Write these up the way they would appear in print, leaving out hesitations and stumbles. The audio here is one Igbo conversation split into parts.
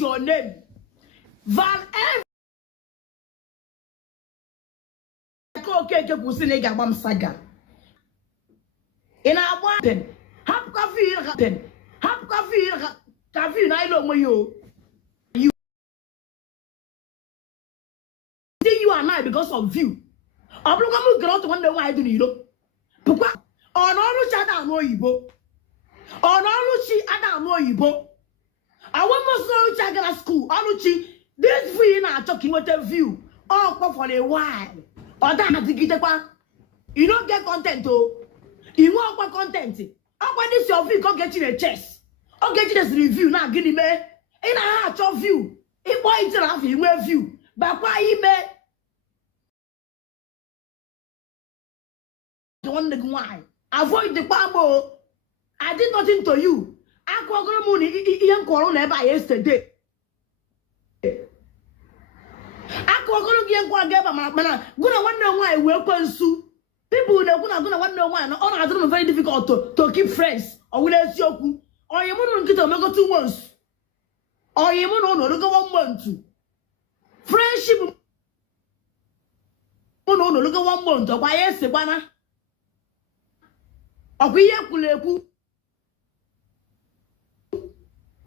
your name. Van okay, Pusinega Bam Saga. In our one, have coffee, have coffee, I know you. You think you are not because of you. I'm not going to wonder why I do you know. On all Chada no Ibo. On all she Adam no Ibo. I want to know Chagana school. Aluchi, this free now talking with a view. All for a while. Or that to get a you don't get content though. You want content. How about this your view? Go get you a chest. I'll get you this review now. Give me in a heart of view. It why to have you view. But why he may wonder why. Avoid the bamboo. I did nothing to you. I called the money in Corona by yesterday. I called the man. Gonna wonder why we're pursue. People that gonna wonder why. All I don't very difficult to keep friends. Or will I see or you won't get a mega 2 months. Or you won't know, look at 1 month. Friendship. Oh no, look at 1 month. Or why yes, Sabana. Or we are Kuleku.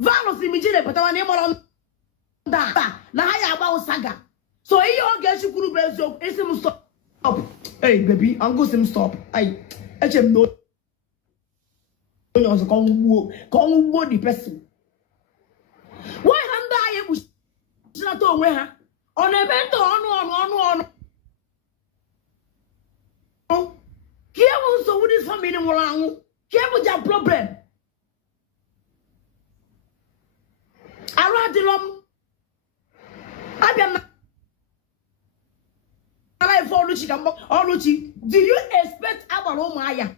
Valos immediately, but our name on that. Now I about Saga. So he all gets you could be so it's him stop. Hey baby, Uncle Sim stop. I HM no. Also call the person. Why hand I was not on on a bento on. Here also with this family around. Here was your problem. Aradilum. I am I for Luchi. Do you expect Abalomaya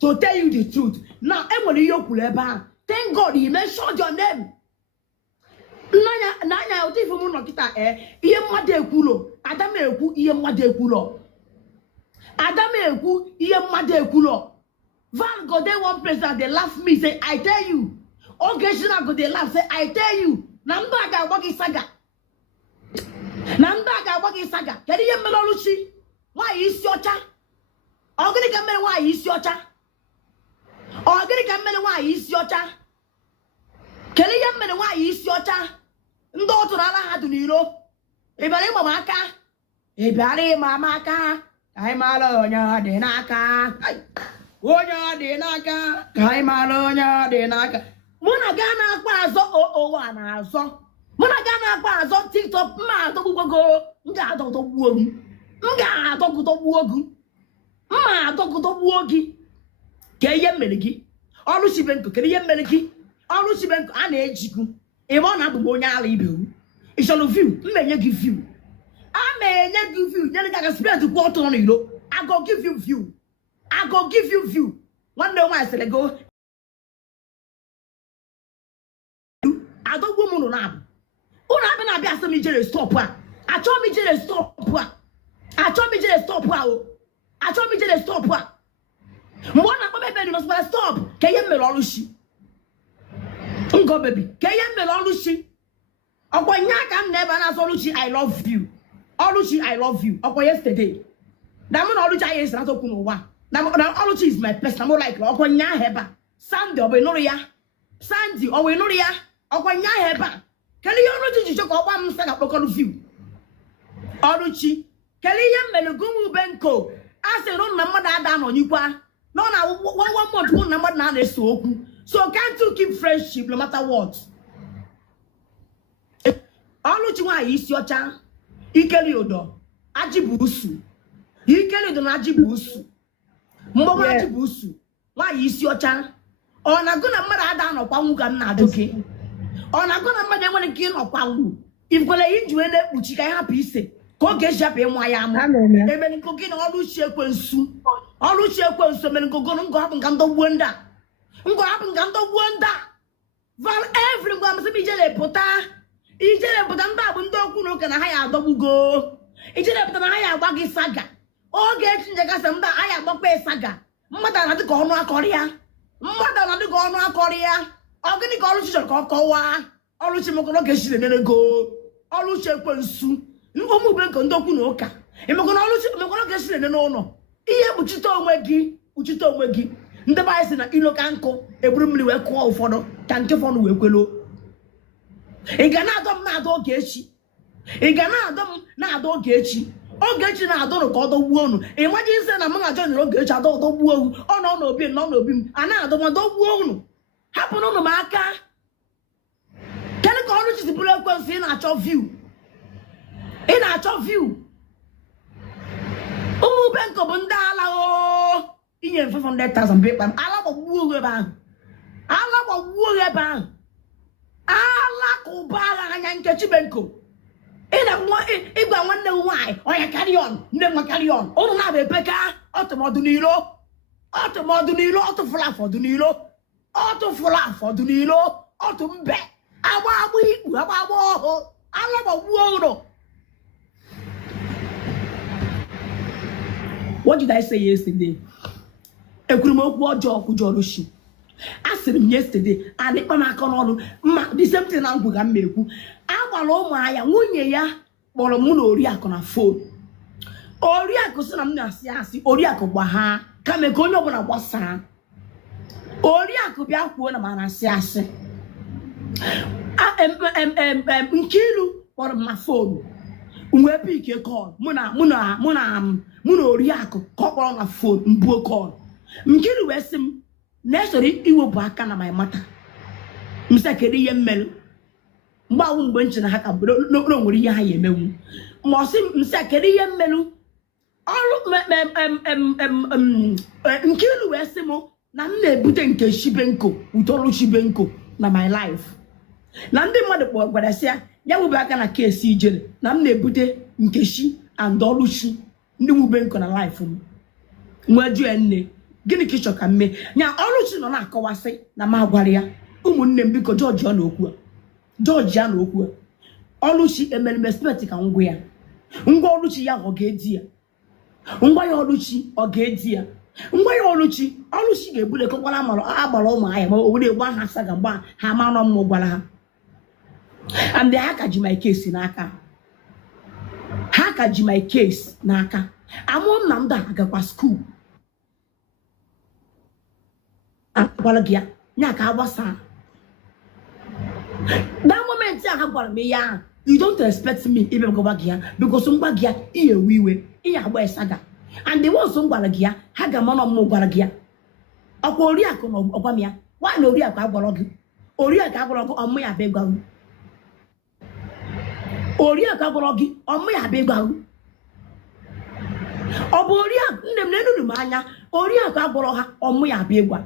to tell you the truth? Now, Emily Yokuleba, thank God he mentioned your name. Nanya, Oti for Munokita, Iemade Kulo, Adameku, Iemade Kulo. Adameku, Iemade Kulo. Van go there one place that they laugh me, say, I tell you. Okay, should I go they laugh, say, I tell you. Nambaga Waki Saga. Nambaga Waki Saga. Can you Meluchi? Why is your cha? Organic man, why is your cha? Organic man, why is your cha? Can you man, why is your cha? Ndo to Nala had to know. Ibari Mamaka. Ibari Mamaka. I'm Alonia de Naka. Wonya de Naka. I'm Alonia de Naka. Monagana Quazo o one so. Monagana Quazo TikTok ma to go. Nga to wom. Nga to wogu. Ma to wogi. Kaya meligi. Olu shibenko kaya meligi. Olu shibenko ana ejiku. E won adu bonya ala ibe. E shall view. Mmenye give you. Amenye give you. Nyele ka spirit go to on you. I go give you view. I go give you view. One day I say go. I don't woman on ab. Una be ask me jere stop wa. I told me jere stop wa. I told me jere stop wa. I told me jere stop wa. Mwana kwa bebe must stop. Keye me lolushi. Ngo baby. Keye me lolushi. Okwa nyaka never na solushi I love you. Olushi I love you. Okwa yesterday. Na mo na olushi I is na to kunu wa. Na olushi is my person. Mo like okwa nya heba. Sandy obe no ya. Sandy owe no ya. Okwanya heba. Kele yo no ji choko kwa msaka pokolu view. Oruchi. Kele ye melugumu benko. Ase no na mada ada no nyikwa. No na one month no na mada na eso oku. So can't you keep friendship no matter what? Oruchi wa isi ocha. Ikeli odo. Ajibusu. Ikeli odo na ajibusu. Mbo wa ajibusu. Wa isi ocha. Ona gona mada ada no kwa nwuka na adoke. Ona gona mmadụ enwere nke nọ kwa ngwu ifkwele inju ene kpuchi ka happy ise ka oge shape nwa ya amụ ebe nko gị na ọrụ chi ekwensu mere nko gono ngo hapụ nka ndogbuo nda van every ngwa mse ijele pụta ndị abụ ndị okwu na oke na ha ya adọgbugo ijele pụta na ha ya agba gị saga oge echinje gasị mba ha ya agbakwa saga mmadụ na dịka ọnụ akọrị ya Organic Oluchi Kokowa, Oluchi Mokono Geshi the go, Oluchi Ponsu, Numu Benko Ndoku Noka, and Mokono Geshi the no. Iye Uchito Wegi, the Bison at Ilokanko, a brimley well call for the Tankefon Wekelo. Iganadom Nado Geshi, Iganadom Nado Geshi. Oh, get you now, don't call the wound. Imagine saying among a general get out of the wound. Oh, no, beam, no, beam. And now the one don't wound. Happen on the marker. Can I call you to pull up in our view? In our view. Oh, Banco Bundala. In 500,000 paper. I love a wool bang. I love a wool bang. I like Obala and Kachibenko. If I wonder why, or I carry on, never carry on. Oh, now the Pekka, Automodunilo, Autofla for Dunilo, Autofla for Dunilo, Autumbe. I love a world. What did I say yesterday? A criminal war job with Joroshi. I said him yesterday, and if I'm not the same thing I'm going to make. Agwalo ma ya nwunye ya kpọrọ mụ na Oriakụ na phone. Oriakụ sị na m na-asị Oriakụ gba ha kama ka onye ọbụla gbasara. Oriakụ bịa kwuo na ma na-asị. Nkiru kpọrọ m na phone. Mwe pick call mụ na Oriakụ ka ọ kpọrọ na phone mbuo call. Nkiru wee sị m na-esoro iwepụ aka na my matter. M sị kedu ihe mmelu. Mgbawu mgbe nche na ha ka no nwere ihe ha yemewu ma osi mse kedu ihe mmelu ọrụ Nkiru wee sị m na m na-ebute nke Shibenko utolu Shibenko na my life na ndị mmadụ gwara sị ya wube aka na kesi ijere na m na-ebute nke Shi and Oluchi ndị Wubenko na life m nweju nne gịnị ka ịchọ ka mme nya Oluchi nọ na-akọwasị na ma gwara ya ụmụnne m biko George ọ na okwu George and Okwu. Oluchi emelmespect ka ngwa ya. Ngwa Oluchi ya ọ ga-edi ya. Ngwa ya Oluchi ọ ga-edi ya. Ngwa ya Oluchi ga-ebule kokwala agbara ụmụ ahịa ma o were gba ha saga gba ha ma nọ mmụ gwara ha. And ha ka ji my case n'aka. Ha ka ji my case n'aka. Amụ nna m da agakwa school. Gwara gị ya, nya ka agbasa. That moment I have me, you don't respect me even go back here because some back here, we saga. And they want some balagia, Hagamon or Mobalagia. A Oriakụ no Obamia, why no Oriakụ on my abego. Oriakụ on my abego. Oboria, Nemu Mania, Oriakụ on my abego.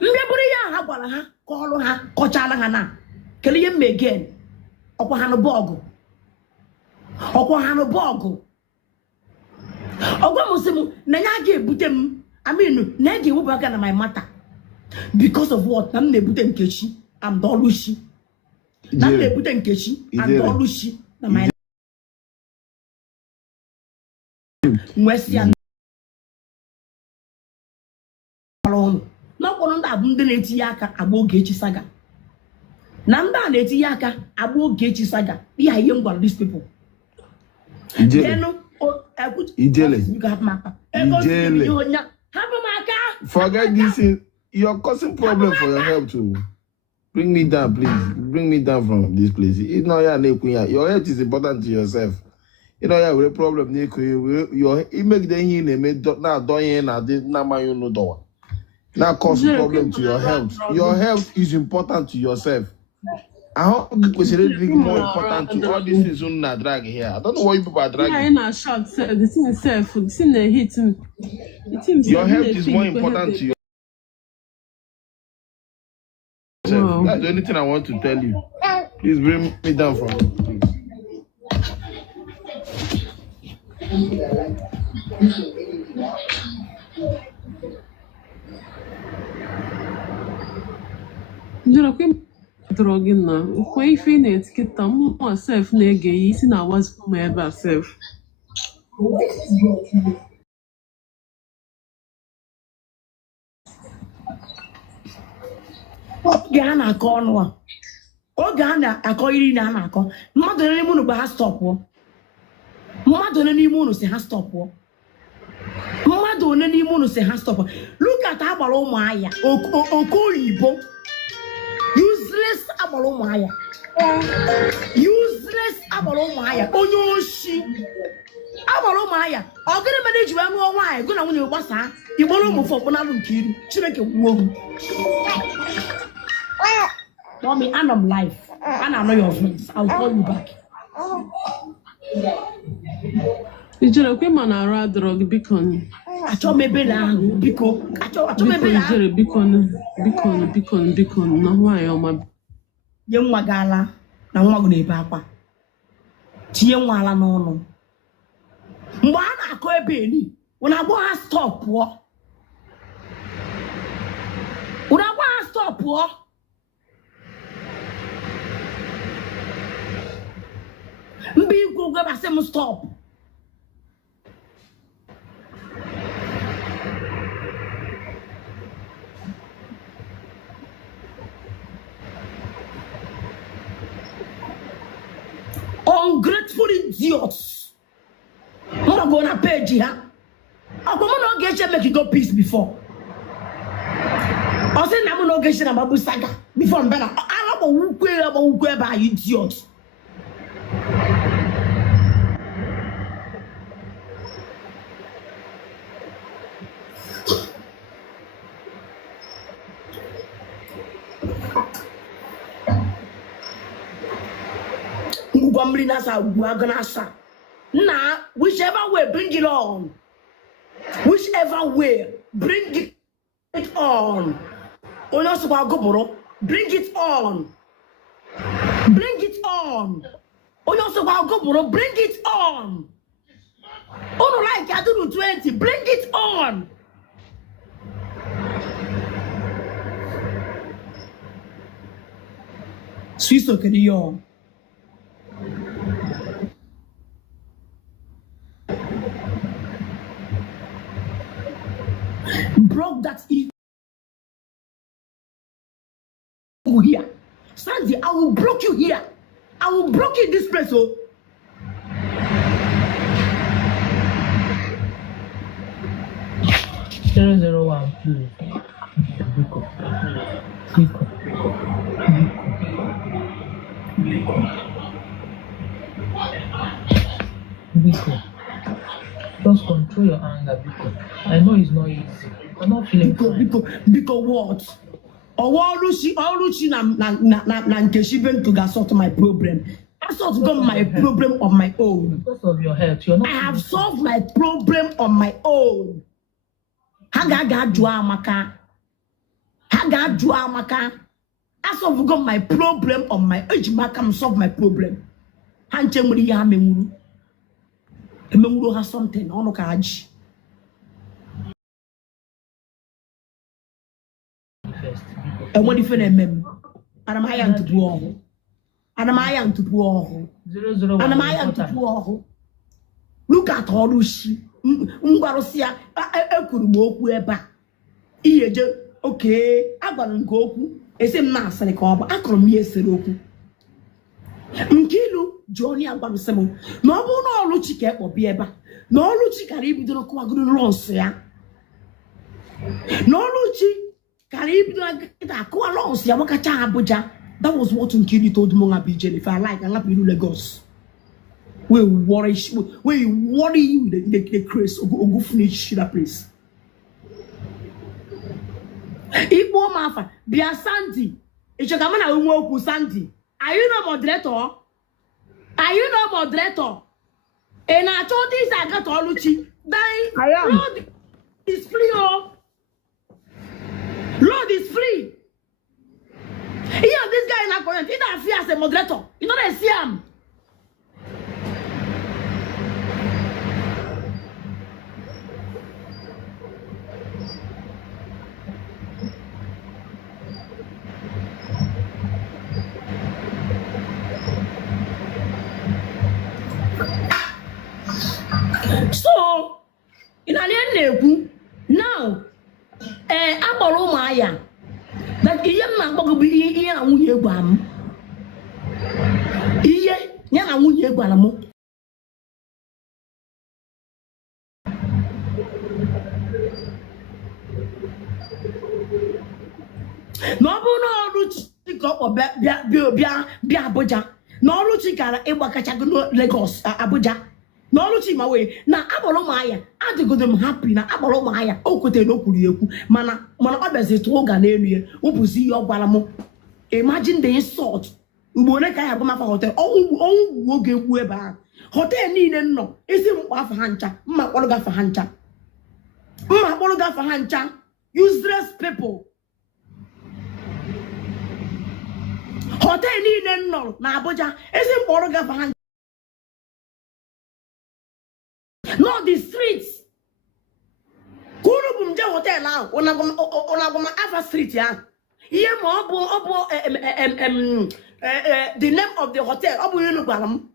Mbeburia Habalaha, call her, Kochalahana. Kelly again. Okwahano Bogo. Ogwamusimu, Nanyagi Butem. I mean, Nagi Wubaga na my matter. Because of what? Nam ne Butem Keshi, I'm Dolushi. Nam ne Butem Keshi, I'm Dolushi. Na my Westian alone. Not one of the Abundant Yaka, Abo Gechi Saga. Nanda neti yaka abo gechi saga. Yeah, young one these people. Forget this. You're causing problem for your health too. Bring me down, please. Bring me down from this place. You know, your health is important to yourself. You know, you have a problem. You make the healing. Now, doing now, my you know, now cause problem to your health. Your health is important to yourself. I hope it's really more important to all these things on that drag here. I don't know why people are dragging. Yeah, in a short, the thing itself, the thing they hit him. Your health is more important to yourself. Wow. That's the only thing I want to tell you. Please bring me down from it, please. Drogging now. When you finish, get them myself nege. Isi na was for my ever self. Oga na akọ ọnụ a. Oga na akọ iri na akọ. Mmadụ n'ime unu gba ha stop wo. Mmadụ n'ime unu si ha stop wo. Mmadụ n'ime unu si ha stop. Look at agbara ụmụ ahịa. Okoyibo. Useless agbara ụmụ ahịa. Useless agbara ụmụ ahịa. Onye oshi. Agbara ụmụ ahịa. Ọ gịnị mere iji wee ṅụọ nwaanyị gụ na nwunye gbasaa igboro ụmụ fọ kpọnalụ nke iri. Chineke gwuo. Mommy, and I'm live. And I know your voice. I'll call you back. Ijere kwe mana ara drug bikon. Acho mebe na biko. Acho mebe na. Ijere bikon na nwaanyị ọma. Nye nwa gala na nwa gụ na-ebe akwa. Tinye nwa ala n'ọnụ. Mgbe a na-akọ ebe eni, ụna agwa ha stop pụọ. Ụna agwa ha stop pụọ. Mbe igwe ugwe basị m stop. Ungrateful idiots. I'm not gonna pay Jiha. I'm not going to make you go peace before. I said, I'm not going to Babu Saga before I'm better. I'm about by idiots. Nah, whichever way, bring it on. Whichever way, bring it on. Bring it on. Bring it on. Bring it on. Oh, like I do 20. Bring it on. Swiss okay, broke that ego here. Sandy, I will block you here. I will block you in this place. Oh. Zero 1, please. Biko. Just control your anger, Biko. I know it's not easy. I'm not feeling fine. Biko what? Oluchi na nkeshi been to sort my problem. I solved my problem on my own. Because of your health, you're not. I have solved my problem on my own. Haga jua maka. I solved my problem on my own. I solve my problem. Hanche muri ya memuru. Memuru has something. Ono kaji. And what if I am? And am I to do? And am I to do? And am I to do? Look at all those. Ungarosia, I could walk wherever. Okay, I got an goku. It's a mass and a cob. I could me a seroku. Mkilu, Johnny, I'm going to say, no one luchike or beeba. No luchikari do not go good loss, yeah. No luchi. That was what Nkili told Monga BJ. If I like, I'm happy to Lagos. We worry you the craze of go finish that place. If more mafa, be a Sandy. If you come and work with Sandy, are you no moderator? Are you no moderator? And I told this I got all Luchi. I am. Road is free, oh. Lord is free. Yeah, this guy is not current. He don't fear as a moderator. You know they see him. So, in an end, now, Abolomaya, That iye na gbogbo bi iye na nwunye egwu am. Iye ya na nwunye egwu ala mu. No bụ na ọrụ chika ọkpọ bịa Abuja. Na ọrụ chikara ịgbakachago no Lagos Abuja. Na ọrụ chi ma wee na agbọrọ m aya adịgodo m happy na agbọrọ m aya o kwete na okwuru ekwu mana ọ bịazi tụ ụga n'elu ya ụbụzi ihe ọ gwara m. Imagine the insult. Ugbo ole ka ya bụ mafa hotel ọnwụ oge egwu ebe ahụ. Hotel niile nọ isi mkpa afọ ha ncha mma kpọrọ gafe ha ncha. Mma kpọrọ gafe ha ncha. Useless people. Hotel niile nọ na Abuja isi mkpọrọ gafe ha ncha. No, the streets. Kuru bumje hotel ahụ ụnagwama Alpha Street ya. Ihe ma ọ bụ the name of the hotel ọ bụ unu gwara m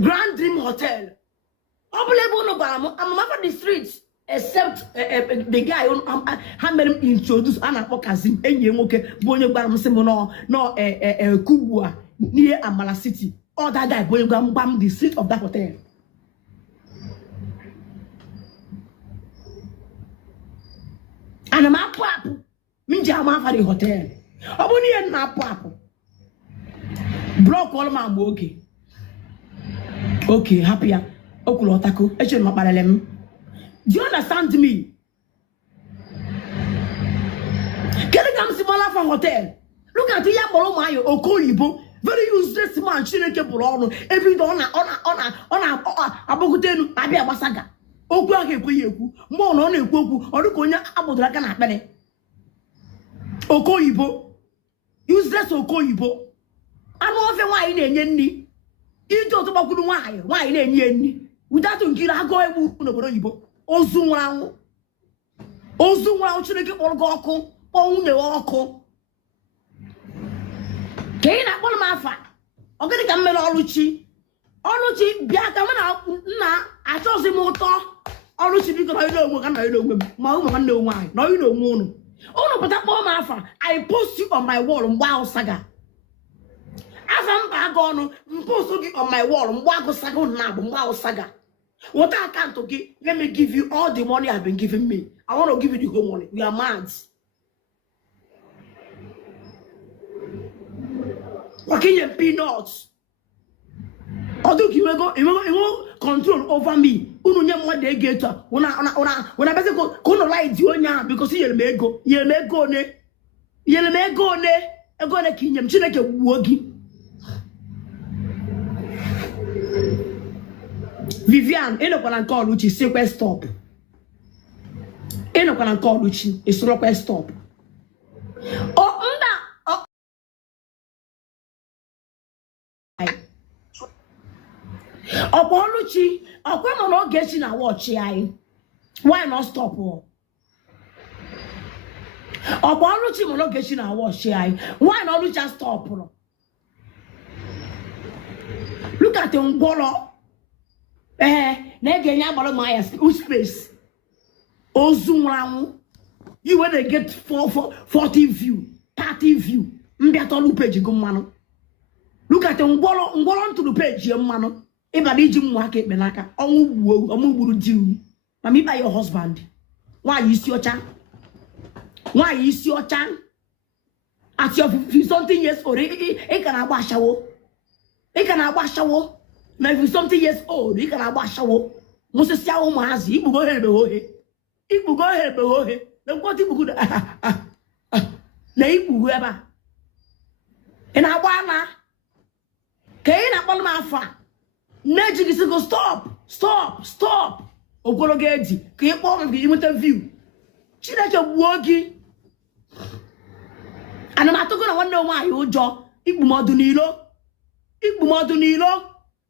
Grand Dream Hotel ọ bụla ebe unu gwara m amama the streets except the guy ha mere m introduce a na-akpọ Kazim enyi nwoke bụ onye gwara m sị m nọ Kubwa n'ihe Amala City ọ that guy bụ onye gwa m the street of that hotel. Ana m apụ minji ama afa the hotel ọ bụ n'ihe na-apụ block all ma mgbe okay happy ya okwulu otako eche no kparele m. Do you understand me? Kele kam si mala fa hotel look at ya kpọrọ ụmụ ayo Okoyibo very useless man Chineke bụrụ ọnụ every day ọ na abụgute enu abịa gbasaga okwu aka ekweghị ekwu mgbe ọ na-ekwu okwu ọ dịka onye agbụdoro aka na akpere Okoyibo useless Okoyibo anụ ofe nwaanyị na-enye nri ije otu gbakwuru nwaanyị na-enye nri ụdatụ nkiri agụ egbu n'obodo oyibo ozu nwụrụ anwụ Chineke kpọrọ gị ọkụ kpọọ nwunye ọkụ ka ị na-akpọrọ m afa ọ gịnị ka m mere Ọlụchi bịa ka m na achọzi m ụtọ Ọlụchi biko na ile onwe ka na ile onwe m ma ụmụ nwanne onwe anyị na ile onwe unu pụta kpọọ m afa I post you on my wall mgbe ahụ saga afa mba aga ọnụ post gị on my wall mgbe agụ saga unu na-abụ mgbe ahụ saga wota account gị let me give you all the money I've been giving me. I want to give you the whole money. We are mad. Working in peanuts. Although you go control over me. Unu nye mo de geta. Una bese ko no lie di onya because yele mego ne ego ne kinyem Chineke wuo gi. Vivian, eno kwa nko Luchi sekwe stop. Eno kwa nko Luchi isoro kwa stop. Oh nda Opo Luchi, okwa no no gechi na watch ai. Why not stop? Opo Luchi mo no gechi na watch ai. Why not Luchi stop? Look at Ngolo. Nege nya balo my space. Ozunwangu. You when they get 40 view, 30 view. Mbiatolu page go mano. Look at ngolo to the page mano. Eba diji mwake benaka. Omu buru diu. Mami by your husband. Why is your chan? Why is your chan? At your something years old, it can abashawo. It can abashawo. Now if you're something years old, you can abashawo. Moses Yao Mazi, you go ahead behohe. You go ahead behohe. Then what you good? Name whoever. And I wanna. Kain upon my fa. Magic is to go stop. Ogologedi. Keep on giving with a view. She let you walkie. And I'm not going to wonder why you jaw. Igumodunilo.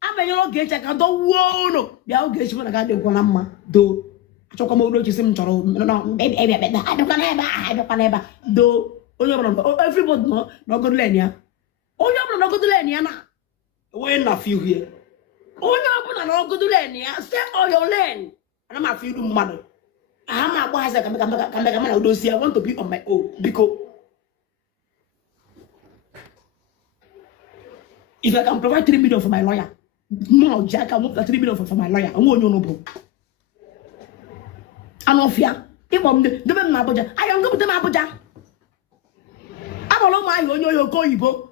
I'm your gate. I can't do no. The old gate when I got the one do. I took a mobile to some choro. No, baby, I don't ever. Do. Oh, everybody no good lenia. Oh, you're not good lenia. When I feel here. Oh, you're not good lenia. Stay all your land. And I'm a few mother. I'm a wise. I want to be on my own because If I can provide 3 million for my lawyer, no, Jack, I want 3 million for my lawyer. I want you no. I'm off here. If I'm the Mabuja, I am going to Mabuja. I'm all my own go.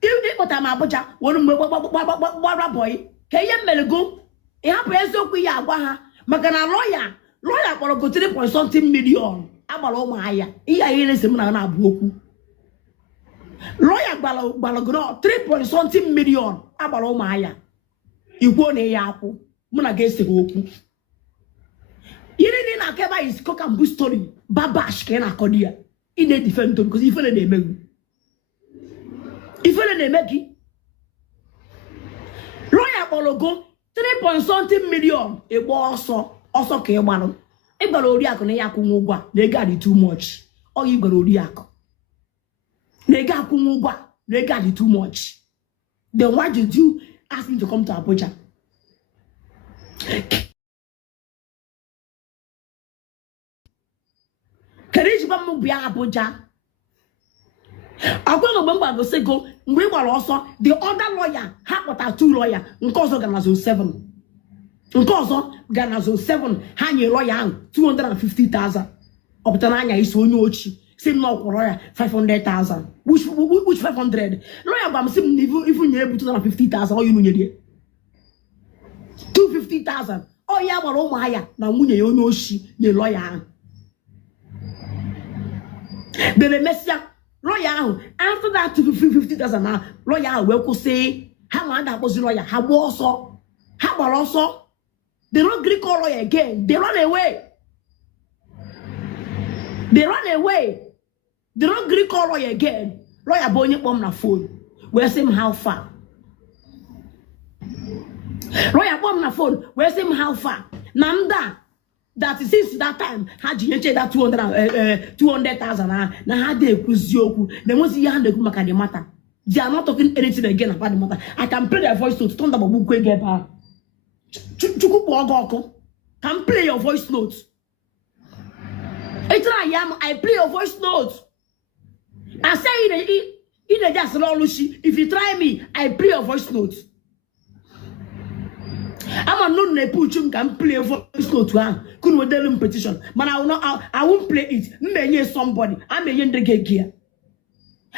If they put a Mabuja, one boy, can you melego? You have to be a waha. Magana lawyer for go 3.something million. I'm all my aya. Iya is a man. Lawyer Balagono 3.something million. I'm all my aya. You won't a yapo. Muna gets the woku. You didn't care about his cock and boo story. Babash can accordia. In a different tone because if they make if they make it. Lawyer Balago 3.something million. It was also came one. If Balodia can yakumugwa, they got it too much. Or you Balodiaco. They got kumugwa, they got it too much. Then why did you ask me to come to Abuja? Kerich bamu bia Abuja. Akwa ngomba go say go we were also the other lawyer ha put 2 lawyer nkoso ganazo 7 nkoso ganazo 7 ha nye lawyer 250,000 optananya iso onye ochi sim no lawyer 500,000 which 500 lawyer bam sim even nye 250,000 or you nye die 250,000 oh ya gbara ụmụ ahịa na nwunye ya onye ochi nye lawyer ahụ bere mesia lawyer ahụ after that 250,000 na lawyer ahụ wee kwụsị ha ma ada akpọzi lawyer ha gba ọsọ ha gbara ọsọ they don't gree call lawyer again they run away they don't gree call lawyer again lawyer bụ onye kpọm na phone wee sị m how far lawyer kpọm na phone wee sị m how far na mda that since that time ha ji nyeche that 200,000 na ha dey ekwuzi okwu they must see hand ekwu maka the matter they are not talking anything again about the matter. I can play their voice note turn the babu kwe geba chukwu kpo ogo ọkụ can play your voice note I play your voice note. I say in a just Lucy, if you try me, I play your voice note. I'm a non neputchum can play a voice note one. Couldn't with petition. But I won't play it. May somebody. I may end the gay gear.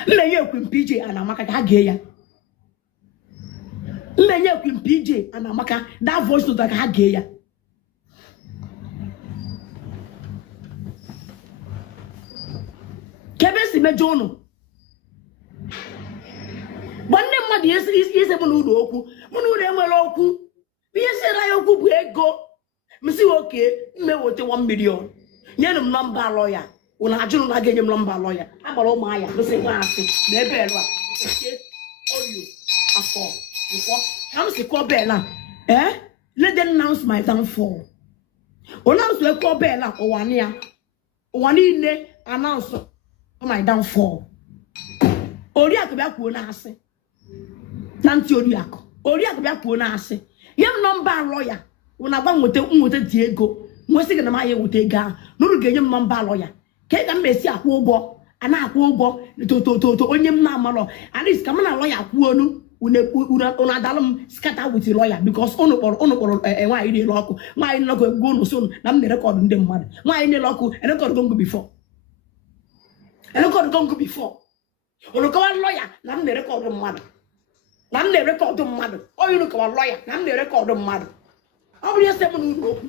May you queen PJ and Amaka gaya. May you queen PJ and Amaka that voice note like a gaya. Kebesi mejono. Bande madi is a munu oku. Munu de oku. Yes, I oku bu ego. Misi okay, me wote 1 million. Nyenum number lawyer. Una ajunu na genyum number lawyer. Abalo maya. Misi wa ase. Na ebe elwa. Okay. Oyo. Afọ. Before. Am se ko bela. Let them announce my downfall. Announce we ko bela owane ya. Owane ne announce my downfall. Oriako bia kuo na ase. Nanti Oriako bia kuo na ase. Yem number lawyer. Una gba nwote Diego. Nwesi gana ma ye wote ga. Nuru ge yem number lawyer. Ke ga mesi akwo ugbo. Ana akwo ugbo to onye m na amalo. At least come na lawyer kwuo nu. Una dalum scatter with the lawyer because ono kporo nwa ide loku. Nwa ide loku go no so na m record ndị mmadụ. Nwa ide loku record go before. Record go before. Ono ka lawyer na m record mmadụ. Na m record mmadụ. O you ka lawyer na m record mmadụ. Obri ese mu n'uru.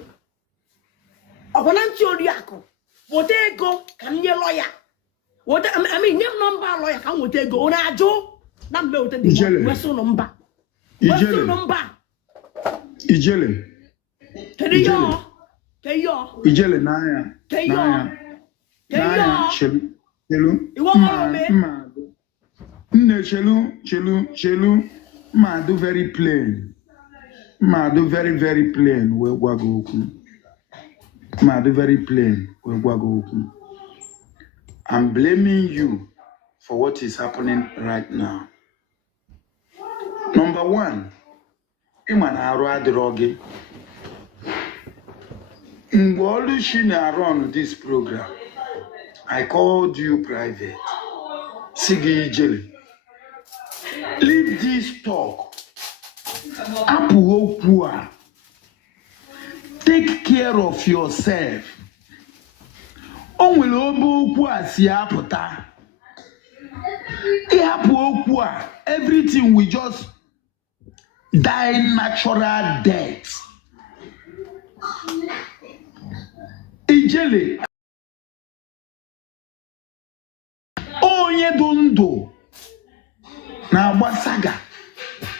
Obona nti Oriako. Wote ego ka m nye lawyer. Wote I mean name number lawyer ka m wote ego. Ona ajo na m wote di. Weso number. Weso number. Ijele. Keyo. Ijele na ya. Keyo. Chelu. Iwo me. Nne chelu. Ma do very plain. Ma do very very plain. We gwago oku. Ma do very plain. We gwago oku. I'm blaming you for what is happening right now. Number one, Imana aru adirogi. Ngolu shina run this program. I called you private. Sigi Ijele. Leave this talk. Apu okwu. Take care of yourself. Onwere obe okwu a si apụta. Ịhapụ okwu a, everything will just die natural death. Ijele onye dị ndụ na-agbasaga,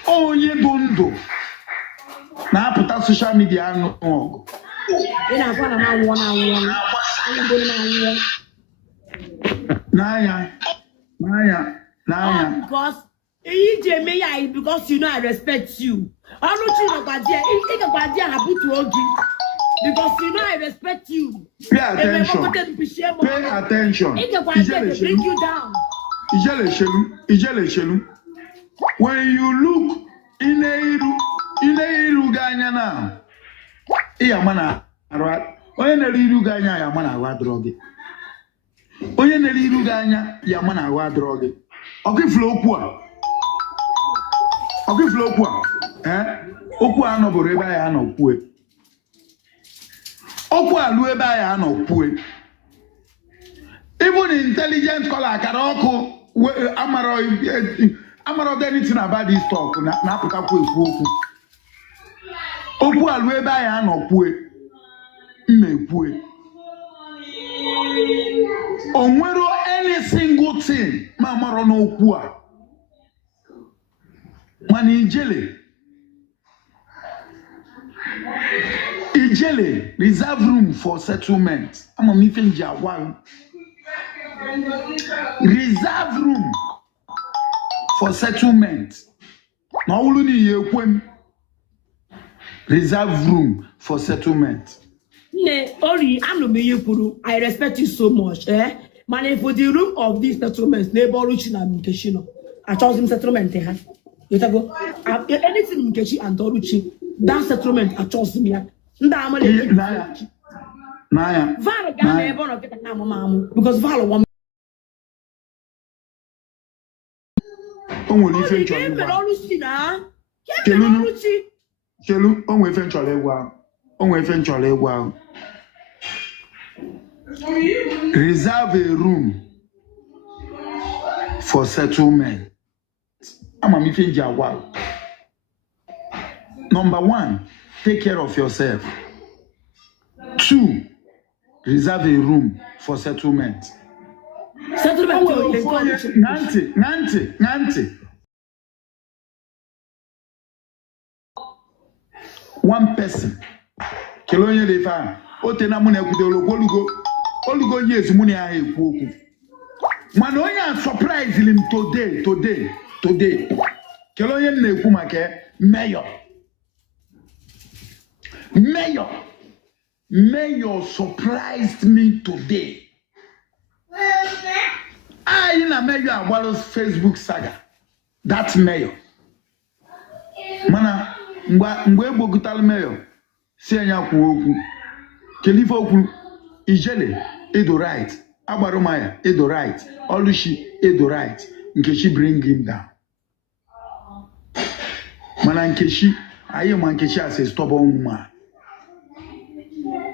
onye dị ndụ na-apụta social media anụ ọgụ. Ị na-akwa na m anwụọ n'anya. Because ije ya is because you know I respect you. Ọnụchi nọkwa dia, ị gakwa dia ha butu ogi. Because you know I respect you. Pay attention. Pay attention. Ị gakwa dia to bring you down. Ijele shelu. When you look iru ganya na. Iya mana ara. Onye na-iru ganya ya mana awa drogi. Onye na-iru ganya ya mana awa drogi. Okiflo okwu a. Okwu a no bụrụ ebe ya no kwue. Okwu a lu ebe ya no kwue. Even intelligent caller akara ọkụ amaro anything about this talk na apụtakwa ekwu okwu. Okwu a lu ebe ya no kwue. Mmekwu. Onwero any single thing ma maro n'okwu a. Mana Ijele reserve room for settlement. I'm a meeting Jawal. Reserve room for settlement. Now reserve room for settlement. Ne, Ori, I respect you so much. Man, for the room of these settlements, neighbor Ruchina Mkeshino. I chose him settlement. You go anything Mkeshi and Toruchi, that settlement I chose me. Naya. Valo Gana Ebono get a mamu because Valo one. Only eventually. Chelu, only eventually wow. Reserve a room for settlement. I'm a meeting Jawal. Number 1, take care of yourself. 2, reserve a room for settlement. Nanti. One person. Kelonye de fa. Otena mune kudelo olugo yes mune a ekwu. Man onye surprise him today. Kelonye na ekwu make Mayor surprised me today. I na Mayor Awalo's Facebook saga. That Mayor. Mana mgbe egbogutal Mayor si anya kwu okwu. Kelifo okwu Ijele edo right. Agbarumaya edo right. Olushi edo right. Nkechi bring him down. Mana Nkechi Nkechi as a stubborn woman.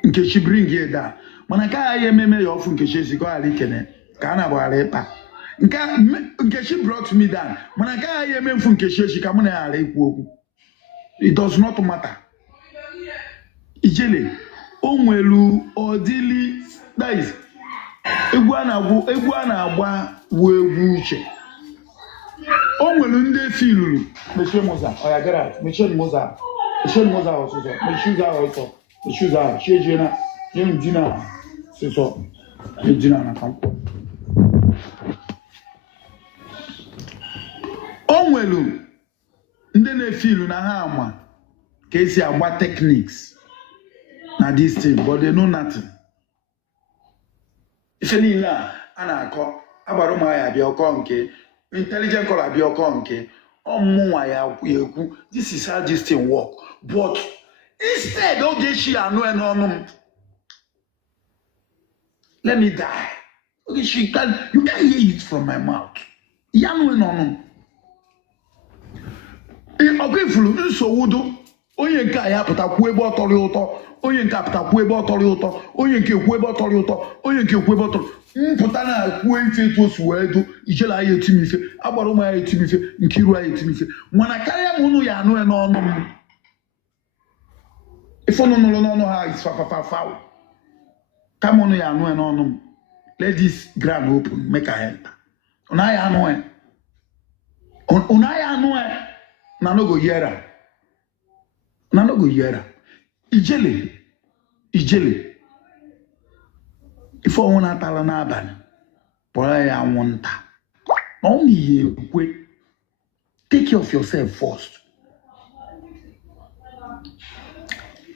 Nkechi bring here down. Mana ka aye meme yo fu Nkechi si ko ali kene. Ka na bo ale pa. Nkechi brought me down. Mana ka aye meme fu Nkechi si ka mo na ale ekwu okwu. It does not matter. Ijele onwelu odili that is egwu a na-agba wu egwu uche. Onwelu ndị filulu mechie moza oya gara mechie moza ọsụsọ mechie ọsọ mechie chieje na jina sịsọ jina na kampo. Onwelu ndị na-efilu na ha ama ka esi agba techniques na this thing, but they know nothing. Ife niile a na-akọ agbarụmaya abịa ọkọ nke intelligent call abịa ọkọ nke ọmụnwa ya ekwu this is how this thing work, but instead oge shi anụ n'ọnụ m let me die. Okay, you can't hear it from my mouth. Ya anụ n'ọnụ m Ọgwefulu nsowudo onye nke a ya pụta kwuo ebe ọ tọrọ ụtọ onye nke apụta kwuo ebe ọ tọrọ ụtọ onye nke kwuo ebe ọ tọrọ ụtọ onye nke kwuo ebe ọ tọrọ mpụta na-akwuo ife etu osu wee do ijele anyị etimife agbara ụmụ ya etimife Nkiru anyị etimife mana karịa m unu ya anụ ya n'ọnụ m ife unu nụrụ n'ọnụ ha is fafafafaw kama unu ya anụ ya n'ọnụ m let this ground open make I enter unu ya anụ ya na no go hear na no go hear ijele ife ọnwụ na-atala n'abalị kpọrọ ya anwụnta na ọ n'ihe ekwe take care of yourself first.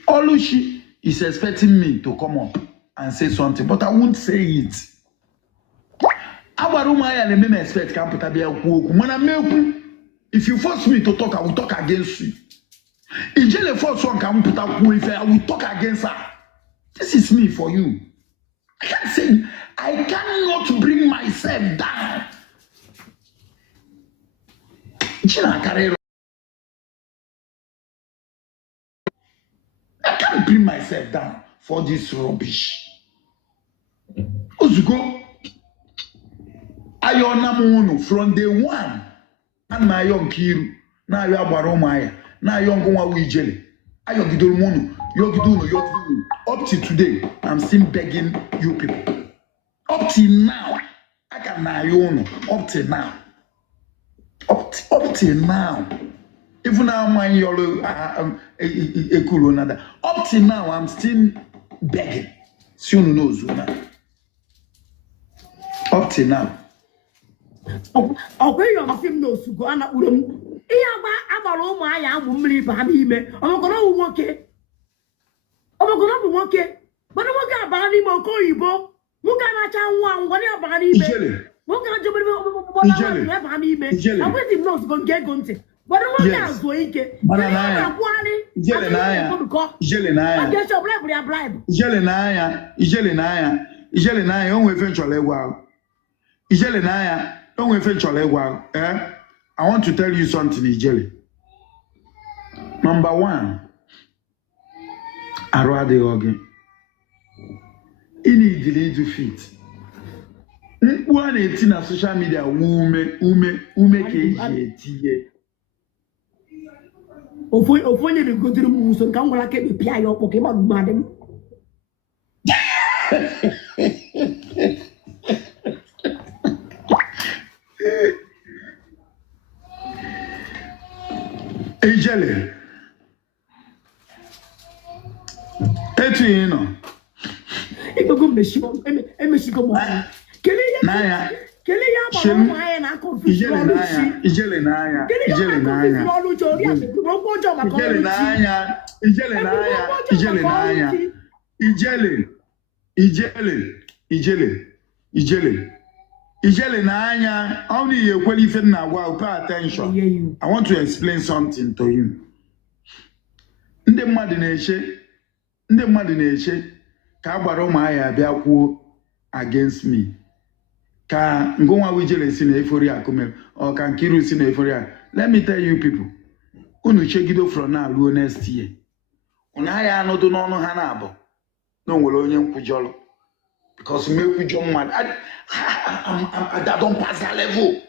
Oluchi is expecting me to come up and say something but I won't say it. Agbara ụmụ ya na-eme m expect ka m pụta bịa kwuo okwu mana mmekwu if you force me to talk I will talk against you. Ijele force one ka m pụta kwuo ife I will talk against her. This is me for you. I can't say I cannot bring myself down. I can't bring myself down for this rubbish. Ozugo Ayonamono from day one and my young Kiru now you are Baromaya now young Wijele Ayogidolmono Yogiduno up to today I'm still begging you people up till now I can Nayono up till now up till now even now my yolo up till now I'm still begging soon knows up till now. Ọkwa ihe ọmasị m n'osugo a na-akpụrụ m ihe agbara ụmụ anya amụ mmiri baa n'ime ọmọgọrọ bụ nwoke mana nwoke abara n'ime oke oyibo nwoke anacha nwa ngwa ya abara n'ime nwoke ajọbere ọgbọgbọgbọ ya baa n'ime akwesị m n'osugo nke ego ntị mana nwoke azụ ike ijele n'anya o nwere efe nchọrọ egwu ahụ ijele n'anya o nwere efe nchọrọ egwu ahụ I want to tell you something ijele. Number one, arụ adịghị gị ị na-idili ịdụ fit mkpu a na-eti na social media ume ka eji etinye ofu onye na-egotere m nso nke m gwara ka ekpepịa ya ọkpọ ka ịgbadụ mmadụ m ijele etu ị nọ ikpego emesigo m ọnụ kelee ya agbara ụmụ anyị na akọfisi ọlụchi ijele n'anya ijele n'anya ọ na ihe ekwela ife m na-agwa pay attention. I want to explain something to you. Ndị mmadụ na-eche ka agbara ụmụ anyị abịa kwuo against me ka ngụnwa wijele si na efori akụme ọ ka Nkiru si na efori a. Let me tell you people, unu chegido from now ruo next year unu agha anọdụ n'ọnụ ha na-abụ na onwere onye nkwujọrọ because mekwujọ mmadụ I don't pass that level.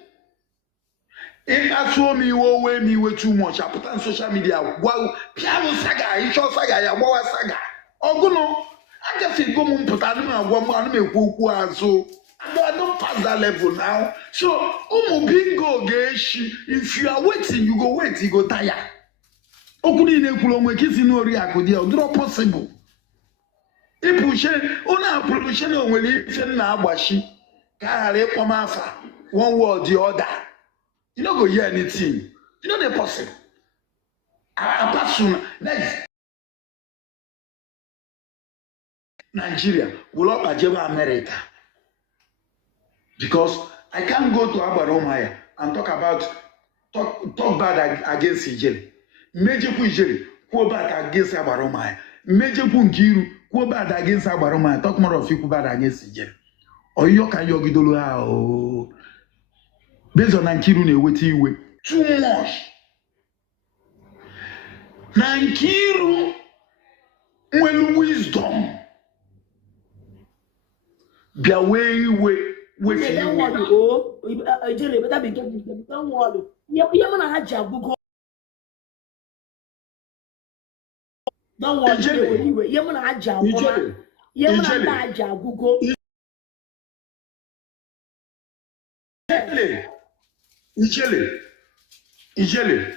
If I saw me way too much, I put on social media. Wow, piano saga, isho saga, ya wawa saga. Oguno, I just feel go mum put on my woman, me kuku azo. I don't pass that level now. So, bingo geshi. If you are waiting, you go wait, you go tire. Okuni ne kulomwe kisi no reakodia, draw possible. Ipushe, una production onweli fen na agbashi. Kare kwamafa, one word the other. You don't go hear anything. You know the person. Apart from next Nigeria will not achieve America. Because I can't go to Abaromaya and talk bad against Ijele. Major Ijele, go bad against Abaromaya. Major Nkiru, go bad against Abaromaya. Talk more of you go bad against Ijele. Or you can yogidolo based on Nkiru na ewete iwe too much. Na Nkiru nwelu wisdom. Bia we Don't worry, oh, Jerry, better be getting. Don't worry. You're gonna have Jabugo. Don't worry, anyway. You're gonna have Jabugo. You're gonna have Jabugo. Ijele.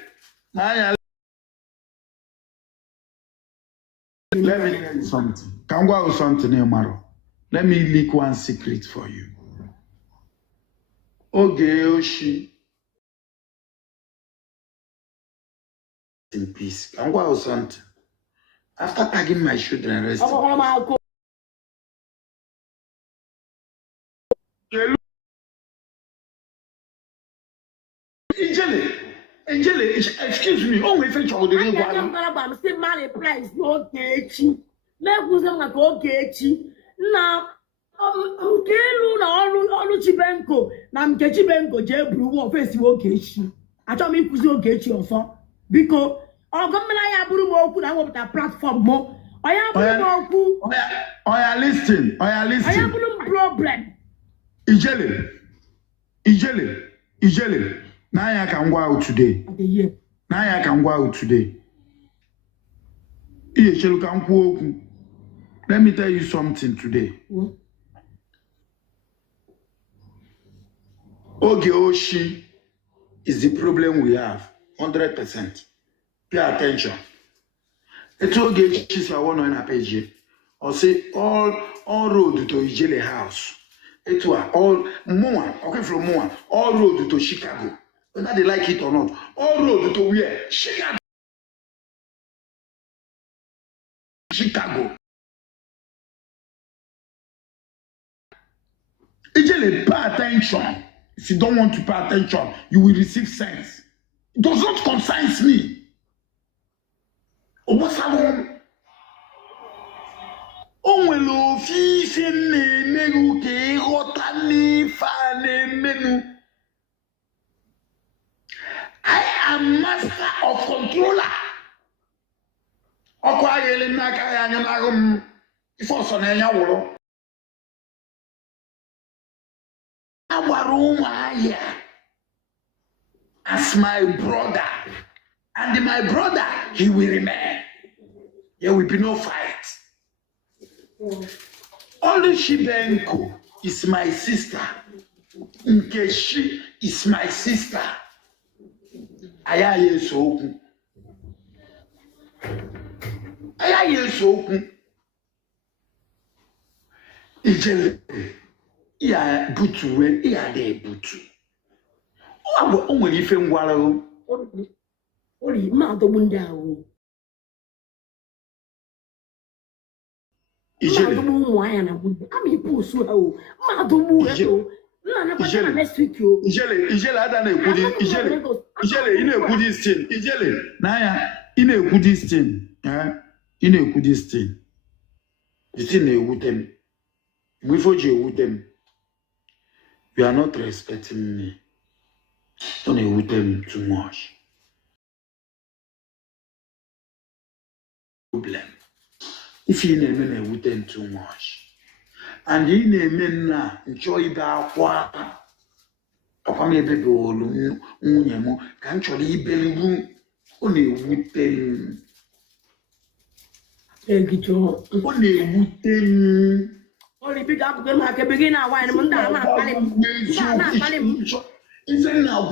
Let me tell you something. Can go out something, Maro. Let me leak one secret for you. Oge Oshi. In peace. Can go out something. After tagging my children, rest. Ijele, excuse me. Oh, if it's all the way. I'm still married. Price no gechi. Make them like gechi. Now, Nkelu na ọrụ Chibenko na Nkechi Benko je buru wo face gechi. Achọ m ikuzi gechi ọsọ. Biko, ọgọmmela ya buru m okwu na nwepụta platform mo. Oya buru m okwu. Oya listen. Oya buru m problem. Ijele. Now I can go out today. Let me tell you something today. Oge Oshi is the problem we have. 100%. Pay attention. It's Oge Oshi is one on a page. Or say all road to Ijele house. It's all Moa. Okay, from Moa. All road to Chicago. Whether they like it or not. All road to where? Chicago. Ijele, pay attention. If you don't want to pay attention, you will receive sense. It does not concern me. What's happening? Onwelo fi se ne menu ke rotani fa ne menu. I am master of controller. Oko ayele na ka ya nya na ifo so na nya woro. Awaru aya as my brother, and my brother he will remain. There will be no fight. Only Chibenko is my sister. Nkechi is my sister. Aya yesoku. Ijele. Iya butu we iya de butu. O nwere ife ngwara o. Ori ma do bunda o. Ijele. Ma do mu anya na bunda. Am ipu so ha o. Ma do mu e o. Na na kwa next week o. Ijele ada na ekwu Ijele ị na-ekwu this thing. Ijele na ya ị na-ekwu this thing. Ị na-ekwu this thing. The thing na-ewute m. Before you ewute m. You are not respecting me. Don't ewute m too much. Problem. If you ewute m too much. And ị na-eme nna nchọ ibe akwa. Akwa m ebe bụ olu nwunye m ka m chọrọ ibelu ọ na-ewute m. Egijo. Ọ na-ewute m. Ori big up go ma ke begin na wine mo nda na pali m. Even now,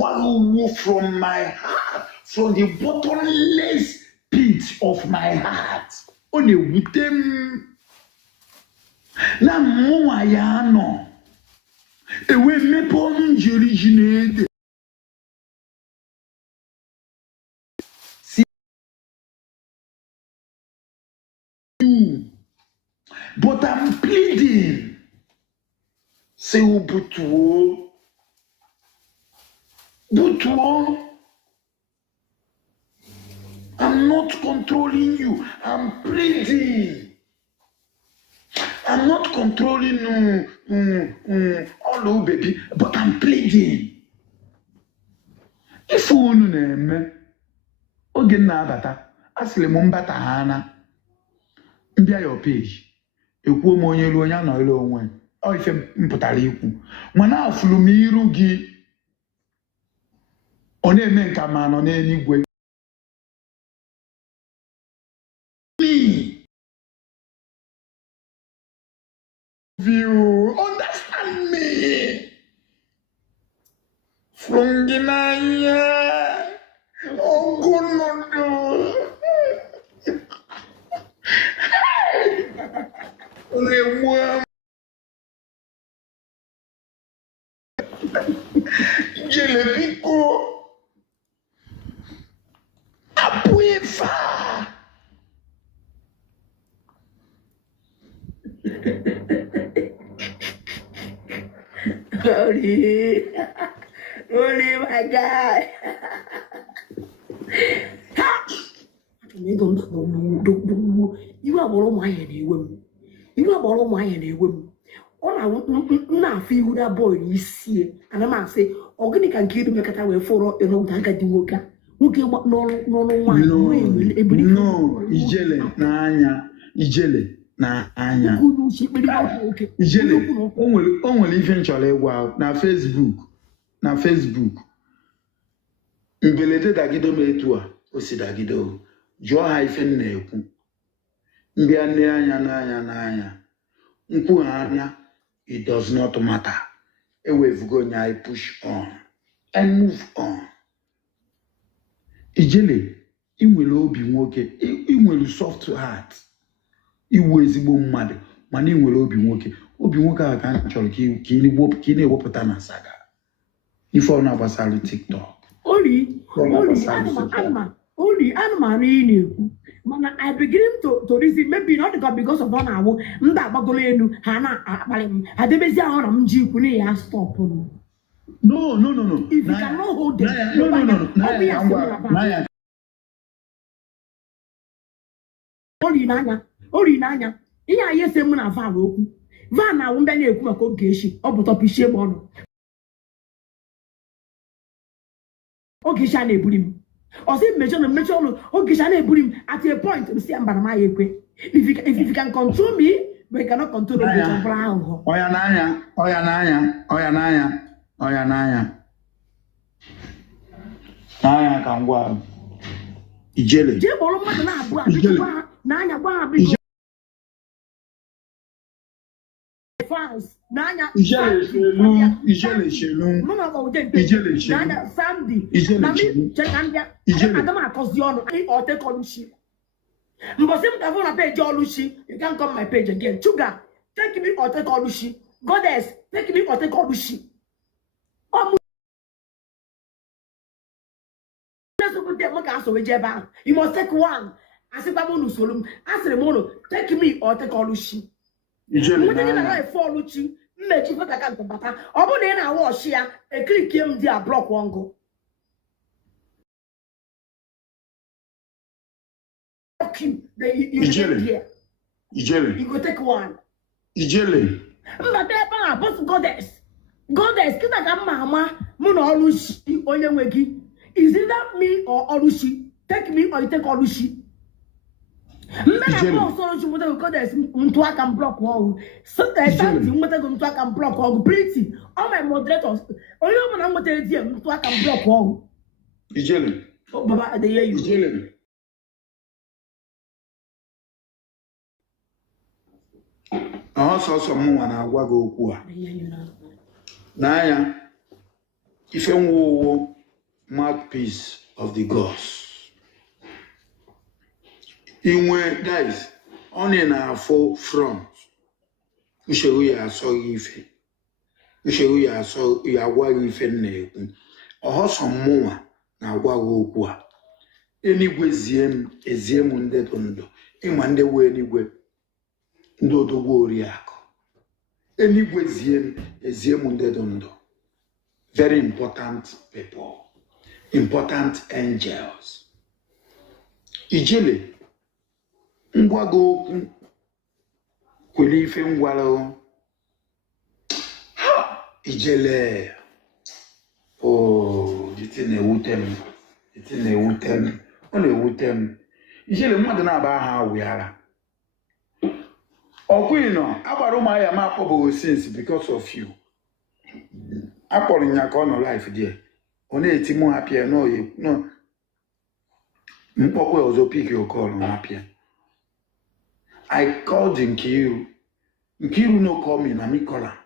from my heart, from the bottomless pit of my heart. Only with them. Na mwa ya no. Ewe me pon jeriginede. But I'm pleading. Say Butuo. I'm not controlling you. I'm pleading. I'm not controlling all baby, but I'm pleading. If you name oge na abata, asịrị m mbata ha na mbịa your page ekwuo m onye elu onye anọghịla onwe ọ ife mpụtara ikwu mana afụrụ m iru gị ọ na-eme nka ma nọ n'eluigwe you understand me from the naya ogunodo rewa jelebiko apuefa Holy my God. You are all my women. You are all my women. All I want now feel that boy is here. And I must say, organic and kill me cut away for you know that you work. Who came up no ijele na anya ijele na anya ijele o nwere ife nchọrọ ịgwa na Facebook mbelede dagido m etu a o si dagido jụọ ha ife m na-ekwu mbịa nne anya n'anya nkwu anya it does not matter ewevugo nya I push on and move on. Ijele ị nwere obi nwoke ị nwere soft heart iwu ezigbo mmadụ mana ị nwere obi nwoke a ka m chọrọ ka ị na-ewepụta na saga ife ọ na-gbasara TikTok only anụmanụ ị na-ekwu mana I begin to reason maybe not because of ọ na-awụ ndị agbagolo elu ha na-akpali m adebezi ahụ na m ji ikwu na ya stop m. No. If you cannot hold them, Ori n'anya ihe anyị ese m na van okwu van na mbịa na-ekwu maka oge echi ọ bụ tọpishie m ọnụ oge echi a na-eburi m ọsị mmechi ọnụ oge echi a na-eburi m at a point m si ya mbara m ya ekwe if you can control me but you cannot control oge echi ọbụla ahụhụ ọya n'anya ka ngwa ijele jee kpọrọ mmadụ na-abụ a n'anya gwa ha biko fans n'anya ijele shelu n'anya Sandy na mi cheka ndị aga m akọzi ọnụ ọtekọlushi mbọsị m gafụ na peji ọlushi you can come my page again Chuga take me ọtekọlushi Goddess take me ọtekọlushi you must take one. I said, Babu Solum. I said, Mono, take me or take all Lucy. You didn't like for Lucy. Make you put a canto papa. Or then I was here. A click him dear block one go. Fuck you. You here. You go take one. Ijele. But there, both Goddess, get a mama, Mono Lucy, Oya Wegi. Is it that me or Olushi? Take me or you take Olushi? Men are also so much Goddess into I can block wall. So there's something what I can block wall. Pretty. All my moderators. Only when I'm going to I can block wall. Ijele. Oh, Baba, they hear you. Ijele. Also, someone I wago kwa. Naya, if you mouthpiece of the gods. Inwe guys, only na for front. Usheru ya so ife. Usheru ya so ya gwa ife na oho someone na gwa okwu a. Enigwe eziem nde tondo. Ima nde we enigwe ndo odogwo oriakụ. Enigwe eziem nde tondo. Very important people. Important angels. Ijele ngwago okwu kwele ife ngwalo ijele oh dite na ewute m ọ na-ewute m ijele mmadụ na-aba ha wịara ọkụ ịnọ agbara ụmụ ahịa ma akpọbụghị since because of you akpọrọ ya ka ọ nọ life there ọ na-eti mụ hapịa no mkpọkwa ọzọ pik okọlụ hapịa I called Nkiru no call me na me call am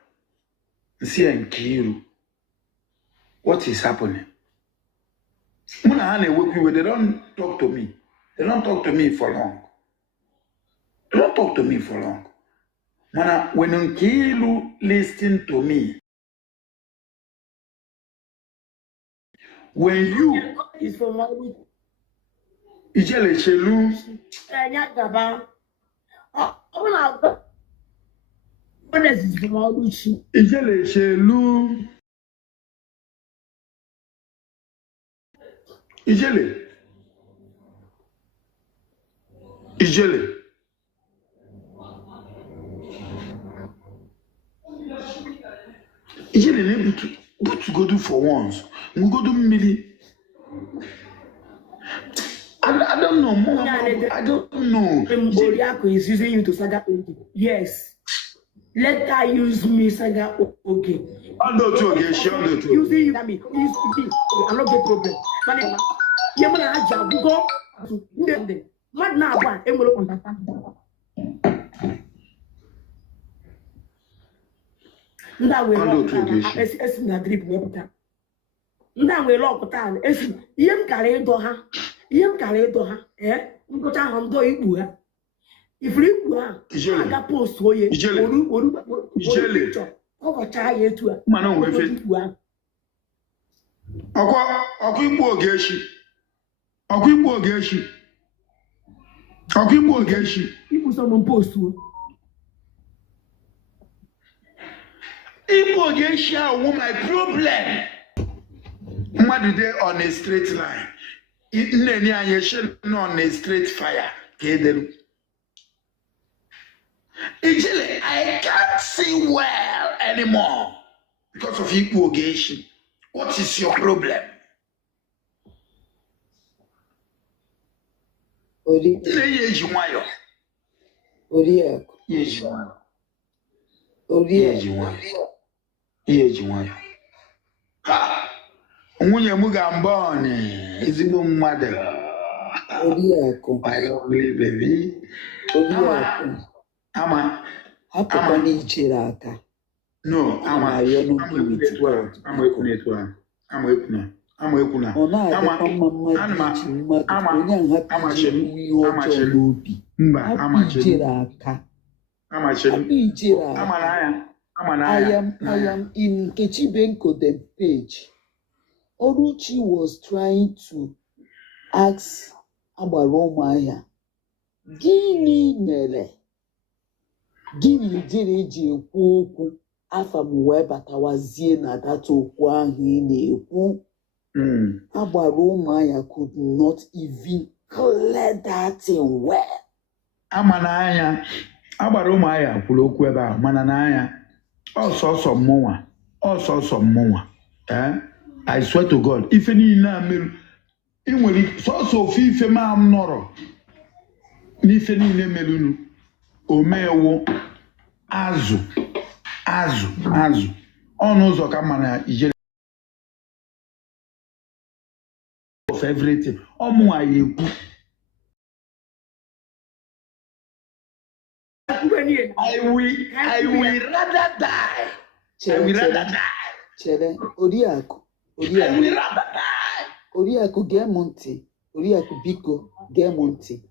nsi Nkiru what is happening mụ na ha na-ewekwa iwe they don't talk to me for long mana when Nkiru listen to me when you is for my ijele chelu anya gaba ọ na honest is for my ijele chelu ijele ne but go do for once we go do mmiri I don't know more. I don't know. Oriako is using you to saga Oge. Yes. Let her use me saga Oge. I'll do it again. She'll do it. Using you, I mean, I don't get problem. But you want to have go to them. Mad now, one, and we'll understand. That way, as in a drip water. That way, lock down. As young carry to her. Yem kale to ha nkota ha ndo igbu ha ifri igbu ha aga post oye oru picture okocha ya etu a mana onwe fe ọkụ igbu ogeshi ibu so mo post o igbu ogeshi a my problem mmadụ dey on a straight line Nene anyeshe on a straight fire. Kedelu. Ijele, I can't see well anymore because of equogation. What is your problem? Ori. Yejiwayo. Oriako. Yejiwayo. Ha. Nwunye m ga-mbọ ezigbo mmadụ. Oriako. I don't believe, baby. Oriako. Ama. Hapụkwa n'ichere aka. No, ama ekwuna. Ọ na-adịkwa mma mmadụ iji mmadụ onye nhapụ iji ihe ọjọọ n'obi. Hapụ ichere aka. Hapụ ichere aka. I am in Nkechi Benko the page. Oruchi was trying to ask Abaromaya, gịnị mere? Gịnị jere eji ekwu okwu afọ m wee batawazie na data okwu ahụ ị na-ekwu? Abaromaya could not even clear that thing well. Ama n'anya Abaromaya kwuru okwu ebe a mana n'anya ọsọsọ mmụnwa I swear to God, if any na-emerụ inwere sọsọ ofe ife ma m nọrọ n'ife niile merunu omewo azụ ọnụ ụzọ ka mana ijere of everything ọmụ anyị ekwu I will rather die. Chere, Oriako. Oriako gee m ntị. Oriako biko gee m ntị.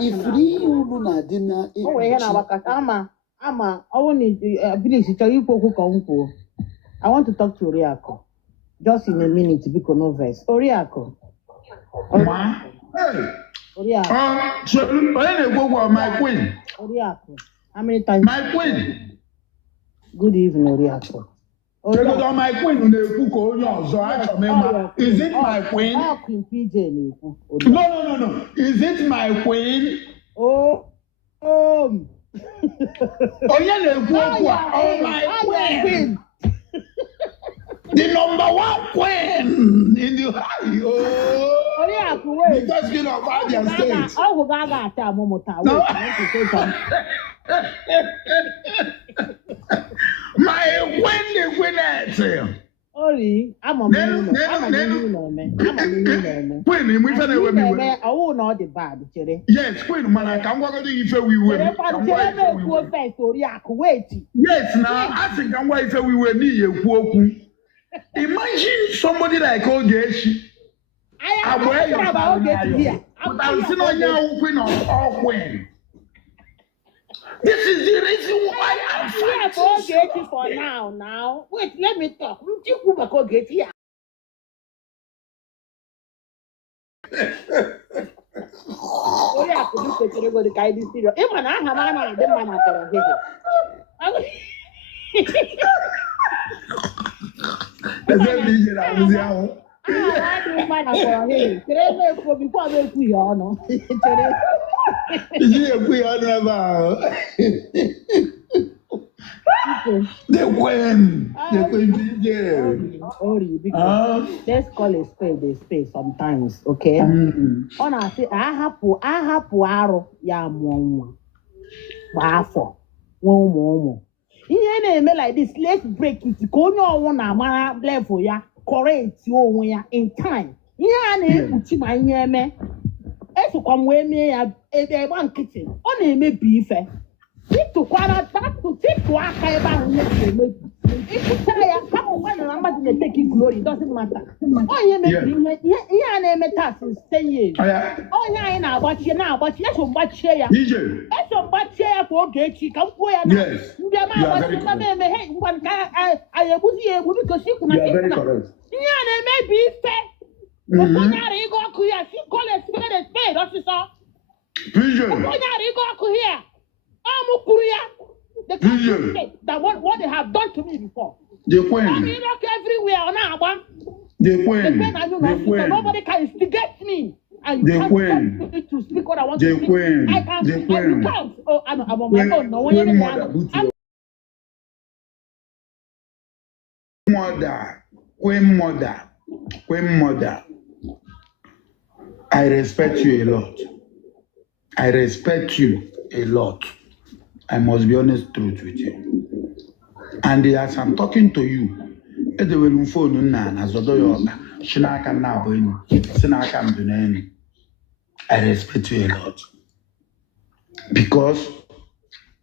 Ifuru ihe unu na-adị na ama ọwụ na Abilis chọrọ ikwu okwu ka m kwuo. I want to talk to Oriako. Just in a minute biko no verse. Oriako. Ma. Oriako. My queen. Oriako. How many times? My queen. Good evening, Oriako. Oriako, my queen na-ekwu ka onye ọzọ achọ m ịma. Is it my queen? Queen PJ na-ekwu. No. Is it my queen? Oh. Onye na-ekwu okwu a, oh my queen. The number one queen in the high. Oriakụ, the first king of Abia State. Oh, Gaga, ata momota. No. Wait, I want to say something. My when Ori, I'm a man. Queen, we find a way. Oh, not the bad, Jerry. Yes, Queen, man, I can walk if we were. Yes, now I think I'm why if we were near Woku. Imagine somebody like Ogeshi. I'm wearing about here. I'm sitting on your Queen or Queen. This is the reason why I'm fighting for now. Now, wait, let me talk. You go get here. Oh yeah, could you take it the guy this video? If I have an the man after The Queen let's call a spade sometimes, okay? On I say I have aro ya mwa afọ one ihe na-eme like this, let's break it ka onye ọnwụ na amara level ya correct onwe ya in time. Ihe a na-ekpuchi ma ihe eme esokwa m wee mee ya ebe nkịtị ọ na-emebi ife ịtụkwara tịtụ aka ebe ahụ na-emebi ịtụcha ya akụkwa na mmadụ na-eteki glory doesn't matter. Onye mebiri ihe a na-eme taa since 10 years. Onye anyị na-agbachi eso mgbachie ya ka oge echi ka m kwuo ya na ndị ama agbachi mma eme he ngwa nke anyị egbuzi ya egbu biko si kwuna ihe a na-emebi ife onye ara ịga ọkụ ya si kọle spade ọsịsọ onye ara ịga ọkụ ya that what they have done to me before. The Queen. I mean, look everywhere. The Queen. Nobody can instigate me. And the Queen. To speak what I want to speak. I can. The Queen. Oh, I'm on my own. No one. Queen mother. I respect you a lot. I must be honest truth with you. And as I'm talking to you, I respect you a lot. Because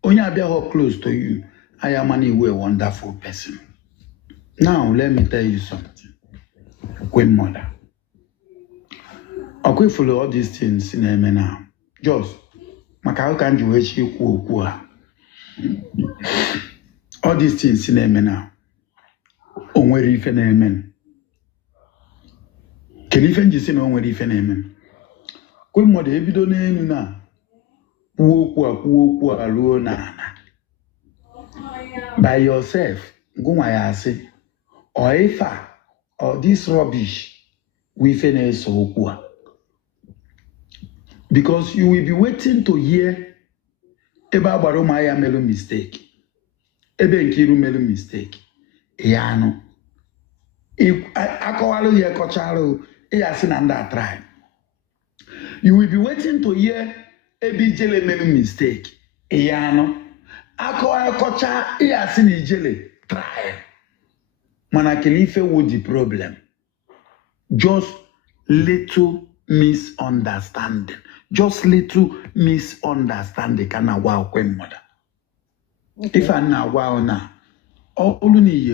when I be close to you, I am a wonderful person. Now, let me tell you something. Queen mother. I will follow all these things in a now. Just, how can you actually all these things in a now? On where if an amen. Can you find this in on where if an amen? Queen mother, if you don't know now, by yourself, go my say, or if or this rubbish, we finish so poor. Because you will be waiting to hear about Baromaya Melo mistake. Ebe Nkiru Melo mistake. Yano. If Akowalo Yekochalo, Yasin and that tribe. You will be waiting to hear Ebi Jele Melo mistake. Yano. Akowa Kocha, Yasin Jele tribe. Manakelife would the problem. Just little misunderstanding. Just little misunderstanding. Can I wow Queen mother? Okay. If I now wow now, all you need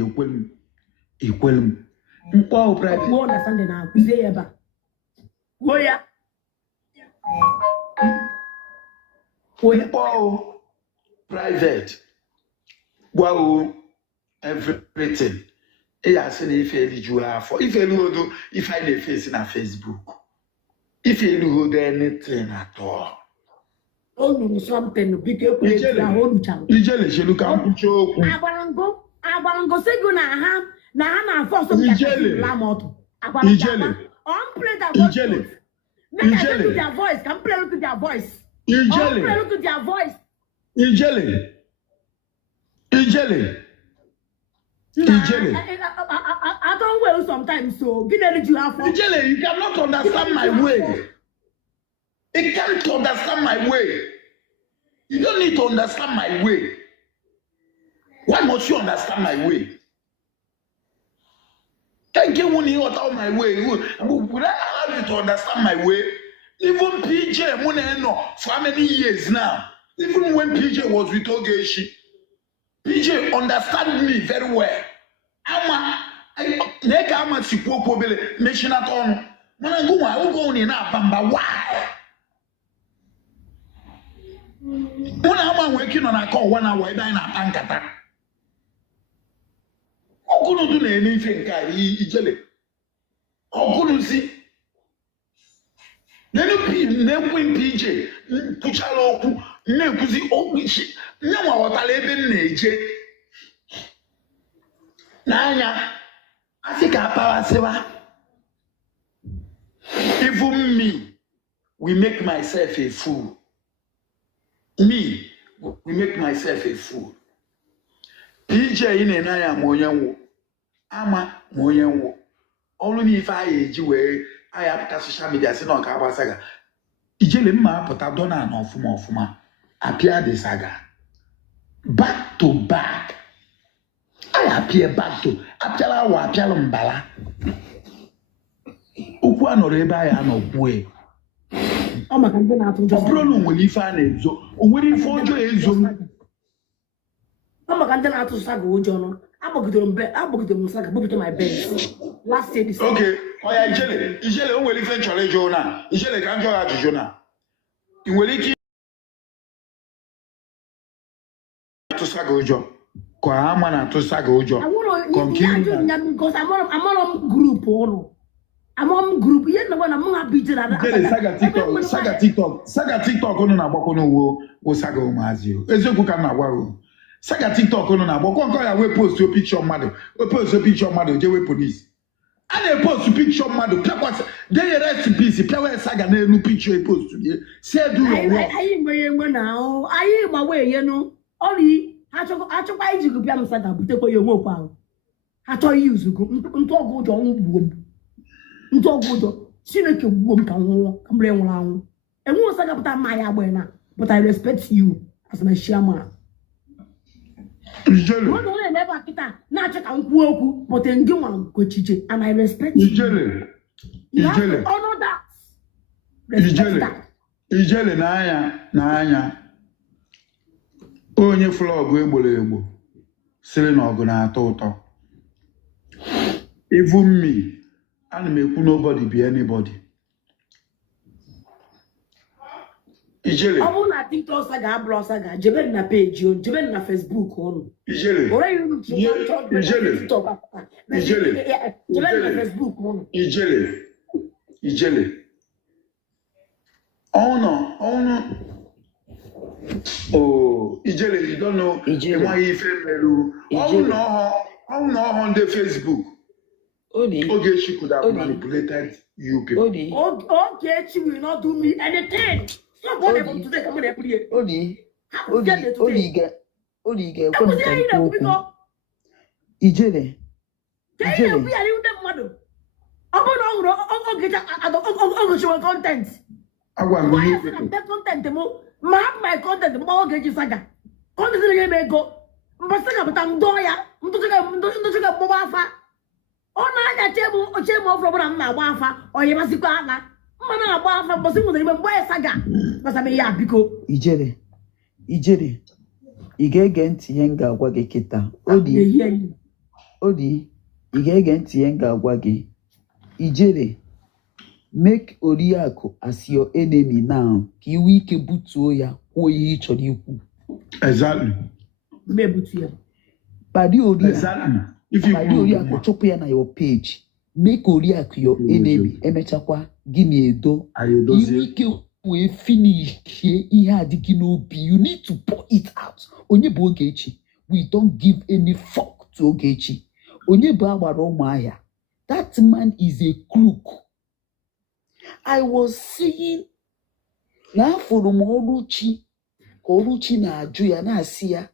equal. Wow, private. More understanding now. Is there ever? Goya. Wow, private. Wow, everything. I say if you are for if you know if I dey face in a Facebook. If you do anything at all. Oh, something big. Ijele shelu ka mpucho. Abarango say go na force of la moto. Ijele. On play that voice. Ijele. Make I look their voice. Can play look their voice. Ijele. Play look their voice. Ijele. I don't well sometimes, so get energy you have for. Ijele, you cannot understand my way. You can't understand my way. You don't need to understand my way. Why must you understand my way? Can't get one out of my way. Would I allow you to understand my way? Even PJ Muneno for how many years now? Even when PJ was with Ogeshi, PJ understand me very well. Neka ama sipopo bele meshina tono. Mwana nguma ugo ni na bamba why? Mwana ama working on a call 1 hour na ankata. Okuno do na anything ka Ijele. Okuno si. Nenu PJ kuchala oku nekuzi okuchi. Nyawa watale ebe neje. Nanya Africa power sewa. Even me, we make myself a fool. Me, we make myself a fool. PJ in a naya moyanwo. Ama moyanwo. Only if I age where I have social media, say no Kaba saga. Ijele ma potadona no fuma. Appear the saga. Back to back. I appear back to Apjala wa Apjala Mbala. Ukwa no reba ya no kwe. Oh my God, na to just. Obro no weli fa na ezo. Onwere fojo ezo. Oh my God, na to saga ojo no. Abogidom saga bobito my bed. Last year this. Okay, oya Ijele onwere fe chole jo na. Ijele kan jo ajujo na. Inwere ki to saga ojo. Kwa ama na to saga ojo. Because I'm on group or I'm on group yet no one among happy to that. Saga TikTok ono na gbako no wo saga o mazio. Ezeku ka na gwa saga TikTok ono na gbako nko ya we post your picture mmadụ. We post your picture mmadụ je we police. And post picture mmadụ. Pia dey rest in peace. Pia we saga na enu picture post to dey. Say do your work. Ayi now. Ayi my way, you know. Only achọkwa iji gụbịa m saga butekwa ya onwe okwa ahụ achọ ihe izugo ntọgụ ụjọ ọnwụ gbuo m ntọgụ ụjọ Chineke gbuo m ka nwụọ ka mre nwụrụ anwụ enwe saga pụta mma ya agba na but I respect you as my chairman. Ijele Mmadụ onye na-ebe akịta na-achọ ka m kwuo okwu but ngị nwa kochiche and I respect you. Ijele Honor that. Respect that. Ijele na anya onye flọg egbo sịrị na ọgụ na-atọ ụtọ. Even me, ana m ekwu nobody be anybody. Ijele Ọ bụrụ na TikTok saga abụrụ saga jebe na page o jebe na Facebook ọnụ. Ijele jebe na Facebook ọnụ. Ijele Oh, Ijele, you don't know why he fell. How no on the Facebook? Okay, she could have manipulated you people. Okay, she will not do me anything. Somebody from today, come on, please. Ijele. Content. My content, saga. Content may go. Saga, but I'm doya. Wafa. Oh, na table or chemo from Wafa or Yamasika. Mana Wafa, but even where saga. But I mean, yeah, because Ijele, Igege ntị ihe nga agwa gị kịta. Odi, Igege ntị ihe nga agwa gị. Ijele, make Oriakụ as your enemy now. Ka iwe ike butuo ya kwuo ihe ị chọrọ ikwu. Exactly. Padi Oriakụ. Exactly. If you Padi Oriakụ chụpụ ya na your page. Make Oriakụ your enemy. Emechakwa gịnị edo. Iwe ike we finish ihe adịghị n'obi. You need to pour it out. Onye bụ Ogechi. We don't give any fuck to Ogechi. Onye bụ agbara ụmụahịa. That man is a crook. I was saying na afọrọ m Ọlụchi ka Ọlụchi na-ajụ ya na-asị ya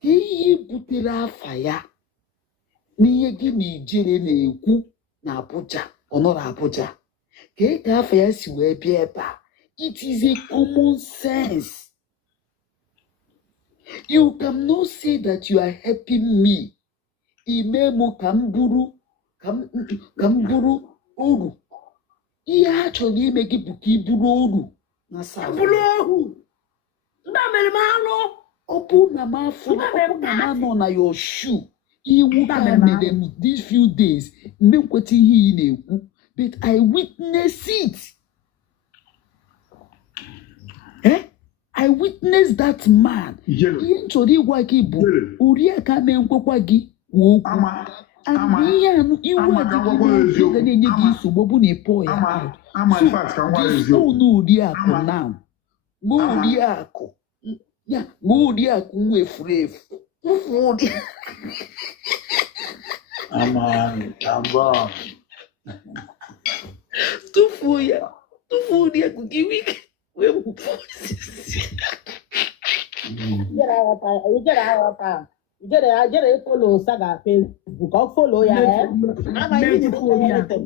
ihe butere afa ya n'ihe gị na ijere na-ekwu na Abuja ọ nọrọ Abuja ka ị ka afọ ya si wee bịa ebe a. It is a common sense. You cannot say that you are helping me. Ime mụ ka m bụrụ oru. Ihe a chọrọ ime gị bụ ka ị bụrụ oru na South. bụrụ ohu ndị mere m alụ Ọ bụ na m afọ na ọ bụ na m anọ na your shoe. Iwu ka mere m these few days mmekweta ihe ị na-ekwu, but I witness it. I witnessed that man. Ihe nchọrọ ịgwa gị bụ Oriakụ mee nkwekwa gị kwuo okwu. And ihe anụ iwu adịghị ga na-enye gị nsogbu bụ na ịpụ ya out. So this phone Oriakụ now. Oriakụ nwe furu efu. Tufuo Oriakụ gị wike. Jere follow Saga Facebook. I'll follow ya.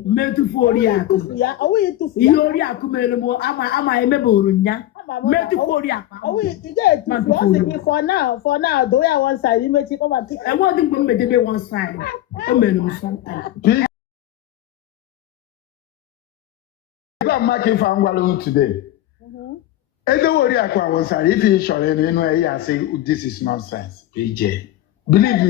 Metufu Oriakụ. Ya, are we to Ihe Oriakụ mere m ama emeburu nya. Metufu Oriakụ. Are we to get for now, do ya one side, you make it over. I want to medebe one side. O mere m something. I'm making for Angwalo today. Oriakụ one side. If you show it, I say this is nonsense. PJ. Believe me.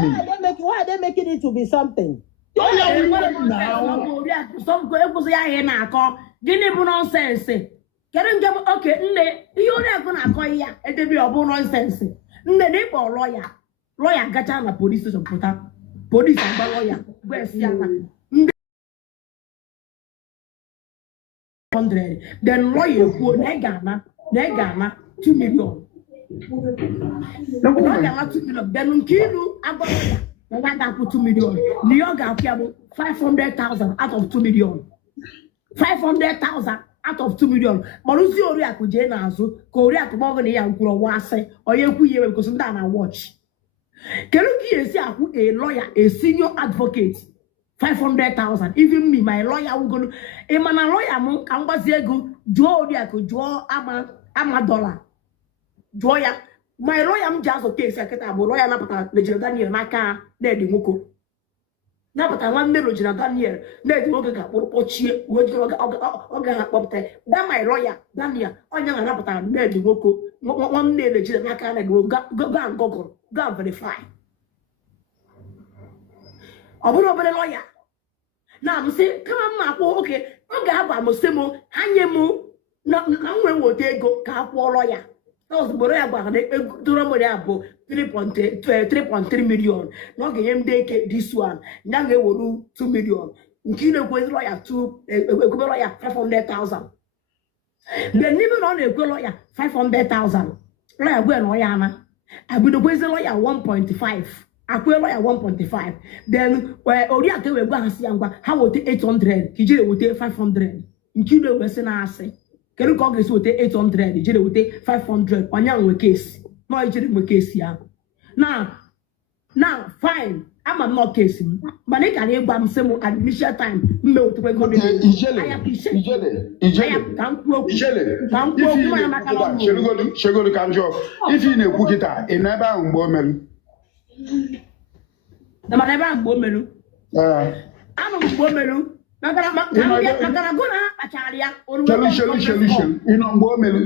Why are they making it to be something? Oh, yeah, some go ya here na akọ. Gịnị bụ nonsense? Kedu nke okay, nne, ihe Oriakụ na-akọ ya, edebi ọ bụ nonsense. Nne na ịkpọ lawyer gacha na police station pụta. Police agba lawyer, gwa esi ana. 100. Then lawyer kwuo na ị ga-ana 2 million. Lawyer 2 million. Then Nkiru agba lawyer. Na ga-akwụ 2 million. New York ga-akwụ 500,000 out of 2 million. 500,000 out of 2 million. Maruzi Oriakụ jee n'azụ ka Oriakụ ma ọ na ya nkwuru ọwa asị onye ekwu ihe because ndị a na watch. Kedu ka esi akwụ a lawyer, a senior advocate 500,000? Even me, my lawyer will go. Emana lawyer mo ka mgbazi ego jụọ Oriakụ jụọ ama dollar. Jụọ ya. My lawyer m ji azụ case akịta bụ lawyer napụtara Regina Daniel n'aka na-edi nwoke. Napụtara nwanne Regina Daniel na-edi nwoke ga-akpụrụ kpọchie ọ ga-akpọpụta. That my lawyer Daniel onye ga-anapụtara na-edi nwoke nwanne Regina n'aka na-edi nwoke. Go and Google, go and verify. Ọ bụrụ obere lawyer. Na m sị kama m na-akwụ oke ọ ga-agba m sị m ha nye m na nwee weta ego ka akwụọ lawyer. Ozugbo ya gwara na doro m ya bụ 3.3 million. Na ọ ga-enye m deke this one. Ya ga-ewuru 2 million. Nke na-ekwezi lawyer ekwebe lawyer 500,000. Then n'ime na ọ na-ekwe lawyer 500,000. Lawyer gwe na ọya ana. Abidokwezi lawyer 1.5. Akwe lawyer 1.5. Then Oriakụ wee gwa ha si ya ngwa ha wote 800 ka ijere wote 500. Nke na-ewesi na asị. Kedu ka ọ ga-esi wote 800 ijere wote 500 onye nwe case. No ijere nwe case ya. Now fine. Ama m no case m. Mana ị ka na-egwa m sị m at initial time mme wotekwe ego dị. Shegodu ka njọ. Ife ị na-ekwu kịta ị na ebe ahụ mgbe o merụ. Na mana ebe ahụ mgbe o merụ. Anụ mgbe o merụ. Makana go na akpachara ya. Shelu. Ịnọ mgbe o merụ.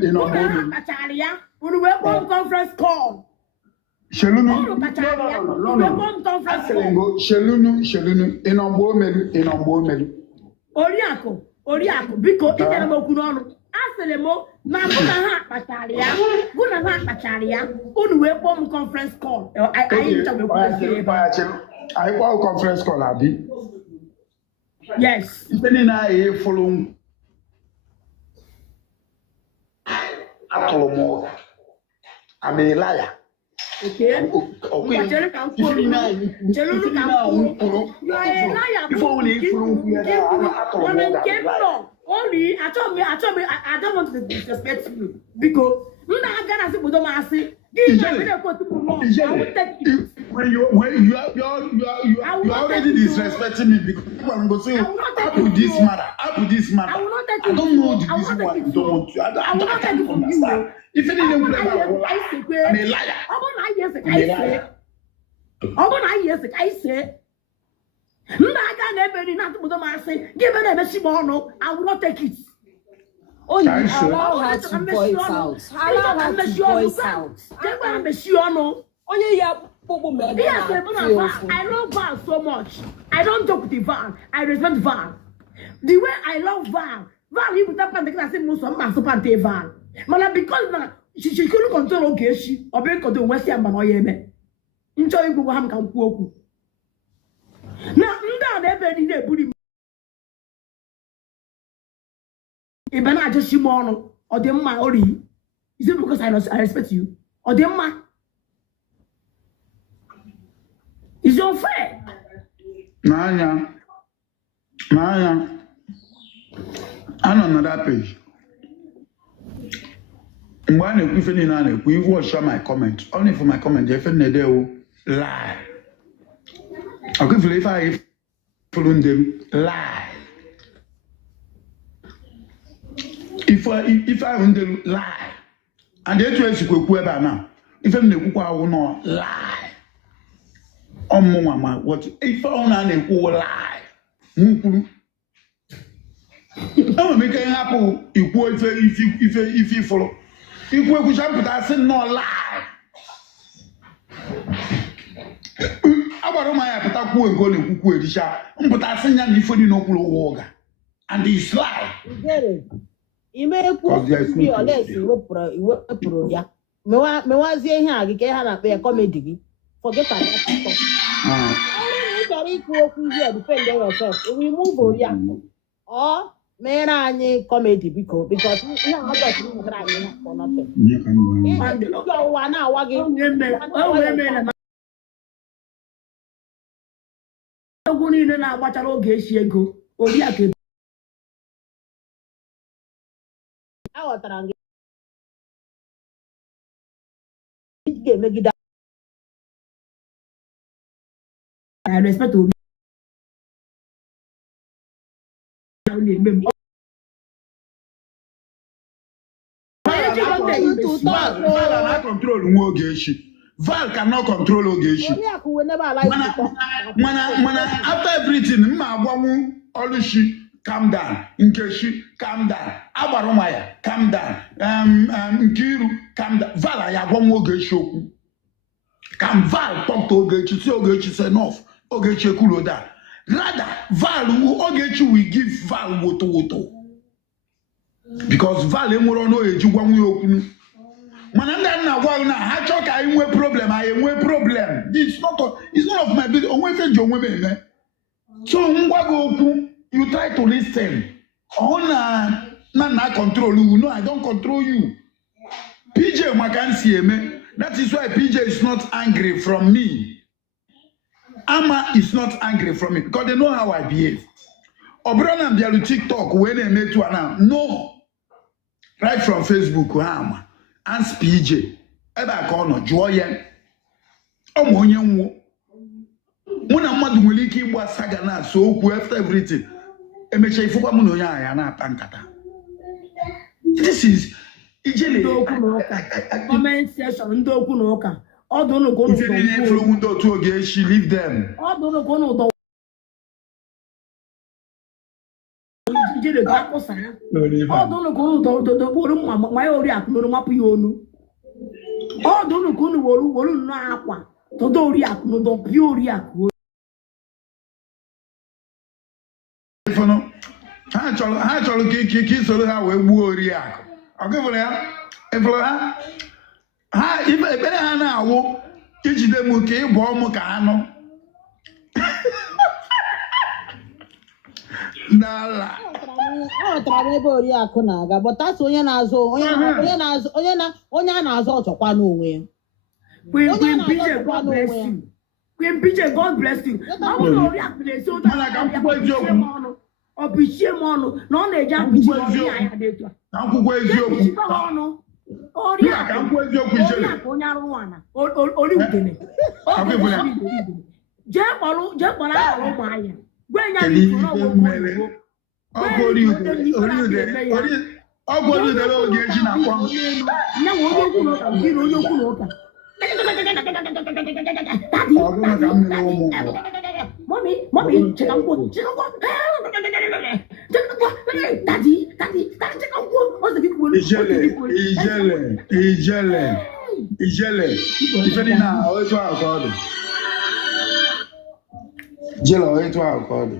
Akpachara ya. Unu wee kpọọ conference call. Shelunu. Shelunu. Ịnọ mgbe o merụ. Oriakụ biko ịnyere m okwu n'ọnụ. Asịrị m na gụ na ha akpachara ya. Unu wee kpọọ m conference call. Anyị kpọọ conference call abi. Yes. Ife niile anyị fụrụ atụrụ m I'm a liar. Okay. Only I don't want to disrespect you because I will take it. when you already disrespecting me because people are going to say, how could this matter? How could this matter? I don't know the reason why you don't want to. I can't understand. If you didn't play I'm a liar. I say. I will not take it. Oh, you allow her to voice out. Allow her to voice out. Oh, yeah, I love Val so much. I don't talk with the Val. I respect Val. The way I love Val, you put up and the class in Muslim, Val. But because she couldn't control Ogeshi or be control West Ham and Oyeme. Enjoy Guham can walk. Now, never did a booty. If I just Shimono or the ma Ori, is it because I respect you? Or the ma? Is it unfair? Nanya. I'm on another page. When if we watch my comment, only for my comment, definitely they will lie. Okay, if I follow them, lie. If I want them lie, and they try to go whoever now. If I'm the cook, I will not lie. Oh, mama, what if I want to lie? I'm making apple. If you follow, if we could jump, I said no lie. About my appetite, go and go to cook with the but I send you for the no woga, and this lie. You may put your legs in Proya. Me was here, I can't have a comedy. Forget that. Depend on yourself. We move on, yeah. Or may I need comedy because now I got to try for nothing. Go 1 hour again. Oguni na agbacha oge eshi ego ori ake awotara ngi ike megida I respect obi Val control Ogechi. Val cannot control Ogechi. After everything, Olushi, calm down. Nkechi, calm down. Abarumaya, calm down. Nkiru, calm down. Val, I have one Ogechi. Can Val talk to Ogechi? Say Ogechi is enough. Ogechi Kuloda. Rather, Val, Ogechi will give Val woto. Because Val Emorono Ejuwamu. Mananda na wana hachoka imwe problem. I imwe problem. It's not of my business. Onwe John women. So you try to listen. Na control you. No, I don't control you. PJ Makansi me. That is why PJ is not angry from me. Ama is not angry from me because they know how I behave. Obrana Bialu TikTok when they make to now. No. Right from Facebook, Ama. Ask PJ. Eba kono joye. Omonye nwo. Muna madu muliki ibu asaga na so oku after everything. Emeche ifukwa muno ya na pankata. This is Ijele. Comment section ndo okwu na ụka. Ọ dị unu kono do. If you follow window to Ogechi, leave them. Ọ dị unu kono do. Ijele ga akpọsa ya. Ọ dị unu kono do buru ma ya ori akụ mapụ ya onu. Ọ dị unu kono wolu no akwa. Todo ori akụ do pi ori akụ. Ha chọrọ ka soro ha wee gbuo ori akụ. Okay, ya efolo ha ekpere ha na-awụ ijide m ka ịbụ ọmụ ka anụ n'ala Ọtara ebe Oriakụ na-aga but that's onye na-azụ onye a na-azụ ọchọkwa n'onwe ya. Queen PJ, God bless you. Queen PJ, God bless you. Ọ bụ na Oriakụ na-esi ụta na akwụkwọ eziokwu. Ọbịchie m ọnụ na ọ na-eji akpụchi ọrụ ya na-etu a. Akwụkwọ eziokwu. Oriakụ onye arụ nwana ori udene Mommy, check out what? Daddy, check out what's the big one? Ijele. Ifedi na otu akọọdụ. Ijele otu akọọdụ.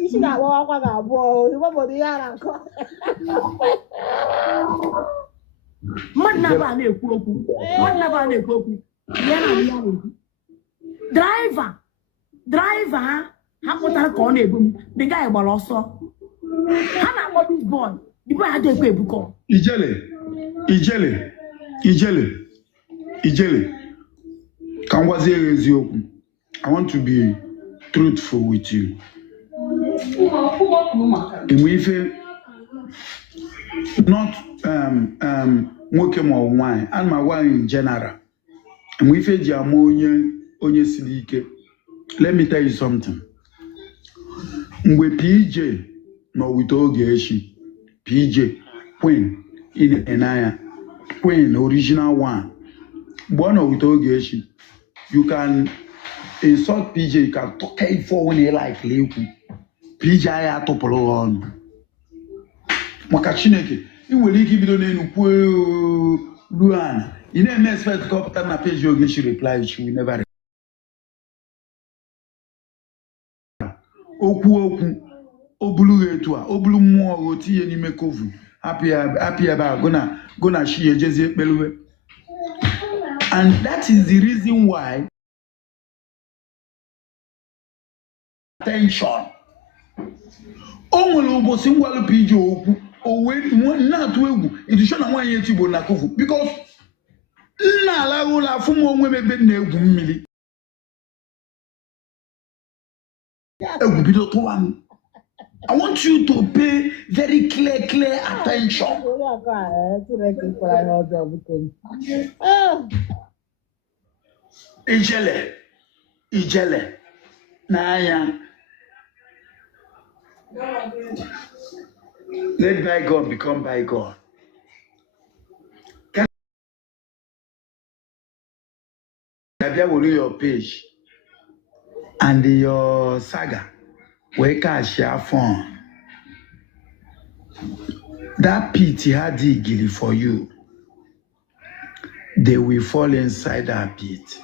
Isi ga-akpọ akwa ga-abụọ obodo ya na-akọ. Mmadụ na-aba na-ekwu okwu. Ya na ya okwu. Driver ha kpụtara ka ọ na-ebu m. The guy gbara ọsọ. Ha na-akpọ this boy. The boy had ekwe ebukọ. Ijele. Ka m gwazie gị eziokwu. I want to be truthful with you. Ife not nwoke ma ọ nwanyị, ana m agwa in general. Ife ji ama onye siri ike. Let me tell you something. Mgbe PJ nọ with Ogechi, PJ Queen in Enaya, Queen original one. Mgbe ọ nọ with Ogechi, you can insult PJ, you can talk for when you like Leku. PJ ya topolo on. Maka Chineke, I nwere ike ibido n'enu kwuo Luana. You didn't expect to come na page Ogechi reply, she will never. Okwu obulu etu a obulu mmụọ oti ye n'ime kovu happy ebe gonna shi ejezi ekpeluwe. And that is the reason why attention onwere ụbọchị ngwalu PJ okwu owe na-atụ egwu edisho na nwanyị etigbo na kovu because nna ala ụlọ afụ m onwe m ebe na-egwu mmiri egwu bido tụwa m. I want you to pay very clear attention. Ijele. Naya. Let bygone become bygone. Can you your page and your saga? Where can share phone? That pit had digili for you. They will fall inside that pit.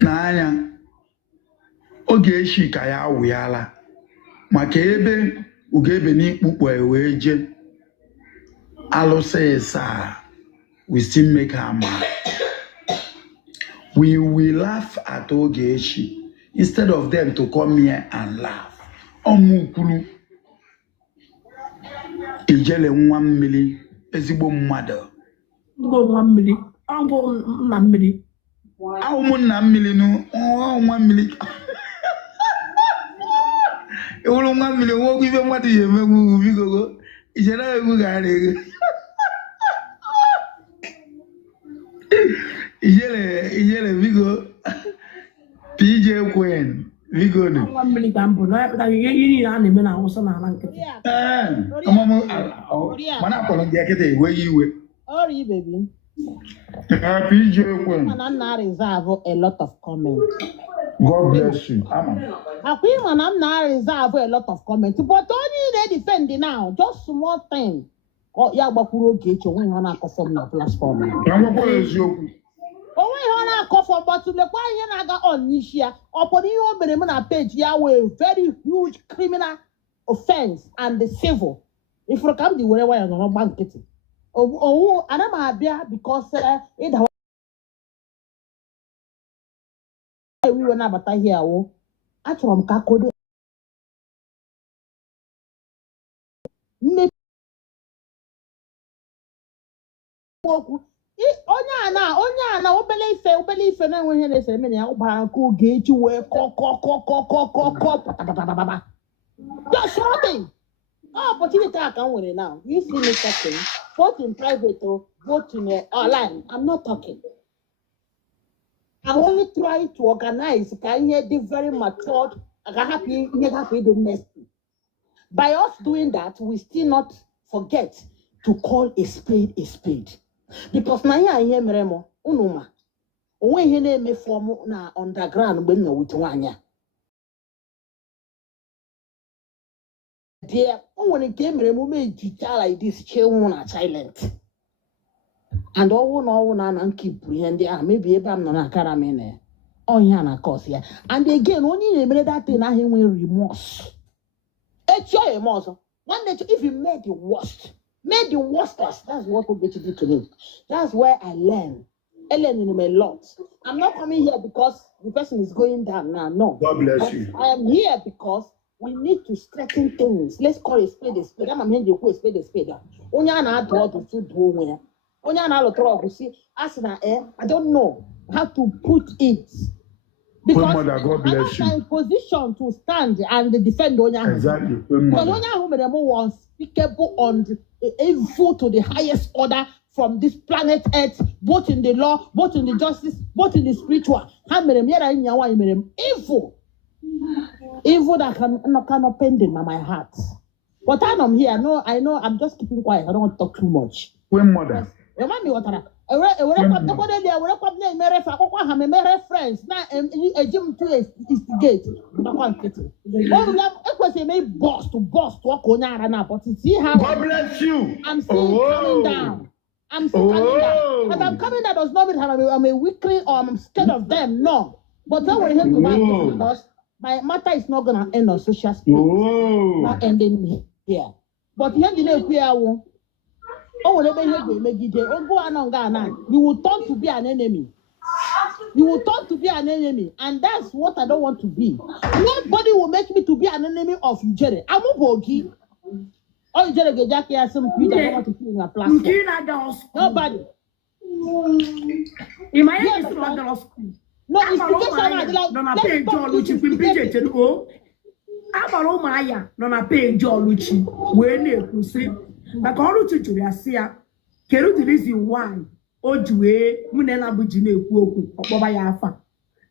Nanya, Ogechi ka ya wiyala. Maka ebe ugebe ni kpukpo eweje. Alose sa, we still make her mad. We will laugh at Ogechi instead of them to come here and laugh. Omukuru. Ijele nwa mmiri ezigbo mmadụ. Nwa mmiri. Abụ nna mmiri. Nna mmiri nu nwa mmiri. Ewuru nwa mmiri nwoke ife mmadụ ya emegbu bigogo. Ijele egwu gara ego. Ijele bigo. PJ Queen. Vigo no. Nwa mmiri ka mbụ na epụta ihe na na-eme na awụsa na ala nkịtị. Mana akpọrọ ndị akịta ewe iwe. Sorry, baby. PJ Queen. I'm not reserve a lot of comments. God bless you. I'm not reserve a lot of comments. But only they defend now. Just small thing. Oh, yeah, but we'll get you when you're not from your platform. I'm going to for but to the point I on Nishia upon you on page ya a very huge criminal offense and the civil. If you come the way you're gonna bank it. Oh, and I'm here because it we were not but here. Oh, I from Kakode. Onya na obele ife na enwe ihe na-ese eme na ụbara nke Ogechi wee kọ just something. Opportunity I can win it now. You see me talking. both in private or both in online. I'm not talking. I'm only trying to organize. Can you be very matured? I can happy the next. By us doing that, we still not forget to call a spade a spade. Because now I hear meremo unuma. When he name me form na underground when no with one. Dear, when it came remove guitar like this, chair one silent. And all one and keep there, maybe a bam on a caramene. Oh, yeah, course, yeah. And again, only a that thing I will remorse. It's your remorse. One day, if you made the worst, that's what will get you do to me. That's where I learn. I learn in a lot. I'm not coming here because the person is going down now. No. God bless you. I am here because we need to straighten things. Let's call a spade a spade. I'm here to spade a spade. Only an adult to do where. Only an adult see. I don't know how to put it. Because Mother, God bless you. I'm in position to stand and defend Onya. Exactly. Because Onya was unspeakable on evil to the highest order from this planet Earth, both in the law, both in the justice, both in the spiritual. Evil. Evil that cannot pen in my heart. But I'm here. I know I'm just keeping quiet. I don't want to talk too much. When mother. Remind me what I friends now a gym to instigate. Boss to but see how God bless you. I'm still coming down. Coming down. But I'm coming down does not mean I'm a weakling or I'm scared of them. No. But then when you to because my matter is not gonna end on social space. Not ending here. But here the oh, whatever you go on, you will turn to be an enemy. You will turn to be an enemy, and that's what I don't want to be. Nobody will make me to be an enemy of Ujere. I'm a bogi. Oh, Ujere Gejaki has some people that want to see in a platform. Nobody. In my head, it's not the school. No, it's because I'm not paying John Lucci. I'm a Maya, not paying John Lucci. When you see. But all to Julia, Keru the reason why Ojue Munena Bujine Kuoku, Oba Yafa,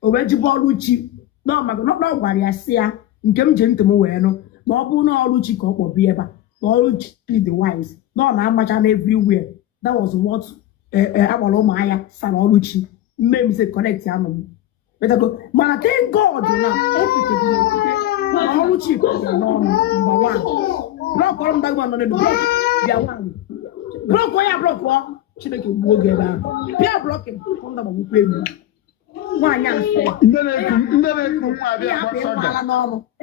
Obejibo Luchi, no, not Wariasia, in Kem Gentleman, Bobu no Luchi Copo Bieba, Luchi the wise, no, not much and everywhere. That was what Abalo Maya, San Oluchi, made me say connect Yamu. But I go, man, thank God, Oluchi, number one. Block one by one on the block. Block where block what? She make you go get down. They blocking. Come down and play me. Why not? E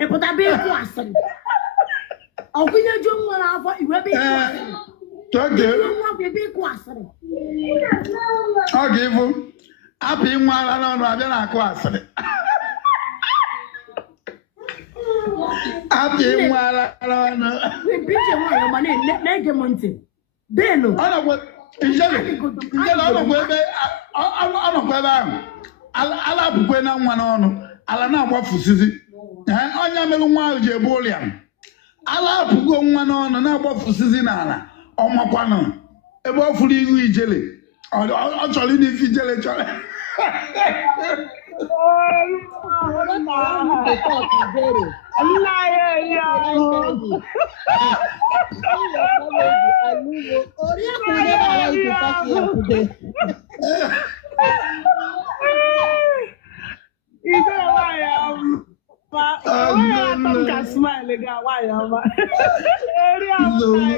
put a big question. I'll be a young one for you. I'll give him. I'll be one. I don't know. I don't know. Question. Happy one. We beat your money. Make a money. Then, I don't know. Ala bukwe na nwa n'ọnụ ala na-agbafu sisi onye mere nwa ahụ ji ebu ya ala bukwe nwa n'ọnụ na-agbafu sisi n'ala ọmakwanụ ebe ọ furu ihu ijele ọ chọrọ ịdị ife ijele chọrọ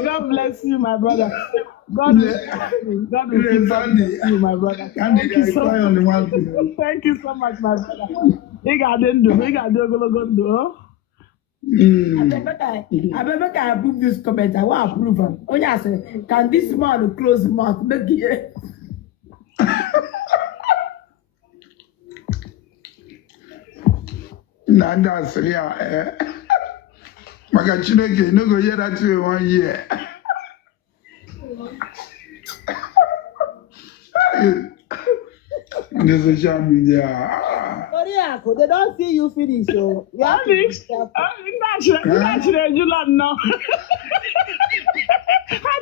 God bless you, my brother. God bless you, my brother. Thank you so much. Thank you so much, my brother. I better approve this comment. I will approve him. Oh, yeah, sir. Can this man close mouth? Make it. Nanda Sria. Magachineke, no go hear that to 1 year. The social media. They don't see you finish, so you have to be careful.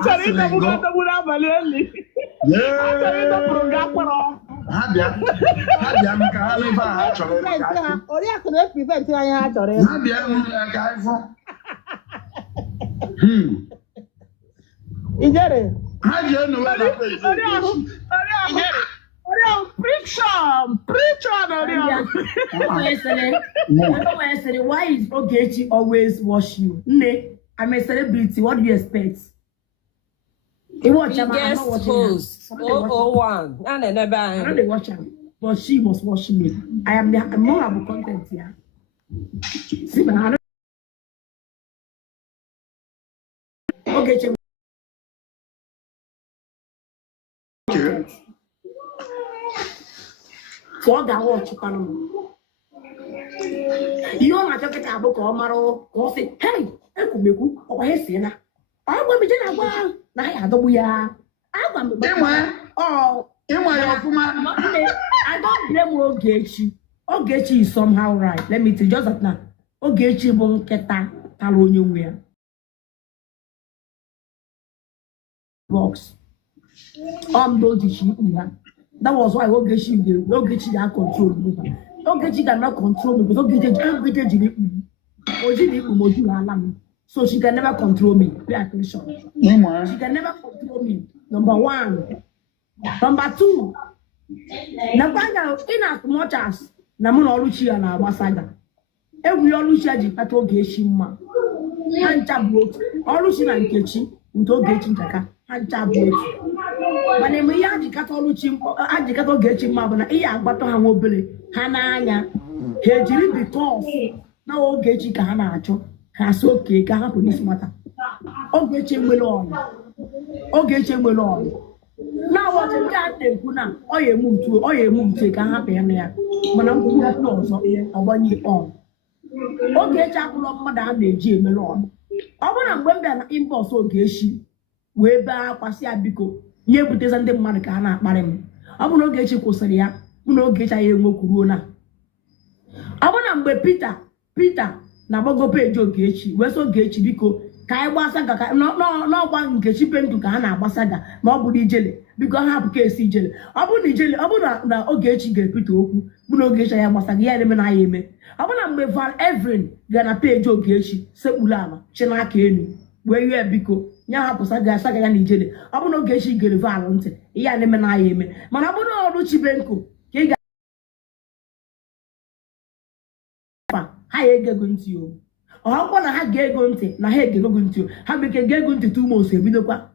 Achọrọ ịdọgbu n'abalị eli. Achọrọ ịdọpụrụ gị akpọrọ. Ha bịa ka ha n'ife a ha chọrọ ịlụ ka anyị. Oriakụ na-eprivent anyị ha chọrọ ịlụ. Ha bịa ka anyị fụ. Ijere. Ha ji enuwe na peji. Why is Ogechi always wash you? Nne, I'm a celebrity. What do you expect? Biggest host 001. I don't watch her, but she was watching me. I'm more about content here. See, but I don't. Ogechi. So I got watch you. You are not talking about Omaro, or say, hey, Ekumeku, or Hesina. I'm going to be done. I had a weir. I'm going to be oh, I don't blame Ogechi. Ogechi is somehow right. Let me tell you just that now. Ogechi won't get that Talonia wear. Box. That was why Ogechi can't control me. Ogechi cannot control me because Ogechi so she can never control me. Pay attention. She can never control me. Number one. Number two. In as much as Namun Oluchi and Abasaga. Every Oluchi ji pato Ogechi ma. Hanja boat. Oluchi na Nkechi with Ogechi Jaka. Hanja boat. When we had the Catholic, I the Catholic Mabana, I got to have mobile, Hananya, Hejiri because now Ogechi Kahanacho has okay, can happen this matter. Ogechi will on. Ogechi will on. Now what you got there, Kuna, or you move to can happen there. When I'm going to close or 1 year on. Ogechi will not Madame de J. Melon. I want to go back in Boss Ogechi. Way back, Pasia Biko. Ye bute ndị mmadụ ka na-akparị m. Ọ bụ na Ogechi kwụsịrị ya, bụ na Ogechi ya enwe kwuru na. Ọ bụ na mgbe Peter na gbago page Ogechi, wee so Ogechi biko ka anyị gbasa ga n'ọgba Nkechi pentu ka ha na-agbasa ga ma ọ bụ Ijele biko ha hapụ kesi Ijele. Ọ bụ na Ijele, ọ bụ na Ogechi ga-epita okwu, bụ na Ogechi ya gbasa ga ya eme na ya eme. Ọ bụ na mgbe Van Evren ga na page Ogechi sekpuru ala chinaka enu wee yue biko nya hapụsa ga-asaga ya n'Ijele. Ọ bụ na Ogechi gere valụ ntị ihe a na-eme na ya eme mana ọ bụ na Oluchi Benko ka ị ga ha ya egego ntị o. Ọkwa na ha ga-ego ntị na ha egego ntị o. Ha bekee ga-ego ntị 2 months ebidokwa.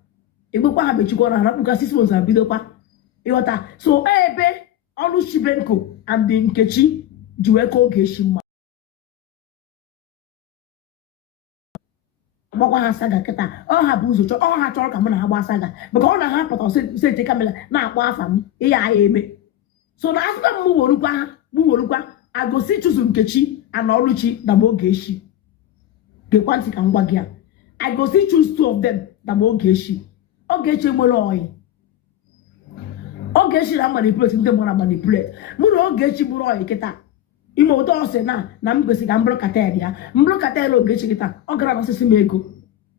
Egbekwa ha bechikwa na ha rapụka 6 months ebidokwa. Ịghọta so ebe Oluchi Benko and Nkechi ji wee ka Ogechi mma. Gbakwa ha saga kịta ọ ha bụ ụzọ ọ ha chọrọ ka mụ na ha gbaa saga maka ọ na ha pụta sete kamera na-akpọ afa m ihe a eme so na asụka m werukwa agosi chụzụ Nkechi and Oluchi na Ogechi gekwa ntị ka m gwa gị ya I go see choose 2 of them na Ogechi nwere oyi Ogechi na manipulate ndị mụ na manipulate mụ na Ogechi bụrụ oyi kịta ime ụtọ ọsị na m kwesịrị ka m bụrụ katel ya mbụrụ katel Ogechi kịta ọ gara n'osisi m ego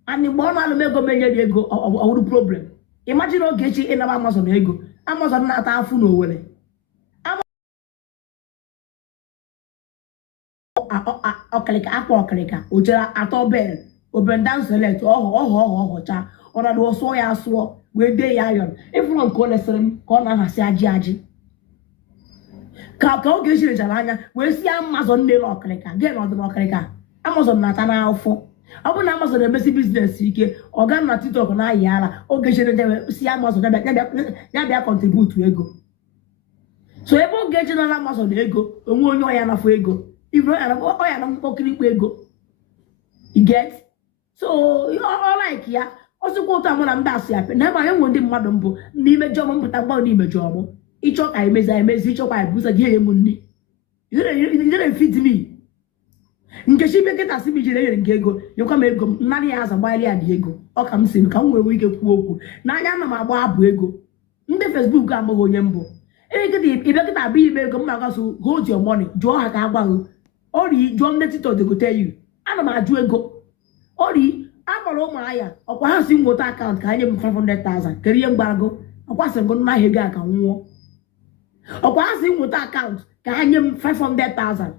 and mgbe ọ na-alụ m ego m enye dị ego ọ wụrụ problem. Imagine Ogechi ịnaba Amazon ego Amazon na-ata afụ n'Owerri ọkịrịka akpa ọkịrịka o jere atọ bel obendan select ọhọcha ọ na ọsụọ ya asụọ wee dee ya ayọn ịfụrụ nke o lesịrị m ka ọ na-ahasị ajị ka Ogechi lechara anya wee si Amazon n'elu ọkịrịka gee na ọdịna ọkịrịka Amazon na-ata n'afọ. Ọ bụ na Amazon emesi biznes ike ọ ga na TikTok na-ayị ara Ogechi si Amazon ya bịa contribute ego so ebe Ogechi nọ na Amazon ego onwe onye ọya nafọ ego ibu ọya na mkpọkịrịkpa ego you get so ọ like ya ọsịkwa ụtọ amụ na ndị asị ya na ebe anyị nwe ndị mmadụ mbụ n'ime jọm mpụta mgbanwe n'ime jọm ịchọ ka emezi ịchọkwa ya busa gị enye m nri ijere fit me Nkechi ibe kịta si bijiri enyere nke ego nyekwa m ego m narị ya aza gbanyere ya dị ego ọ ka m si ka m nwee ike kwuo okwu n'anya ana m agba abụ ego ndị Facebook amaghị onye mbụ ibe kịta abụ ime ego m na-agaso hold your money jụọ ha ka agwaghị ori jụọ ndị TikTok they go tell you ana m ajụ ego ori akpọrọ ụmụ aya ọkwa ha si nweta akaụntụ ka ha nye m 500,000 kere ihe mgbago ọkwa sị ngụ nna ego a ka nwụọ ọkwa ha si nweta akaụntụ ka ha nye m 500,000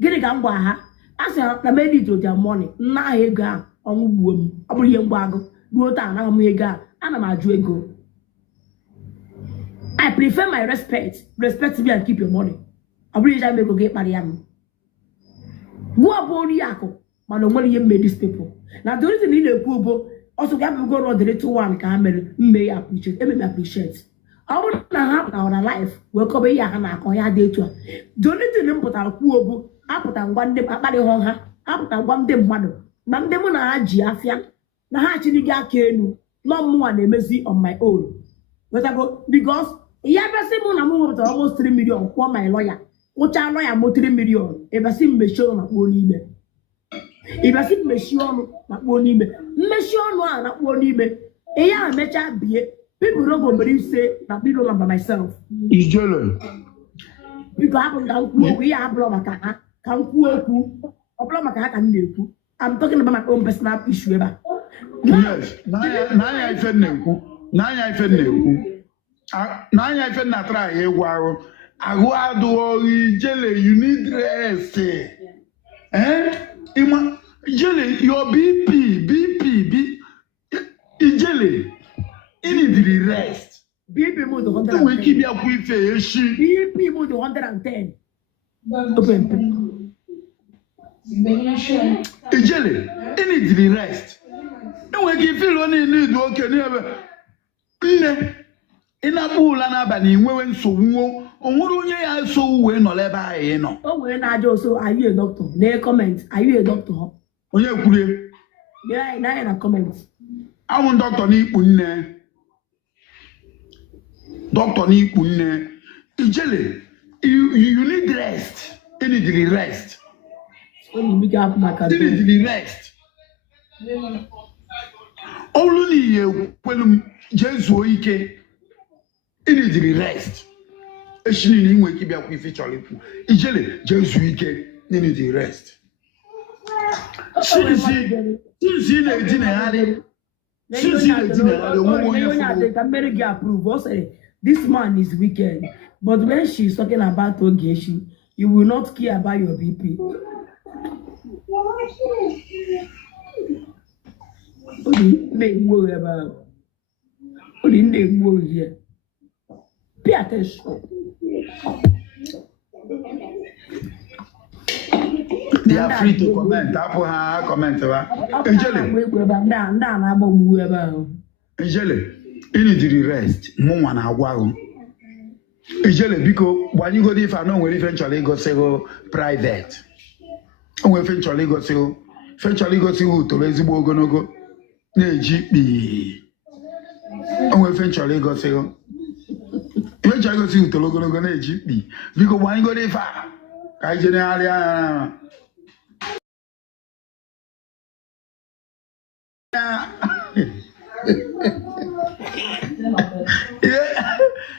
gịnị ka m gwa ha a sị na medit ota money nna ahụ ego a ọnwụ gbuo m ọ bụrụ ihe mgbago ruo taa anaghị m ego a ana m ajụ ego I prefer my respect me and keep your money ọ bụrụ iji ego gị kparịa m gụọ bụ ori akụ mana onwere ihe mme these people na the reason ị na-ekwu ụbọ ọsọ ga bụgo rod little one ka ha mere mme ya appreciate ọ bụrụ na ha pụtara na life wee kọba ihe ha na-akọ ya dị etu a the only thing m pụtara kwuo bụ apụta ngwa ndị akparịghọ ha apụta ngwa ndị mmadụ ma ndị mụ na ha ji afịa na ha chiri gị aka elu nọ mụnwa na-emezi on my own wetago because ihe abịasị mụ na m nwepụtara almost 3 million kwụọ my lawyer kwụchaa lawyer m 3 million ebasị mmechie ọnụ na kpuo n'ime ibasị mmechie ọnụ na kpuo n'ime mmechie ọnụ a na kpuo n'ime ihe a mechaa bie people no go believe say na me no by myself Ijele biko hapụ ka m kwuo okwu ihe abụrụ maka ha ka m kwuo okwu ọ bụrụ maka ha ka m na-ekwu I'm talking about my own personal issue ebe a yes n'anya ife na-ekwu n'anya ife na-atara anyị egwu ahụ adụghị Ijele you need rest Ima Ijele your BP Ijele you need rest BP mo the we keep ya ku ife eshi BP mo the 110 open Ijele you need rest enwe gị feel only need okay n'ebe nne ịnapụla n'abalị nwewe nsogbu onwere onye ya so uwe nọ ebe ahụ nọ o nwere na-ajụ oso are you a doctor na comment are you a doctor onye kwuru ya na comment awụ doctor n'ikpu nne Ijele you need rest you need rest olu n'ihe kwelu Jesu ike you need rest eshini na inwe ike bịakwa ife chọrọ ikwu Ijele Jesu ike you need rest since na-eji na-egharị this man is wicked but when she's talking about Ogechi you will not care about your BP pay attention. They are free to comment. Comment. Ijele, you need to rest. Mwa na agwa. Ijele, biko, when you go there, if I know when eventually go say private. When eventually go say to ezigbo ogonogo na-eji kpi. When eventually go say to ogologo na-eji kpi. Biko, when you go there, ka ije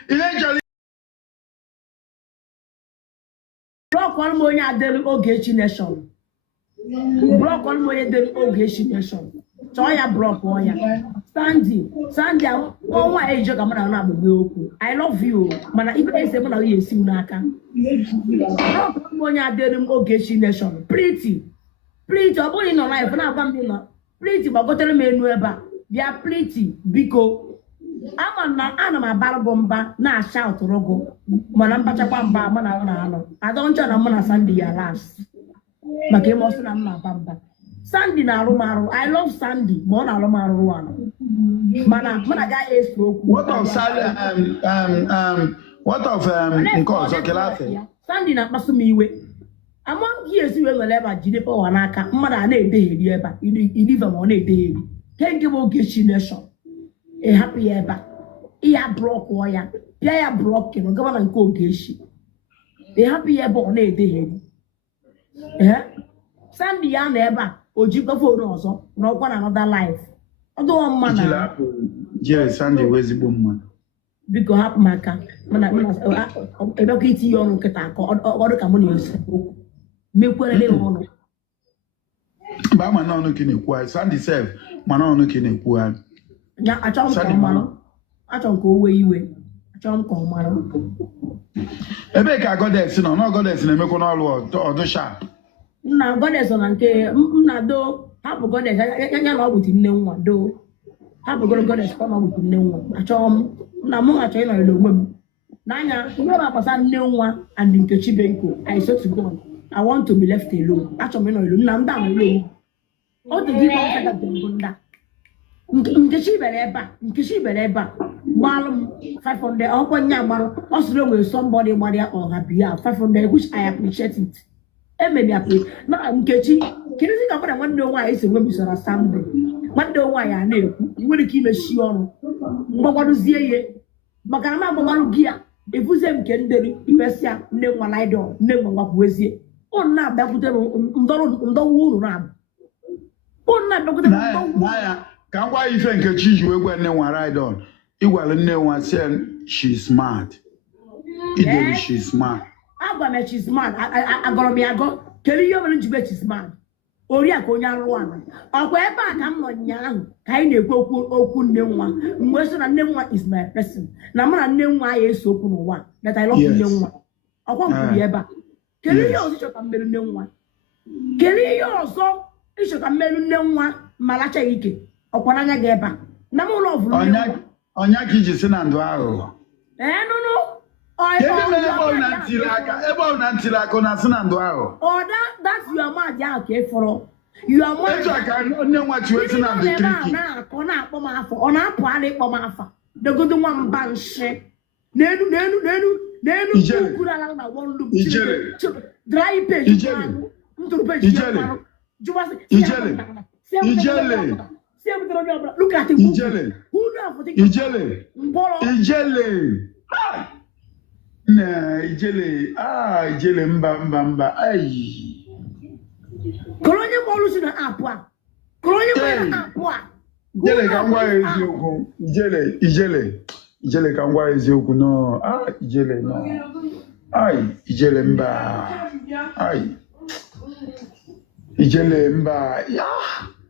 eventually block one money adelu Ogechi nation block one money adelu Ogechi nation so ya block one ya Sandy onwa ejo ka mana na agbegbe okwu I love you mana ibe ese mo na ye esi n'aka block one money adelu Ogechi nation pretty obuli no life na agba mbi no pretty gbagotere m enu ebe a bịa pretty biko ana m abara bomba na shout rogo mana mpachakwa mba mana na anọ adoncha na mụ na Sandy ya last maka emosi na mma bamba Sandy na arụmarụ I love Sandy ma ọ na arụmarụ anọ mana ga eso okwu what of nke ọzọ kelafe Sandy na akpasu m iwe among years we will ever jide power n'aka mmadụ a na-edegheri ebe a ilive ma ọ na-edegheri kenge bụ Ogechi nation e happy ebe a ya block ya bịa ya block no gọvanọ nke Ogechi e happy ebe ọ na-edegheri Sandy ya na ebe a o jikwa fonu ọzọ na ọkwa na another life ọdụọ mma na je Sandy wezigbo mma biko hapụ maka mana ebe ka itinye ọnụ nkịta ka ọrụ ka mụ na-esi okwu mekwere ọnụ ba ma na ọnụ kini kwa Sandy self mana ọnụ ka na-ekwu ha. Nya achọ m ka ọ mara. Achọ m ka o wee iwe. Achọ m ka ọ mara. Ebe ka goddess nọ, na goddess na-emekwa n'ọlụ ọdụ sharp. Nna goddess na nke nna do hapụ goddess ya na ọ bụ nne nwa do. Hapụ goddess ka ọ bụ nne nwa. Achọ m na mụ achọ ịnọ ile onwe m. N'anya ihe na-akpasa nne nwa and Nkechi Benko, I swear to God, I want to be left alone. Achọ m ịnọ ile nna m da alone. Ọ dị dị ka ọ bụ nda. Nkechi bere ebe a gbalụ m 500 ọkwa nya gbalụ ọ sịrị onwe somebody gbara on her behalf 500 which I appreciate it. Emebi appreciate na Nkechi kirizi ka fara nwanne nwaanyị esi nwe bisara Sunday nwanne nwaanyị a na-ekwu nwere ike imechi ọrụ mgbagwadozie ihe maka na agbagwarụ gị ya efuze nke nderi iwesịa nne nwa laidọ nne nwa nwakwuezie ọ na-abịakwute ndọwa uru na-abụ ọ na-abịakwute n'aya ka ngwa ife Nkechi ji wee gwa nne nwa raidon ịgwara nne nwa say she smart idere she smart agwa me she smart agọrọ m ya agọ kedu ihe mere njibe she smart Oriakụ onye arụ ala ọkwa ebe a ka m nọ nyaahụ ka anyị na-ekwu okwu nne nwa mgbe so na nne nwa is my person na mụ na nne nwa ya eso okwu n'ụwa that I love nne nwa ọkwa nkwuru ebe a kedu ihe ọzọ ịchọ ka mmerụ nne nwa kedu ihe ọzọ ịchọ ka mmerụ nne nwa ma lachaghị ike ọkwa n'anya gị ebe a na m ụlọ ọvụrụ nne nwa ọnya ka iji si na ndụ ahụ nụnụ ebe ọ na ntiri aka na asị na ndụ ahụ that's your mad ya ka ịfọrọ your mad etu aka nne nwa chiwe si na ndụ kiriki na-akọ na-akpọ m afọ ọ na-apụ ala ịkpọ m afa dogodo nwamba nshi n'elu ukwu ala na wọlụ dry page ntụrụ page look at it ijele mba ai kolonye molu si na apụ a kolonye molu na apụ a ijele ka ngwa eziokwu ijele ka ngwa eziokwu no ijele no ai ijele mba ai ijele mba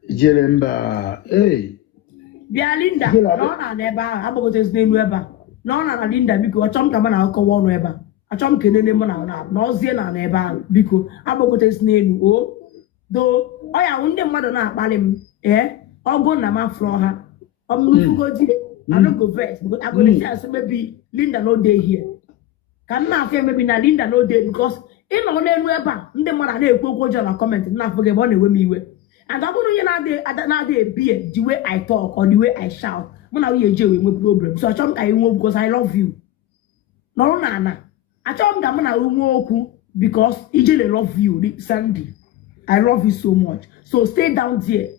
ijele mba bịa Linda nọ na n'ebe ahụ agbagotezi n'elu ebe a nọ na Linda biko achọ m ka m na-akọwa ọnụ ebe a achọ m kenene m na ozie na n'ebe ahụ biko agbagotezi n'elu o do ọ ya ndị mmadụ na-akpali m ọgụ na m afrọ ha ọmụfugodi anogo vet agolesi asị mebi Linda no dey here ka m na-afịa emebi na Linda no dey because ị nọ n'elu ebe a ndị mmadụ na-ekwu okwu ọjọọ na kọmentị na-afụ gị ebe ọ na-ewe m iwe and ọ bụrụ onye na-adị ebie the way I talk or the way I shout mụ na nwunye ewe nwe problem so achọ m ka anyị nwee because I love you nọrụ na ana achọ m ka mụ na nwe okwu because ijele love you Sandy I love you so much so stay down there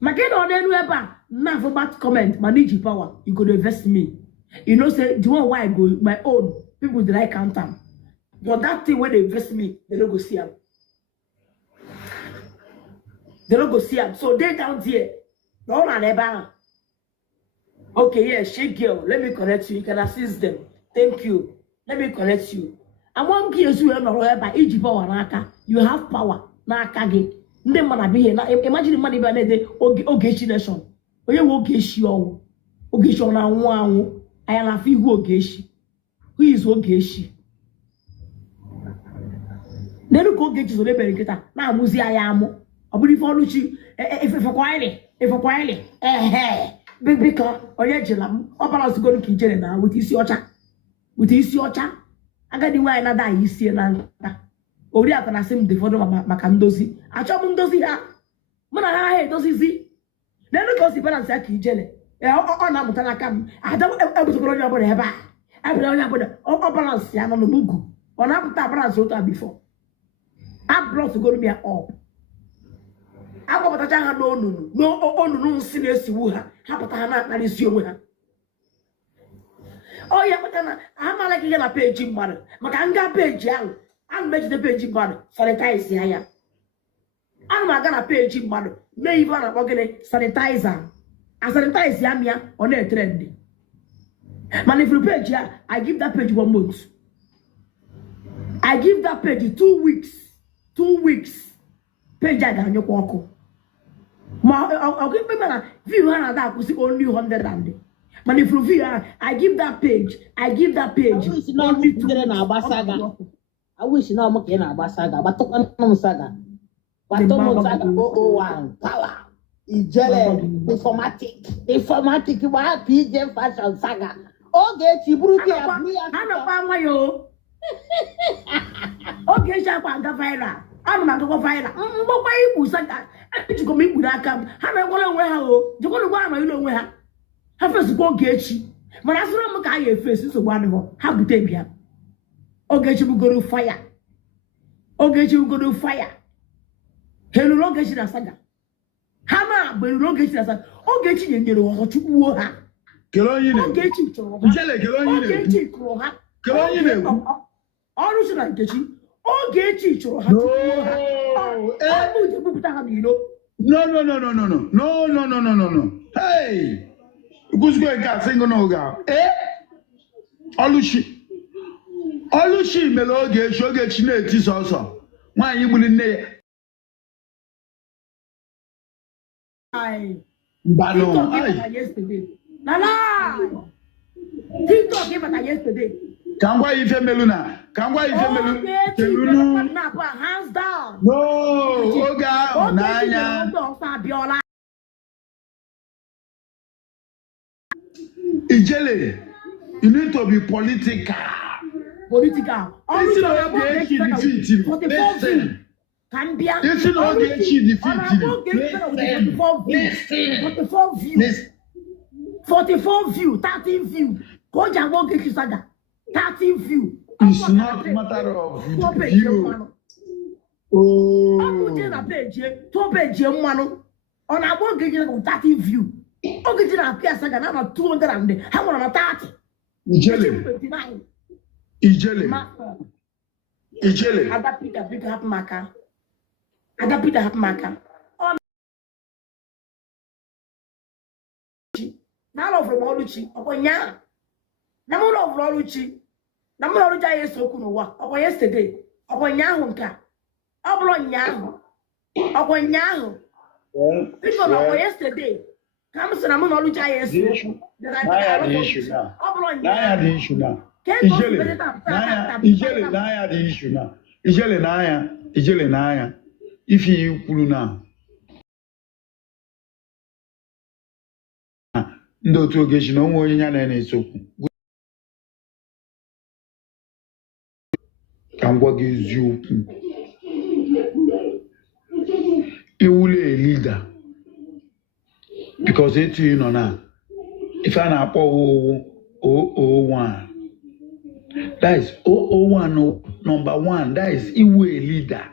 maka ị nọ n'elu ebe a na-afụ bad comment ma n'iji power you go invest me you know say the one why I go my own people dey like count am but that thing wey dey invest me they no go see am. They don't go see him. So they down there. No one ever. Okay, yeah, she girl. Let me connect you. You can assist them. Thank you. Let me connect you. I want to give you a by IGBO LAND. You have power. Na kage. Ndị mana be here. Na imagine the money by the Ogechi nation. Onye wo Ogechi owo. Ogechi na anwụ anwụ. Aya na fi who Ogechi. Who is Ogechi? Nenu ko Ogechi so lebere nkịta na amụzi aya amụ. Obuli foluchi if kwaile bika onye jela m ọ balance go nke ijere na with isi ọcha agadi nwaanyị na da isi na nta Oriakụ na sim defodo maka ndozi achọ m ndozi ha mụ na ha edozizi nenu ka o si balance aka ijele ọ na-amụta n'aka m ada ebutokoro onye ọbụla ebe a ebere onye ọbụla ọ balance ya nọ n'ugwu ọ na-apụta balance otu a before a block go me up agbapụtacha ha n'onunu nsị na-esiwu ha pụta ha na-akparịsị onwe ha ọ ya kpata na ha mara gị na peji mmadụ maka nga peji ahụ ana m ejide peji mmadụ sanitize ya ana m aga na peji mmadụ mee ibe a na-akpọ gịnị sanitizer sanitize ya mịa ọ na-etrend mana if peji ya I give that page 1 month I give that page 2 weeks page a ga-anyụkwa ọkụ Okay, view that was only 100 rand. But if you view, I give that page only 2. I wish now I'm in a saga, but no saga. But no saga 001 power. Informatic, what PJ fashion saga. Okay, Chibruki, okay, Shapa, Fire. I'm not going to fire. Why you saga? You go meet with that camp. How am I going to wear? You go to one, I don't wear. Have first go get you. But as long as I face is wonderful. How would they be? Okay, you will go to fire. Okay, you will go to fire. Hello, long get you a saga. Hammer, but you don't get you a saga. Okay, you in the hot to war. Kelonine. Okay, you to Kelonine. All should I get you? Okay, you to No. Hey. Who's going to sing on Oga? Olushi Meloge, Shoga Chine, it is also. Why you will in there? Bano, yesterday. Nala! TikTok gave us yesterday. Can why if Meluna? Can why if Meluna? Hands down. No, Oga, Naya. Ijele, you need to be political. Political. This is not the defeat him. Listen. This is not the defeat him. 44 view, 13 view. Go and walk into Saga. 13 view. It's not a matter of view. Oh. I'm going to page 13 view. Okay, you know, Saga, now 200 and how on a 30. Ijele. I got Peter half marker. Now of Roluchi, upon ya. Number of Roluchi. Number of Jay Sokuno, upon yesterday, upon Yahunka. Upon Yahu. Upon Yahu. People of yesterday. Comes and I'm not the issue now. Naya the issue now. Ijele Naya. If you pull now. Ndo to get no more in any so. Can what gives you? You will a leader. Because it's you know now. If I na 001, that is 001 number 1. That is you a leader.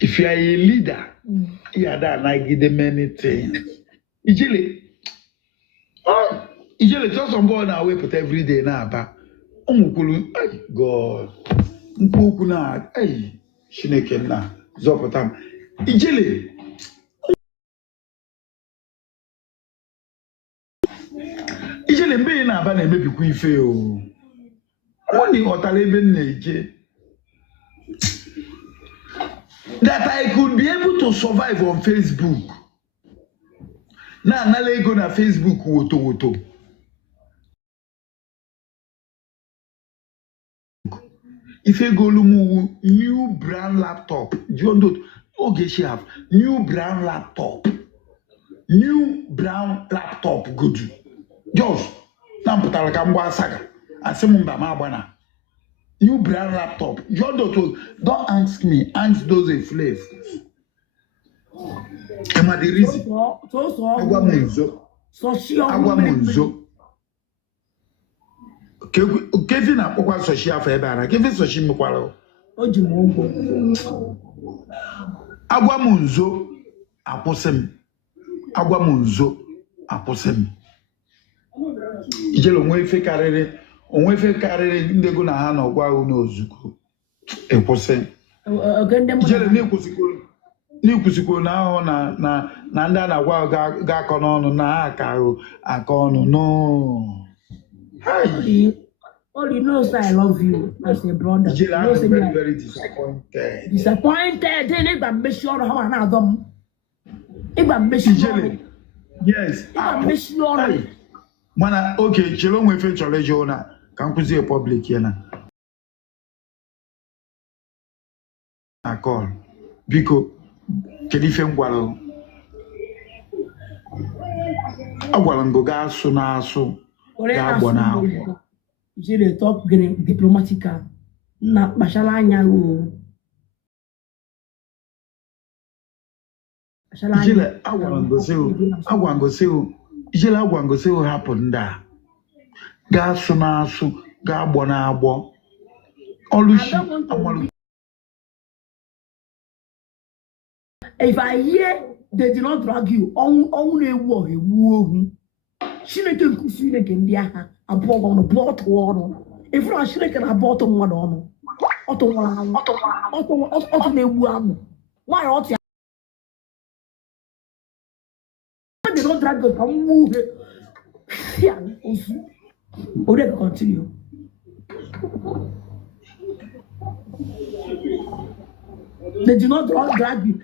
If you are a leader, you are that I give them many things. Ijele, just on board now. We put every day now, but God, Mpukuna, Shineke na Zopotam, Ijele. Ijele mbe na aba na emebi ku ife o. Oni otale ebe na-eje. That I could be able to survive on Facebook. Na anale ego na Facebook woto. If you go to new brand laptop, do you know? Okay, she have new brand laptop. Good. Just now put like a saga. And some bana. New brand laptop. Don't ask me. Ask those a slave. Am I the reason? Aguamunzo. Kevin apokwa social for ebe ana. Kevin social mekwalo. Aguamunzo aposem. Ijele onwe fe karịrị ndị go na ha na ọgwa ahụ n'ozuko ekwụsị. Ijele n'ekwusikwo na ahụ na ndị a na-agwa ga-akọ n'ọnụ na ha aka ọnụ no. All you know is I love you as a brother. Ijele, I'm very, very disappointed. Disappointed. They need to make sure how I them. Iba meshi Ijele. Yes. Iba meshi no. Mana okay, chelo mwe fe chole jona. Kan kuzi public yana. A call. Biko kedife ngwalo. Agwala ngo ga asu na asu. Ga agbo na agbo. Ijele talk diplomatical. Na bashala anya o. Ijele agwala ngo seo. Ijele agwa ngo seo happen da. Ga asu na asu. Ga agbo na agbo. Olushi amalu. If I hear they did not drag you, on a war, a woo. She let them see again, the above on the bottom one. If I should can a bottom one on. Otto, a woo. Why ought they don't drag you? Come move it. Yeah, okay, continue. They do not drag you.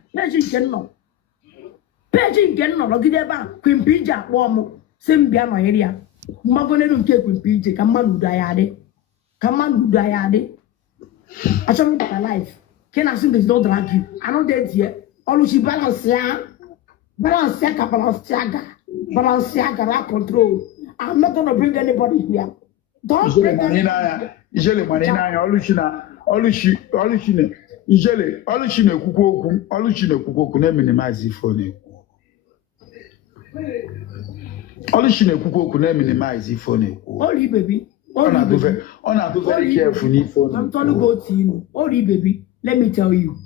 Paging cannot look at about Queen Pija, warm, same piano area. Magone don't take Queen Pija, come on, diade. Come on, diade. I shall look at my life. Can I see this don't drag you? I know that yet. All she balance ya, balance yaga, control. I'm not gonna bring anybody here. Don't bring anybody. Ijele manina, Olushine. Ijele, Olushine kuku na minimize phone. Olushine kuku na minimize phone. Only baby. On a do very careful ni phone. I'm trying to go to you. Only baby. Let me tell you.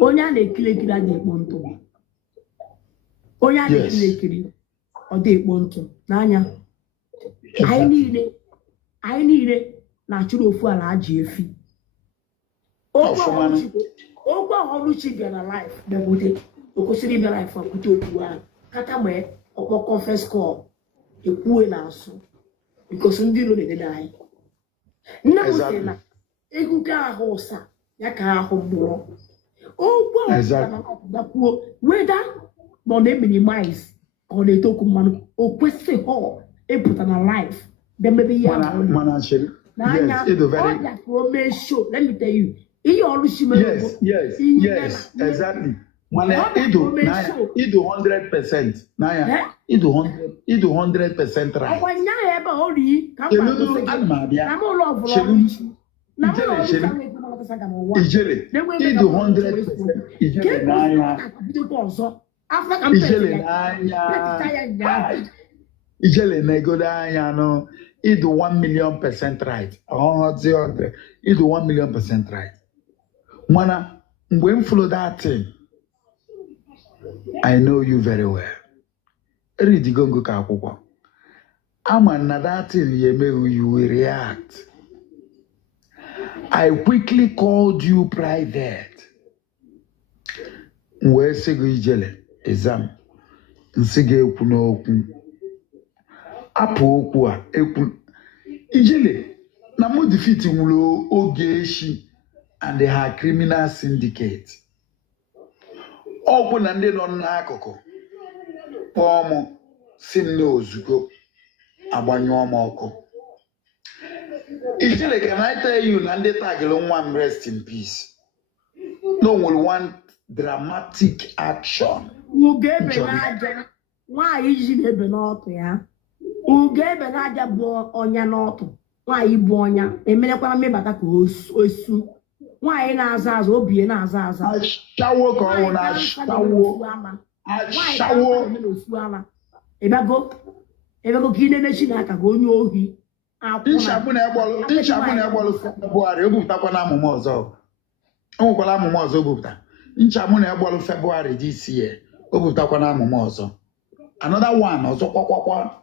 Onya ne kile kila de ponto. Onya ne kile kili. O de ponto. Nanya. I need it. Na churu ofu ala aji efi. Ogwa Oluchi be na life. The body. Okosiri be life for kuto tuwa. Kata mwe okwo conference call. Ekuwe na aso. Because ndi no de die. Na musena. Egu ka ahosa. Ya ka ahoboro. Ogwa da puo. Whether no dey minimize or dey talk man okwese ho e put na life. Then maybe ya yes, let me tell you. Yes, exactly. Ido 100%. Naya, Ido 100% right. Ijele, Ido 100%. Ijele Naya. Ijele Negodaya no. Ido 1,000,000% right. Ido 1,000,000% right. Mana, when follow that thing, I know you very well. Read the gongo kakuko. I'm another thing you will react. I quickly called you private. Where sego ijele exam. Nsige ekuno oku. Apo oku a eku. Ijele na mo defeat mulo ogeshi and they have criminal syndicate. Oku na ndị nọ n'akụkụ. Kpọọ si n'ozugo agbanyụọ m ọkụ. Ijele, can I tell you na ndị tagịrị nwa m rest in peace? No one want dramatic action. Ugebe n'aja. Nwaanyị ji n'ebe n'ọtụ ya. Ugebe n'aja bụ ọnya n'ọtụ. Nwaanyị bụ ọnya. Emerekwara mmebata ka osu. Nwaanyị na-aza aza, obi na-aza aza. Ashawo ka ọ na ashawo. Ashawo. Ebago ka ine na-echi n'aka ka onye ohi. Nchabu na egbolu February obupụtakwa na amụma ọzọ. O nwekwara amụma ọzọ obupụta. Nchabu na egbolu February this year obupụtakwa na amụma ọzọ. Another one ọzọ kwakwa.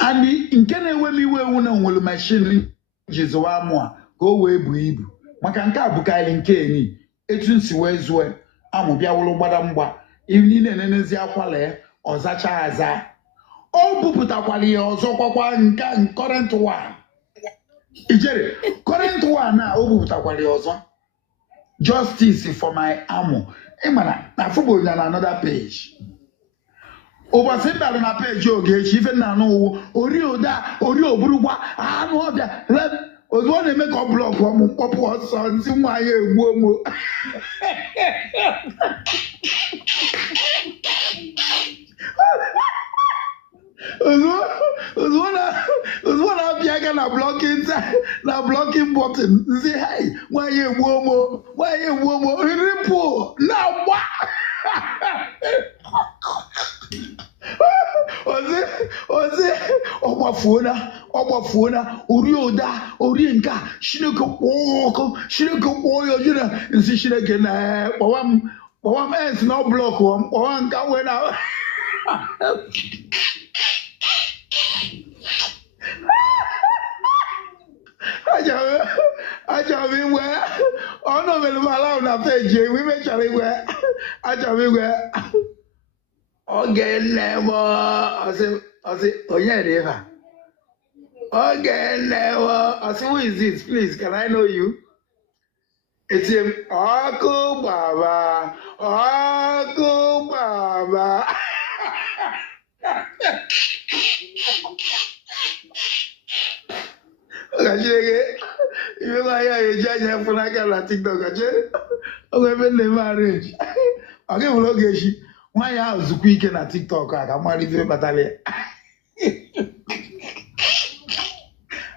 And nke na-ewe m iwe ewu na onwelu machine jizowa amụ a ka o wee bu ibu. Maka nke a bụkarị nke enyi etu nsi wee zue amụ bịa wụrụ gbadamgba. Ivi na-enenezi akwala ọzacha aza. O bupụtakwala ya ọzọ kwakwa nke current one. Ijere, current one na o bupụtakwala ya ọzọ. justice for my amo. Emana, na football na another page. Over send that on a page, even now, no, Orioda, Orio Burugua, I know that. Was one to make a block from Papa Sons in my woman. Was one of Yagan a blocking button. Say, hey, why you woman? Why you woman? Report now, what? Oze, Obafona, Orioda, Orienka, Shinoko, Boyo, you know, and Sishinakan, Wam ends no block, one can win out. I shall be where, oh no, will allow na page, we may shall be where, I shall be where. Okay, never. I say, oh yeah, Eva. Okay, never. I say, who is this? Please, can I know you? It's him. Uncle Baba. Uncle Baba. You know, I judge him for like a TikTok. Okay, when they marriage. Okay, well, okay, why house quick na TikTok? I'm ready for battle.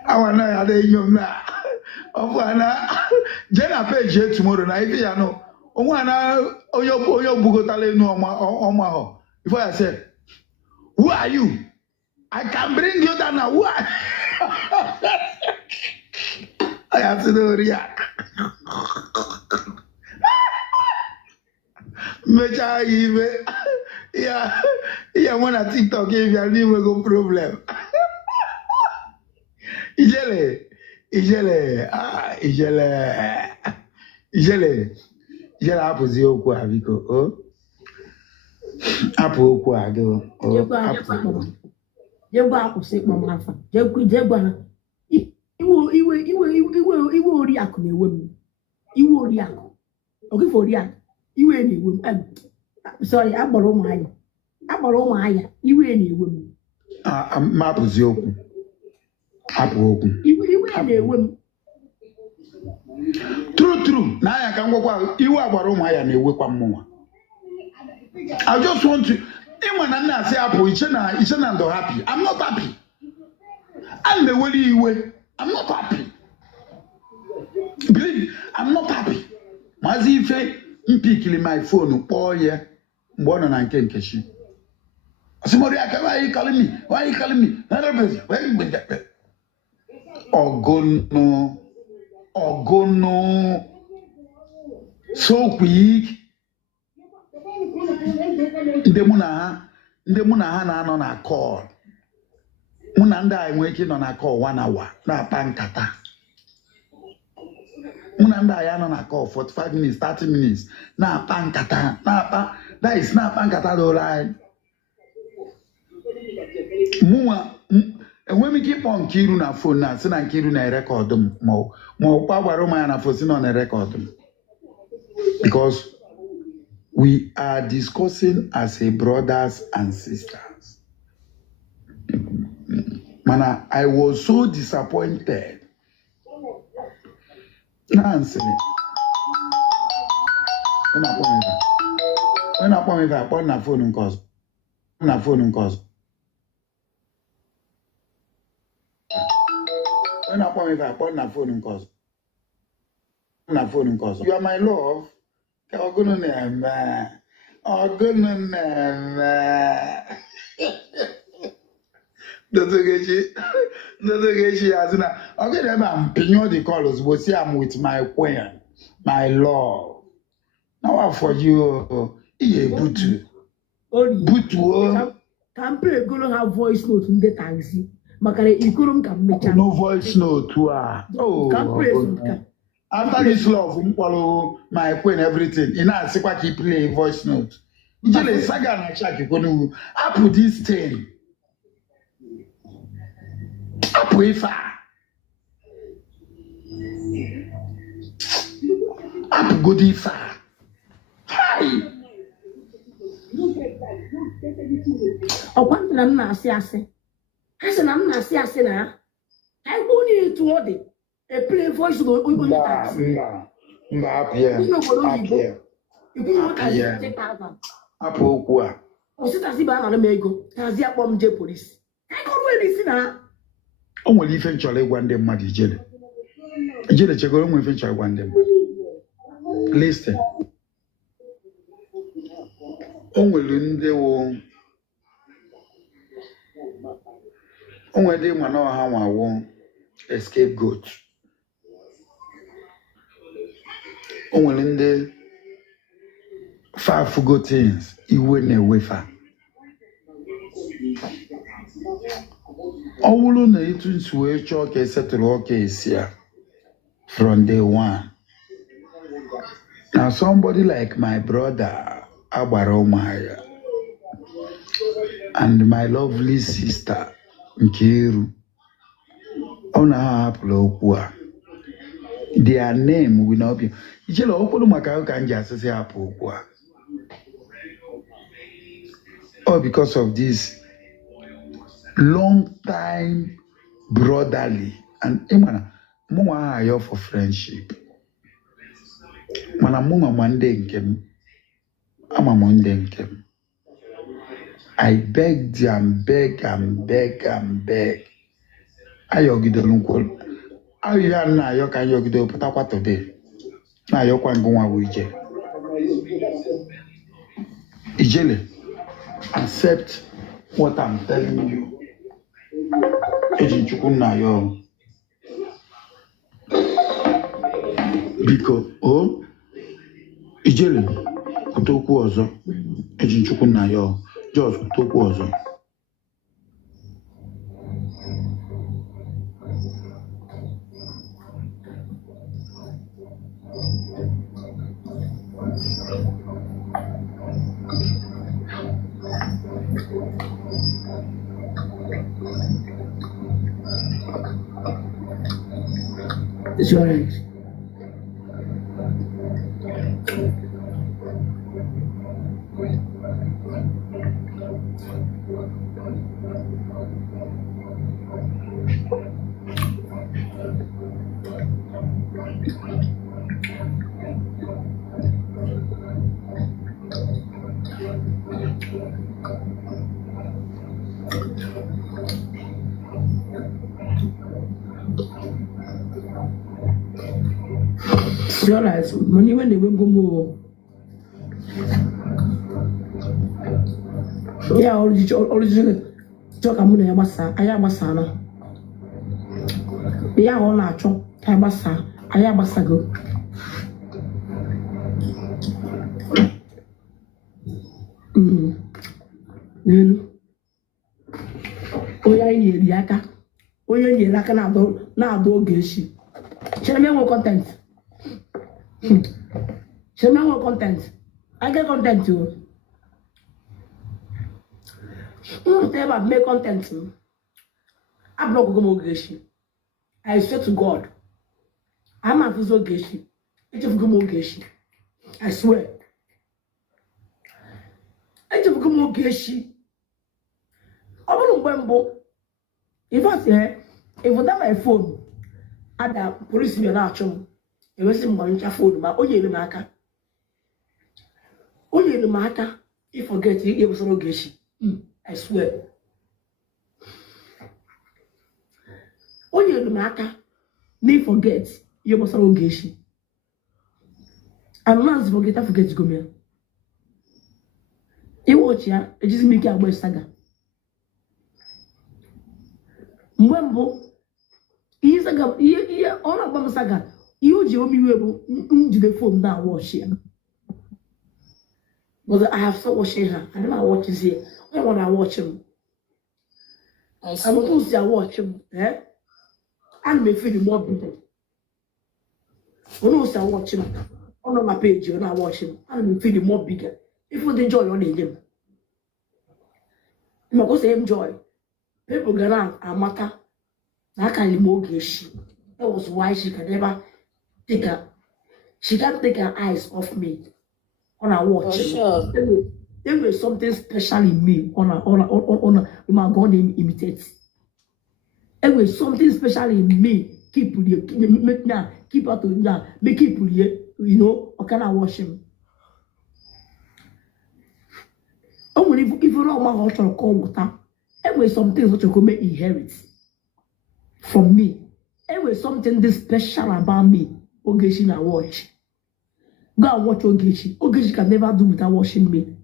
I want to have a young man. Of one, Jenna page tomorrow night. You know, one, Oyo Bugotale no Omaho. Before I said, who are you? I can bring you down now. Who are I have to know react. Yeah, when I TikTok, if you have no problem. Ijele, apuzi okwu abiko, oh? Apu okwu ado, oh? Jegwa akwụsị ịkpọ m afa. Jegwa ha. Iwe oriakụ na-ewe m. Iwe oriakụ. Ogife oriakụ. Iwe na-ewe m. Sorry, agbara ụmụahịa. Iwe na-ewe m. Mapuzi okwu. Apu okwu. Iwe na-ewe m. True. Na anya ka ngwakwa iwe agbara ụmụahịa na-ewekwa mmụnwa. I just want to. When I say Apple, it's not happy. I'm not happy. I'm the way you I'm not happy. Believe me, I'm not happy. Mazife, impikili my phone, oh yeah, born on Kenkeshi. Somebody, why are you calling me? Why are you calling me? Ogono. So quick. Ndị mụ na ha na-anọ na call. Mụ na ndị a enwe ike nọ na call 1 hour na-akpa nkata. Mụ na ndị a ya nọ na call 45 minutes, 30 minutes na-akpa nkata, na-akpa nkata doro anyị. Mụnwa enwe m ike ịkpọ Nkiru na phone na sị na Nkiru na-erekọdụ m ma ọkwa gwara ụmụ ya na phone sị na ọ na-erekọdụ m. Because we are discussing as a brothers and sisters. Mana, I was so disappointed. Nancy. When I point that, put na phone in cause. Na phone in cause. When I point that, put na phone in cause. Na phone in cause. You are my love. Ogununeme. Dotogechi Azuna. Okay, then I'm paying the colors, but see, I'm with my queen, my love. Now for you, Butu. Butu. Can play go have voice note in the taxi. Makare ikurum can make no voice note. Oh, can play. After this love, my queen, everything. You know, I keep playing voice note. Ijele saga na check you gonna up this thing. Up with Up goody far. Hi. One thing I'm not saying, I said, I'm not saying, I won't need to order a play voice of the Up here. You know what I take out. Up Okua. Or sit as if I'm on a mego, as the bomb J police. I don't really see now. Only eventually one day, Maddy Jelly. Jelly Chagoro eventually one day. Listen. Only they will. Only they will know how I won't escape goat. Only they far forgot things. You wouldn't away far. All on the entrance where chalk is settled okay here from day one. Now somebody like my brother Abaromaya and my lovely sister Nkiru on a their name will not be. Ichelo okolo maka ka nja asese apokwa. All because of this long time brotherly and emana mwa ayo for friendship. Mana mwa mande nkem. Ama mande nkem. I begged and beg and beg and beg. Ayogido lunkol. Ayo na ayo ka ayogido putakwa today. Na ayo kwa ngwa wije. Ijele, accept what I'm telling you. Eji chukwu na yo. Biko, oh, Ijele, kutokwu ọzọ. Eji chukwu na yo. Just kutokwu ọzọ. It's all right. It's all right. Money when they won't go more. Yeah, originally talk about the Yabasa. I am a sana. Yeah, all natural. Yabasa. I am a sago. Oya yeri aka. Oya yeri aka na do geshi. Shall me more content. Shall me more content. I get content too. Tell about make content. I'm not going to geshi. I swear to God. I'm a fuzo geshi. It's a gumo geshi. I swear. It's a gumo geshi. I don't know. If I say, if I my phone, at the police me na chum, it was in my phone, my oye the marker. Oye the marker, if forget it was no geshi. I swear. Oye the marker, may forget you was no geshi. And once forget, I forget to go here. You watch ya, it just make a boy saga. Mwembo, he's a girl, all of saga. You Jomi will do the phone now, watch him. But I have so watching her. I don't know what is here. I want to watch him. I'm going to watch him, eh? And me feel more people. When I watch him, on my page, when I watch him, and me feel more bigger. If we enjoy on him, I'm going to enjoy. People gonna matter. That kind of mortgage. That was why she can never take her. She can't take her eyes off me on her watch. Sure. There was something special in me on my God name imitates. There was something special in me. Keep out to now, make it you know, or can I wash him? Oh, if you know my hot or cold water, there was something which you could make inherit from me. There was something this special about me. Ogechi na watch. Go and watch Ogechi. Ogechi can never do without watching me.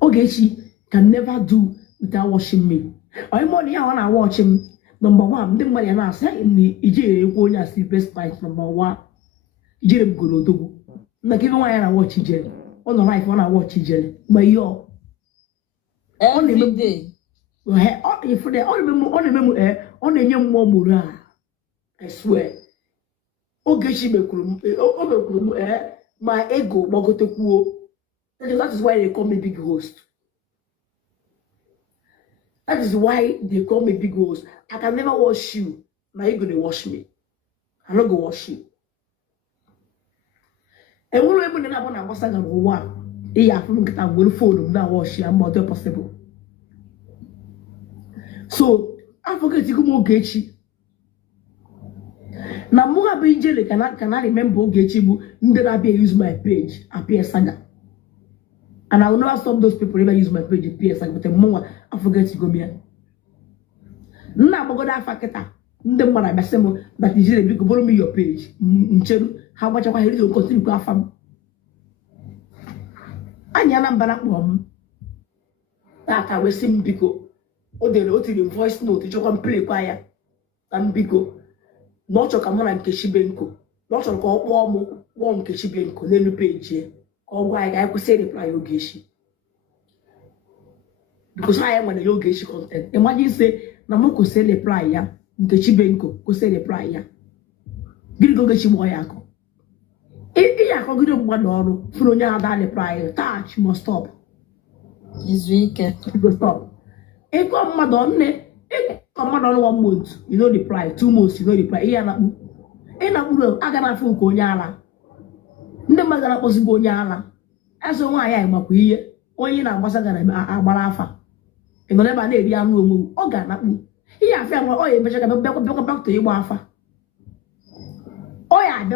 Ogechi can never do without watching me. I'm money I wanna watch him. Number one, the money I say in the Ije Konya sleepless night. Number one, Ije go to like even when I watch Ije on the life when I watch Ije. My yo Every day. If they on the young mura, I swear. Ogechi me my ego mogote. That is why they call me big host. That is why they call me big host. I can never wash you. Now you're gonna wash me. I'm not gonna wash you. And when we're going to have a second one, they are from getting one phone now wash you. I'm not possible. So I forget to go Ogechi. Now more be jelly can I remember Ogechi but I use my page appear saga. And I will never stop those people ever use my page appear saga, but the more I forget to go here. Now I'm going to faketa. The more I say that is jelly because borrow me your page. How much I hear you continue to afam. Anya namba mom. That I will sing because the voice note you can play choir and bigo. Not your camera and Keshibenko. Not your warm Keshibenko, then you page here. Or why I could say reply Yogeshi. Because I am on the Yogeshi content. Imagine say, Namoko say reply ya, Keshibenko, go say reply ya. Gilgo Geshimoyako. If I go one or Furonia that reply, touch must stop. It's weekend. Go stop. A come Madonna. Come on 1 month, you know reply. 2 months, you know reply. I gonna feel Gonyala. Never gonna possible Gonyala. As a why I am up here. Only now was a balafa. And whenever they be a room, organ. Here, I found all you back to you, Wafa. Oh, yeah,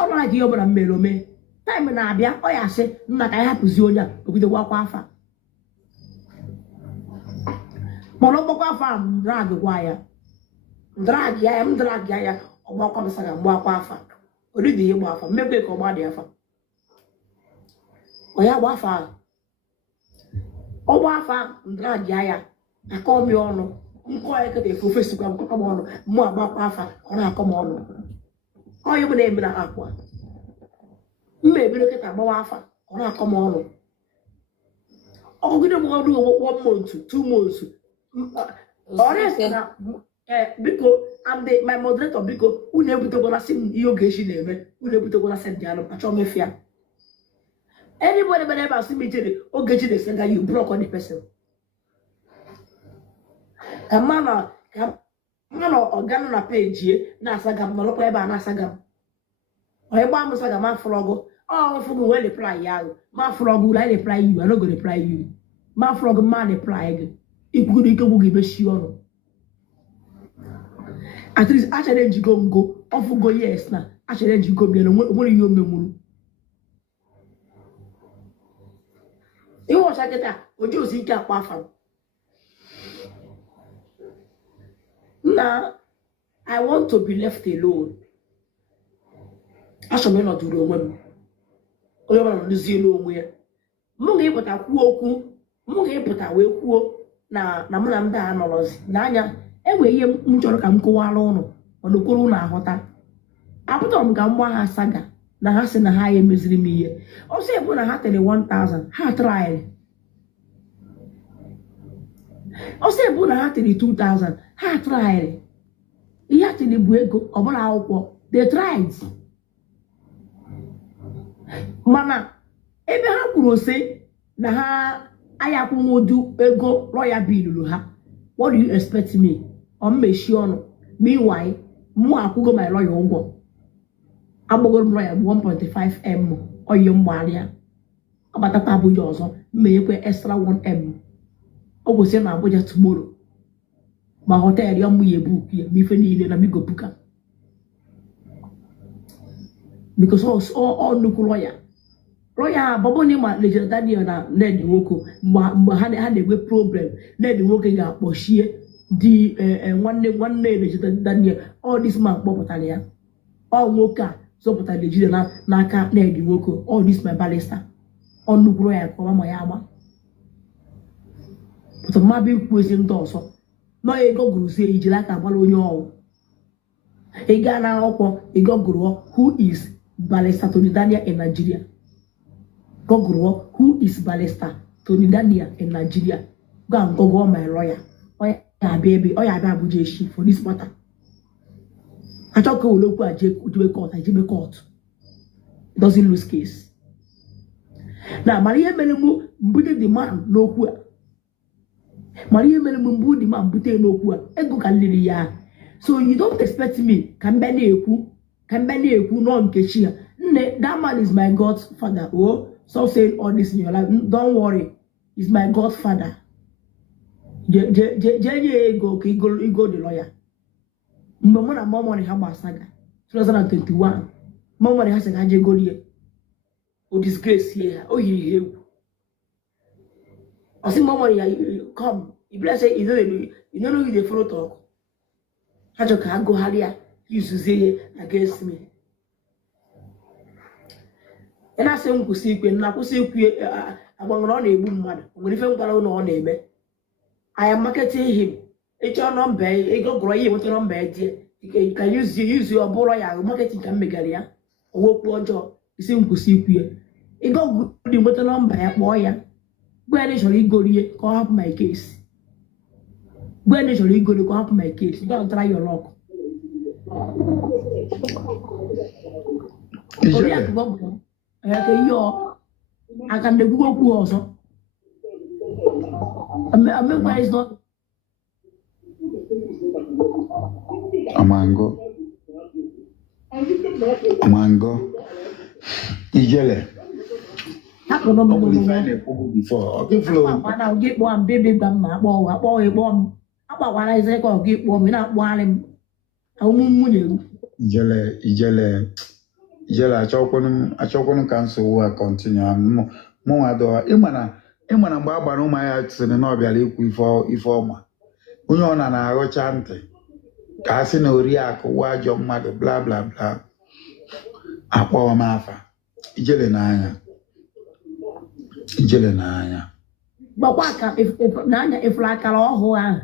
all like you, but I'm Melome. Time in Abia, oh, I say, not I have to Zonia with the Wafa. Monoboka farm drag wire. Drag ya, I'm drag ya, or walk on the saga, walk wafa. Or did you wafa? Maybe come out there. Or ya wafa. O wafa, drag ya. I call me on. Quite a professor come on, more about wafa, or I come on. Oh, you would name in aqua. Maybe look at a wafa, or I come on. Oh, we don't want to do 1 month, 2 months. Honestly, because I'm my moderator because we never to go see Yogechi name. We never to go send dialogue. I me fear. Anybody but ever see me today, Ogechi the sender you block on the person. A man organ na page here, na sagam no look ever na sagam. Or a bomb sagam man flogo. Oh, for will reply you. Man flogo will I reply you. I'm not going to reply you. Man flogo man reply. If you could give a shion. At least I shall let you go. Off go yes now. I shall let you go. What are you memory? You was like that. Would you see that waffle? Now, I want to be left alone. I shall not do the woman. Over the zero where. Mungi put a kuoku. Mungi put a way na muna mda anọrọzi n'anya enwe ihe m chọrọ ka m kọwara ụnụ ọnụkwuru na ahụta apụtara m ka mgba ha saga na ha sị na ha ya emeziri m ihe ọsọ ebu na ha tere 1000 ha try ọsọ ebu na ha tere 2000 ha try ihe a tere bụ ego ọbụla akwụkwọ they tried mana ebe ha kwuru sị na ha aya kwumodu ego lawyer bill ha. What do you expect me? On me shiono. Meanwhile, mu akwugo my lawyer ụgwọ. agbogoro lawyer 1.5M oyi mgbalia abatata Abuja ọzọ mmekwe extra 1M o gosi na Abuja tomorrow ma hotel ya mụ ya book ya mife niile na bigo puka because all nnukwu lawyer bọbọ ni ma lejere Daniel na Ned Nwoko mgbe ha na-enwe problem Ned Nwoko ga-akpọchie di nwanne lejere Daniel all this man kpọpụtara ya all nwoke a zọpụtara lejere n'aka Ned Nwoko all this my barrister all nnukwu lawyer kọwa ma ya agba pụta mmadụ ikwu ezi ndị ọzọ nọ ego guruzie ijiri aka agbara onye ọwụ ị gaa na akwụkwọ ego gụrụ who is Barrister Tony Daniel in Nigeria Gogoro, who is Barrister Tony Daniel in Nigeria? Go and go my lawyer. Oh yeah, baby. Oh yeah, Abuja for this matter. I talk to local to a court. I give a court. Doesn't lose case. Now, Maria Melemu mbute the man no kuwa. Maria Melemu mbute the man mbute no kuwa. Ego kalili ya. So you don't expect me kambeni eku no nkechia. That man is my godfather. Oh. So saying all this in your life, don't worry. He's my godfather. Go the lawyer. Mama money haba saga. 2021. Mama has a gaje go here. Oh disgrace here. Oh you. I see mama come. You bless it. You don't know you the follow talk. Hajo can go halia. You say against me. And I say, Uncle Sequin, Nakusi, among on a boom mother, when if I'm going on a bed. I am marketing him. It's your number, a go gray with your number, dear. You can use your boy, marketing can make a work one job. You see, Uncle Sequin. It go good with a number, boy. When shall you go here? Call up my case. When shall you go to call up my case? Don't try your luck. Yo, I can do go also. Why is not a mango? Ijele. Before. Okay, flow. I'll get one baby bummer, a boy bomb. About what I say, I'll get one without one. I'll move Ijele. Achọkwanụ ka nsogbu a kọntinu mụnwa dọwa ịmana mgbe a gbara ụmụ ya sịrị na ọ bịara ikwu ife ọma onye ọ na-aghọcha ntị ka a sị na oriakụ wa ajọ mmadụ bla bla bla akpọọ m afa ijele n'anya gbakwa aka n'anya ifuru akara ọhụụ ahụ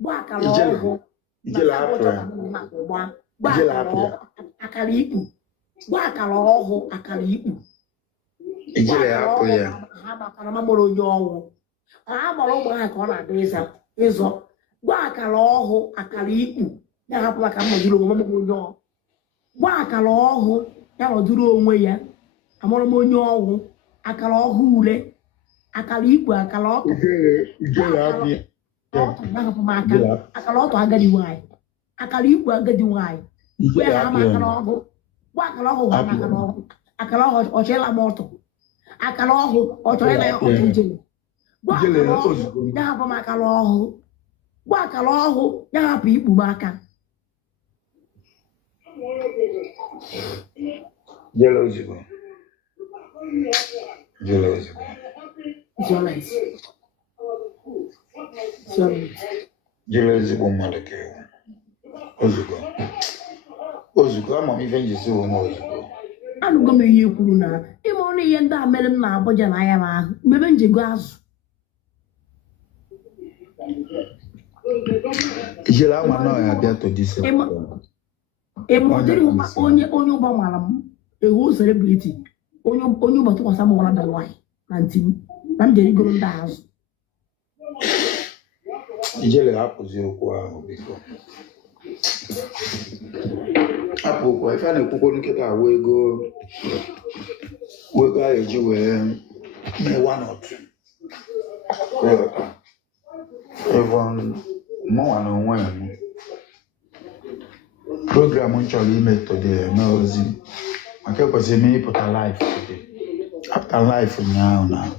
gba akara ọhụụ ijele apụ ya akara ikpu gba akara ọhụụ akara ikpu ijele apụ ya ha gbakara mamụrụ onye ọnwụ ha gbara ụmụ ha ka ọ na-adị ịzọ gba akara ọhụụ akara ikpu ya hapụ maka mmọdụrụ onwe mamụrụ onye ọnwụ gba akara ọhụụ ya nọdụrụ onwe ya amụrụ m onye ọnwụ akara ọhụụ ule akara ikpu akara ọtụ akara ọtụ agadi nwanyị akara ikpu agadi nwanyị gbe ha ma akara ọhụụ gba akara ọhụụ ha maka n'ọhụụ akara ọhụụ ọchịla m ọtụ akara ọhụụ ọchọrọ ịla ya ọtụ ijele gba akara ọhụụ ya hapụ m akara ọhụụ gba akara ọhụụ ya hapụ ikpu m aka jele ozugbo jele ozugbo mmadụ ka ewu ozugbo ama m ife njisi onwe ozugbo anụgo m ihe kwuru na ịma ọnụ ihe ndị a mere m na Abuja na anya m ahụ mgbe m njego azụ ijele ama na ya bịa to dise ịma ọ dịrị onye ụba mara m ewu celebrity onye ụba tụkwasị m nwara da nwanyị na ntị m na m jere igoro ndị azụ ijele hapụzi okwu ahụ biko hapụ okwu ife a na-ekwukwo nkịta awụ ego a eji wee mee one or two even mụnwa na onwe m program m chọrọ ime today eme ozi Okay, because me put a life today. After life now.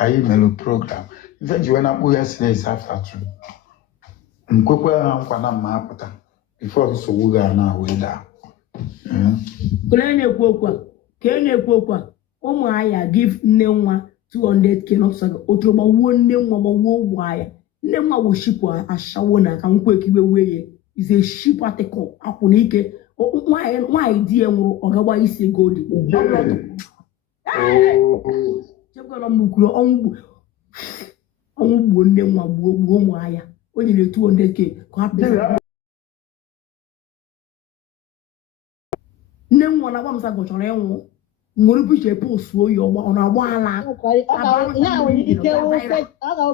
I email program. Even you went up yesterday is after 2. Mkwekwe nkwana mapụta before so wuga na we da. Kule kwokwa. Kene kwokwa. Ụmụ aya give nne nwa 200k no so otroba wo nne nwa ma wo waya. Nne nwa wo ship ashawo na ka nkwe kiwe weye. Is a ship article akwụna ike. Why die nwụrụ ọgawa isi gold. Chekwa mukuro ọnwụ gbuo nne nwa gbuo ụmụ aya. O nyere 200k ka hapụ. Nne nwa na gwamsa gochọrọ ịnwụ. Nwere buche post oyi ọgba ọ na-agba ala.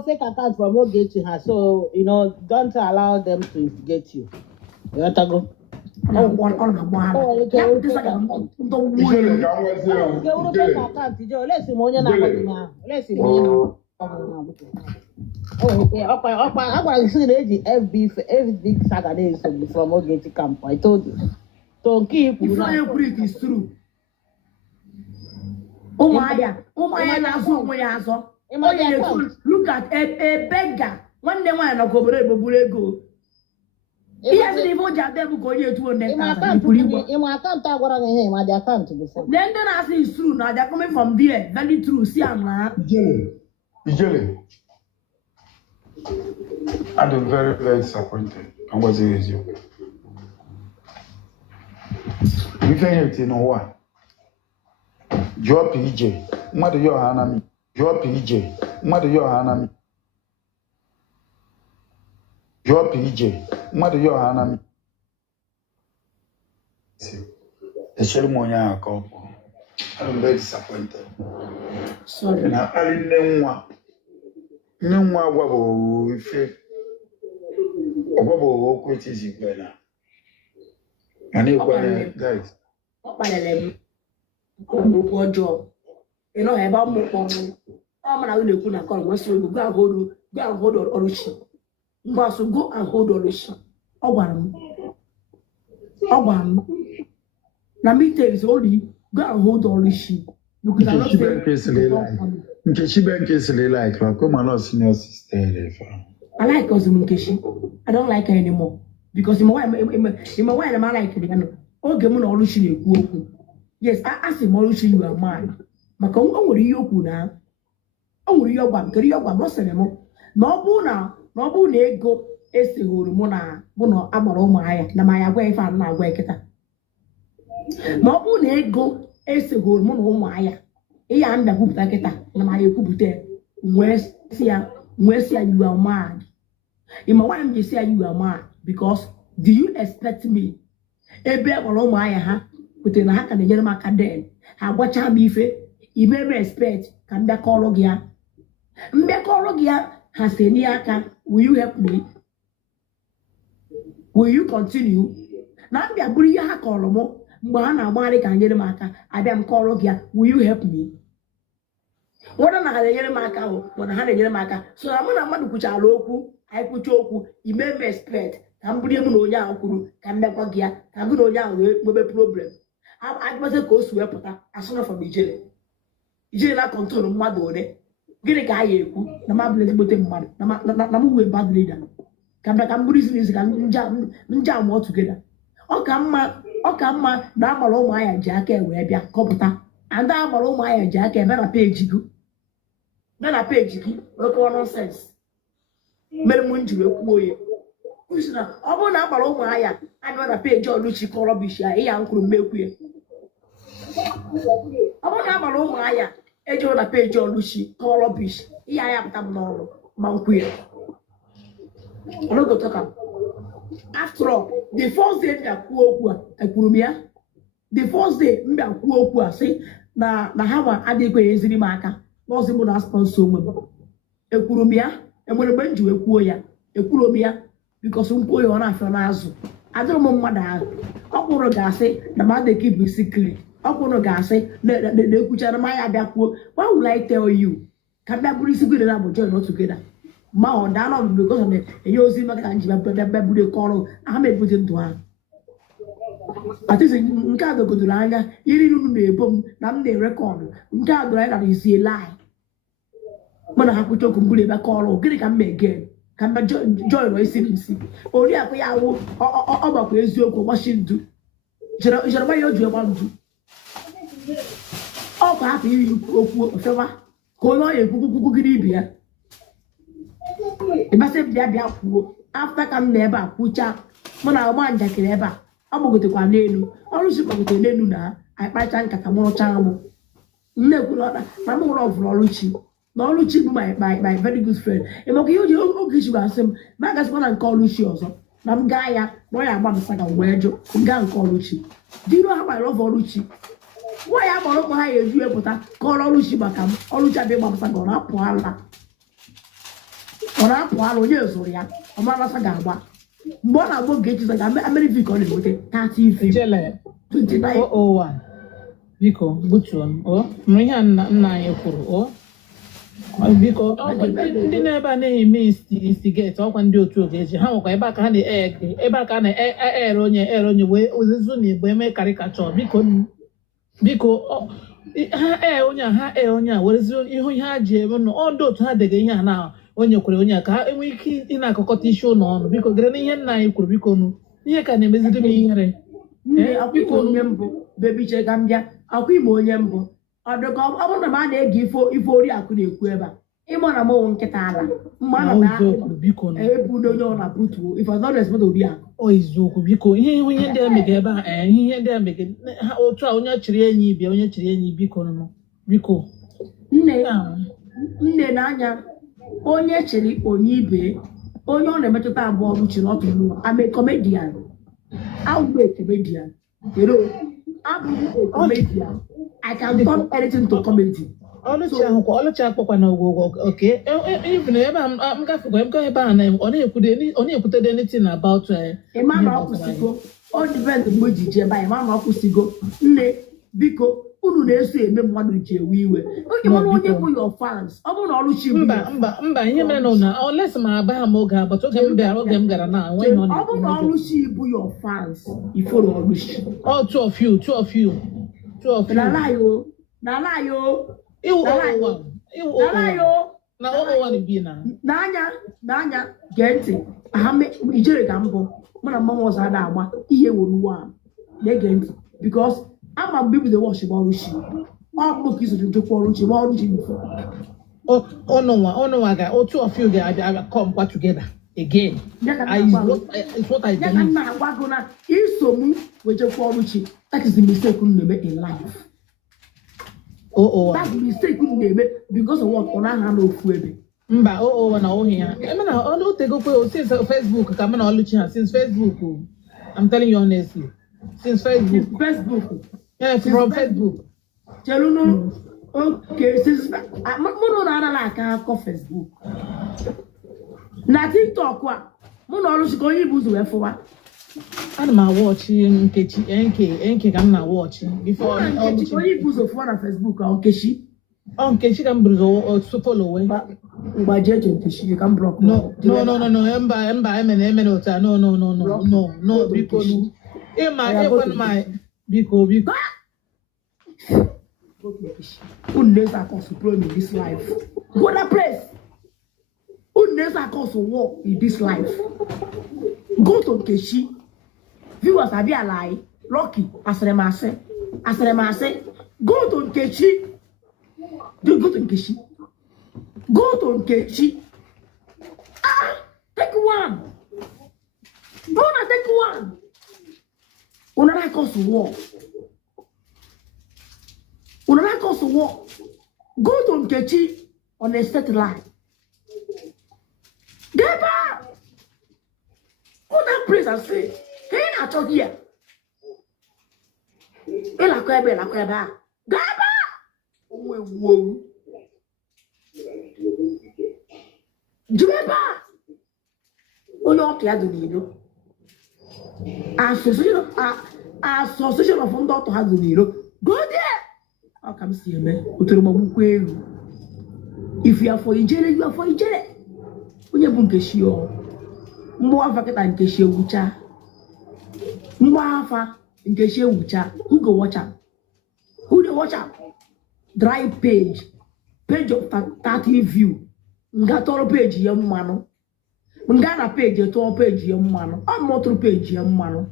Fake account from Ogechi her, so don't allow them to instigate you. You want to go? FB Saturday from Ogechi camp. I told you. So keep. If it is true. Oh my look at a beggar. One day when I go go. He hasn't even got them go here 200,000. Then I say it's true now. They're coming from there. Very true. See, I'm not. Ijele. I'm very, very disappointed. I was here with you. You can't know what. Drop EJ. Mother your enemy. Drop EJ. Mother your enemy. Drop EJ. Mother your enemy. The ceremony I come. I'm very disappointed. Sorry. And I didn't know what if what quit is it better. And it was guys. Job. You know about more. I'm not going to call once you go and hold Olushi. Must go and hold Olushi. Obam. Now me tell you only go and hold Olushi. Because I don't like come on, senior sister. I like Ozumunkeshi. I don't like her anymore. Because in my way, I'm like it. Oh, give me Olushi. Yes, I asked him Olushi, you are mine. Maka onwere ihe okwu na onwere ihe ọgba nkiri ọgba mosere mo na ọ bụ na ego esehoro mụ na bụ na agbara ụmụ aya na ma ya gwa ife na agwa eketa na ọ bụ na ego esehoro mụ na ụmụ aya iya nda kwupụta kịta na ma ya ekwupụta nwee si ya you are mad. Ima why am you say you are mad? Because do you expect me ebe agbara ụmụ aya ha pụtara na ha ka na-enyere m aka den ha gwacha m ife ibe respect ka mbịakọrọ gị ya ha si enye aka. Will you help me? Will you continue? Na mbịa bụrụ ihe ha kọrọ m mgbe ha na-agbagharị ka nyere m aka abịa m kọrọ gị ya. Will you help me? Wọ́n na ha na-enyere m aka ahụ bụ na ha na-enyere m aka so na mụ na mmadụ kwuchara okwu anyị kwucha okwu ime respect ka m bụrụ mụ na onye ahụ kwuru ka m bịakwa gị ya ka gụ na onye ahụ wee nwebe problem. Agbaze ka o si wepụta asụna from ijele na kọntrol mmadụ ole gịnị ka a ya ekwu na mabụl ezigbote mmadụ na m wee bad leader ka m bụrụ isi n'isi ka nja amụọ tugeda. Ọ ka mma na agbara ụmụ anya ji aka wee bịa kọpụta ada agbara ụmụ anya ji aka ebe na peji gị oke nonsense mere m nji wee kwuo ya na ọ bụrụ na agbara ụmụ anya abịa na peji Oluchi kọrọ bishi ya ịya nkwuru mmekwu ya. Ọ bụrụ na agbara ụmụ anya ejiro na peji Oluchi kọrọ bishi ịya ya pụta m n'ọrụ ma nkwu ya. After all, the first day mbịa kwuo okwu a ekwuru m ya. The first day mbịa kwuo okwu a sị na ha ma adịghị eziri m aka n'ọzi mụ na sponsor onwe m. Ekwuru m ya enwere mgbe m ji wee kwuo ya ekwuru m ya because nkwuo ya ọ na-afịa n'azụ adịrị m mmadụ ahụ. Ọkwụrụ ga-asị na mmadụ keep secret. Ọkwụrụ ga-asị na-ekwuchara m anya bịa kwuo. Why will I tell you ka bịa bụrụ isi gị na bụ join not together ma ọ daa n'ọnụ because of enye ozi maka ka nji bịa buru kọrọ aha m ebute ndụ ahụ. atịsị nke a dogodoro anya iri unu na-ebo m na m na-erekọdụ nke a doro anya na isi lai mụ na ha kwucha okwu mgburu ebe kọrọ gịnị ka m na-ege ka mba join isi n'isi oriakụ ya wụ ọgbakwa eziokwu gbachi ndu jerema ya o ji egba ndu ọkwa hapụ iri okwu ofewa ka onye ọya ekwukwukwugide ibi ya ịbasị bịa kwuo afta ka m na ebe a kwucha mụ na ọgba njakịrị ebe a ọ gbagotekwa n'elu ọrụ si gbagote n'elu na akpacha nkata mụrụcha amụ nne kwuru na m nwere ọvụrụ ọrụchi na ọrụchi bụ my very good friend ịmakwa ihe oji oge isi asị m ma agasịkwa na nke ọrụchi ọzọ na m gaa ya na ọ ya agba m saga wee jụ m gaa nke ọrụchi dịru ha gbara ọvụ ọrụchi nwa ya gbara ụkpọ ha ya eju epụta ka ọrụ ọrụchi maka m ọrụchi adịghị gba m saga ọ na-apụ ala onye zụrụ ya ọ mara saga agba mgbe ọ na-agba oge echi saga Amerivik ọ na-enweta 30 biko gbutuo m ihe nna anyị kwuru biko ndị na-ebe a na-eme instigate ọkwa ndị otu ogeji ha nwekwa ebe aka a na-ere onye wee ozizu na igbo eme karikachọ biko ha onye a werezi ihu ihe ha ji eme ndị otu ha dega ihe a na onye kwere onye a ka ha enwee ike ị na-akọkọta isi ụlọ ọnụ biko gere na ihe nna anyị kwuru biko ihe ka na-emezidi m ihere akwụkwọ onye mbụ bebiche ka m bịa akwa ime onye mbụ ọ dịka ọ bụrụ na m a na-ege ife oriakụ na-ekwu ebe a ịma na mụnwụ nkịta ala mma na ebu na onye ọ na-apụtuo ife ọzọ respect oriakụ eziokwu biko ihe ndị a mege ebe a ihe ndị a mege otu a onye chịrị enyi biko nne n'anya onye chịrị onye ibe onye ọ na-emetụta abụọ uche na ọtụrụ ame comedian abụ a comedian abụghị a comedian I can turn anything to comedy. Ọlụchi akpọkwa na oke even ebe m gafekwa ebe a na ọ na-ekwutere anything about ịma na ọ kwụsịgo ọ dịpend mgbe ji je ebe ịma na ọ kwụsịgo nne biko unu na-eso eme mmadụ ji ewe iwe onye bụ your fans ọ bụrụ na Ọlụchi bụ mba ihe mere na olesi ma aba ha m oge agbata oge m gara na ọ bụrụ na Ọlụchi bụ your fans iforo Ọlụchi two of you n'anya gee ntị ijere ka mbụ mụ na mmanwụ ọzọ ada agba ihe were uwe a na-ege ntị because ama mgbe ibido wọchị bụ Ọlụchi ọ bụ ka isoji njekwa Ọlụchi ma Ọlụchi ọnụnwa ga two of you ga-abịa come kwa together again is what I believe. na-agwago na iso m wejekwa Ọlụchi that is the mistake unu na-eme in life. That's the mistake unu na-eme because of what ọ na-aha n'ofu ebe. Mba na ohi ya eme na ọ na-otegokwe since Facebook ka m na Ọlụchi ha since Facebook I'm telling you honestly since Facebook from Facebook chelunu okay since mụ na ana aka akọ Facebook na TikTok a mụ na Ọlụchi ka onye ibu ụzọ wee fụwa ana m awọchi nke ka m na-awọchi before onye ibu ụzọ fụwa na Facebook a Nkechi ka m bụrụ follow mgbaji eji Nkechi ka m blọk mba emena otu a no biko ịma ekwenụ ma biko unu na-eso akọsụ pro in this life go that place unu na-eso akọsụ war in this life go to Nkechi viewers abịa ala Lucky asịrị m asị go to Nkechi take one take one unataka cause war go to Nkechi on a straight line get back go that place and say hey na talk here elakwa ebe a get back wo jumeba onye ọtụ ya dị n'ilo association of ndị ọtụ ha dị n'ilo go there ọ ka m si eme otere magbukwa elu ifu ya for ijere onye bụ Nkechi mgbe afa kịta Nkechi egwucha mgbe afa in case you who go watch am? Who they watch am? Dry page of 30 view. Nga toro page ya mmano. Nga na page to page ya mmano. Am motor page ya mmano.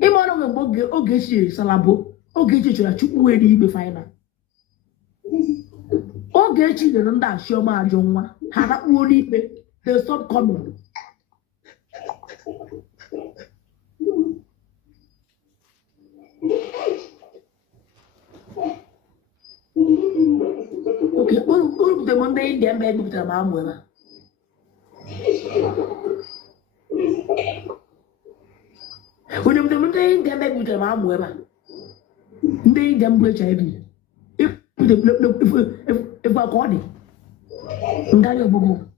Imano ngbo oge shi salabo. Oge chi chura chukwu eri ibe final. Oge chi de nda shioma ajo nwa. Ha na kwu ori ibe. They stop coming. Okay, who the Monday in the bed with the mom women? When the Monday in the bed with the mom women, they them breach heavy. If I call it, Ngani Bobo.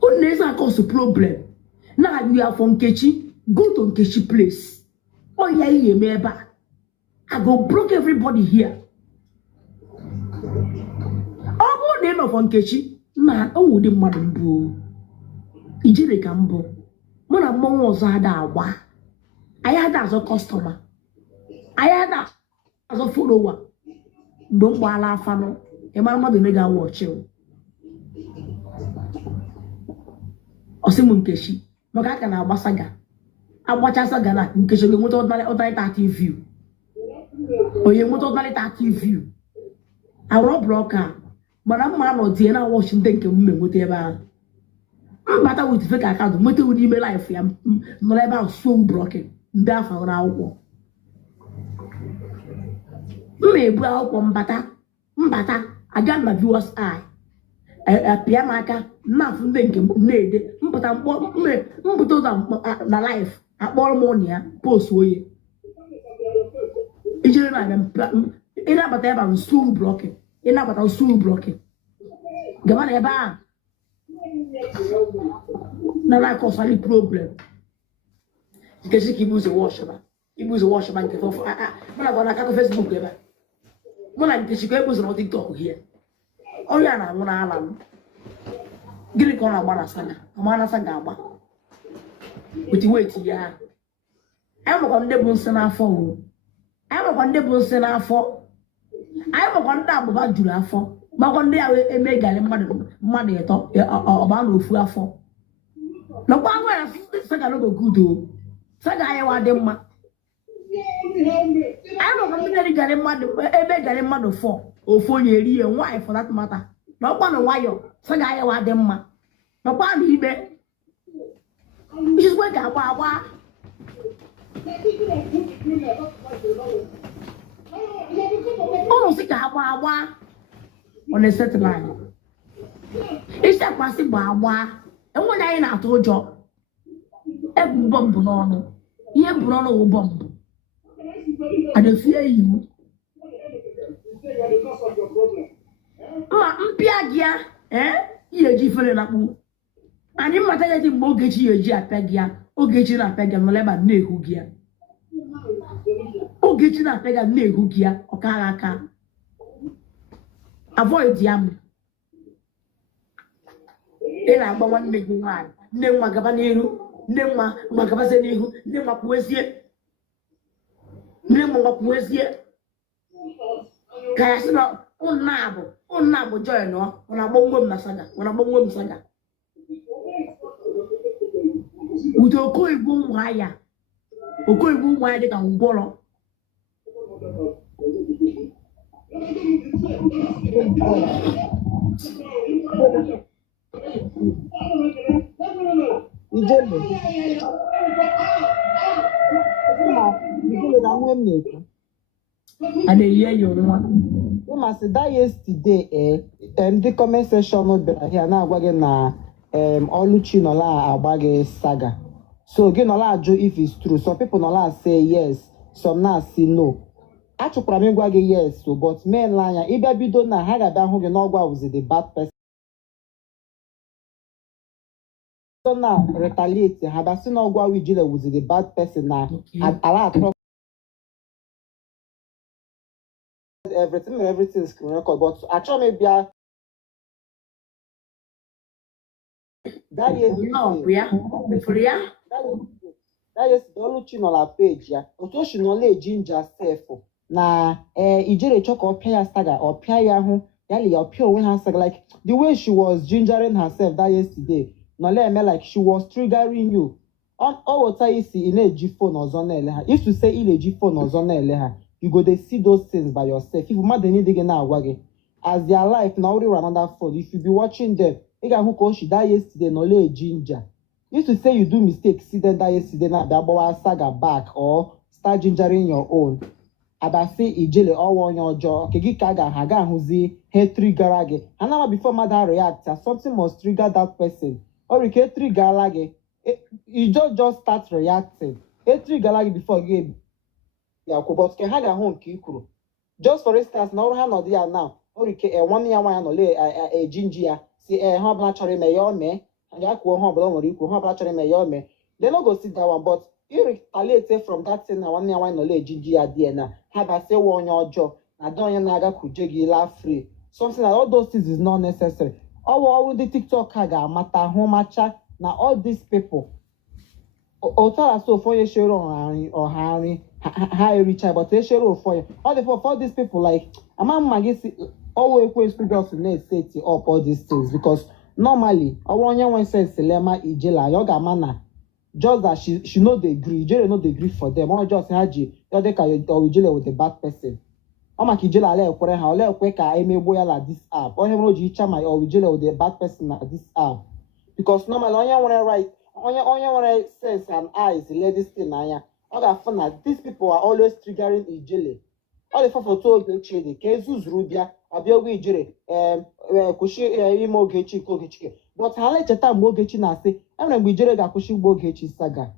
What needs are cause a problem? Now we are from Kechi, go to Kechi place. Oh yeah, yeah, I go broke everybody here. Oh, name of Kechi, man, oh, the madam boo. Ijere Gambo. Mona Mon was wa. I had as a customer. I had as a follower. Don't wala fano. A man the mega watch you. Osimun Kechi. Makaka na wasaga. I watch as a gana in case you want to 30 view. Or you want to 30 view. I will block her. But I'm man or Diana Washington can whatever. Matter with fake account, matter with email life. I'm not about so broken. Therefore, now. Me brow mbata. I got my viewers eye. A piamaka, nothing thinking, need, but I'm the life. At Bormonia, post way. In about ever soul blocking. In about soul blocking. Gavan eba. Now I cause any problem. Because he was a washerman. He was a washerman. When I got a Facebook ever. When I get you was not TikTok here. Oh yeah, I want to alarm. Get it on a manasanga. With the weight, yeah. I'm on the Bunsen for. I'm on the Bunsen for. I'm on the about July for. But one day I make a money at all about no food for. No one will say I look good. Saga I want them. I don't know if getting mother for or 4 years and why for that matter. No one why you saga I want them. No one even. Just wake up, wow. Oh, sick, wow. On a certain line. It's that passing wow. And when I ain't out to job, every bomb Bruno, here Bruno will bomb. I don't fear you. Piagia, eh? You're different up. And you might get him mortgage your Japagia, or get you a peg and whatever new hoogia. Oh, get you a peg and new hoogia, or Karaka. Avoid yam. Then I want make one. Name Magabanero, name Magabazanihu, name Mapuesia. Name Mapuesia. Casino, nabo, join or when I won't saga, when I won't saga. With your coy boom wire. O coy boom wire, they can go. And a year you want. We must that yesterday, the comment section not better here now. We're gonna Oluchi Nola Abage saga. So again, Nola Joe if it's true. Some people Nola say yes, some now say no. Actually, Prame Gwage yes, so but men line, if I be don't know how that who no was the bad person. So now retaliate. Have I seen no go with Jile was the bad person now? A lot of everything is record, but actually maybe that yesterday, No, yeah. For ya. that yesterday, Oluchi nọ na page ya. Otu o si nọ na-ejinja sef na ijere chọ ka ọ pịa ya saga, ọ pịa ya hụ, yali ọ pịa onwe ha saga, like the way she was gingering herself that yesterday, nọ na-eme like she was triggering you. Ọ wụta isi ị na-eji phone ọzọ na-ele ha. If you say ị na-eji phone ọzọ na-ele ha, you go dey see those things by yourself. If mmadụ niile gị na-agwa gị, as their life na ọrịa another phone, if you be watching them, ị ga-ahụ ka o shi that yesterday nọ na-ejinja. If you say you do mistake, see them that yesterday na abịa gbawa saga back or start gingering your own. Abasi ijele ọwa onye ọjọọ, ke gị ka ha ga-ahụzi he triggera gị. Ha na before mother react, something must trigger that person. Or ike triggera gị. You just start reacting. Triggera gị before gị ya kwụ, but ke ha ga-ahụ nke ikwuru. Just for instance, na ọrụ ha nọdụ ya now, or ike nwanne ya nwaanyị nọ ejinji ya, si ha ọbụla chọrọ ime ya ome. Ya kwuo ha ọbụla nwere ikwu, ha ọbụla chọrọ ime ya ome. They no go sit that one, but you retaliate from that thing na nwanne ya nwaanyị nọ ejinji ya dị na ha basi ewe onye ọjọọ na dị onye na-aga kuje gị la free. Something like all those things is not necessary. Ọwụ ndị TikTok ha ga-amata hụ macha na all these people otara so for onye shere ọha nri ha ericha, but eshere ụfọ ya all the for these people like ama mma gị si ọwụ ekwesị just na-eseti up all these things, because normally ọwụ onye nwe sense lema ijela ya ọ ga-ama na just that she no dey gree, ijele no dey gree for them. Ọ just ha ji ya dị ka ijele with the bad person. Ọ maka ijele ala ekwere ha, ole ekwe ka emegbo ya la this app. Onye nwere oji icha ma ijele with the bad person na this app, because normally onye nwere right, onye nwere sense and eyes let this thing anya, ọ ga-afụ na these people are always triggering ijele. Ọ dị foto Ogechi dị ka ezuzuru bịa abịa oge ijere kwụsị ime Ogechi nke Ogechi, but ha na-echeta mgbe Ogechi na-asị enwere mgbe ijere ga-akwụsị mgbe Ogechi saga.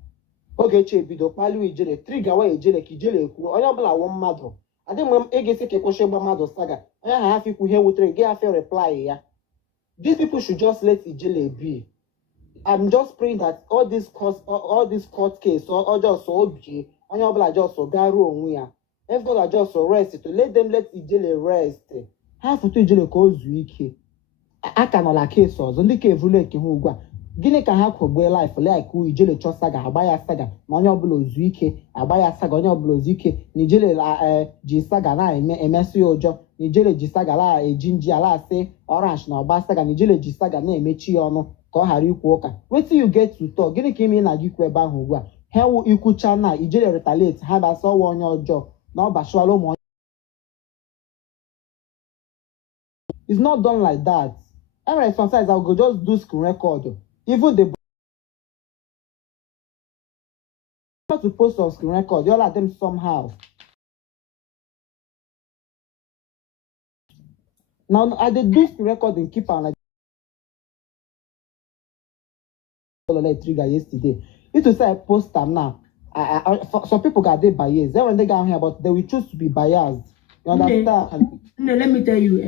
Ogechi ebido kpaliwe ijere triggawa ijere ka ijere ekwu onye ọbụla wụ mmadụ. Adị mgbe ị ga-esi ka kwụsị gba mmadụ saga, onye ha hafi ikwu ihe wutere gị hafi reply ya. These people should just let ijele be. I'm just praying that all this court case or just obi onye ọbụla just garuo onwe ya. Everybody just rest to let ijele rest. Ha foto ijele ka o zuo ike. Aka nọ na case ọzọ ndị ka evulu eke ha ugbu a. Gịnị ka ha kwụgbe life like ijele chọ saga agba ya saga na onye ọbụla ozu ike agba ya saga onye ọbụla ozu ike na ijele ji saga na-emesi ya ụjọ, na ijele ji saga la ejinji ala asị orange na ọgba saga, na ijele ji saga na-emechi ya ọnụ ka ọ ghara ikwu ụka. Wetin you get to talk? Gịnị ka ime na gị kwu ebe ahụ ugbu a? Ha wụ ikwucha na ijele retaliate ha basa ọwa onye ọjọọ na ọ bachụala ụmụ. It's not done like that. Anyway, sometimes I'll go just do screen record. Even the to post on screen record, you all of them somehow. Now I did do screen record and keep on like trigger yesterday. It to say I post them now. Some people got their bias. Then when they got here, but they will choose to be biased. You understand? No, let me tell you,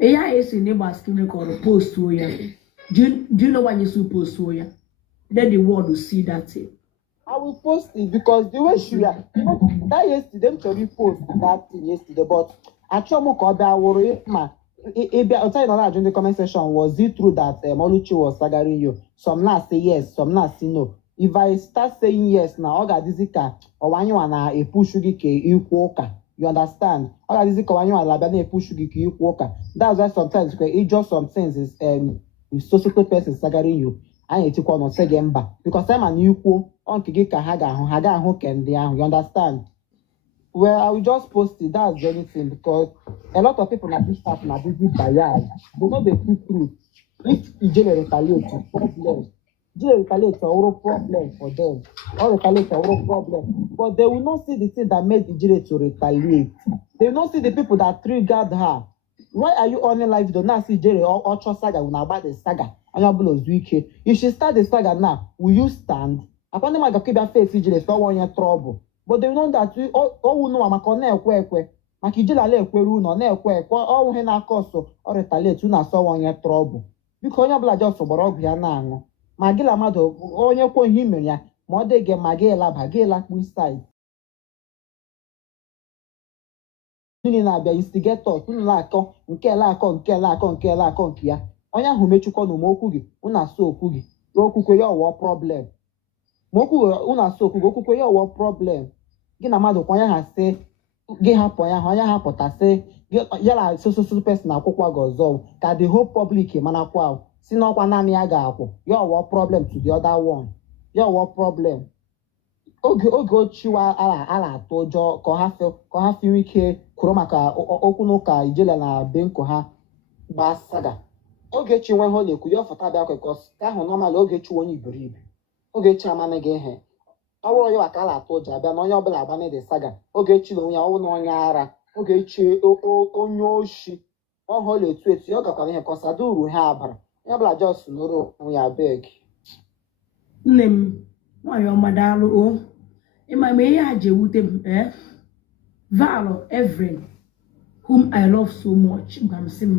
AI is in neighbor screen record post to you. Do you know what you're supposed to do? Then the world will see that thing. I will post it because the way she that yesterday, them to post that thing yesterday, but I try more about worry ma. I'll tell you now during the comment section, was it true that Oluchi was staggering you? Some now say yes, some now say no. If I start saying yes now, Oga Dizika or when you wanna a push you walker. You understand? Oga Dizika when you wanna a push you walker. That's why sometimes it just some things is social person staggering you. I need to call on second back because I'm an equal on Kigika Haga hook and down. You understand? Well, I will just post it. That's the only thing because a lot of people at this stuff are busy biased. They know the truth. If Ijele retaliates, problem. Ijele retaliates a problem for them. Or retaliates a problem. But they will not see the thing that made Ijele to retaliate. They will not see the people that triggered her. Why are you on your life? You do not see Ijele or Cho saga when about the saga. If she start the saga now, will you stand? Upon them, I can keep your face, Ijele, so one your trouble. But they know that we all know I'm a connect quick. Makijila le kweru no na ekwe all he na koso or retaliate na so one your trouble. Because onye bla just ogboro ya na anu. Magila mado onye kwo ihe mere ya, ma ọ dị ge magila bagila kpu side. Nini na abia instigator, unu na akọ nke la akọ nke la akọ nke la akọ nke ya. onye ahụ mechukwa na okwu gị unu asụ okwu gị okwukwe ya ọwọ problem ma okwu unu asụ okwu gị okwukwe ya ọwọ problem gị na mmadụ kwa onye ha sị gị hapụ onye ha pụtasị ya na sososo person akwụkwọ gị ọzọ ka the whole public manakwa si n'ọkwa naanị ya ga-akwụ ya ọwọ problem to the other one ya ọwọ problem oge ochiwa ala atụ ụjọ ka ha fiwe ike kwuru maka okwu n'ụka ijele na benko ha gbasaga Ogechi nwe ho na-ekwu ya ọfọta bịa kwekọs ka ahụ nọmal Ogechi onye iberibe Ogechi amanị gị ihe ọ bụrụ ya aka ala atụ ụjọ abịa na onye ọbụla agbanị dị saga Ogechi na onye ọwụ na onye ara Ogechi onye oshi ọhụ na-etu etu ya ọ gakwara ihe kọsada uru ha abara onye ọbụla jos nụrụ onwe ya beg nne m nwanyị ọma daalụ o ịma ma ihe a ji ewute m Val Evren whom I love so much gwa m sị m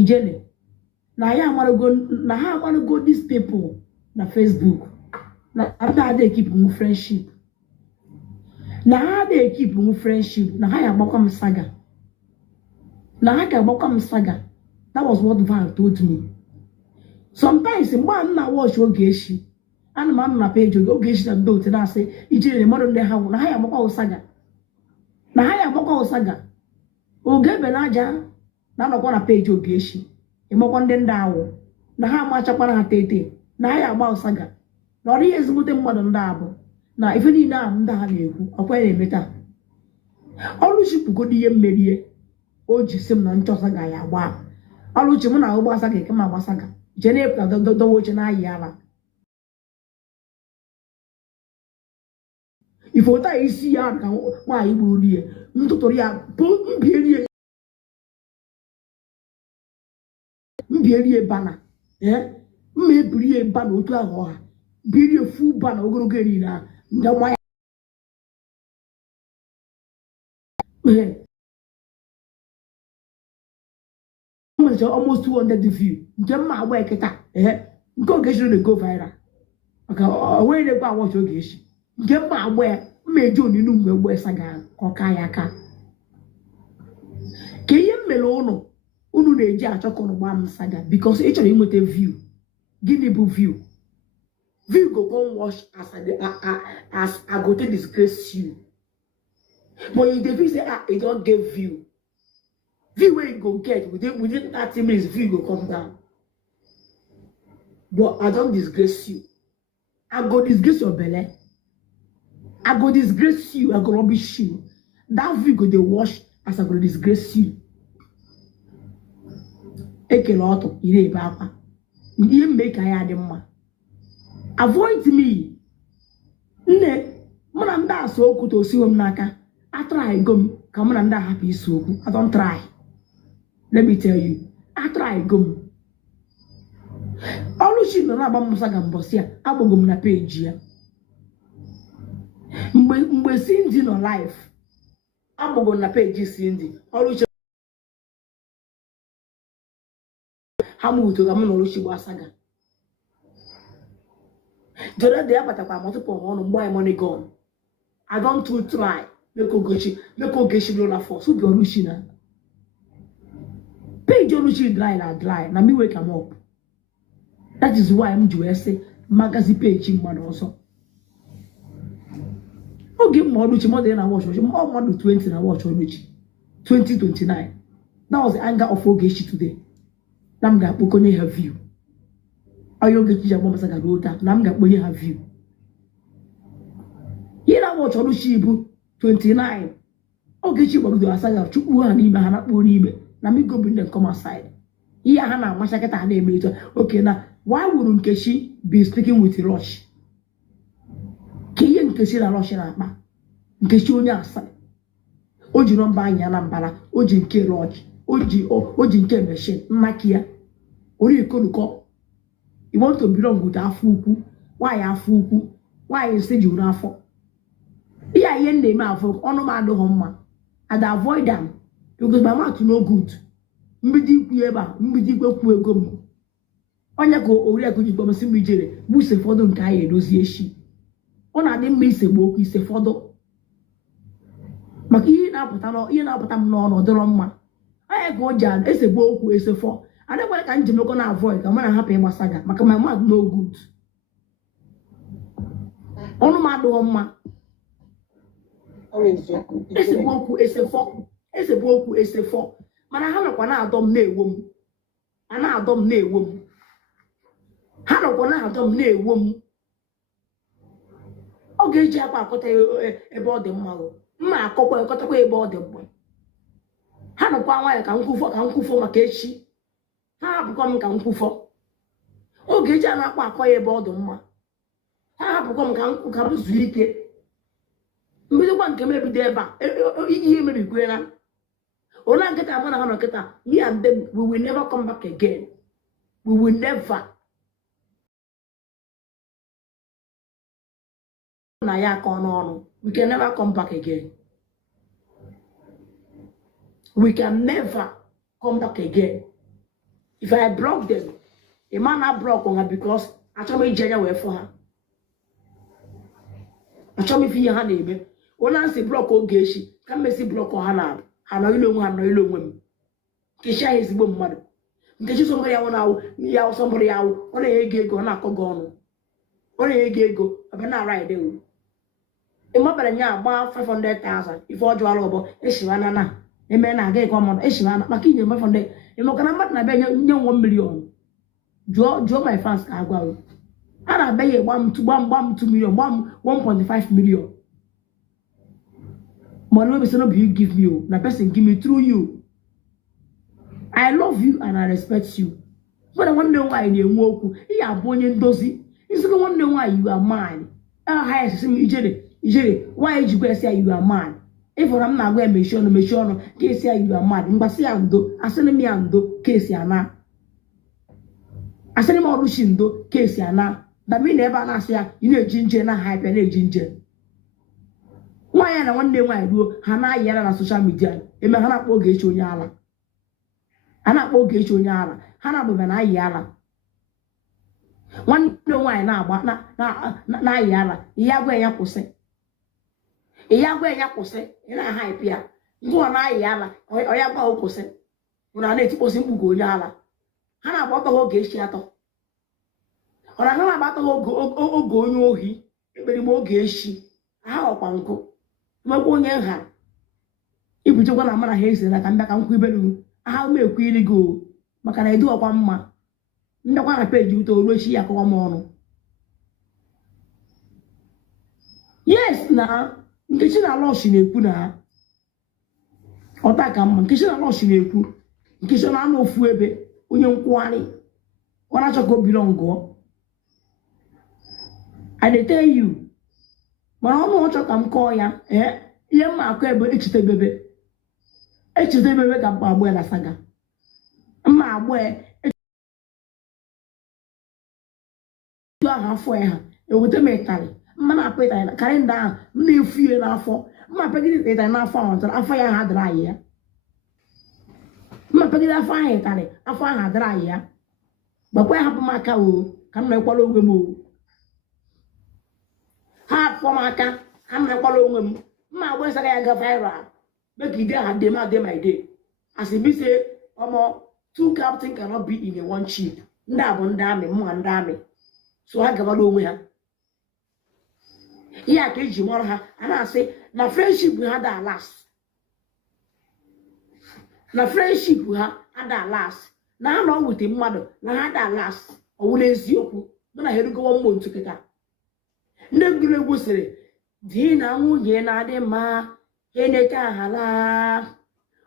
ijele na ha amarago these people na Facebook na ha dey keep friendship na ha dey keep friendship na ha ga-agbakwa m saga that was what Val told me sometimes mgbe m na watch Ogechi ana m anọ na page Ogechi na dot na-asị ijele mmadụ ndị ha na ha ga-agbakwa saga oge ebe na aja na-anọkwa na page Ogechi ịmakwa ndị awụ na ha amachakwana ha tete na ha agba ụsaga na ọrụ ihe ezigbote mmadụ ndị abụ na ife niile ahụ ndị ha na-ekwu ọkwa na-eme taa Ọlụchi pụgodo ihe mmerie o ji sị m na nchọsa ga ya agba Ọlụchi mụ na ahụ gbasaga eke ma gbasaga je na-epụta dodowe oche na-ayị ala ife ụta isi ya ka nwaanyị gburu rie ntụtụrụ ya bụ mbierie bana mma ebirie bana otu ahụ ọha birie fu bana ogologo eri na ndị nwanyị almost 200 view nke mma agba eketa nke Ogechi na-go viral maka onwe na-ekwe awọchi Ogechi nke mma agba ya mma eji oninu mgbe egbe saga ọka ya aka ka ihe mmere unu na-eji achọ ka unu gbaa m saga because ị chọrọ inweta view gịnị bụ view go come watch as I go to disgrace you but you dey feel say it don't get view wey you go get within 30 minutes view go come down but I don't disgrace you I go disgrace your belle I go disgrace you I go rubbish you that view go dey watch as I go disgrace you ekele ọtọ ire ebe akwa ihe mme ka ya dị mma avoid me nne mụ na ndị asụ okwu to osiwo m n'aka atry go m ka mụ na ndị ahapụ isi okwu I don't try let me tell you atry go m Ọlụchi nọ na-agba m saga mbọsị a agbago m na peji ya mgbe Cindy nọ live agbago m na peji Cindy Ọlụchi Hamuto ga mụ Ọlụchi gba saga jere dị abatakwa multiple ọnụ mgbe money gone I don't try make Ogechi roll force who be Ọlụchi na page Ọlụchi dry na me wake am up that is why I'm ji say magazine page mmadụ ọzọ oge m Ọlụchi mmadụ na watch mmadụ 20 na watch Ọlụchi 2029 that was the anger of Ogechi today na m ga-akpọkonye ha view ayo Ogechi ji agbamasa ga ruo taa na m ga-akpọnye ha view ihe na watch Ọlụchi bụ 29 Ogechi gbagodo asaga chukwu ha n'ime ha na-akpọ n'ime na m go bring them come outside ihe ha na-amacha kịta ha na-eme etu okay na why would Nkechi be speaking with Rush ka ihe Nkechi na Rush na-akpa Nkechi onye asa o ji nọmba anya na mbara o ji nke Rush o ji nke machine mmaki ya ori ikonuko you want to belong with afọ ukwu why say you na afọ ihe na-eme afọ ọnụ m adịghị mma and avoid them because my mouth no good mbidi ikwu ebe a mbidi ikwu ego m onye ka ori ego jikwa msi m ijere bụ ise fọdụ nke anyị edozi echi ọ na-adị mma isegbu okwu ise fọdụ maka ihe na-apụta m n'ọnụ dịrọ mma anyị ka o ji esegbu okwu esefọ I don't want to look on avoid. I'm gonna happy my saga. My mouth no good. On my door, it's a boku, it's a fork. It's a boku, it's a fork. Man, I have a dom ne womb. And I dom ne womb. How do I dom ne womb? Okay, Japa got about the model. Ma couple got away about the boy. How do I can for my cashi? How become can for? Okay, Jana quay about the ma. How become can come sleep it? Maybe one can maybe there back. You may be greater. All I get, I want to get up. Me and them, we will never come back again. We will never. We can never come back again. We can never come back again. If I block them, a man I block on her because I told me Jenny away for her. I told me if you had name. When I say block or geshi, come me see block or Hannah. Hannah, you know, women. Kisha is the mother. Because somebody I want to, somebody out, on a gig or not gone. On a gig go, I'm not right there. A mother and ya, 500,000. If all you are over, Eshivana. A man I get common, Eshivana, Makin, your from there. You know, can I not beg you 1 million? Draw my fans can go. And I beg 2 million, 1.5 million. Money is not you give me, the person give me through you. I love you and I respect you. But I wonder why you walk. You are born in dozy. It's the wonder why you are mine. I say, why did you say you are mine? If I'm not going to make sure, case you are mad. But say I'm do, I send me and do, case ya na. I send him all Rushindo, case ya na. That me never ask ya, you know, ginger na hype and ginger. Why and one day why I do, Hana Yara na social media, and my Hana Poge Chonyala. Hana Poge Chonyala, Hana Bovana Yala. One day why now, but na Yala, Yagwe Yapose. Yagwe Yapose, in a hype ya. Go on Yala, or Yagwa Opose. When I need to post him go Yala. Hana bought the whole gay shato. Or I know about the whole go no he, but more gay she. How uncle? My one young hand. If we took one amount of hazel, I come back and quibble. How may we go? What can I do upon ma? No one I paid you to Russia for morning. Yes, now, in case I lost in a puna. Or that come, in case I lost in a poo. In case I know Fuebe, Union Quani. When I shall go belong go. I tell you, my own watcher come call ya, eh? Young my crab, it's the baby. It's the baby that Babuela saga. My boy, you are halfway. It would make tally. Man, I put a carrying down, no fear enough for. My peggy is enough found, I fire had dry here. My peggy that fire, tally, I fire had dry here. But where happened my cow? Come no follow the move. Hard for my cat, come no follow him. My words I got fire. But you had them out there my day. As he be say, two captain cannot be in a one ship. Ndabon dame, one dame. So I got over her. Yeah, I you want her, and I say, my friendship we had that last. Na friendship we had that last. Now I know with the mother, now had that last. Or will they see you? Then I had to go 1 month to get her. Never was it. Dina Mujena de ma, Eneta hala.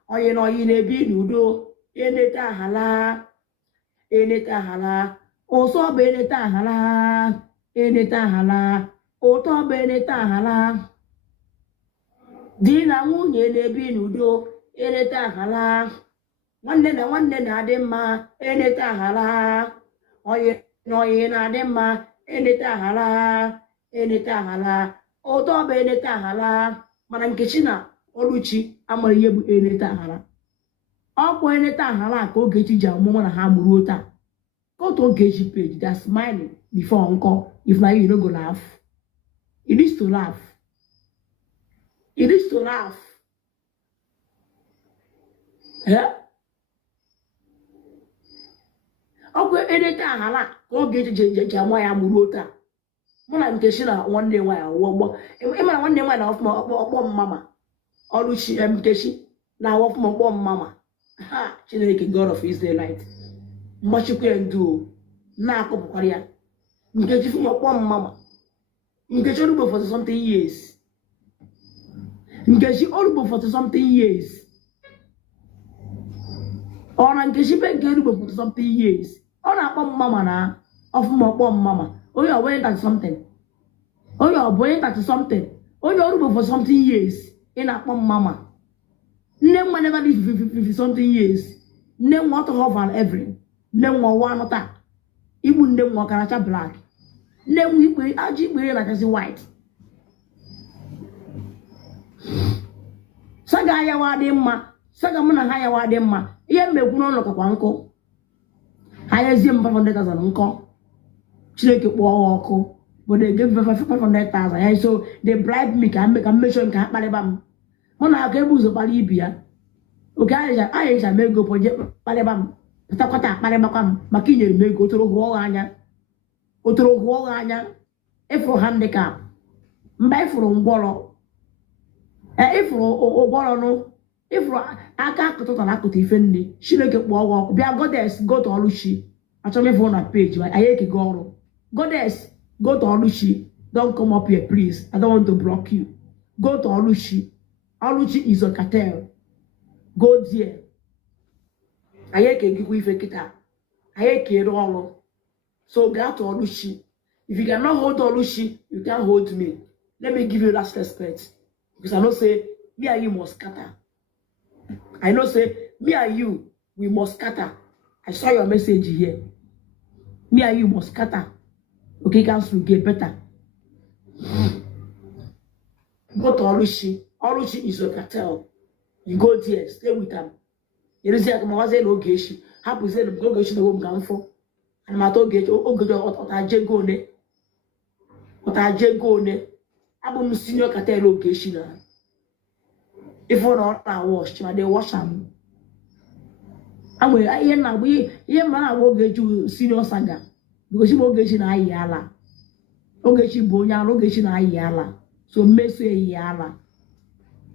Or you know, in a big nudo, Eneta hala. Eneta hala. Also, Beneta hala. Eneta hala. Oto Beneta hala. Dina Mujena be nudo, Eneta hala. One day na dema, Eneta hala. Or you know, in a dema, Eneta hala. Eneta hala. Oto Beneta hala. Madam Kishina, Oluchi, Amayebu Eneta hala. All Eneta hala, go get you Jamona Hamuruta. Go to Geji page, that's smiling before uncle. If now you don't go laugh. It is to laugh. It is to laugh. Yeah? ọgwụ edeta ahala ka ọ ga-eji ama ya mụrụ otu a mụ na Nkechi na nwanne nwaanyị ọgbọ ịmara nwanne nwaanyị na ọfụma ọkpọ mmama Ọlụchi Nkechi na ọfụma ọkpọ mmama ha Chineke God of Israelite mgbachikwa ndu na-akọpụkwara ya Nkechi fụma ọkpọ mmama Nkechi olugbo for something years Nkechi olugbo for something years ọ na Nkechi be nke olugbo for something years ọ na-akpọ mmama na ọfụma ọkpọ mmama onye ọ bụghị that something onye ọ bụghị that something onye olugbo for something years ị na-akpọ mmama nne nwa never live 50 something years nne nwa ọtọ hovan every nne nwa ọwa anụta igbu nne nwa ọkaracha black nne nwa ikpe ajọ ikpe na-achasị white saga ya wa dị mma saga mụ na ha ya wa dị mma ihe mmekwu n'ụlọ kakwa nkụ ha yezie m 500,000 nkọ Chineke kpọọ ha ọkụ but they gave 500,000 ya so they bribe me ka mmechọ nke ha kparịba m mụ na aka ebu ụzọ kpara ibi ya oke anyị m ego pọje kparịba m pụtakwata akparịbakwa m maka inyere m ego otoro hụọ ha anya ịfụrụ handicap mgbe ịfụrụ ngwọrọ ịfụrụ ụgwọrọnụ ịfụrụ aka akụtụtara akụta ife nne Chineke kpọọ ha ọkụ bịa goddess go to Ọlụchi achọrọ ịfụ na page anyị ekego ọrụ goddess go to Ọlụchi don't come up here please I don't want to block you go to Ọlụchi Ọlụchi is a cartel go there anyị ekegikwa ife kịta anyị ekere ọrụ so gaa to Ọlụchi if you cannot hold Ọlụchi you can't hold me let me give you last respect because I know say me and you must scatter I know say me and you we must scatter I saw your message here me and you must scatter okay cancel get better go to Ọlụchi Ọlụchi is a cartel you go there stay with them Yerezi aka mawaze na oge echi hapụzie na oge echi na oge mfọ ana mata oge ọtajego one abụ m senior cartel oge echi na ifo na wash ma dey wash am amwe ihe na agbo ihe ma na agbo oge echi senior saga because oge echi na ayi ala oge echi bụ onye ala oge echi na ayi ala so mmeso eyi ala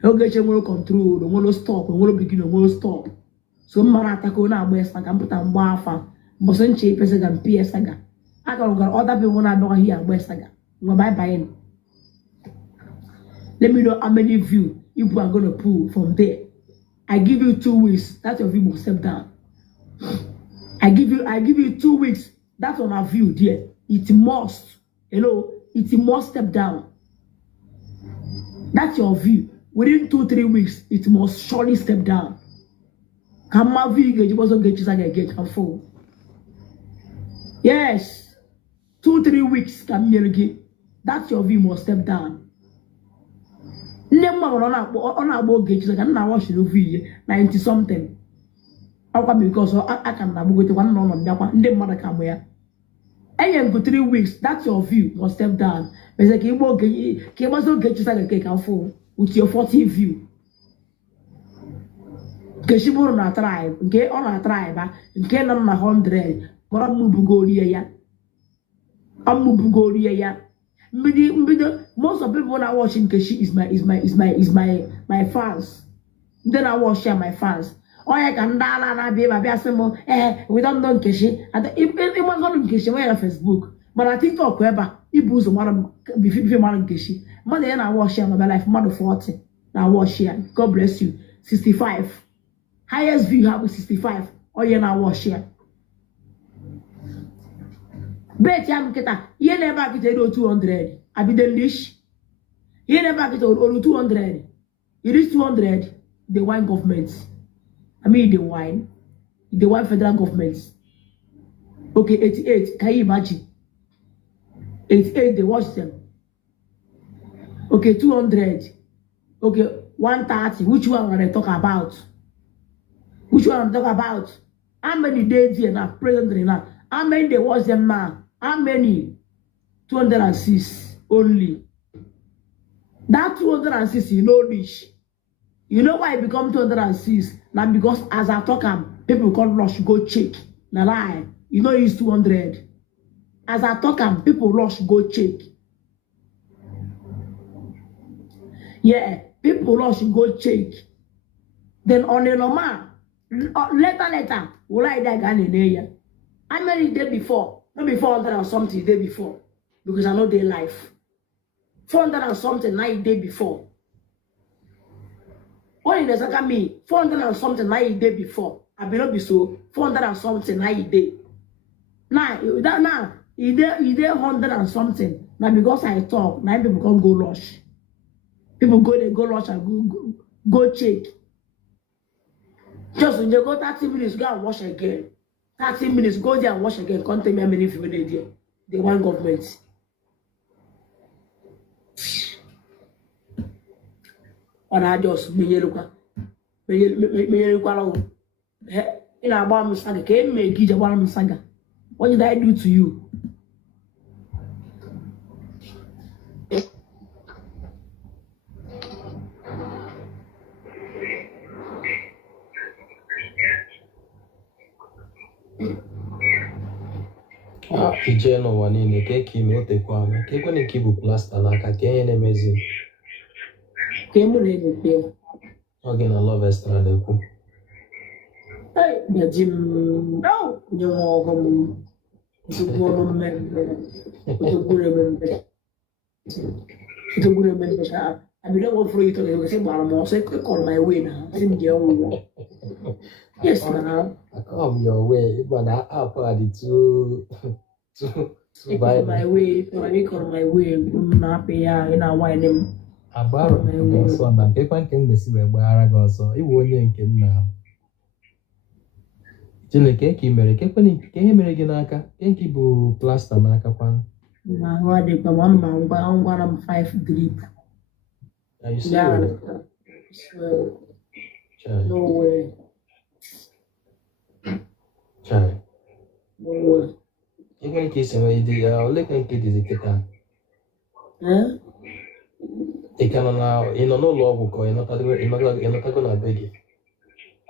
oge echi nwere control nwere stop nwere begin nwere stop so mmara atako na agba saga mpụta mgba afa mboso nche ipese ga mpi saga aka ngara other people na abịa here agba saga ngo bye bye. Let me know how many views you are going to pull from there. I give you 2 weeks. That your view will step down. I give you 2 weeks. That's on our view there. It must, it must step down. That's your view. Within 2-3 weeks, it must surely step down. Come my view, you also get and fall. Yes, 2-3 weeks, come here again. That's your view must step down. Nne mma ọ na-agba oge echi ka nna wash no vie 90 something akwa because aka na agbogote kwa nna ọ nọ mbịakwa ndị mmadụ ka mụ ya enye go 3 weeks that's your view must step down bese ka igbo oge ka igbaso oge echi ka ka full with your 40 view ke shiburu na tribe nke ọ na tribe nke nọ na 100 mara mbugorie ya most of people now watching Keshi is my fans. Then I watch share my fans. Oh, I can na be we don't know Keshi. And if was on Keshi, we're on Facebook. But I think talk whoever he boost one before man Keshi. Money and I watch share my life, mother 40. Now watch share. God bless you. 65. Highest view have 65. Oh, yeah, now watch share. Bet yam kita ye never get 200. I be the leash. Ye never get 200. It is 200. The wine governments. I mean the wine federal governments. Okay, 88. Can you imagine? 88 they watch them. Okay, 200. Okay, 130. Which one are they talk about? Which one are they talk about? How many days here now? Presently now. How many they watch them now? How many? 206 only. That 206 you know this. You know why it become 206? Now because as I talk people can't rush go check. Now lie. you know it's 200. As I talk, and people rush go check. Yeah, people rush go check. Then on the normal, later, will I die again in area? I married the day before, not before 400 and something the day before, because I know their life. 400 and something night day before. Only the second me 400 and something night day before. I be not be so 400 and something night day. Now you there 100 and something. Now because I talk, now people can go rush. People go rush and go check. Just when you go 30 minutes, go and wash again. 30 minutes, go there and wash again. Can't tell me how many people they there. They want government. And I just me long. In a bomb saga, came me give a bomb saga. What did I do to you? Ije n'ụwa niile ka eke ime otekwa ame ka ekwe na nke bụ plasta n'aka ka ihe na-emezi oge na love extra na-ekwu Yes, now. I come your way, but I up the two My way, my way, happy, in a wine. Abaro ọsọ na nkekwa nke m gbesi wee gbaghara gị ọsọ ịwụ onye nke m na Chineke ka ị mere ka ihe mere gị n'aka ka nke bụ plasta n'aka kwanụ Na ahụ dị kwa ngwara m 5 drip. No way. Chai. No way. Ihe nke isi nwere ide ya ole ka nke dịzi kịta ị ka nọ n'ụlọ ọgwụ ka ịnọtago na be gị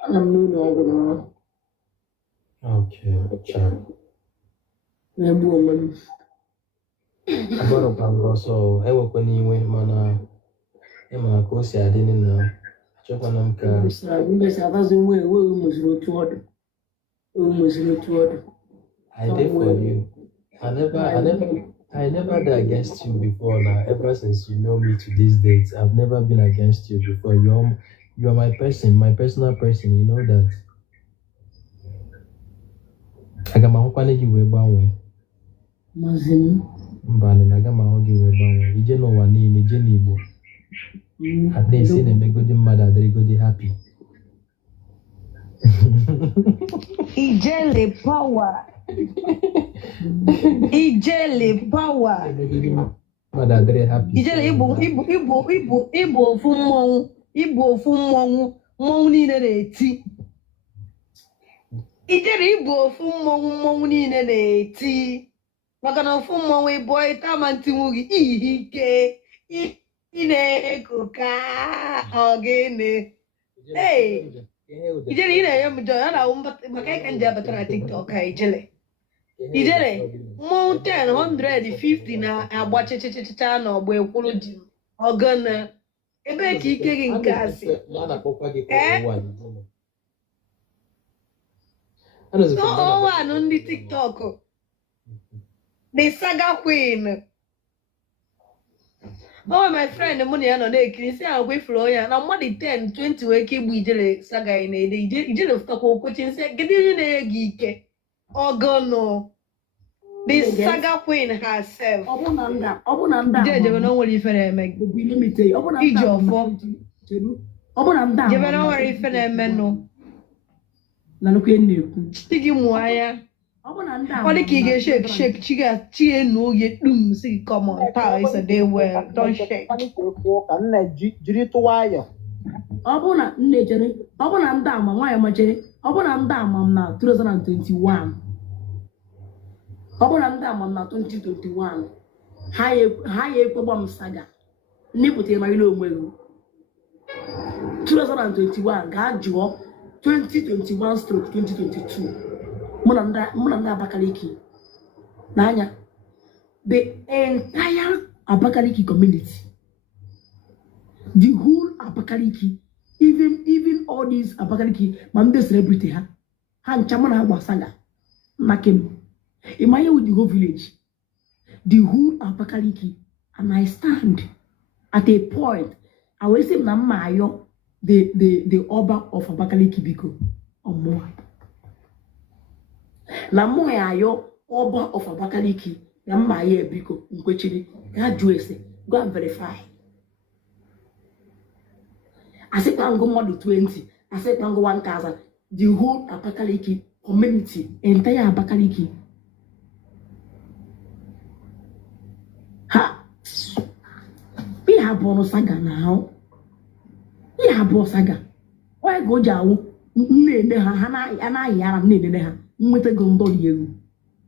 Ana m n'ụlọ ọgwụ na na-egbu onwe m. agbarụkwa m ọsọ enwekwa n'iwe mana ịma ka o si adị na achọkwana m ka Mbesi atazi nwe meziri otu ọdụ. I did for you. I never did against you before now. Ever since you know me to this date, I've never been against you before. You are my person, my personal person. You know that. I got my own quality way banwe. Mazim. Mbane, I got my own way banwe. Ije no wani, ije ni Igbo. At least see them be good mother, they go happy. Ijele power. Ijele power. Mother, they happy. Ijele Igbo ofu mmọnwụ. Igbo ofu mmọnwụ niile na-eti. Ijele Igbo ofu mmọnwụ niile na-eti. Maka na ofu mmọnwụ Igbo ịtama ntinwu gị ihe ike. Ị na-ekoka ogene. Hey. Ijele ina ya mjo ana maka kanje abatara TikTok ijele. Ijele mountain 150 na agba chichichicha na ogbo ekwuru ji ogana ebe ka ike gị nke asị. So one ndị TikTok. The saga queen. Oh, my friend, money I know they can say I'll wait for ya. Now, more than 10, 20 weeks, we did saga in a day. Did of talk coaching say, get in a geek. Oh, go no. This saga queen herself. Obunanda. Judge, you know what if I make. Let me tell you. Obunanda. You know what if I no. Nanuke Sticky Muaya. All the kids shake, chiga, no, yet, see, come on, power is a day well, don't shake. Obuna, nature, Obuna Dama, why am I? Obuna Dama now, 2021. Obuna Dama now, 2021. High problem saga. Nipote, my little 2021, God, 2021 stroke 2022. Munanda Abakaliki. Nanya. The entire Abakaliki community. The whole Abakaliki. Even all these Abakaliki, Mamde celebrity ha. Han Chamana Wasaga. Nakem. Imaya with the whole village. The whole Abakaliki. And I stand at a point. I will say Namayo, the Oba of Abakaliki Biko. Or more. Namoyo, Oba of Abakaliki. Namaye Biko. Nkwechiri. Go and verify. I said, I go more than 20. I said, I go 1,000. The whole Abakaliki community, entire Abakaliki. Ha! We have bonus saga now. We have bonus saga. Why go jaw? Nene ha hana ana yara nene ha. Mwete gondo yewu.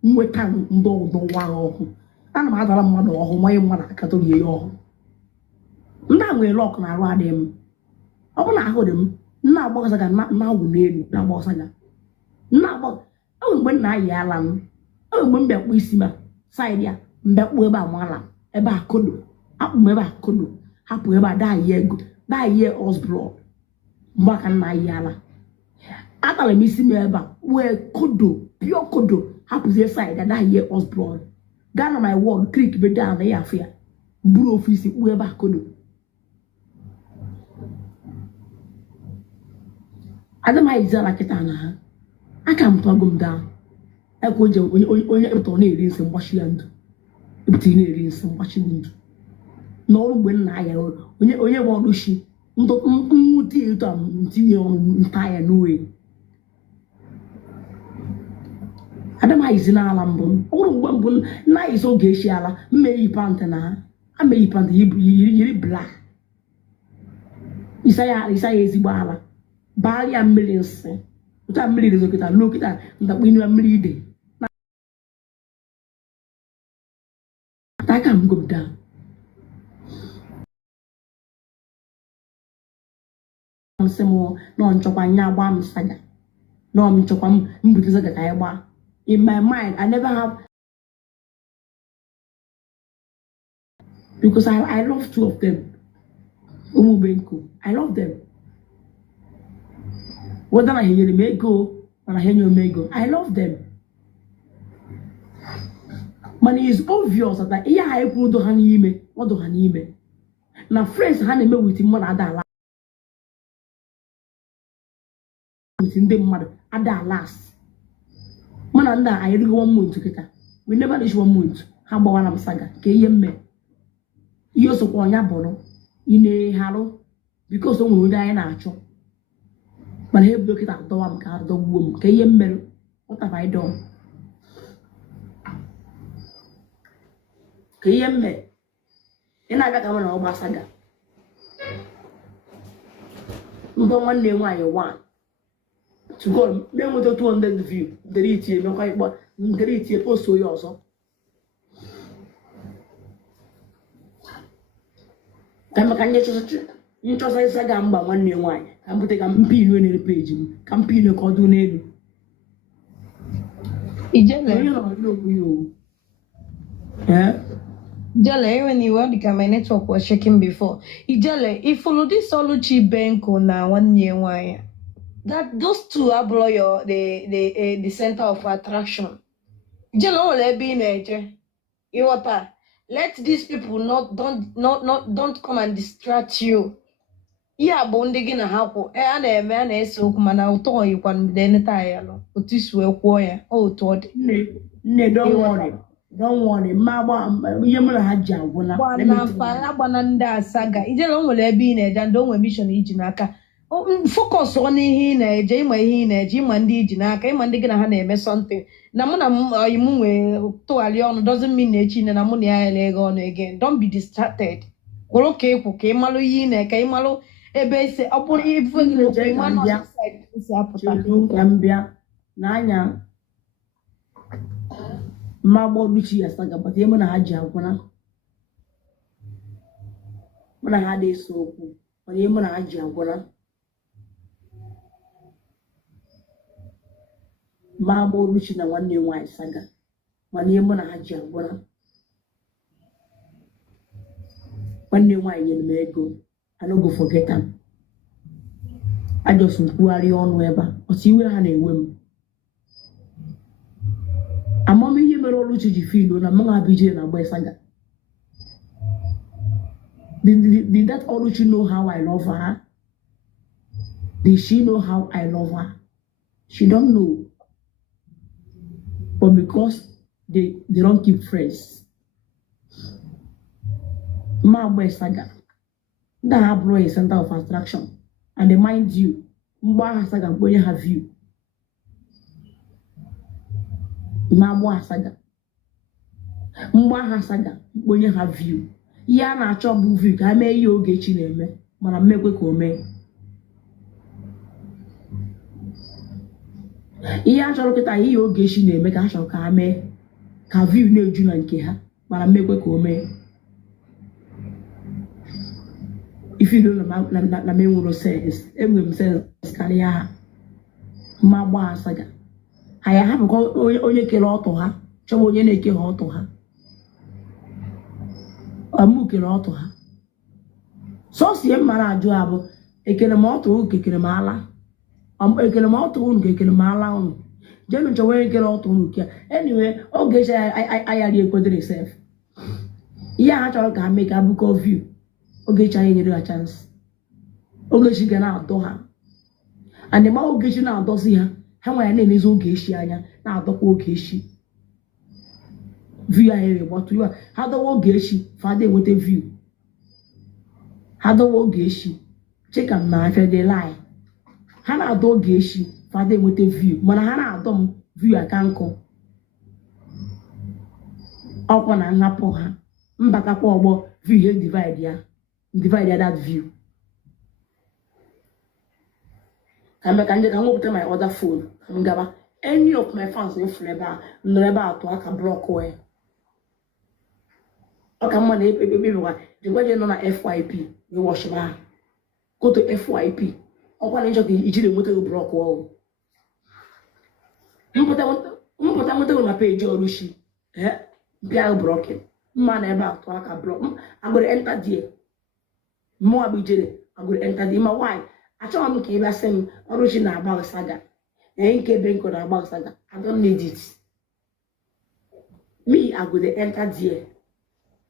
Mweta ndo wa ohu. Ana ma adala mmadu ohu moye mmadu akato ye ohu. Nda nwe lock na aru adem. Ọ bụ na ahụ dị m nna agbọghọsaga na agwụ n'elu na agbọghọsaga nna agbọghọ ọ mgbe nna ayị ala m ọ mgbe m bịakpụ isi ma saịdị ya mbịakpụ ebe a mala ebe a kodo akpụ m ebe a kodo hapụ ebe a daa ihe osbro mgbe aka nna ayị ala atara m isi m ebe a wee kodo pure kodo hapụzie saịdị ya daa ihe osbro gaa na my word krik be daa na ya afọ ya buru ofu isi kpụ ebe a kodo Adam I zala kitana. I can't plug him down. I go to only a some wash land. Between some washing. No when I only want to she. Entire no way. Adam I is in Alambon. Oh, one nice old Geshala. May pantana. I may pant you black. Isaiah Zibala. Bali a millions. What a million is a look at that we know a million. I can't go down. Some more non chopanya one saga. No, I'm chopam Mbuzaga. In my mind, I never have because I love two of them. Umubenko. I love them. Whether I hear you may go or I hear you may go, I love them. Money is obvious that I put the honey, what do honey? Now, friends, honey me with him one other within them mother, other last. Man, and I really 1 month to get her. We never reach 1 month. How about one of saga? Kayem. You also call your bono in a hallow because someone will die in actual. But he look at that door, I'm the womb. Kayem, what have I done? Kayem, and I got one over saga. You don't want them why you want to go. Then with the 200 view, the rich, no quite what the rich post to you also. Come can you just say Gamba 1 year why? I'm putting a pin in the page. Campino Cordonero. Yeah. Ijele, when you were the my network was shaking before. Ijele, if follow this Oluchi Benko now 1 year why? That those two are below your the center of attraction. Ijele only be nature. You what? Let these people don't come and distract you. Yeah, bonding na hapo. And a man is so come and auto you can then tire. But this will quiet. Oh, Todd. Ne, don't worry. Don't worry. Mama, Yamana had Jawona. Bananda saga. Ijele only be in a don't mission ijinaka. Oh, focus on him, Jim, Jim and Dijinaka, and they're gonna have something. Namuna to Alion doesn't mean a chin and ammonia leg on again. Don't be distracted. Or okay, Malo yin, Kaimalo, a base upon even Gambia, Nanya Mabo Lucia Saga, but Yamana had Jawona. When I had a soap, but Yamana had Jawona. ma mo ruchi na nwanne nwanyị saga nwanne mụ na ha ji agwara nwanne nwanyị nyere m ego I no go forget am ajọsụ nkwugharị ọnụ ebe a ọtụ iwe ha na-ewe m amamihe mere Oluchi ji filo na mụ abije na agba saga did that Oluchi know how I love her? Did she know how I love her? She don't know. But because they don't keep friends. Ma agba saga that have a center of attraction and they mind you mgba saga mgbe have you ma saga mgba saga mgbe have you ya na-achọ bụ view ka mee ihe Ogechi na-eme mana mmekwe ka o mee ihe a chọrọ kịta ihe Ogechi na-eme ka a chọrọ ka mee ka view na-eju na nke ha mana mmekwe ka o mee if you don't na me nwere sense enwere m sense karịa ha ma gbaa saga ha ya hapụkwa onye kere ọtọ ha chọba onye na-eke ha ọtọ ha amu kere ọtọ ha so sie mara ajụ abụ ekere m ọtọ unu kekere m ala ekere m ọtọ unu kekere m ala unu jenu chọwa ekere ọtọ unu kia anyway Ogechi ayari ekwedere sef ihe ha chọrọ ka ha mee ka abụkọ view Ogechi anyị nyere ha chance Ogechi ga na-adọ ha and ma Ogechi na-adọzi ha ha nwa ya na-enezi Ogechi anya na-adọkwa Ogechi view anyị gbatu ya ha dọwa Ogechi fada enweta view ha dọwa Ogechi cheka m na afịa dị lie ha na-adọ Ogechi fada enweta view mana ha na-adọ m view aka nkụ ọkwa na nhapụ ha mbatakwa ọgbọ view ihe divide that view I'm going to my other phone. I'm going any of my fans in Fleba, never to a block away. Okay, money, baby, the way you know FYP, you wash my go to FYP. Or one inch of the Egyptian motor block wall. You put on my page, or Lucy, eh? Be broken. Man, about to a block. I'm going to enter there. More BJ, I'm going to enter there. My wife. I told him to give us some original about saga. And he came about saga. I don't need it. Me, I go to enter there.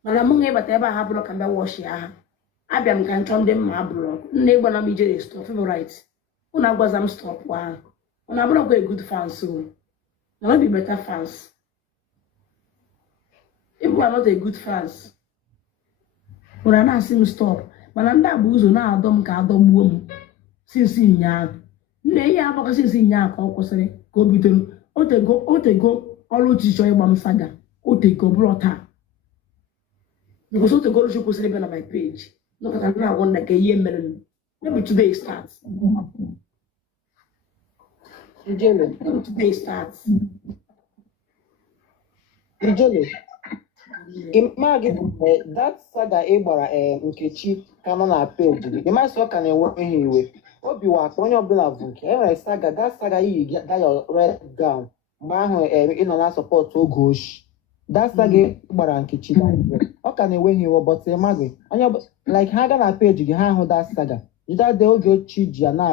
But I'm going to ever have block and wash ya. I am can turn them my block. Neighbor, I'm BJ stuff, right? When I was, I'm stop one. When I block a good fans, so I'll be better fans. If we are not a good fans, when I not see him stop, but I'm not boozing now, dumb car, dumb woman. Since in ya, nay, I have a since in ya, go between Otego, Oluchi Joy saga, Otego brought her. Because Otego should put on my page. Look at another one like a year melon. Maybe today starts. Today starts. Imagine that saga Ebara Nkechi Canon na page. The master can work anyway. Obi wa onye ọbụla bụ nke enwere saga that saga you get that your red gown mgbe ahụ ịnọ na support Ogochi that saga gbara Nkechi ọ ka na-enweghị iwe but imagine onye like ha ga na page gị ha ahụ that saga jide de Ogochi ji na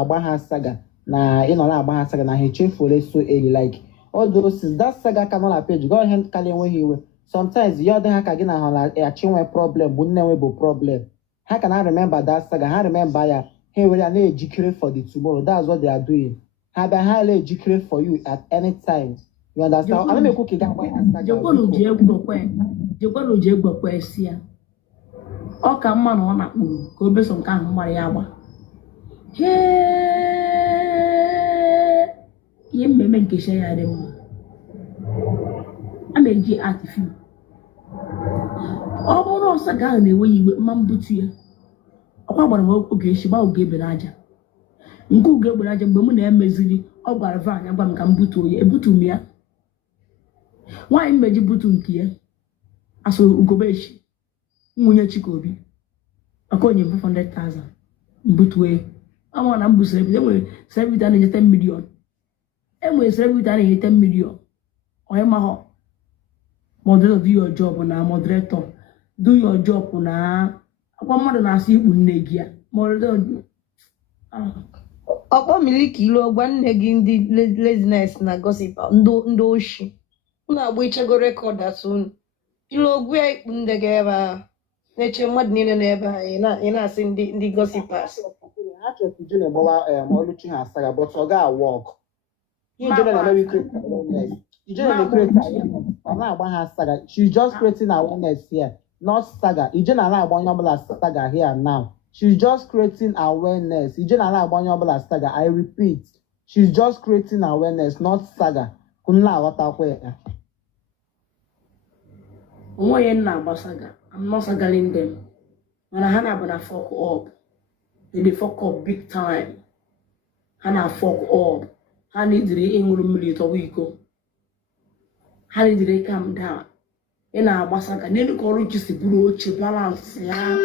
agba ha saga na ịnọ na agba ha saga na ha echefule so early like all those that saga ka nọ na page go ahead ka na-enweghị iwe sometimes ya ọdị ha ka gị na ha na-achinwe problem bụ nne nwe bụ problem ha ka na remember that saga ha remember ya. Hey, we are not ejikere for the tomorrow. That's what they are doing. Have a highly ejikere for you at any time. You understand? I'm not cooking that way. You're going to jail, ọ ka mma na ọ na-akpụrụ ka obe so nke ahụ mara ya agba ihe mmemme nke she ya dị mma a na-eji artifi ọ bụrụ ọsọ ga ahụ na-enwe iwe mma mbutu ya ọkwa gbara m Ogechi gba oge ebe n'aja nke ugo egbe n'aja mgbe m na-emeziri ọ gwara van ya gwa m ka m butuo ya ebutu m ya nwaanyị mmeji butu nke ya asụ Ugobechi nwunye Chikobi aka onye 500,000 mbutue ama na mbusere enwere celebrity na-eje 10 million enwere celebrity a na-enye 10 million. Onye mahọ. Moderator, do your job na moderator. Do your job na akwa mmadụ na-asị ikpu nne gị ya. Moderator. Ọkpọ miliki ilu ọgwa nne gị ndị laziness na gossip ndị oshi. Unu agba ichego rekọd asụ unu. Ilu ogwu ya ikpu ndị gị ebe ahụ. Na-eche mmadụ niile n'ebe ahụ ị na-asị ndị gossipers. Ha chọrọ ije na-egbawa Oluchi ha Saga, but ọ ga-awa ọkụ. Ihe ije na-eme create awareness. Ije na-create awareness. Ọ na-agba ha Saga. She's just creating awareness here, not Saga. Ije na-agba onye ọbụla Saga here now. She's just creating awareness. Ije na-agba onye ọbụla Saga. I repeat, she's just creating awareness, not Saga. Kunu na-aghọtakwa ya. Onwe na Saga. I'm not sagaling them. Mana ha na bana fuck up. They fuck up big time. Ha na fuck up. Ha need to ịṅụrụ mmiri tọwa iko. Ha need to calm down. Ị na-agba Saga. N'elu ka Oluchi si buru oche balance ya.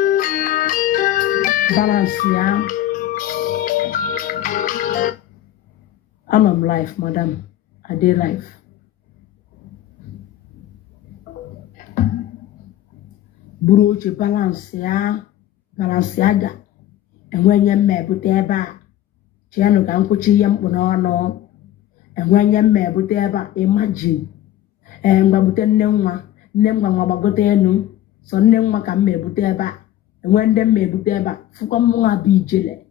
I'm life, madam. I dey life. Buru oche balance ya ga. Enwenye mmebute ebe a. Chianu ka nkwuchi ihe mkpu n'ọnụ. Enwenye mmebute ebe a. Imagine. Mgbabute nne nwa nwa gbagote enu. So nne nwa ka mmebute ebe a. Enwe ndị mmebute ebe a. Fụkwa mwa bụ ijele.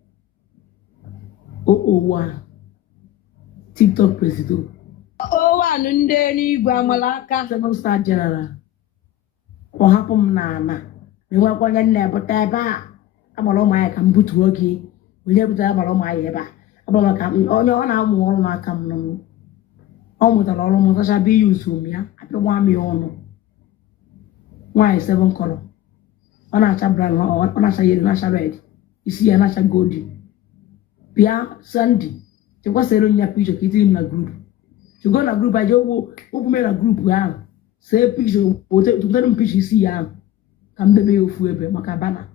Owa. TikTok president. Owa ndị n'igwe amala aka. 7-star general. Ọ hapụ m n'ana. Enwekwa onye na-ebute ebe a. Agbara ụmụanya ka m butuo gị. Onye butere agbara ụmụanya ebe a. Agbara maka onye ọ na-amụ ọrụ n'aka m nọ. Ọ mụtara ọrụ mụtacha bụ ihe usoro ya. Apịgwa m ya ọnụ. Nwaanyị 7 color. Ọ na-acha brown, ọ na-acha yellow, na-acha red. Isi ya na-acha golden. Bịa Sunday. Chekwasịrị onye picture ka itiri m na group. Chego na group aje okwu me na group ahụ. See picture, tụtara m picture isi ya ahụ. Ka m debe ya ofu ebe maka bana.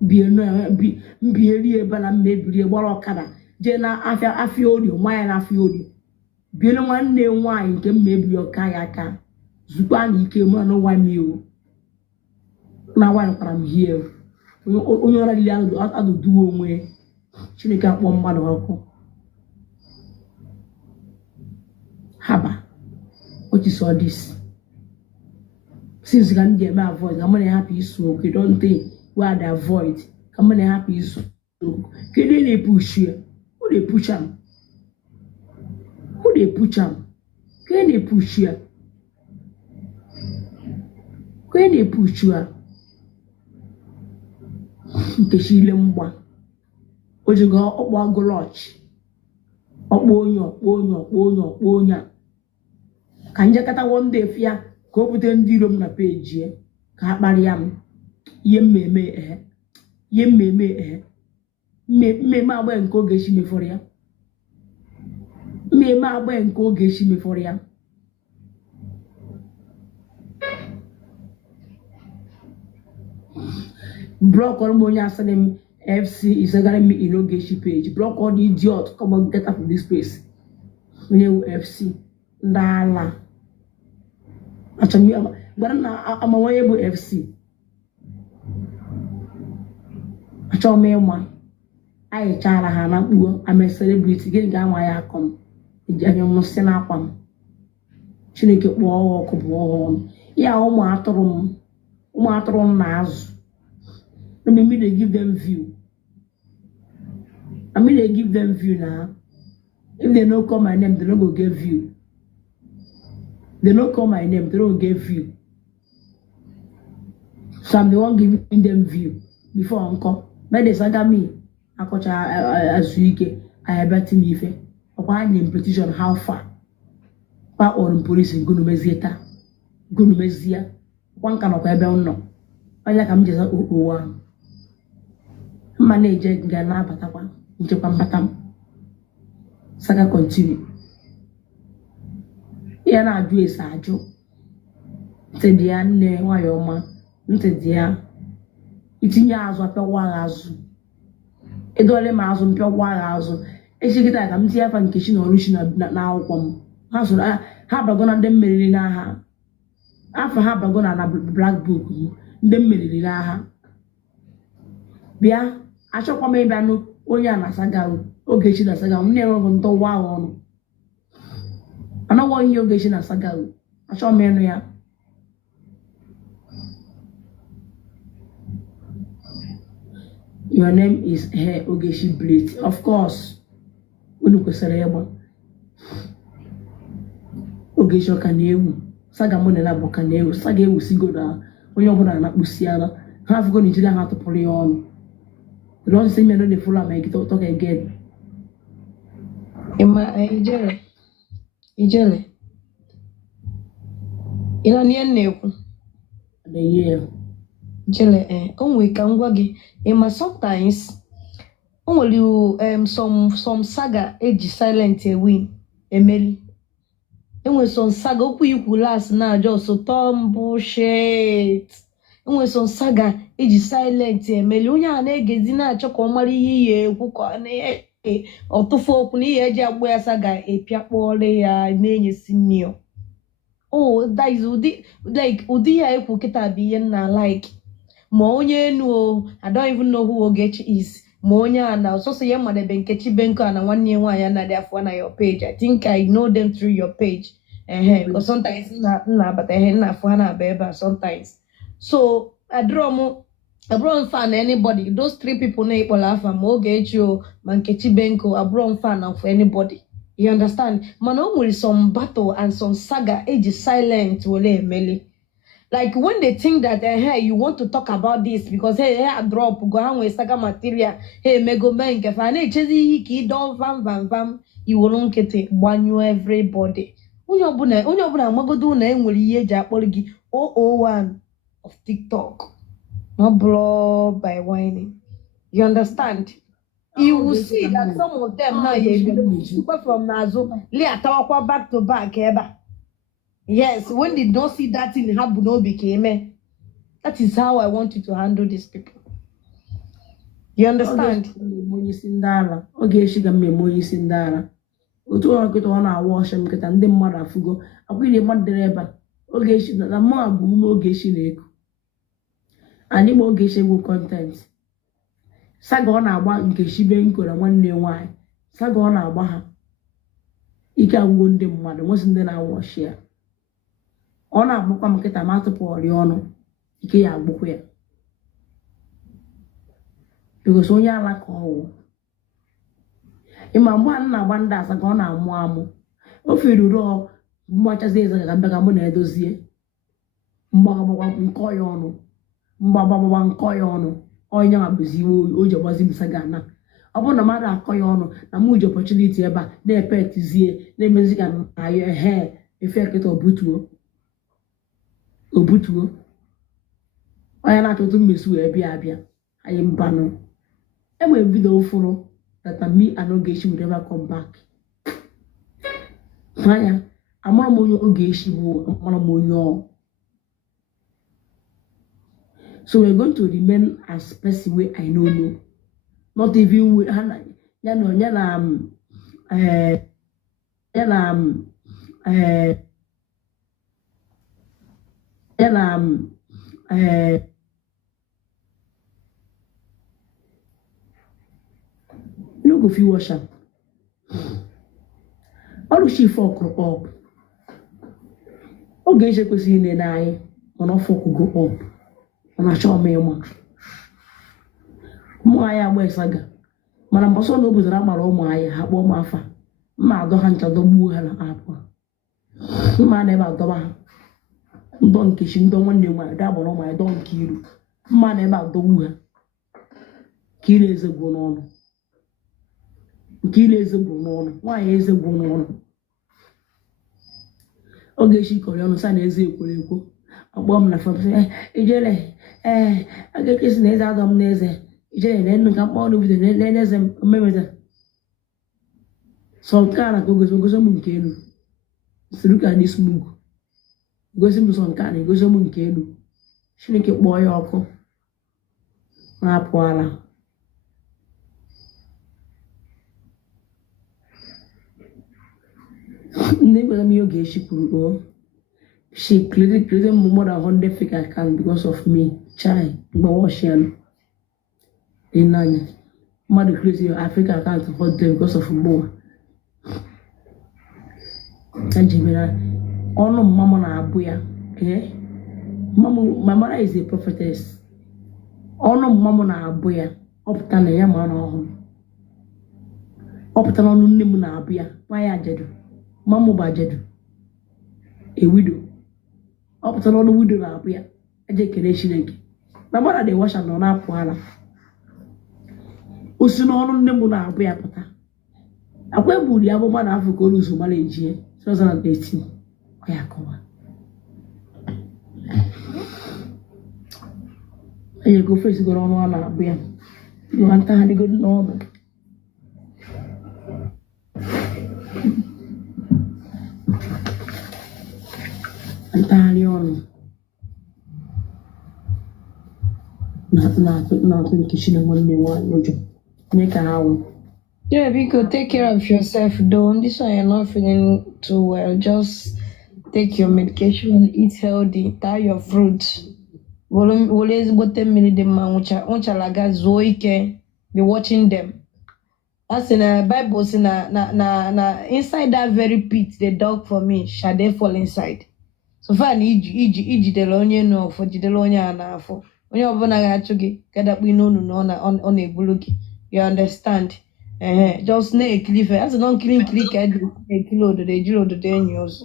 Mbieri ebe na mmebiri gbara ọkada. Jee na afịa orio, nwanyị na afịa orio. Bielu nwanne nwaanyị nke mmebiri ọka ya aka. Zukwa na ike mụ na nwa m na nwaanyị kwara m hie. Onye ọra lili adụduo onwe. Chineke akpọ mmadụ ọkụ. Haba. What is all this? Since you can get my avoid, I'm gonna happy so okay. Don't think where they avoid. I'm gonna happy so. Can they push here? Who they push them? Who they push them? Can they push here? Can they push here? Nkeshile mgba. Ojigo ọkpọ goloch. Ọkpọ onye. Ka njakata one day fia ka o bute ndị iro m na peji ya ka ha kparịa m. Ihe mmemme agba nke oge echi mefọrọ ya. Mmemme agba nke oge echi mefọrọ ya. Block all money asking him FC is against me in Ogeshi page. Block all the idiot. Come on, get up from this place. When you FC. Ndala. Actually, but I'm away with FC. Actually, I chala hana uo. I'm a celebrity. Getting down my come. I'm almost seen up on. Chineke walk up on. Yeah, Matron Naz. I mean, they give them view. They give them view now. If they don't call my name, they don't go get view. They don't call my name, they don't get view. So I'm the one giving them view before uncle. But they said me, I coach as week, I have bet me if I'm petition how far. But on police in Gunumezia. One cannot have no. I like I'm just one. Manager Gana Batawan, Japan Batam. Saga continue. Yana do a sajo. Said the Anne, why your man, said dear. It's in yours what the 1 hour. It only miles on pure 1 hour. echekịta ka m tinye afa Nkechi na Oluchi na akwụkwọ m ha soro ha bago na ndị mmeriri n'agha afọ ha bago na black book m ndị mmeriri n'agha bịa achọkwa m ịbịa nụ onye a na-asaga Ogechi na-asaga m na-enweghị ntọwa ahụ ọnụ anaghị ihe Ogechi na-asaga achọ m ịnụ ya your name is Ogechi Blade of course unu kwesịrị ịgba Ogechi ọka na-ewu saga mụ na bụ ka na-ewu saga ewusigo na onye ọbụla na-akpụsiala ha afụgo Nigeria ha tụpụrụ ya ọnụ the Lord say me no dey follow am talk again ijele ila nie na-ekwu ijele o nwere ka ngwa gị ịma sometimes o nwere some saga eji silent win emeli enwere some saga okwu ikwu last na just tom bullshit enwere some saga eji silent emeli onye a na-egezi na-achọ ka ọ mara ihe ihe ekwu ka ọtụfu okwu na ihe eji agba ya saga epịakpọrọ ya na-enye sinio that is ụdị ya ekwu kịta bụ ihe nna like ma onye enu I don't even know who Ogechi is ma onye a na ọsọsọ ya madebe Nkechi Benko na nwanne ya nwaanyị na dị afọ na your page I think I know them through your page because sometimes nna abata nna afọ ha na-aba ebe a sometimes so abụrụ fan anybody those three people na-ekpọrọ afa ma Ogechi ma Nkechi Benko abụrụ fan of anybody you understand mana o nwere some battle and some saga eji silent wole emeli like when they think that you want to talk about this because drop go ha nwee saga material mego mee nke fa na-echezi ihe ka ịdọ vam iwuru nkịtị gbanyụọ everybody onye ọbụla amagodo na enwere ihe eji akpọrọ gị 001 of TikTok not blow by whining you understand you will see that some of them now super from Nazo atawakwa back to back eba yes when they don't see that thing happen no became that is how I want you to handle these people you understand Ogechi ga mmemme onye isi ndị ara otu ọ nkịta ọ na-awa ọsha nkịta ndị mmadụ afụgo akwa ile mmadụ dere ebe Ogechi na mụ abụ ume Ogechi na-eku anyị ma Ogechi egwu content saga ọ na-agba Nkechi Benko na nwanne nwaanyị saga ọ na-agba ha ike agwụgo ndị mmadụ nwesị ndị na-awa ọsha ya ọ na-agbakwa m nkịta ma atụpụ ọrịa ọnụ ike ya agbụkwa ya because onye ala ka ọwụ ịma mgbe a na-agba ndị asa ka ọ na-amụ amụ ofe ruru mgbachazi eze ga mbịa ka mụ na-edozie mgbagbagba nkọ ya ọnụ onye nwa bụzi iwe o ji agbazi msa ga na ọ bụrụ na mmadụ akọ ya ọnụ na mụ ji opportunity ebe a na-epetizie na-emezi ka ayọ efe nkịta obutuo onye na-achọ otu mmesi wee bịa anyị mbanụ enwere video ụfụrụ that me and Ogechi will never come back anya amara m onye Ogechi bụ amara m onye ọ so we're going to remain as person wey I know not even with no go fit wash am Oluchi fuck up Ogechi kwesịrị ile na anyị mana ọ fuck go up ọ na-achọ ọma ịma ụmụ anyị agba ịsaga mana mbọsọ na o bụzara agbara ụmụ anyị ha kpọọ m afa mma adọ ha ncha dọgbuo ha na apụ mma na ebe adọba ha ndọ Nkechi ndọ nwanne nwaanyị dị agbara ụmụ anyị dọ nke iru mma na ebe adọgbu ha ka ire eze gwụ n'ọnụ nke ile eze gwụ n'ọnụ nwaanyị eze gwụ n'ọnụ Ogechi kọrọ ọnụ sa na eze ekworo ekwo ọgbọ m na fọm ijele Ogechi na eze adọ m n'eze ijele na enu ka mkpọ ọnụ bido na eze mmemeta sọ nke a na ka ogozi m nke elu siri ka n'isi m ugwu gosi m sọ nke a na egosi m nke elu Chineke kpọọ ya ọkụ na-apụ ala Neighbor me okay, she could go. She created more than 100 fake accounts because of me. Chai, my washing. In Nanya. Mother created your African account for them because of more. And Jimena, oh no, Mama na Abuya. Eh? Mama, my mother is a prophetess. Oh no, Mama na Abuya. Optana Yamano. Optana no Nimuna Abuya. Why I did? Mama Bajedu. A widow. Optana no widow na Abuya. I just can't see. My mother they wash and on up one. Usino no Nimuna Abuya pata. I went to the other man Africa lose Malaysia. 2018. You go first, go on one. You want to have a good normal. Italian. Nothing kitchen when you want. Make a hour. Yeah, Biko, take care of yourself. Don't. This one you're not feeling too well. Just take your medication, eat healthy, tie your fruits. Always go 10 minutes. Uncha laga zoike. Be watching them. As in a Bible, na inside that very pit, the dog for me, shall they fall inside. So far, iji delonye no for jidelonya na for. When you're born a chugi, get up we know no on a buluki. You understand? Just snake cliff. As a non killing click, I do a kilo the day, the 10 years.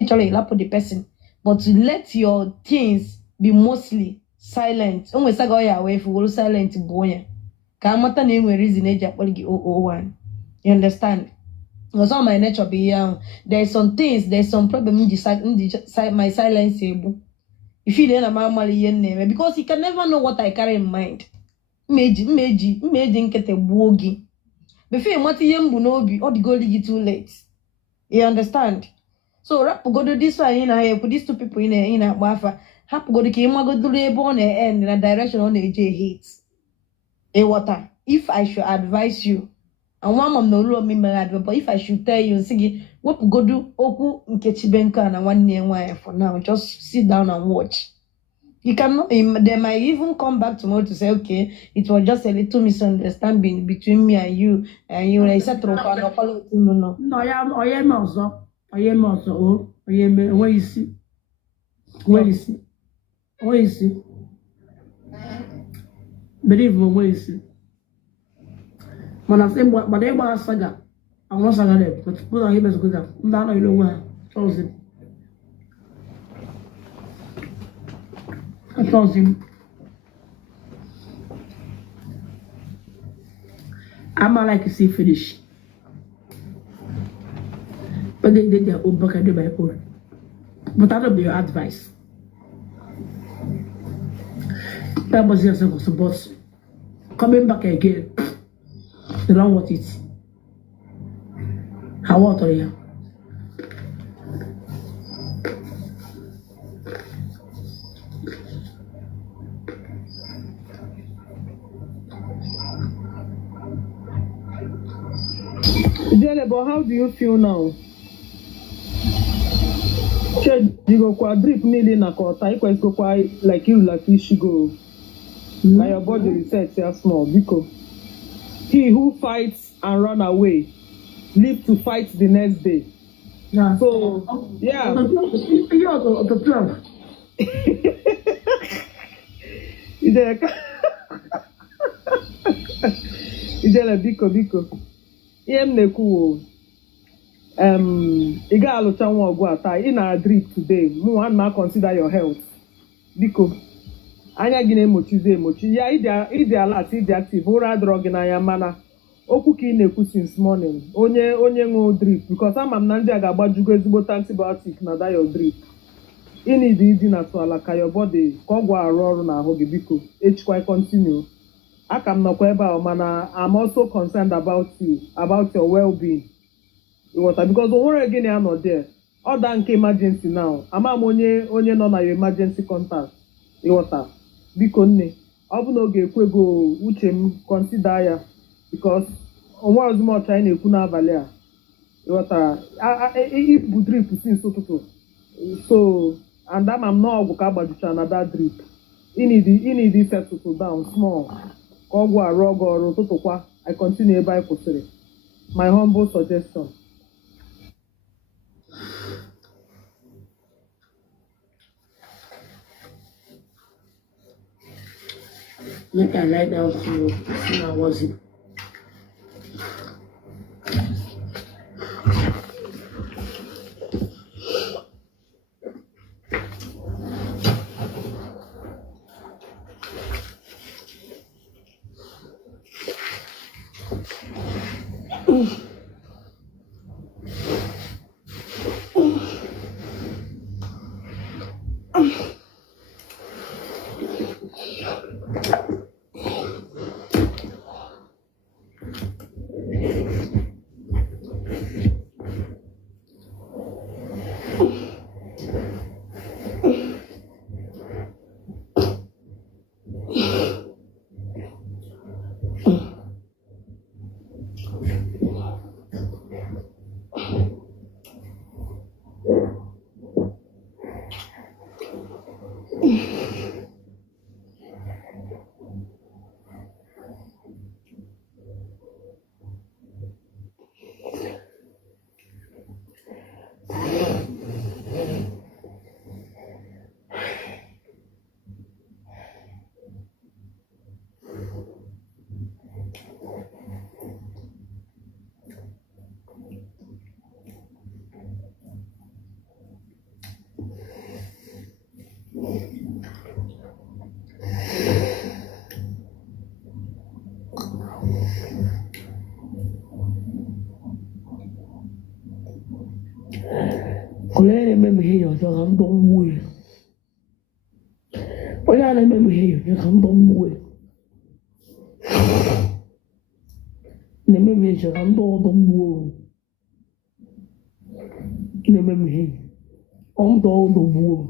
Actually, lap the person, but to let your things be mostly silent. Almost I go away if we silent boy. Kamata name we reason age up 001. You understand? Because all my nature be young. There's some things, there's some problem in my silence able. If you then a mamma name, because you can never know what I carry in mind. Meji get a wogi. Before Mati Yambu no be or the goal too late. You understand? So rap go do this one in here, put these two people in a wafa. Hap go to Kima go do the bone end in a direction on a J hates. A water. If I should advise you, and one of no law me but if I should tell you, Sigi, what go do Oku Nkechibenka and 1 year wire for now, just sit down and watch. You cannot, they might even come back tomorrow to say, okay, it was just a little misunderstanding between me and you said, no. No, I am also, where is it? Believe me, where is it? When I say, but they were a saga. I'm not saga there, but put on him as good. Now I know where. Trust him. I trust him. I'm not like to see finish. But they did their own book and do my own. But I don't be your advice. That was yourself was boss. Coming back again. They don't want it. How what are you? Jelle, but how do you feel now? You go kwa drip nearly na kota. You go kwa like you like fish go. Now your body resets here small because he who fights and run away live to fight the next day. Yeah. So yeah. The 12. Ijele biko. Ihe na-ekwu ị ga-alụcha nwa ọgụ a taa ị na-drip today mụ na consider your health biko anya gị na-emochi ya ịdị alert ịdị active ụra adịrọ gị n'anya mana okwu ka ị na-ekwu since morning onye ṅụọ drip because ama m na ndị a ga-agbajugo ezigbo antibiotic na your drip ị need ịdị na-atụ ala ka your body ka ọgwụ arụ ọrụ n'ahụ gị biko echikwa continue aka m nọkwa ebe ahụ mana I'm also concerned about you, about your well-being. Because o nwere gị na-anọ there ọda nke emergency now ama m onye nọ na your emergency contact ịghọta biko nne ọ bụ na ọ ga-ekwego uche m consider ya because onwe ọzụm ọcha anyị na-ekwu n'abalị a ịghọtara ibu drip since ụtụtụ so and ama m na ọgwụ ka agbajuchara na that drip inidi settle down small ka ọgwụ arụ ọgụ ọrụ ụtụtụ kwa I continue ebe anyị kwụsịrị my humble suggestion. Make I lie down to see how was it. Kulele meme hiyo cho khám đông mùi. Có ra đây meme hiyo cho khám đông mùi. Nếu meme hiyo cho khám đông mùi. Nếu meme hiyo ông đông mùi.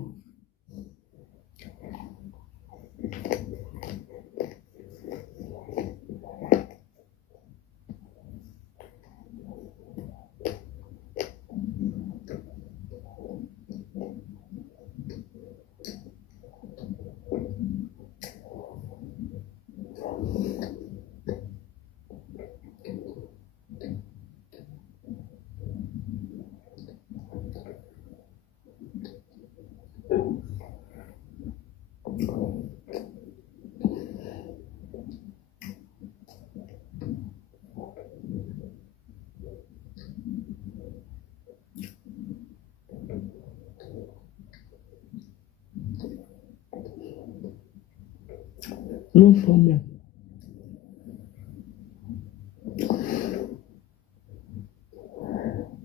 No problem.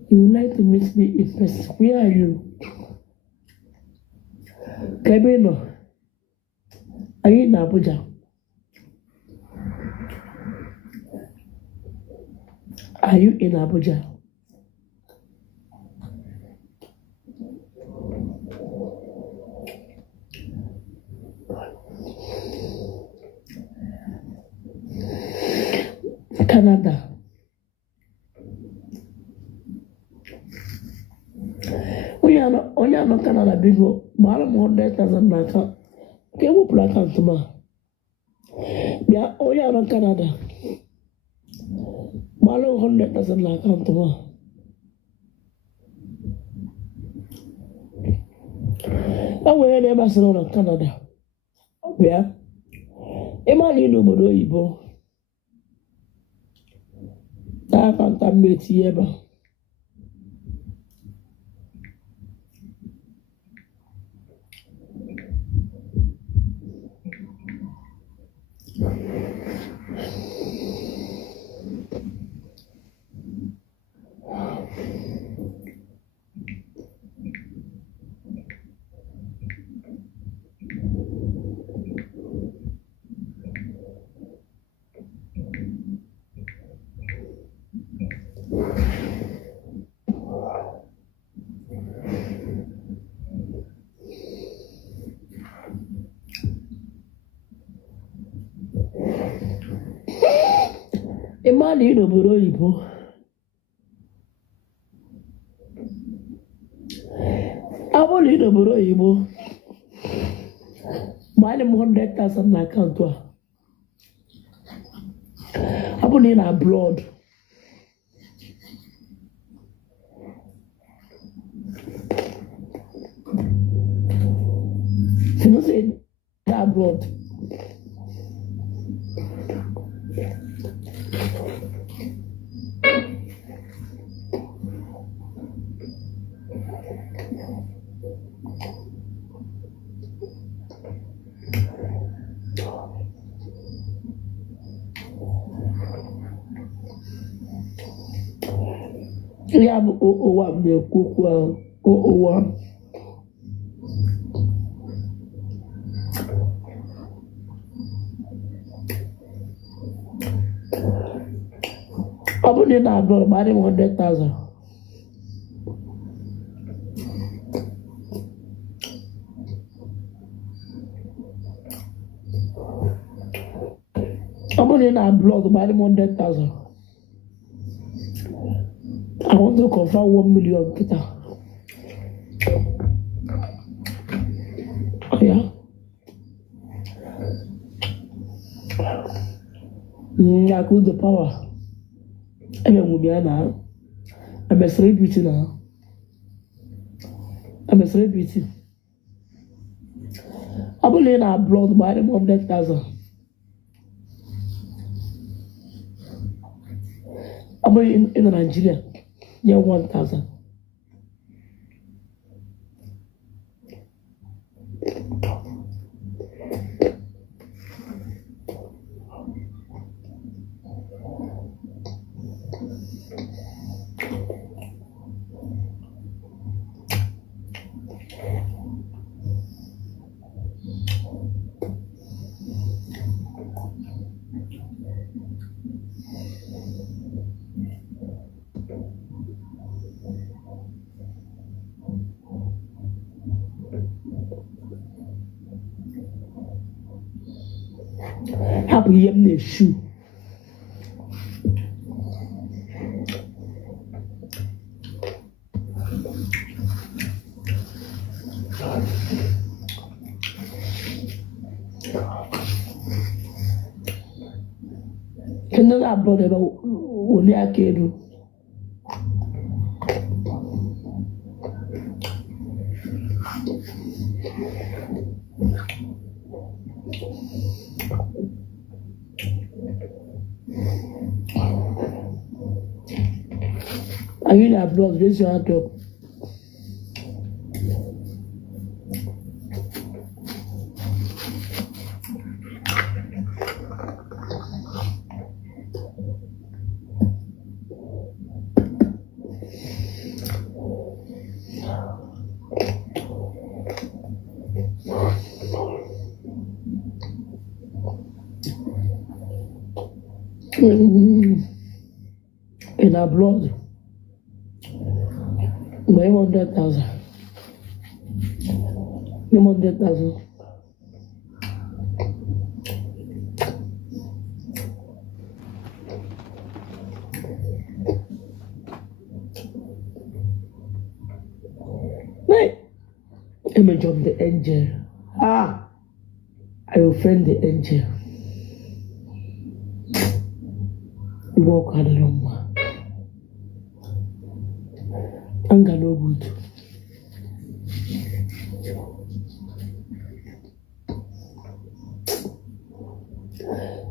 You would like to meet me in person. Where are you? Kabino. Are you in Abuja? Are you in Abuja? Canada. Onye anọ Canada biko gbara m 100,000 n'aka ka ewepụrụ akaụntụ m a. Bịa onye anọ Canada gbara m 100,000 n'akaụntụ m a. E nwere na gbasara ụlọ Canada. Bịa ịmara n'obodo oyibo akaụntụ m etinye ebe a. A man in obodo oyibo. Abụ na obodo oyibo. Mali 100,000 na account a. Abụ na abroad. You know say abroad. Ya bụ ụwa m na-ekwu okwu ahụ. Ụwa m. Ọ bụrụ na ị na-abụọ gbara m 100,000. Ọ bụrụ na ị na-abụọ gbara m 100,000. I want to confirm 1 million kita. Oh yeah. I could the power. I'm a celebrity now. I'm a celebrity. I believe I blood by them 100,000. I believe in Nigeria, yeah, 1,000. Happy yam ne shoe. Another brother only I can do. Are you in abroad? Raise your hand up. In abroad. 100,000. 100,000. Hey, image of the angel. Ah, I offend the angel. You walk out alone. Anger no good.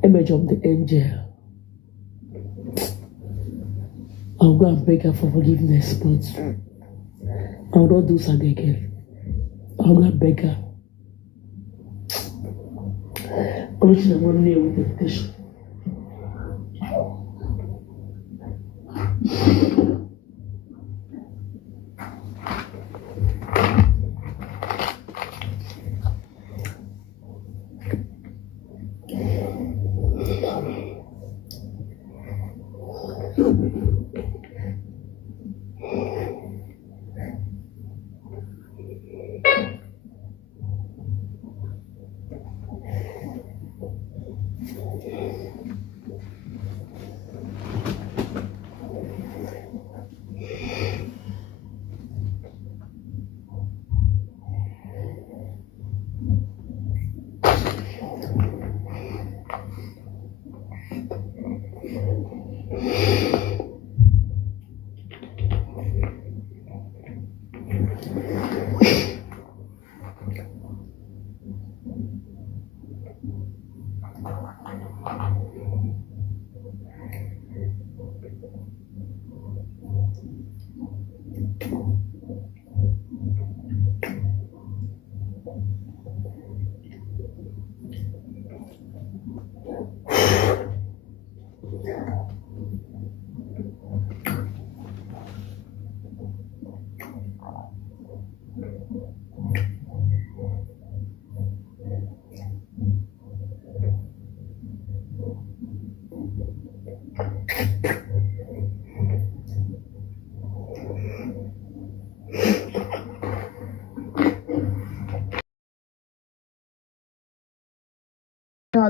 Image of the angel. I'll go and beg her for forgiveness, but I'll not do that again. I'll go and beg her. Originally, I'm only with temptation.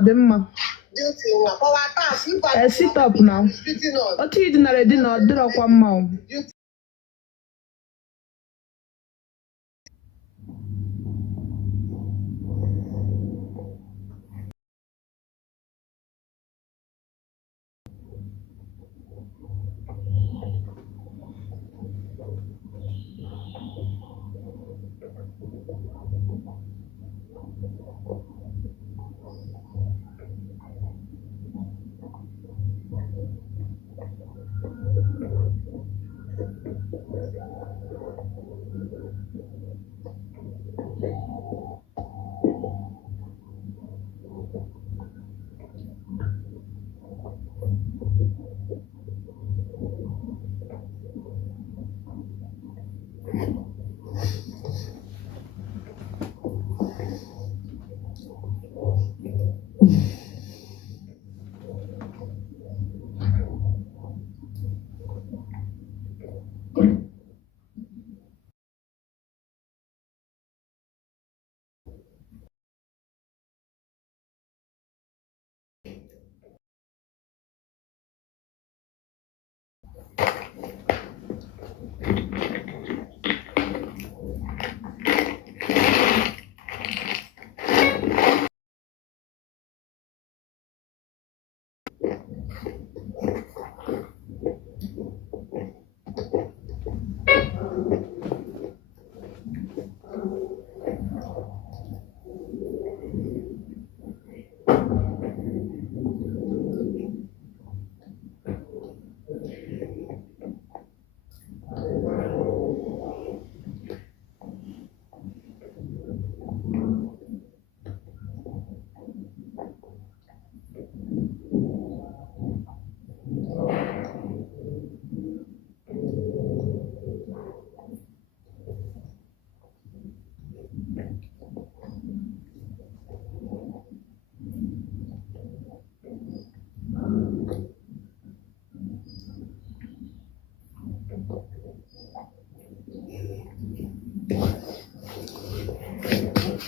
Dị mma. Sit up now. Otu ị dinara edina ọ dịrọkwa mma o.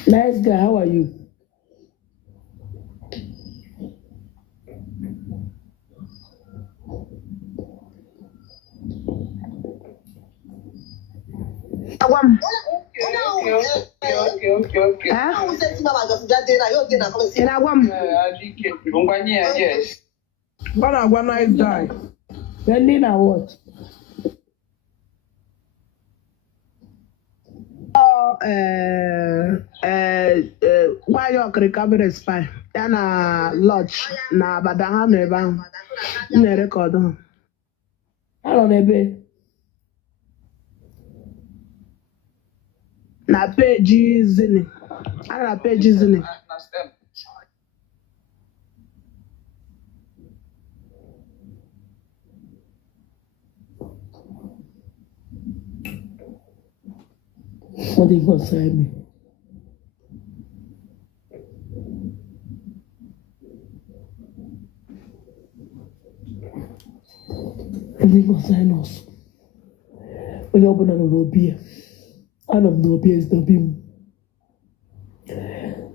Nice guy, how are you? Agwam. Yes. What a one nice guy. Sending a what? Why you recovery spy? Ya na lodge na abada ha nọ ebe ahụ. M na-erekọdụ ha. I don't know. Na peji zini. A na peji zini. What they concern me? What they concern us? When you open a beer, out of no beer is the beam.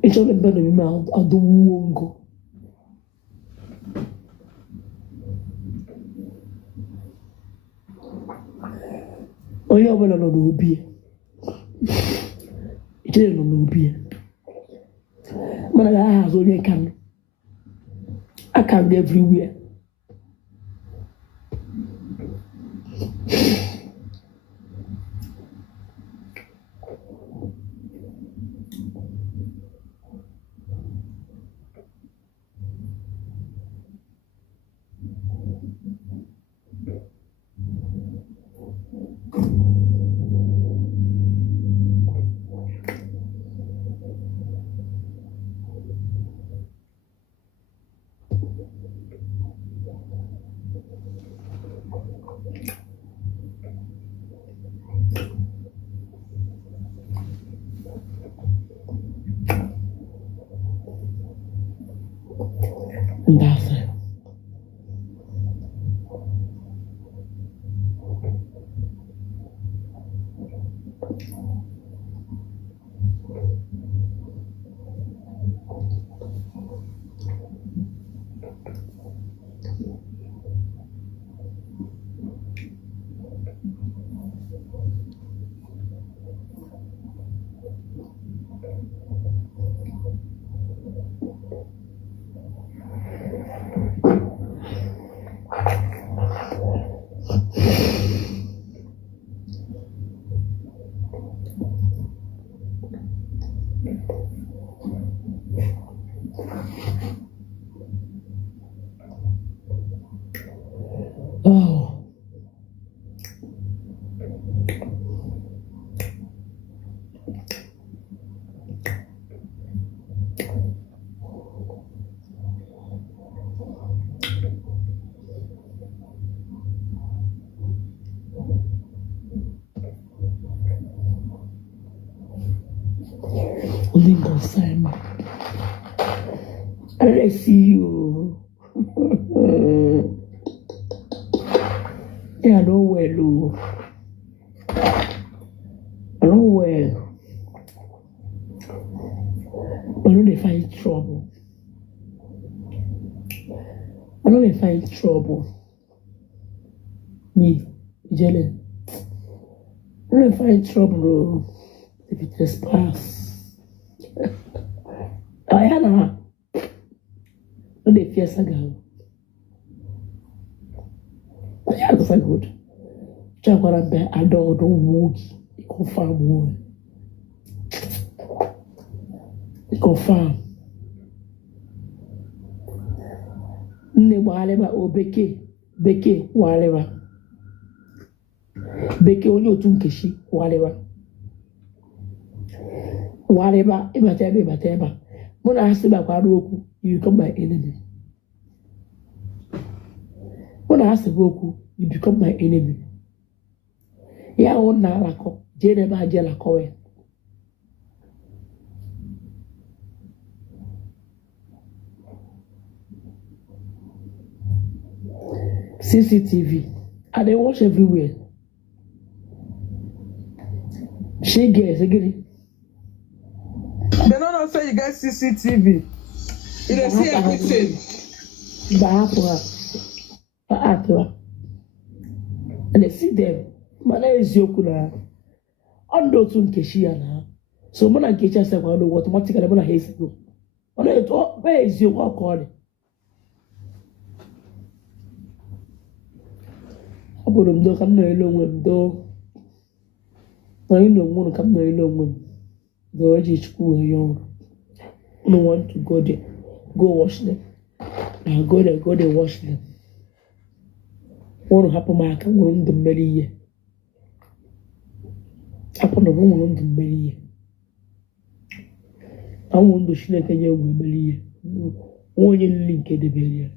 It's all about the mouth. I don't want to go. When you open a no beer, it's all no beer. But I have only can. I can go everywhere. And that's it. Oh. Lincoln Simon. I see you. Yeah, I know well. I know well. I know they find trouble. I know they find trouble. Me, Jelly. I know they find trouble if it trespass. I had a no they fear saga. I had a good. Chakara bear I don't woogie. It confirm woman. It confirm. Ne whatever or beke whatever. Beke only otunkeshi whatever. Whatever, ibateba. When I ask about Roku, you become my enemy. When I ask Roku, you become my enemy. Yeah, on Nalako, Jeneba Jelakoe. CCTV. And they watch everywhere. She gets again. They don't know say you get CCTV. You don't see everything. And they see them. But there is Yokuna. On those who Keshiana. So when I get just like what automatically when I haste you. Where is your work on? I put them do come no alone with do. I don't want to come no alone with. Go to school young. No want to go there. Go wash them. Now go there, wash them. What happen my can go on the many year. Upon the woman on the many year. I want to snake a young woman. One you link at the barrier.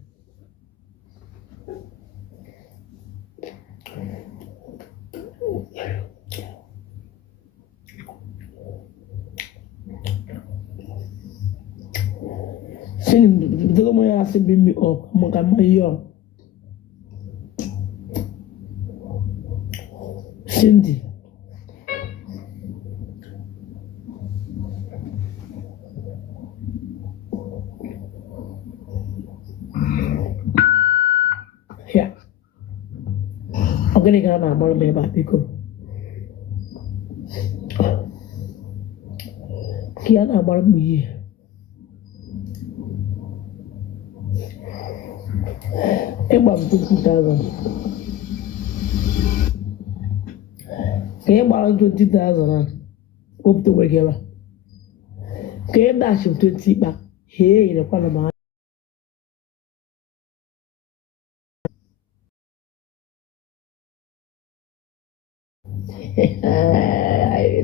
Sing the way I say bring me up. I'm gonna my young. Cindy. Yeah. I'm gonna get my mom about people. Kiana about me. About 20,000. Came about 20,000. Hope to work here. Came dash of 20 back. Here in the corner.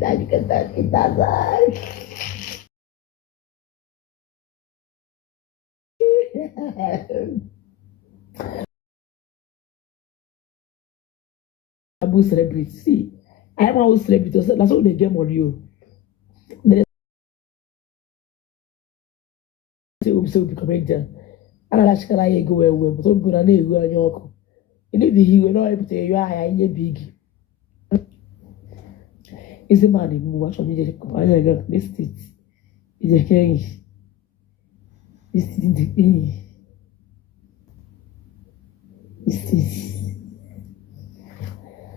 I get that in that life. Abu celebrity. See, I am a celebrity. That's what they game on you. They say we become angel. anarachikara ya ego wee wee bụta obi na na-ehu anya ọkụ ịdịghị iwe na ebute eyo ahịa ihe bụ igi ezi mmadụ igbu gbachọ ije anya ego this state ije kenyi this state dị enyi this state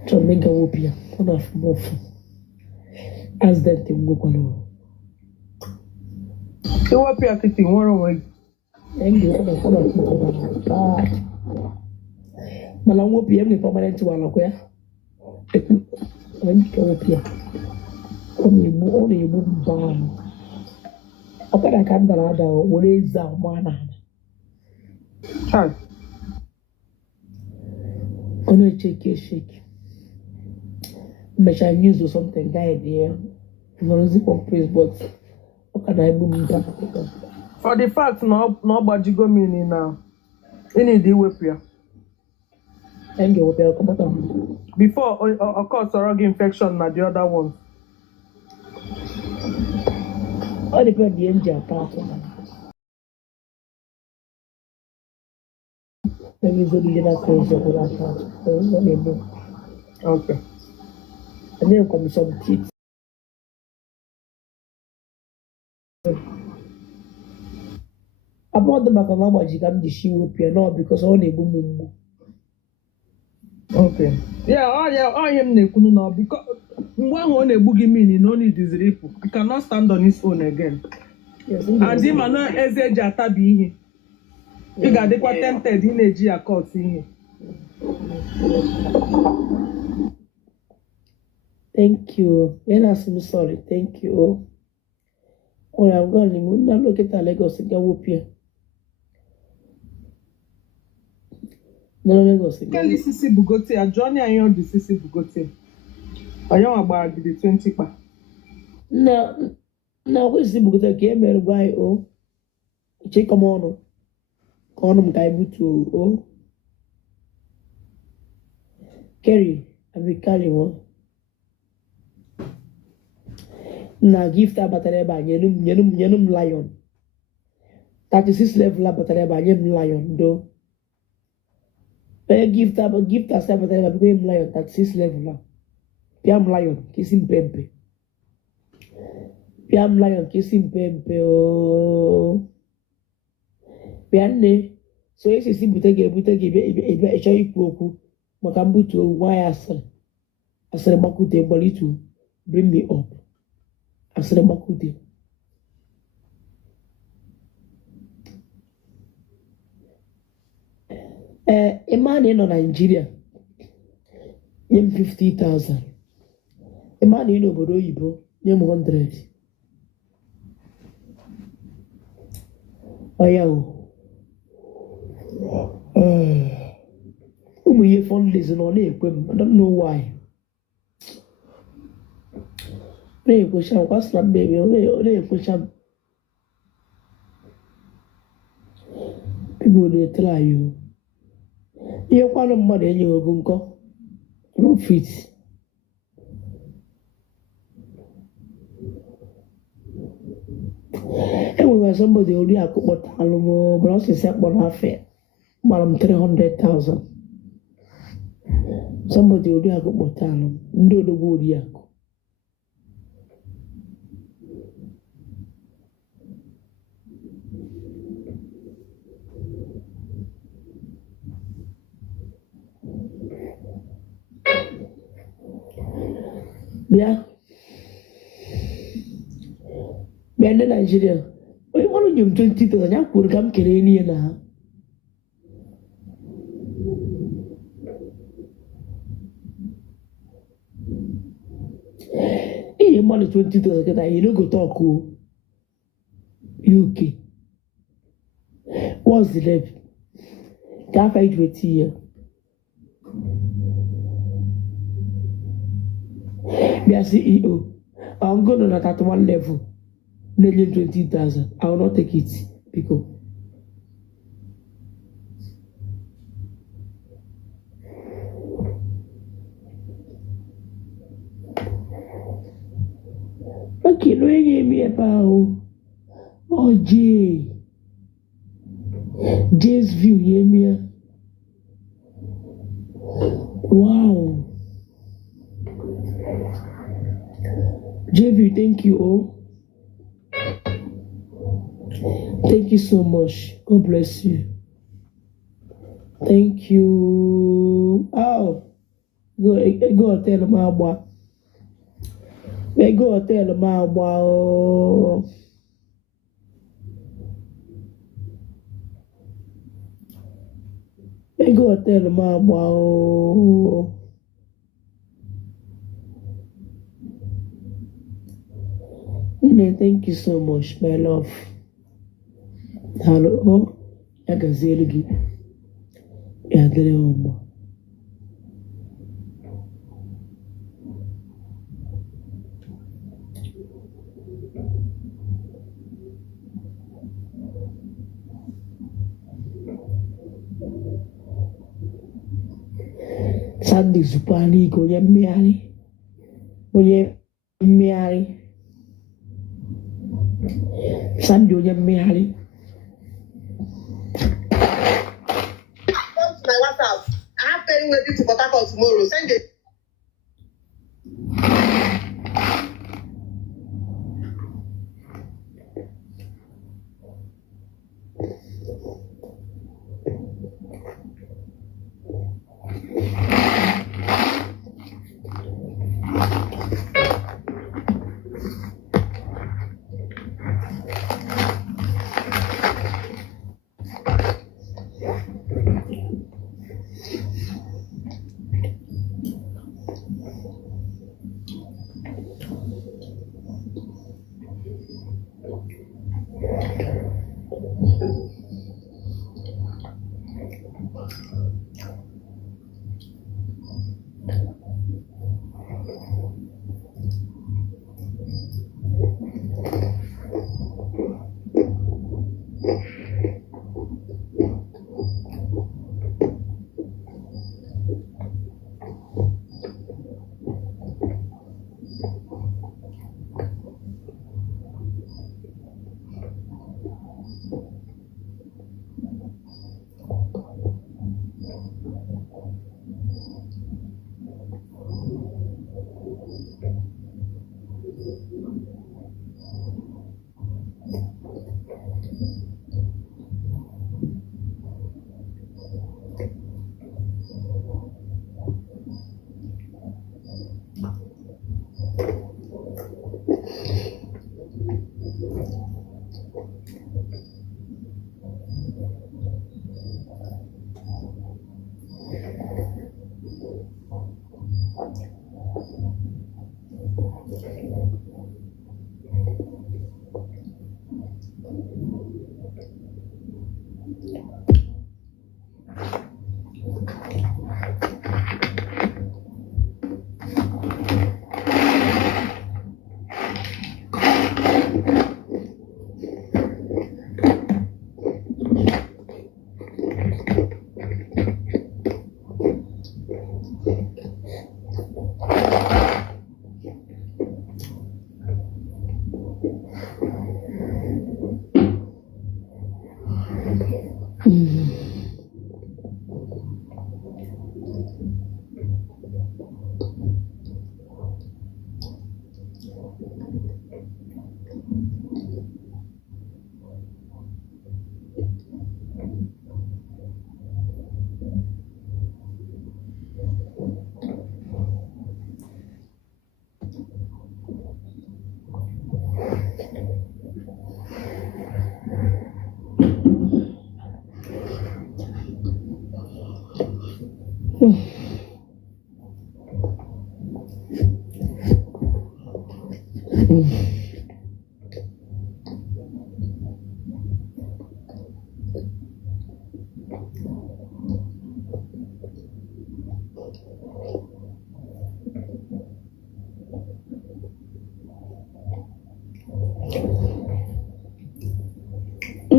chọrọ mega wopi ya ọ na-afụ m ọfụ accident mgbekwara iwepụ ya kịtị nwere onwe gị mana nwopi ya nwere permanent walakwa ya nwopi ya ọ na-egbu mba ahụ ọkada ka m dara ada were eze ahụ maa n'ala ọ na-echeke echeke mmecha news or something guide ya nọrọzikwa praise but ọkada egbu m mba for the fact na ọ gbajigo mmiri na ịnịdị iwepụ ya before ọkọ sọrọ gị infection na the other one ọ dịpend ihe m ji ata atụ okay and then come some teeth abụọ dị maka na ọgbaji ka m ji shi wepụ ya nọ bikos ọ na-egbu m mgbu okay ọhịa m na-ekwunu na mgbe ahụ ọ na-egbu gị mmiri na ọ na-ediziri ịpụ you cannot stand on its own again and ma na eze eji atabi ihe ị ga-adịkwa tempted ị na-eji ya cut ihe thank you I'm sorry thank you ọrịa ngwa n'ime nna loketa Lagos ga wepụ ya Lagos Kelly sisi bugote ya Johnny ayo di sisi bugote ayo agba gidi 20 pa na kwesi bugote ka emere gwa o che come on ka ọnụ m ka ibutu o Kerry abikali wo na gift abatara ebe a nyenu m lion 36 level abatara ebe a nye m lion do gift as abatara ebe a biko m lion 36 level a pịa m lion kisi mpempe ooo pịa nne so esi bute gị ebe ịchọ ikwu okwu maka mbutu owu nwaanyị asịrị gbakute gbalitu bring me up asịrị gbakute ịma na ị nọ Nigeria nye m 50,000 ịma na ị n'obodo oyibo nye m 100 ọya o ụmụ ihe fundraising nọ na-ekwe m I don't know why na-ekwecha m kwasịra mbebi ọ na-ekwecha m people dey try you ihe kwanụ mmadụ enyeghị ogo nkọ no fit enwere somebody ori akụ kpọtalụ m bụrụ ọsịsị akpọrọ afọ gbara m 300,000 somebody ori akụ kpọtalụ m ndị odogwu ori akụ bịa ndị Nigeria onye mmanụ nye m 20,000 ya kwuru ka m kere n'ihe na ha ihe mmanụ 20,000 kịta ihe no go talk o UK what's the level ka afọ iji weta ihe bịa CEO I'm going at 1 level nearly 20,000 I will not take it because okay no enye mi eba o oje Jay's view, yeah. Wow. JV, thank you all. Thank you so much. God bless you. Thank you. Oh, go tell them about. Go tell them about. Go tell them about. Thank you so much, my love. Hello, I can see it again. Yeah, there you go. Sunday Supani, go ya Mary. Go ya Mary. Sunday, ya Mary. Come to my WhatsApp. I have pairing wedding to Port Harcourt tomorrow. Send it.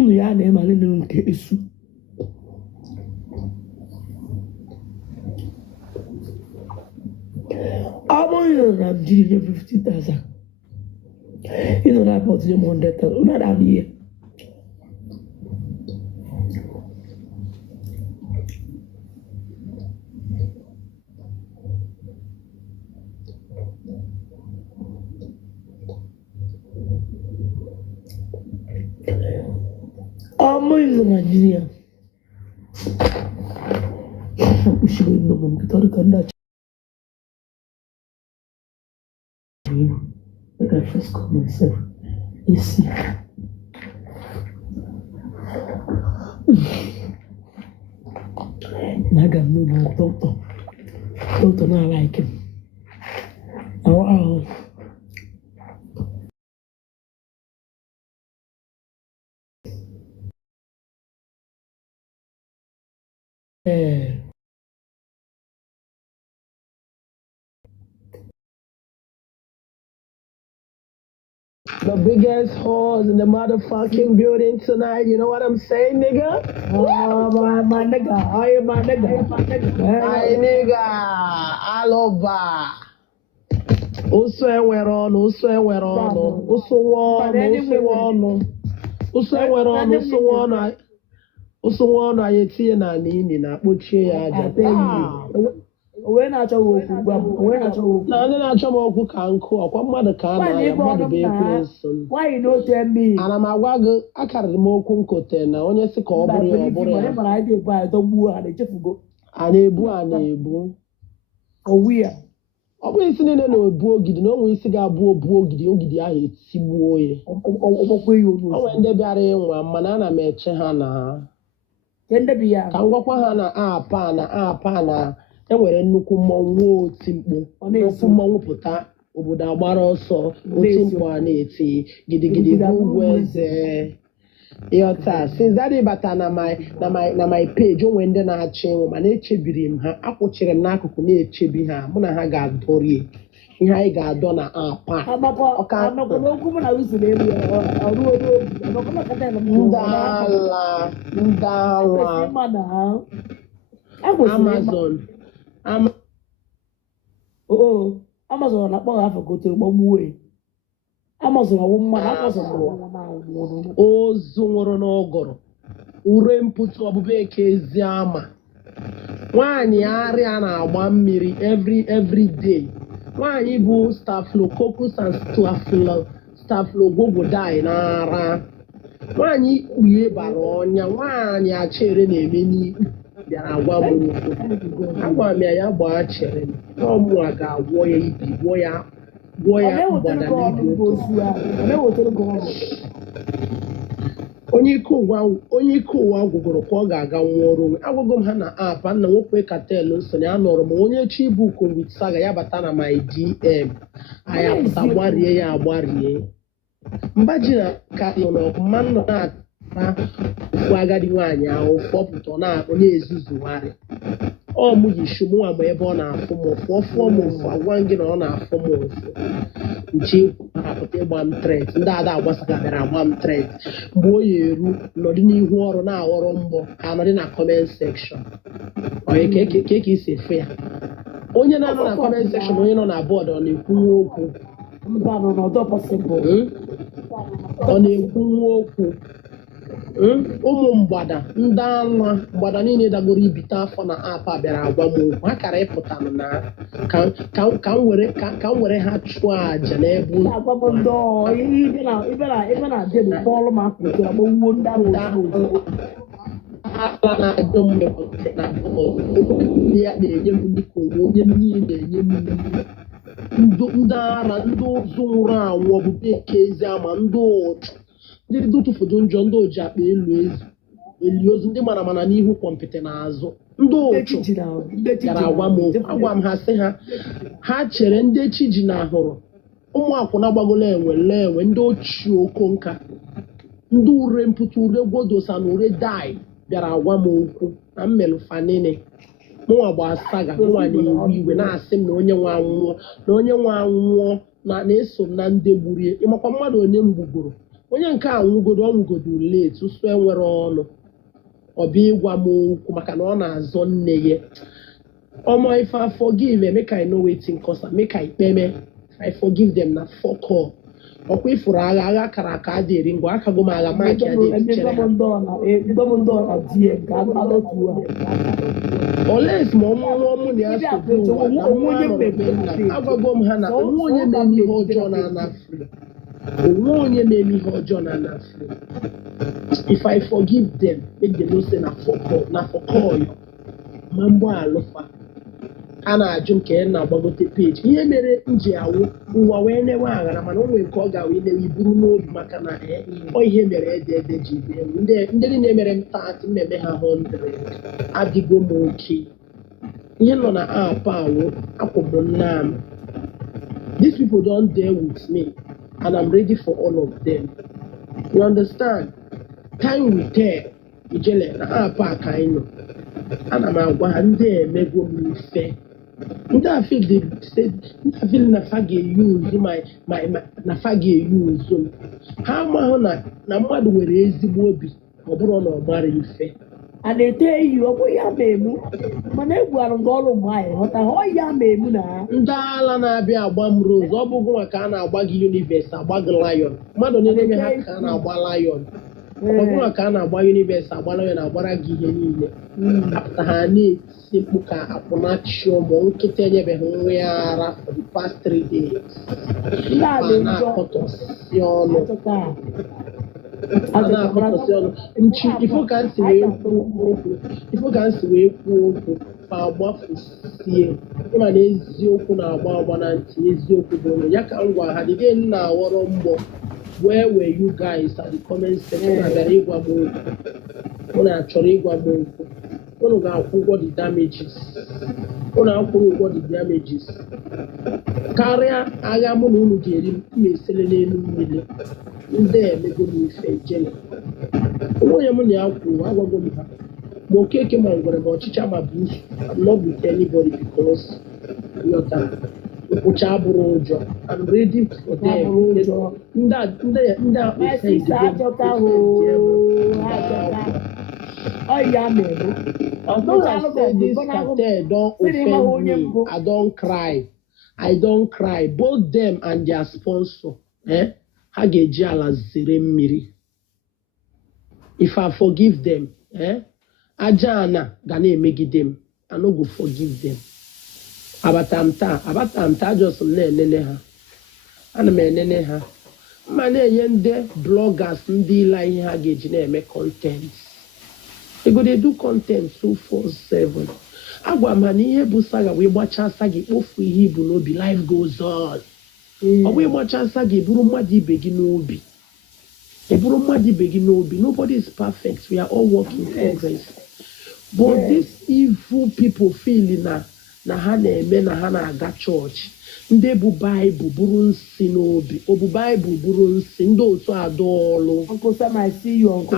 Ya na-emali nke esu ọ bụrụ na m jiri nye 50,000 ịnọ na-apọtụ nye 100,000 ụna na-abụ ihe I'm using Nigeria. We should know when we thought that. Let I first call myself. Easy. Naga no doctor. Doctor not like him. Oh. The biggest horse in the motherfucking building tonight. You know what I'm saying, nigga? Oh, my nigga. Hi, my nigga. Hi, nigga. Aloba. Uso enwere ọnụ, uso enwere ọnụ, uso nwa ọnụ, uso nwa ọnụ, uso enwere ọnụ, uso nwa ọnụ, uso nwa ọnụ anyị etinye na nini na akpọchie ya aja. Onwe na-achọ okwu gwa m, onwe na-achọ okwu. Na ndị na-achọ m okwu ka nkụ, ọkwa mmadụ ka a na-aya, mmadụ bụ ekwensu. Why you no tell me? Ana m agwa gị, akarịrị m okwu nkote na onye sị ka ọ bụrụ ya, ọ bụrụ ya. A na-ebu. Owu ya. Ọ bụ isi niile na-ebu ogidi na onwe isi ga-abụ obu ogidi ahụ etigbuo ya. O nwere ndị bịara ịnwa mana ana m eche ha na ha. Ka m gwakwa ha na apa na enwere nnukwu mmọnwụ oti mkpu. Nnukwu mmọnwụ pụta obodo agbara ọsọ oti mkpu a na-eti gidigidi bụ ugwu eze. Ịghọta since that bata na my page onwe ndị na-achọ ịnwụ mana echebiri m ha akwụchiri m n'akụkụ na-echebi ha mụ na ha ga-adọrie ihe anyị ga-adọ na apa Amazon na-akpọ ha afọ gotere gbagbuo Amazon ọwụ mmadụ ozu nwụrụ n'ọgọrọ ure mpụtụ ọbụba eke ezi ama nwaanyị arịa na-agba mmiri every day nwaanyị bụ staphylococcus and staphylococcus n'ara nwaanyị ikpughe bara ọnya nwaanyị achere na-eme n'ikpu bịara agwa m okwu agwa m ya gbaa chere ọmụ a ga-agwọ ya ibi gwọ ya mgbada n'ibi onye ike ụwa gwụgoro ka ọ ga-aga nwụọrọ onwe agwago m ha na apa nna nwoke katel nsonye anọrọ m onye chi bụ Kongwit Saga ya bata na my DM anyị apụta gbarie ya agbarie mba ji na ka nọ n'ọkụ mmanụ nọ na-ata ofu agadi nwaanyị ahụ fọpụta na-akpọ na-ezuzugharị ọ mụ yi shumụnwa ma ebe ọ na-afụ m ụfụ ọfụọ m ụfụ agwa gị na ọ na-afụ m ụfụ nche apụta ịgba m tret ndị ada agbasagabịara agba m tret mgbe o ya eru nọdụ n'ihu ọrụ na-aghọrọ mbọ ka nọdị na kọment sekshọn onye ka isi efe ya onye na-anọ na kọment sekshọn onye nọ na bọọdụ ọ na-ekwunwe okwu ọ na-ekwunwe okwu ụmụ mgbada niile dagoro ibite afọ na apa bịara agwa m okwu ha kara ịpụtanụ na ka m were ha chụọ àjà n'ebe na-ajọ ya na-enye m dịka onye niile na-enye m ndị ara ndị ụzụ nwụrụ anwụ ọbụba eke ezi ama ndị ụchụ ndị tụfụdụ njọ ndị oji akpa eli ozu ndị mara mana n'ihu kpọmpịtị n'azụ ndị ụchụ gara agwa m ha sị ha chere ndị echi ji na ahụrụ ụmụ akwụna gbagolo enwe ndị ochie okonka ndị ure mpụta ure gwodosa na ure dai bịara agwa m okwu na mmelụ fanine mụnwa gba Saga mụnwa na-ewe iwe na-asị m na onye nwe anwụọ na-eso m na ndị gburie ịmakwa mmadụ onye m gbugboro onye nke a ọnwụgodo late ụsụ enwere ọnụ ọbịa ịgwa m okwu maka na ọ na-azọ nne ya if I forgive make I know wetin cause make I peme I forgive them na fuck all ọkwa ifuru agha kara aka adịrị ngwa akago m agha maki adịchere oles ma ọmụ na ya agwago m ha na onwe onye na-eme ihe ọjọọ na-anafri onye na-eme ihe ọjọọ na na-afụ. If I forgive them, make them know say na for call ma mgbaalụfa a na-ajụ m ka ị na-agbagote peji ihe mere m ji awụ ụwa wee newe aghara mana o nwere nke ọ ga-awụ inewe iburu n'obi maka na ọ ihe mere ede ji bie ndị niile mere m taatị mmemme ha 100 adịgo m oke ihe nọ na aapụ awụ akwụbụ nna m. These people don't deal with me and I'm ready for all of them. You understand? Time will tell. Ijele na aapụ a ka anyị nọ ana m agwa ha ndị emego m ife ndị afil na fa ga-eyuzu na fa ga-eyuzu m ha amahụ na mmadụ nwere ezigbo obi ọ bụrụ na ọ mara ife a na-ete eyi ọkwa ya ma emu mana egwuara m ọrụ mgbe ghọta ọ ya ma emu na ndị ala na-abịa agba m rose ọ bụghị maka a na-agba gị universe agba gị lion mmadụ na-eme ha ka a na-agba lion ọ bụrụ maka a na-agba universe agba lion agbara gị ihe niile apụta ha na-eti mkpu ka akwụnachi ụmụ nkịta enyebeghị nwa ya ara for the past 3 days ma na-akọtọsi ọnụ ifo ka nsi wee kwuo okwu ma agbafusie ịma na eziokwu na-agba na ntị eziokwu bụ ụlọ ya ka m gwa ha dịde m na-aghọrọ mgbọ where were you guys at the comment section abịara ịgwa m okwu unu achọrọ ịgwa m okwu unu ga-akwụ ụgwọ the damages unu akwụrụ ụgwọ the damages karịa agha mụ na unu ga-eri m esele n'elu mmiri ndị emego m ife jele onye m na ya kwuru agwago m ha ma okeke ma ngwere ma ọchịcha ma bụ usu I'm not with anybody because nkwụcha abụrụ ụjọ I'm ready for them ndị I don't cry both them and their sponsor ha ga-eji ala zere mmiri if I forgive them aja ana ga na-emegide m I no go forgive them abata m taa just na-enene ha ana m enene ha ma na-enye ndị bloggers ndị ila ihe ha ga-eji na-eme content ego dey do content 247 agwa m ha na ihe bụ saga wee gbachaa saga ikpofu ihe ibu n'obi life goes on ọ bụ ịgbacha asa gị bụrụ mmadụ ibe gị n'obi nobody is perfect we are all work in progress but these evil people feel na ha na-eme na ha na-aga chọọchị ndị bụ baịbụl bụrụ nsị n'obi ọ bụ baịbụl bụrụ nsị ndị otu adọọlụ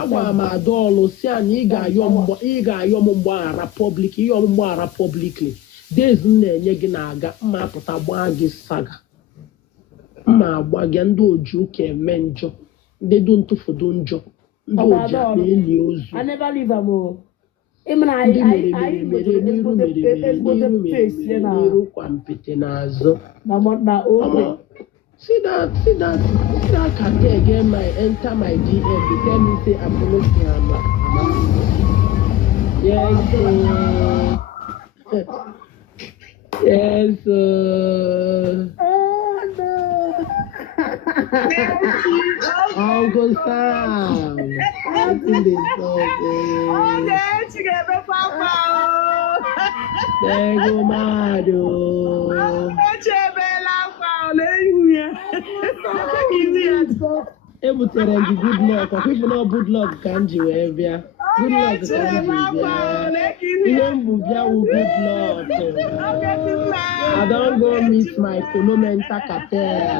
agwara m adọọlụ si anyị ị ga-ayọ m mgbaghara public ịyọ m mgbaghara publicly days m na-enye gị na-aga mma apụta gbaa gị saga mma agba gị ndị oji ụka eme njọ ndị du ntụfudu njọ ndị oji akpa eli ozu ndị mere n'iru kwa mpete n'azụ see that cartel get enter my DM they tell me say I'm following am yes Uncle Sam. Ebutere gị good luck. Ọkwa na good luck ka m ji wee bịa. Good luck ka m ji bịa. Ihe m bụ bịa wụ good luck. I don't go meet my monumental cartel.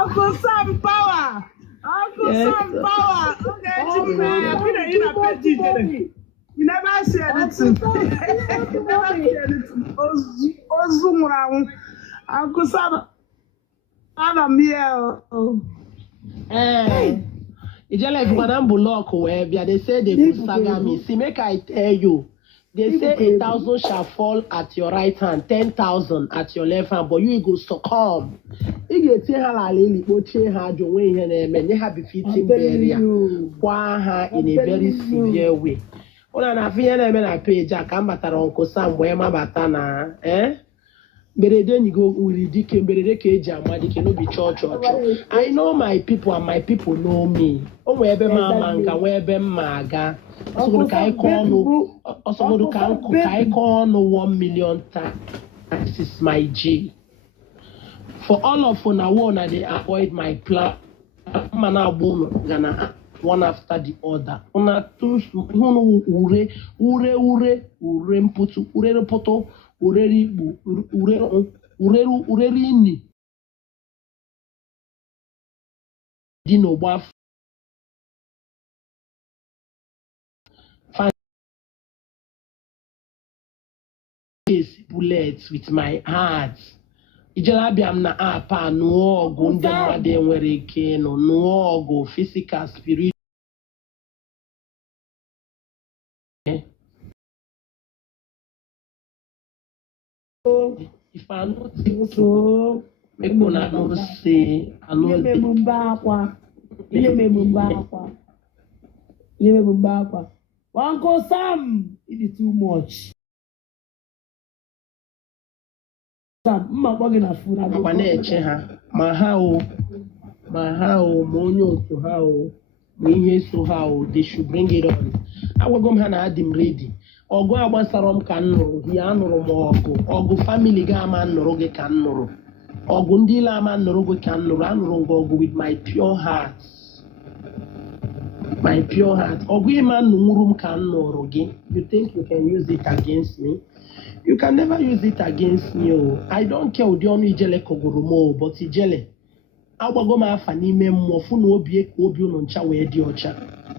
Uncle Sam power. Sam power. You never see anything. Uncle Sam. I'm here. Ijele Gwanam Bulok where they say they will saga me. See, make I tell you. They say 1,000 shall fall at your right hand, 10,000 at your left hand, but you go succumb. You get to halali, poche ha, join here, and you have befitting barrier. Why in a very severe way. Ona na fiye na me na page aka mbata Uncle Sam where ma batana, Mberede ni go uri dike mberede ka eji ama dike no be church. I know my people and my people know me. O nwe ebe ma ama nka nwe ebe mma aga. Osogodo ka anyị kọọ ọnụ 1 million times. This is my G. For all of una one they avoid my plan. Mana agbono gana one after the other. Una too ure mputu ure poto ure ribu ure ini. Dino baf bullets with my heart. Ijela abịa m na app a nụọ ọgụ ndị mmadụ enwere ike ịnụ nụọ ọgụ physical spiritual. If I know so, make una know say I know Uncle Sam, it is too much. Akwa na-eche ha ma ha o ma onye otu ha o ma ihe so ha o they should bring it on. Agwago m ha na adị m ready. Ọgụ agbasara m ka m nụrụ ya anụrụ m ọgụ family ga ama nụrụ gị ka m nụrụ ọgụ ndị ile ama nụrụ gị ka m nụrụ anụrụ gị ọgụ with my pure heart ọgụ ịma nụrụ m ka m nụrụ gị. You think you can use it against me? You can never use it against me. I don't care ụdị ọnụ ijele kọgoro m but ijele agbago m afa n'ime mmụọ fụ na obi unu ncha wee dị ọcha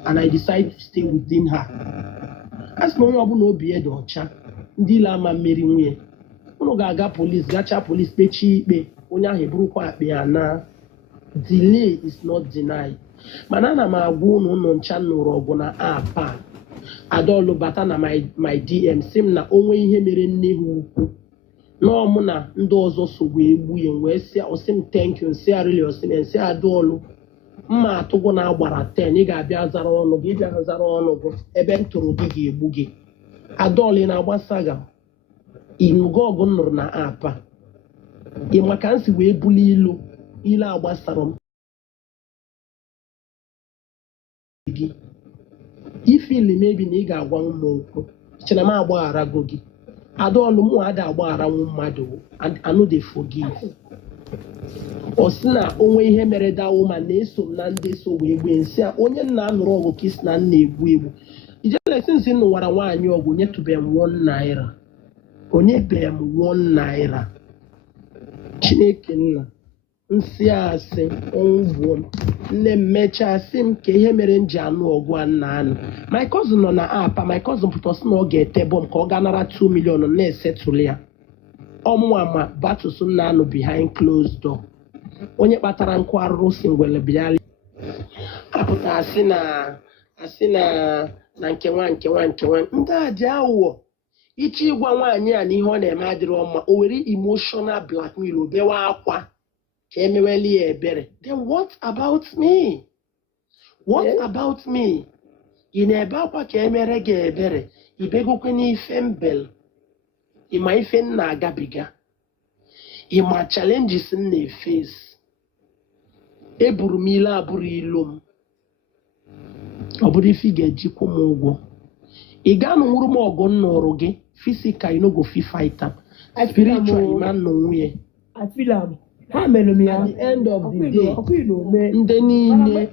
and I decide to stay within her. As na onye ọbụla obi dị ọcha ndị ile ama mmeri nwunye unu ga-aga polisi gacha polisi kpechie ikpe onye ahụ eburukwa akpa ya na delay is not denied. Mana ana m agwa unu ncha nụrụ ọgụ na apa Adaolu bata na my DM si m na onwe ihe mere nne ha ukwu nọọ mụ na ndị ọzọ so wee gbu ya wee sị osi m thank you nsị arịlị osi m nsị Adaolu mma atụgụ na agbara 10 ị ga-abịa zara ọnụ gị ịbịa zara ọnụ gị ebe m tụrụ gị ga-egbu gị. Adaolu na-agbasa ga ịnụgo ọgụ m nụrụ na apa ị maka nsi wee buli ilu agbasara m gị ifili mebi na ị ga-agwa m okwu chere m agbagharago gị. Adaolu mụ ada agbagharanwu mmadụ I no dey forgive. Ọ sị na onwe ihe mere that woman na-eso m na ndị so wee gbee nsị a onye nna anụrụ ọgụ ka isi na nna egbu ijele sinsi nụwara nwaanyị ọgụ nyetụbeghị m 1 naira onyebeghị m 1 naira. Chineke nna nsị asị ọnwụgbuo m nne m mechaa sị m ka ihe mere m ji anụ ọgụ a nna anụ. My cousin nọ na apa my cousin pụta sị na ọ ga-ete bọm ka ọ ga nara 2 million na-esetụlụ ya ọmụnwa ma batus nna anụ behind closed door. Onye kpatara nkụ arụrụ si ngwele bịa apụta asị na nkewa ndị a dị aghụghọ iche ịgwa nwaanyị a na ihe ọ na-eme adịrọ mma o were emotional blackmail obewa akwa ka emeweli ya ebere. Then what about me? Ị na-ebe akwa ka emere gị ebere ibegokwe n'ife mbel ịma ife m na-agabiga ịma challenges m na-efesi eburu m ile abụrụ ilo m ọ bụrụ ife ị ga-ejikwa m ụgwọ ị ga-anụ nwụrụ m ọgụ m nụrụ gị physical you no go fit fight am spiritual man nọ nwunye. At the end of the day ndị niile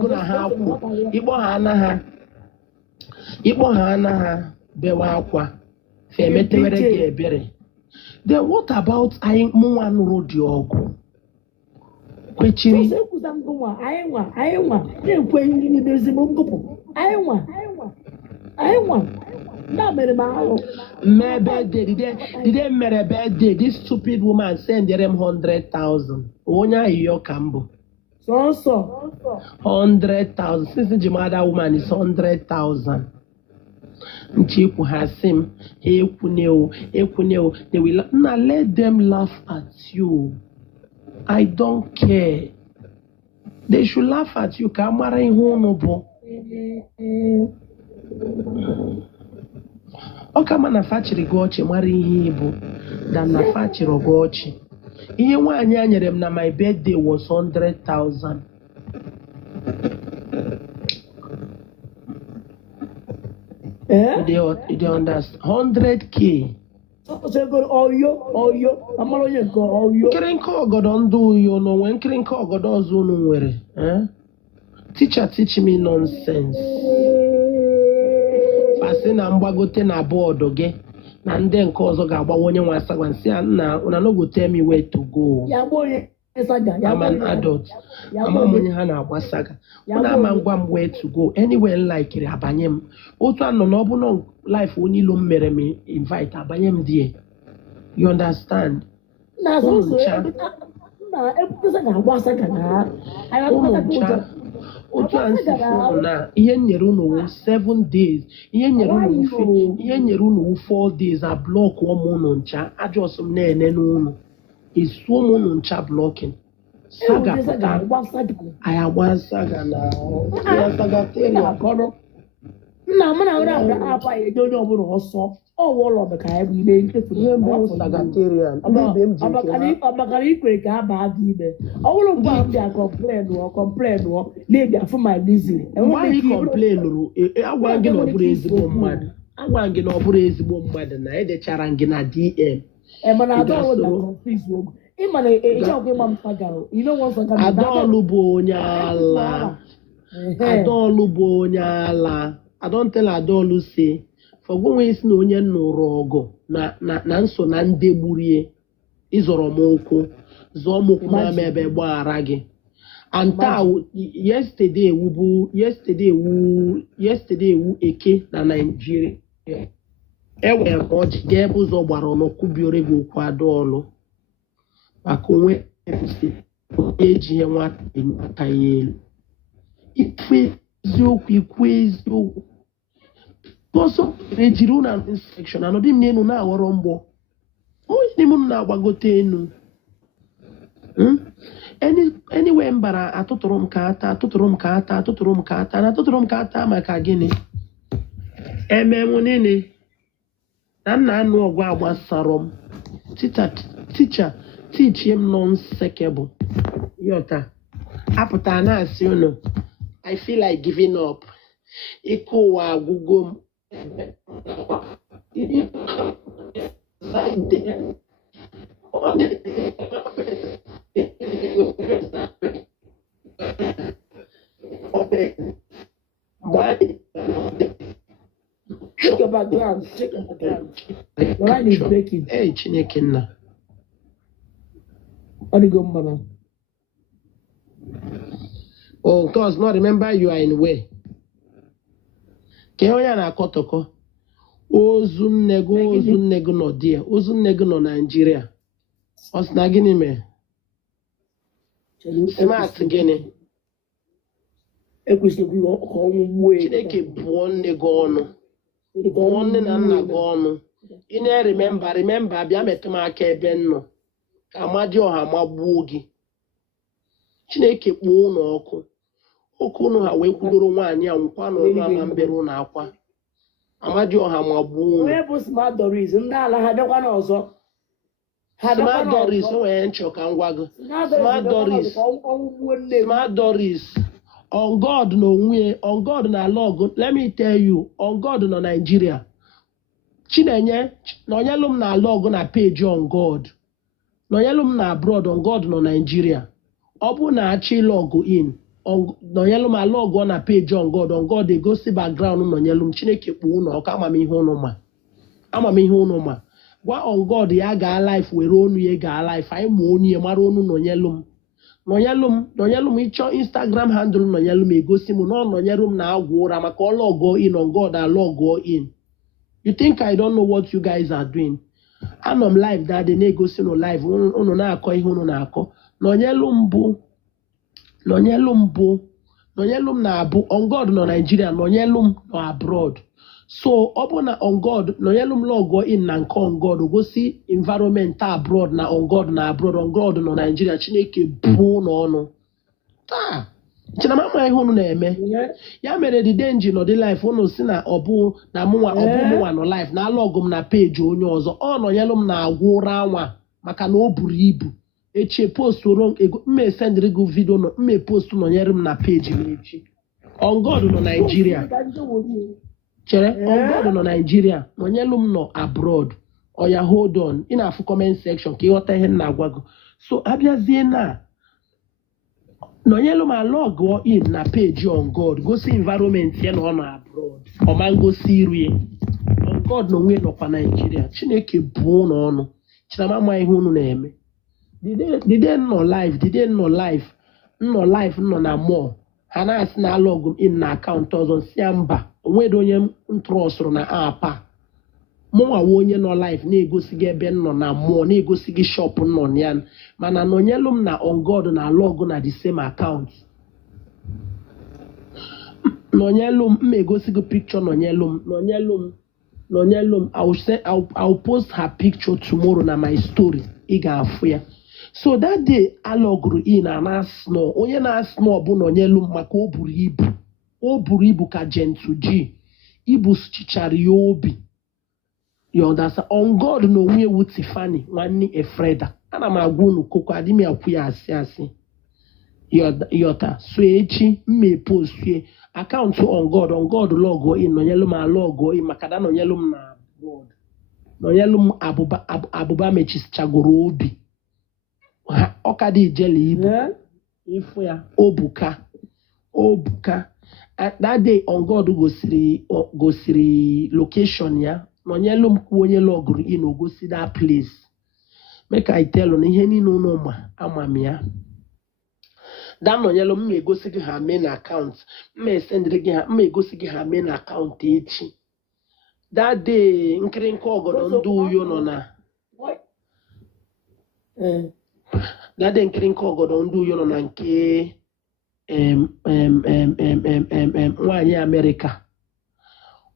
go na ha kwụ ịkpọ ha anaghị bewa akwa fa emetewere gị ebere. Then what about anyị mụnwa nụrụ dị ọgụ kwechiri did mere birthday this stupid woman send them 100,000 onye ahịhịa ka mbụ 100,000 since the mother woman is 100,000 nchekwu ha sị m ekwuneo they will let them laugh at you. I don't care. They should laugh at you ka amara ihe unu bụ ọ ka ma na fachiri gị ọchị mara ihe ịbụ dan na fachiri gị ọchị. Ihe nwaanyị a nyere m na my birthday was 100,000. You dey understand? 100K. Nkịrịnka ọgọdọ ndị uyo n'onwe nkịrịnka ọgọdọ ọzọ unu nwere. Teacher teach me nonsense. Fasị na mgbagote na bọọdụ gị na ndị nke ọzọ ga-agbawa onye nwe asagwa nsị a nna una no go tell me where to go. I'm an adult. Ama m onye ha na-agba saga. Una ama ngwa m where to go. Anywhere nlikiri abanye m. Otu anọ na ọ bụ na life onye ilo m mere m invite abanye m die. You understand? Otu a nsi fụ na ihe nyere unu 7 days, ihe nyere unu 4 days a blọk ụmụ unu ncha ajọsụ m na-ene n'unu esu ụmụ unu ncha blọkin saga pụta anyị agba saga na saga teria nna m na nwere apa edo onye ọbụla ọsọ ọwụ ụlọ ka anyị bụ ime nkefu ihe bụ sagatarian ọmakara ikwere ka a baa gị ime ọ bụrụ mgbe ahụ bịa kọmplenụọ na-ebi afụ ma dizi nwaanyị kọmplenụrụ agwa gị na ọ bụrụ ezigbo mmadụ agwa gị na ọ bụrụ ezigbo mmadụ na edechara gị na DM Adaọlụ bụ onye ala Adaọlụ bụ onye ala I don't tell Adaọlụ say fọgwụnwe isi na onye nụrụ ọgụ na nso na ndị gburie ịzọrọ m ụkwụ zọọ m ụkwụ na ebe gbaghara gị anta yesterday ewu eke na Nigeria enwere m ọjị ga ebe ụzọ gbara ọnụ kwubiore gị okwu Adaọlụ maka onwe eji ihe nwata aka ya elu ikwu eziokwu ọsọ ejiri ụna inspekshọn anọdị m n'elu na-aghọrọ mgbọ onye n'ime m na-agbagote enu anyway mbara atụtụrụ m ka ata maka gịnị emenwu nene na nna anụ ọgwụ agbasarọ m ticha tichie m nonsekebụl yọta apụta na-asị unu I feel like giving up ike ụwa agwụgo m Take your background. The line is breaking. Hey, Chineke nna. Oh, cause not remember you are in way. Ke onye na-akọtọkọ ozu nne gị nọ die ozu nne gị nọ Nigeria ọ sị na gịnị mee smart gịnị Chineke bụọ nne gị ọnụ bụọ nne na nna gị ọnụ ị na-remember bịa metụ m aka ebe m nọ ka Amadioha magbuo gị Chineke kpuo ụlọ ọkụ oke unu ha wee kwudoro nwaanyị a nkwa na ụmụ ama mbere ụlọ akwa Amadioha magbuo unu Smart Doris ndị ala ha bịakwa n'ọzọ Smart Doris nwere nchọ ka ngwa gị Smart Doris on God na onwe on God na log let me tell you on God na Nigeria Chinenye na onyelu m na log na page on God na onyelu m na abroad on God na Nigeria ọ bụ na achị log in nọnyelụ m alọgụ na page on God egosi background nọnyelụ m Chineke kpụ ụnụ ọka amamihe ụnụ ma gwa on God ya gaa life were onu ya gaa life anyị ma onu ya mara onu nọnyelụ m ịchọ Instagram handle nọnyelụ m egosi m na nọnyelụ m na-agwụ ụra maka ọlọgọ in on God alọgọ in you think I don't know what you guys are doing anọ m live that day na-egosi nụ live ụnụ na-akọ ihe ụnụ na-akọ nọnyelụ m na-abụ on God nọ Nigeria nọnyelụ m nọ abroad so ọ bụ na on God nọnyelụ m lọgọ in na nke on God gosi environment abroad na on God na abroad on God nọ Nigeria Chineke bụ n'ọnụ taa Chinamama ihe unu na-eme ya mere the danger no the life unu si na ọbụ na mụnwa nọ life na alọgụ m na peji onye ọzọ ọ nọnyelụ m na-agwụ ụra anwa maka na o buru ibu echi postoro mme sendịrị gị vidio nọ mme post nọnyere m na peji m echi on God nọ Nigeria chere on God nọ Nigeria nọnyelụ m nọ abroad oya hold on ị na-afụ comment section ka ịghọta ihe m na-agwa gị so abịazie na nọnyelụ m alọgụọ in na peji on God gosi environment ya na ọ nọ abroad ọma ngosi iru ya on God na onwe nọkwa Nigeria Chineke bụ n'ọnụ Chinamama ihe unu na-eme dide nọ live nọ na mall ha na-asị na alọgụ in na akaụntụ ọzọ si ya mba onwere onye ntrọsụrụ na apa mụnwawa onye nọ live na-egosi gị ebe nọ na mmụọ na-egosi gị shop nọ ya mana nọnyelụ m na on God na alọgụ na the same account nọnyelụ m egosi gị picture nọnyelụ m I'll post her picture tomorrow na my story ị ga-afụ ya so that day alọgụrụ in na snọ onye na-asnọ bụ nọnyelụ m maka o buru ibu ka Gentle G ibu chichara ya obi you understand on God na onwe ewu Tiffany nwanne Efreda ana m agwa unu koko adị m akwụ ya asị yọta so echi mme post akaụntụ on God lọgụ in nọnyelụ m alọgụ in maka da nọnyelụ m na abroad nọnyelụ m abụba mechichagoro obi ọkadị ijele ibu ịfụ ya obuka that day on God gosiri location ya nọnyelụ m kwuo onye lọgụrụ in ogosi that place make I tell na ihe niile unu ma ama m ya da nọnyelụ m egosi gị ha main account esendịrị gị ha egosi gị ha main account echi that day nkịrịnka ọgọdọ ndị uyo nọ na nke nwaanyị Amerịka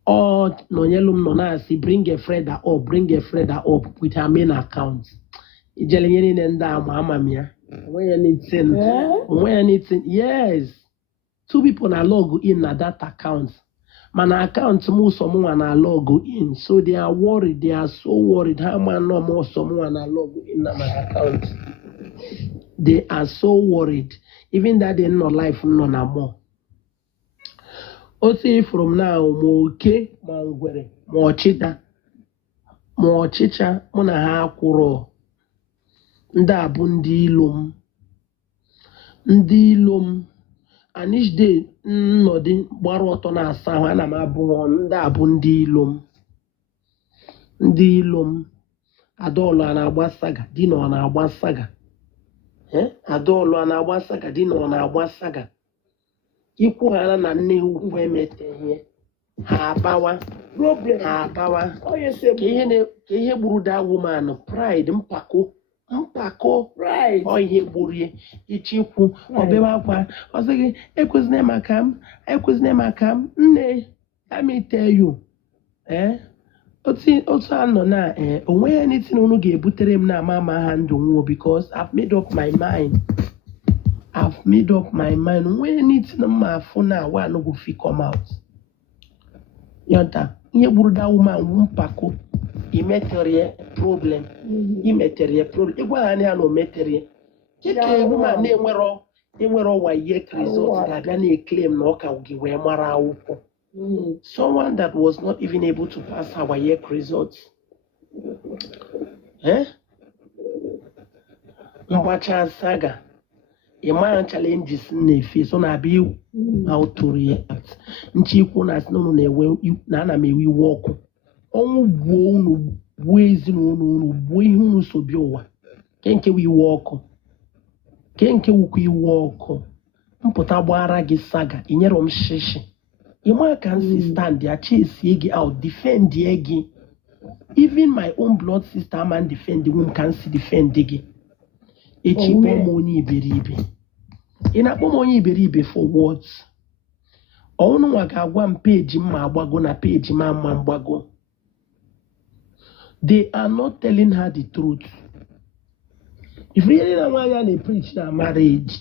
ọ nọnyelụ m nọ na-asị bring a Freda up with her main account ijele ihe niile ndị ama m ya onwe ya anything yes 2 people na log in na that account mana account m ụsọ mụnwa na log in so they are worried, they are so worried ha ma nọ m ụsọ mụnwa na log in na my account they are so worried even that they nọ life nọ na more otu from now ma oke ma ngwere ma ọchịcha mụ na ha kwụrụ ndị a bụ ndị ilo m anishde nnọdụ gbara ọtọ na-asa ahụ ana m abụ ndị a bụ ndị ilo m Adaọlụ a na-agba saga di na ọ na-agba saga Adaọlụ a na-agba saga di na ọ na-agba saga ikwu ha na nne ha ukwu emeteghe ha abawa ka ihe gburu that woman pride mpako ọ ihe gburu ya ichi ikwu ọbịa akwa ọ sị gị ekwezina maka m nne let me tell you otu anọ na onwe ya anything unu ga-ebutere m na ama ha ndụ nwụọ because I've made up my mind onwe anything mma afụ na awa anụgụ fi come out yọta ihe gburu that woman mpako imetere problem ịgwa ha na ya na o metere keke woman na-enwero WAEC result ga-abịa na-eclaim na ọ ka gị wee mara akwụkwọ someone that was not even able to pass her WAEC results mgbacha saga ịmara challenges na-efe so na-abịa iwu na ụtụrụ ya nchikwu na asịnụnụ na ana m ewe iwe ọkụ ọnwụ gbuo unu gbuo ezinụlọ unu gbuo ihe unu so bịa ụwa kenkewa iwe ọkụ mpụta gbara gị saga inyere m shishi ịma ka nsi stand ya chesie gị out defend gị even my own blood sister ama defend m ka nsi defend gị echi kpọọ m onye iberibe ị na-akpọ m onye iberibe for what ọnụ nwa ga-agwa m peji mma agbago na peji ma mma mgbago they are not telling her the truth. If really na nwaanyị na preach na marriage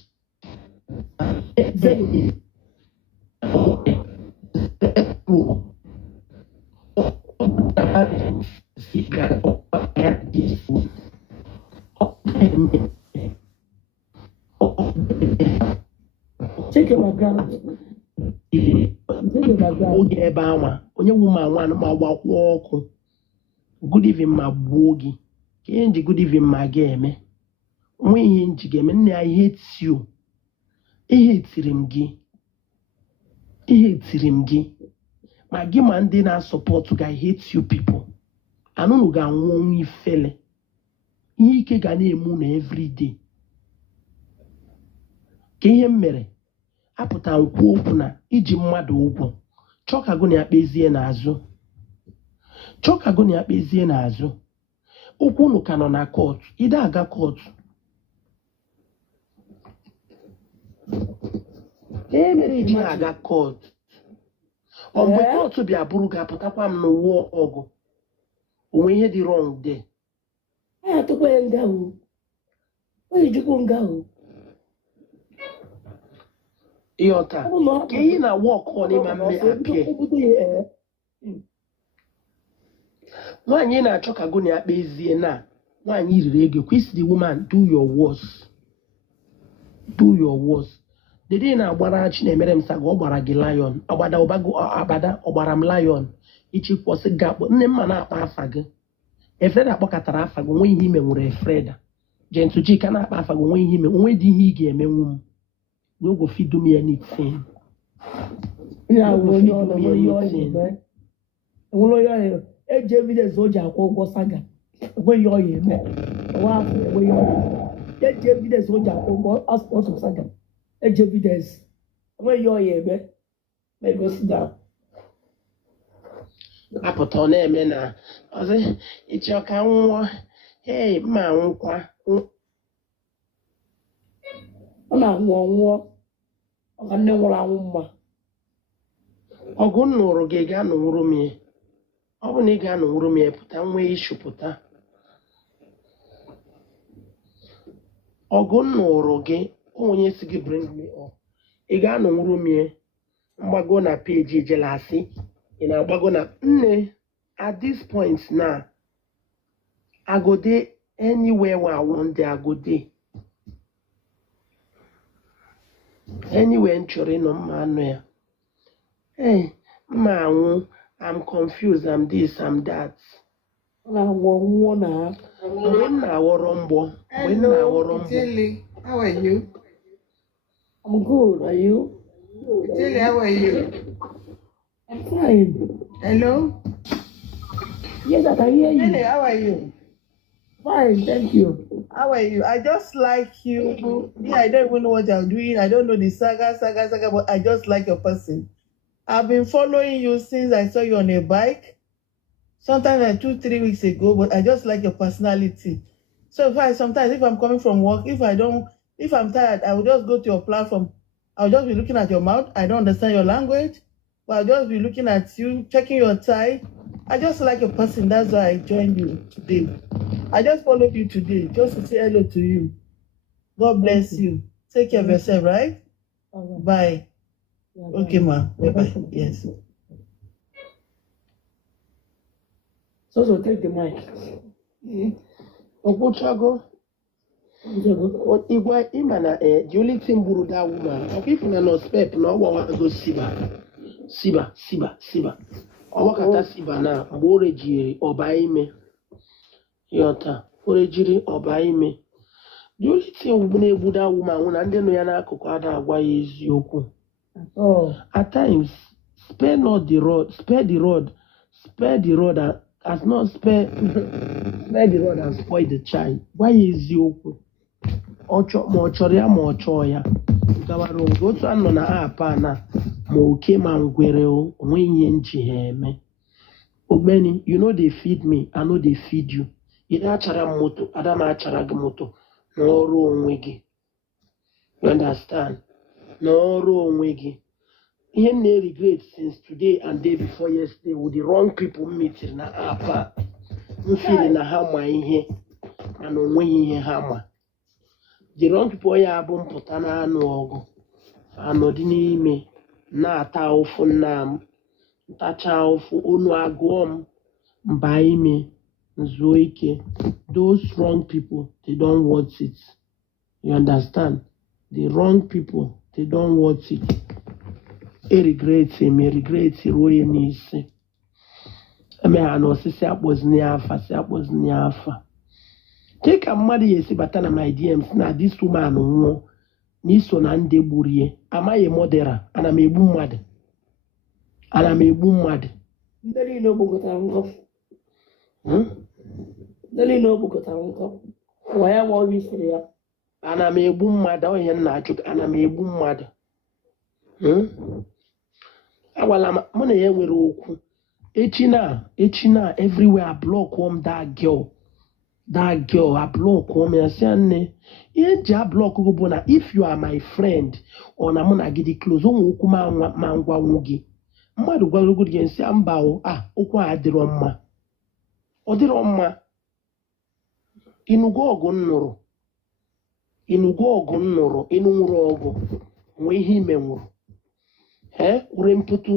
Check your background. Oge ebe anwa onye wu ma nwa ma gbakwa ọkụ good evening ma gbuo gị ka ihe nji good evening ma ga-eme nwe ihe nji ga-eme nne I hate you ihe etiri m gị ma gị ma ndị na-asọpọtụ ga hate you people anụnụ ga-anwụ ọnwụ ifele ihe ike ga na-emu na everyday ka ihe m mere apụta nkwu okwu na iji mmadụ ụgwọ chọkago na ya kpezie n'azụ okwu unu ka nọ na kọtụ ide aga kọtụ mere iji na-aga kọtụ mgbe kọtụ bịa bụrụ ga-apụtakwa m n'ụwa ọgụ onwe ihe dị wrong there Atụkwa ya nga o. Onye jikwa nga o. Ịghọta ka ihe na wọk on ịma mme apịa nwaanyị na-achọ ka gụ na ya kpezie na nwaanyị riri ego kwesịrị woman do your worst dede na-agbara Chinemere m saga ọ gbara gị lion agbada ọgbara m lion ichikwọsị gị akpọ nne mma na-akpa afa gị Efreda akpọkọtara afa gị onwe ihe ime nwere Efreda Gentlejika na-akpa afa gị onwe ihe ime onwe dị ihe ị ga-emenwu m no go fit do me anything. Eji evidence o ji akwụ ụgwọ saga enweghị ọya eme eji evidence o ji akwụ ụgwọ asụsụ saga eji evidence enweghị ọya eme ma egosi na apụta ọ na-eme na ọzọ ịchọ ka nwụọ mma nwụkwa ọ na-anwụ ọnwụọ ọka nne nwụrụ anwụ mma ọgụ nnụrụ gị ga-anụnwụrụ m ya ọ bụ na ị ga-anụnwụrụ m ya pụta nwee ishu pụta ọgụ nnụrụ gị onye si gị bring me up ị ga-anụnwụrụ m ya mgbago na peji ejelasị ị na-agbago na nne at this point na agode anywhere where I want the agode anywhere m chọrọ ịnọ mma anụ ya mma anwụ I'm confused I'm this I'm that mgbe m na-aghọrọ mgbọ How are you? I'm good. Are you? Tilly, how are you? I'm fine. Hello? Yes, I can hear you. Tilly, how are you? Fine, thank you. How are you? I just like you. Yeah, I don't even know what you're doing. I don't know the saga, but I just like your person. I've been following you since I saw you on a bike. Sometimes like 2-3 weeks ago, but I just like your personality. So sometimes if I'm coming from work, if I'm tired, I will just go to your platform. I'll just be looking at your mouth. I don't understand your language, but I'll just be looking at you, checking your tie. I just like your person. That's why I joined you today. I just followed you today just to say hello to you. God bless you. Take care of yourself, right? Bye. Okay, ma. Bye-bye. Yes. So take the mic. Okwuchago igwe ịma na the only thing gburu that woman ọkwa ifu na spep na ọgbawago siba ọgbakọta siba na mgbe o rejiri ọba ime yọta o rejiri ọba ime the only thing na-egbu that woman nwụ na ndị nọ ya n'akụkụ ada agwa ya eziokwu at times spare the rod as not spare the rod and spoil the child. Gwa ya eziokwu ma ọ chọrọ ya ma ọ chọọ ya gawara oge otu anọ na apa na ma oke ma ngwere onwe ihe nji ha eme ogbeni you know they feed me I know they feed you ị na-achara m moto ada m achara gị moto n'ọrụ onwe gị you understand n'ọrụ onwe gị ihe m na-regret since today and day before yesterday with the wrong people meeting na apa m feel na ha ma ihe mana onweghị ihe ha ma the wrong people ya bụ mpụta na anụ ọgụ anọdị n'ime na-ata ụfụ nna m ntacha ụfụ onu agụọ m mba ime zuo ike. Those wrong people, they don't want it. You understand? The wrong people, they don't want it. Regret ruo ya n'isi. Emegha na osisi akpọzini ya afa. Ka mmadụ ya esi bata na my DMs na this woman nwụọ n'iso na ndị gburie. Amaghị modera, ana m egbu mmadụ. Ndị niile o gbugotara nkọ. Nwa ya nwa ọrụ isiri ya. Ana m egbu mmadụ, ọ ihe nna ajụ, ana m egbu mmadụ. Agwala m mụ na ya nwere okwu. Echi na everywhere I block that girl, I block ya si nne. Ihe nji a block gị bụ na if you are my friend ọ na mụ na gị dị close, onwe okwu ma ngwanwu gị. Mmadụ gwara gị nsị mba okwu a adịrọ mma. Ọ dịrọ mma. Ịnụgo ọgụ nnụrụ, ịnụnwụrụ ọgụ, nwee ihe ime nwụrụ. Ure mpụtụ,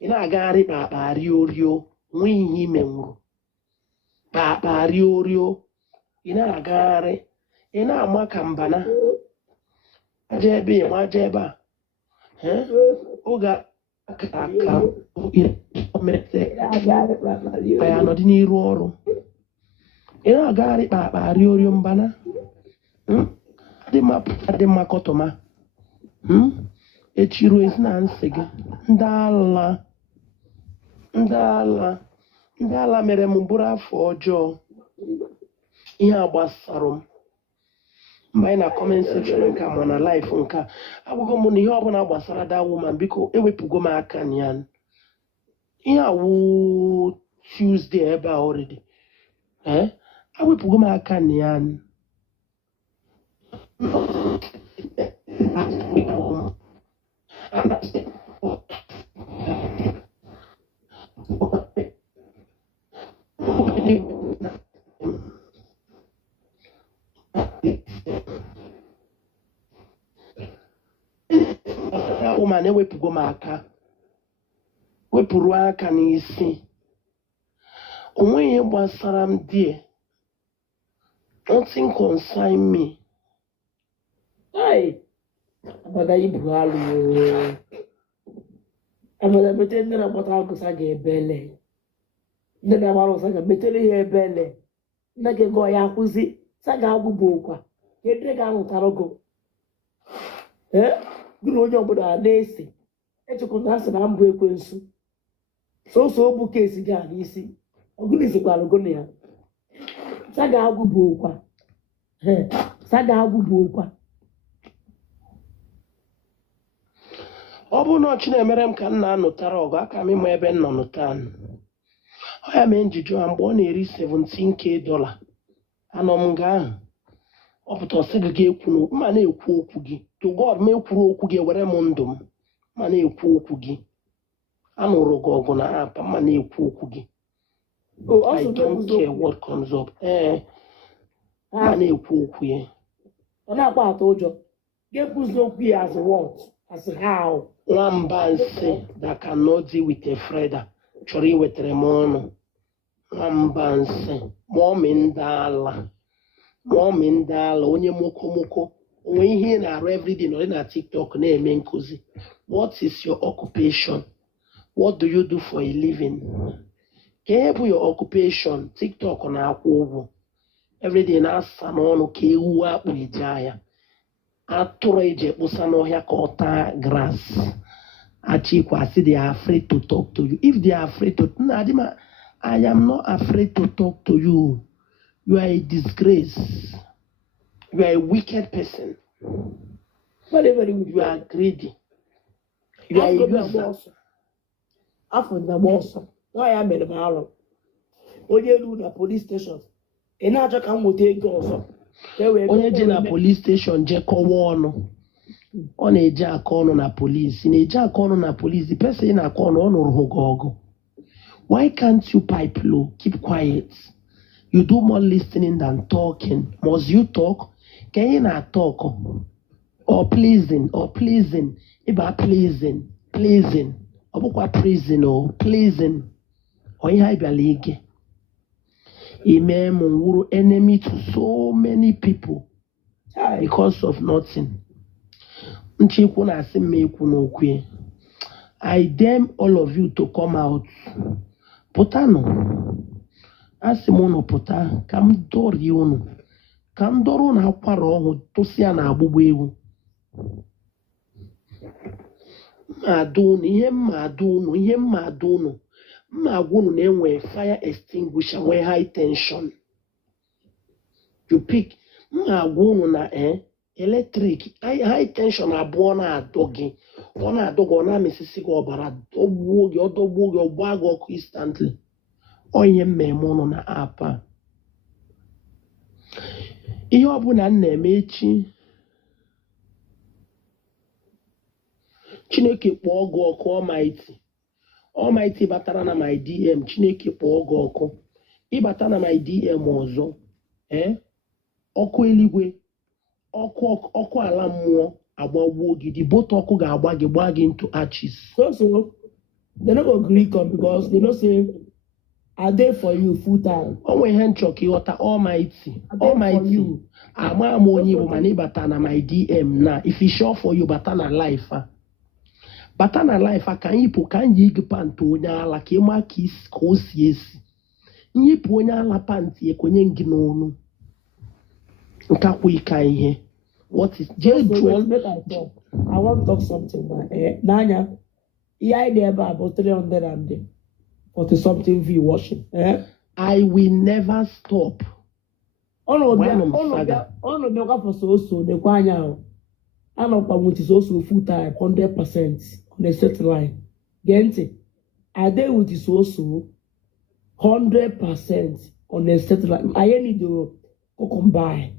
ị na-agagharị kpakparị orio, nwee ihe ime nwụrụ. Kpakparị orio, ị na-agagharị, ị na-ama ka mbana. Aja ebe a, oge aka ya nọdị n'iru ọrụ. Ị na-agagharị kpakparị orio mbana. Adị mma kọtọma. Echiru ezi na nsị gị. Ndị ala mere m bụrụ afọ ọjọọ. Ihe a gbasara m. Mgbe anyị na comment section nke a ma na life nke a, agwago m na ihe ọbụla gbasara that woman, biko ewepụgo m aka na ya. Ihe awụ Tuesday ebe a already. Ewepụgo m aka na ya. Woman ewepụgo m aka, wepụrụ aka n'isi. Onwe ihe gbasara m die. Nothing concern me. Abada ibu alụ. Abada bete ndị na-akpọta agụsa ga-ebele. Ndị na-agbara ụsa ga-metere ihe ebele. Ndị ga-ego ya akwụzi, sa ga-agwụgbo ụkwa. Kedụ ga-anụtara gị. Gị na onye ọbụla na-ese. Echekwa asị na mbụ ekwensu. Soso obu kesi gị n'isi. Ọgụlizikwara gị na ya. Sa ga-agwụgbo ụkwa. Ọ bụ na ọchị na-emere m ka m na-anụtara ọgụ aka m ịma ebe m nọ nụta. Ọ ya mee njiju ha mgbe ọ na-eri $17,000 anọ m nga ahụ. Ọ pụta ọsị gị ga-ekwu mma na-ekwu okwu gị. To God ma ekwuru okwu gị were m ndụ m. Mma na-ekwu okwu gị. Anụrụ gị ọgụ na apa mma na-ekwu okwu gị. I don't care what comes up. Mma na-ekwu okwu ya. Ọ na-akpa atọ ụjọ. Ga-ekwuzi okwu ya as what? As how? Nwamba nsị that cannot deal with a Freda chọrọ iwetere m ọnụ. Nwamba nsị maọmị ndị ala onye moko onwe ihe na-arụ everyday nọ na TikTok na-eme nkụzi. What is your occupation? What do you do for a living? Ka ihe bụ your occupation? TikTok na-akwụ ụgwọ everyday na-asa n'ọnụ ka ewu akpụ eji ahịa. Atụrụ eji ekposa n'ọhịa ka ọ taa grass. Achikwasị, they are afraid to talk to you. If they are afraid to, I am not afraid to talk to you. You are a disgrace. You are a wicked person. Whatever you are greedy. You are a user. After the boss, why I made a mallow. Onye elu na police station. Ị na-achọ ka m nweta ego ọzọ. Onye je na police station je kọwa ọnụ. Ọ na-eje aka ọnụ na police. Ị na-eje aka ọnụ na police. The person na-aka ọnụ ọ nụrụ gị ọgụ. Why can't you pipe low? Keep quiet. You do more listening than talking. Must you talk? Ka ị na-talk? or pleasing, iba pleasing, obukwa prison or pleasing, or ihe ibiala ige. Ime wuru enemy to so many people because of nothing. Nchikwu na asị m ekwu n'okwu. I damn all of you to come out. Pụtanụ. Asị m unu pụta ka m dọrie unu. Ka m dọrọ unu akwara ọhụụ tụsịa na agbụgba egwu. Mma adụ unu. Mma agwa unu na-enwe fire extinguisher nwee high tension. You pick. Mma agwa unu na electric high tension abụọ na-adọ gị. Ọ na-adọ gị ọ na-amịsịsị gị ọbara dọgbuo gị ọgbaa gị ọkụ instantly. Onye mmemme unu na app a. Ihe ọbụla m na-eme echi Chineke kpọọ gị ọkụ Almighty batara na my DM. Chineke kpọọ gị ọkụ. Ịbata na my DM ọzọ. Ọkụ eluigwe. Ọkụ ala mmụọ agbagbuo gị. The both ọkụ ga-agba gị gbaa gị into arches. So they no go gree come because they know say I dey for you full time. Onwe ihe nchọ ka ịghọta Almighty. Ama m onye bụ mana ịbata na my DM na if it's sure for you bata na life a. Bata na life a ka nyipụ ka nye gị pantị onye ala ka ịma ka o si esi. Nyipụ onye ala pantị ekwenye gị n'onu. Nke akwụ ika ihe. What is I want to talk something now. Nanya, I never about 340 something view watching. I will never stop. No, for so the kwanya. I'm not with is also full time 100% on the set line. Gente, I dey with is also 100% on the set line. I need to come by.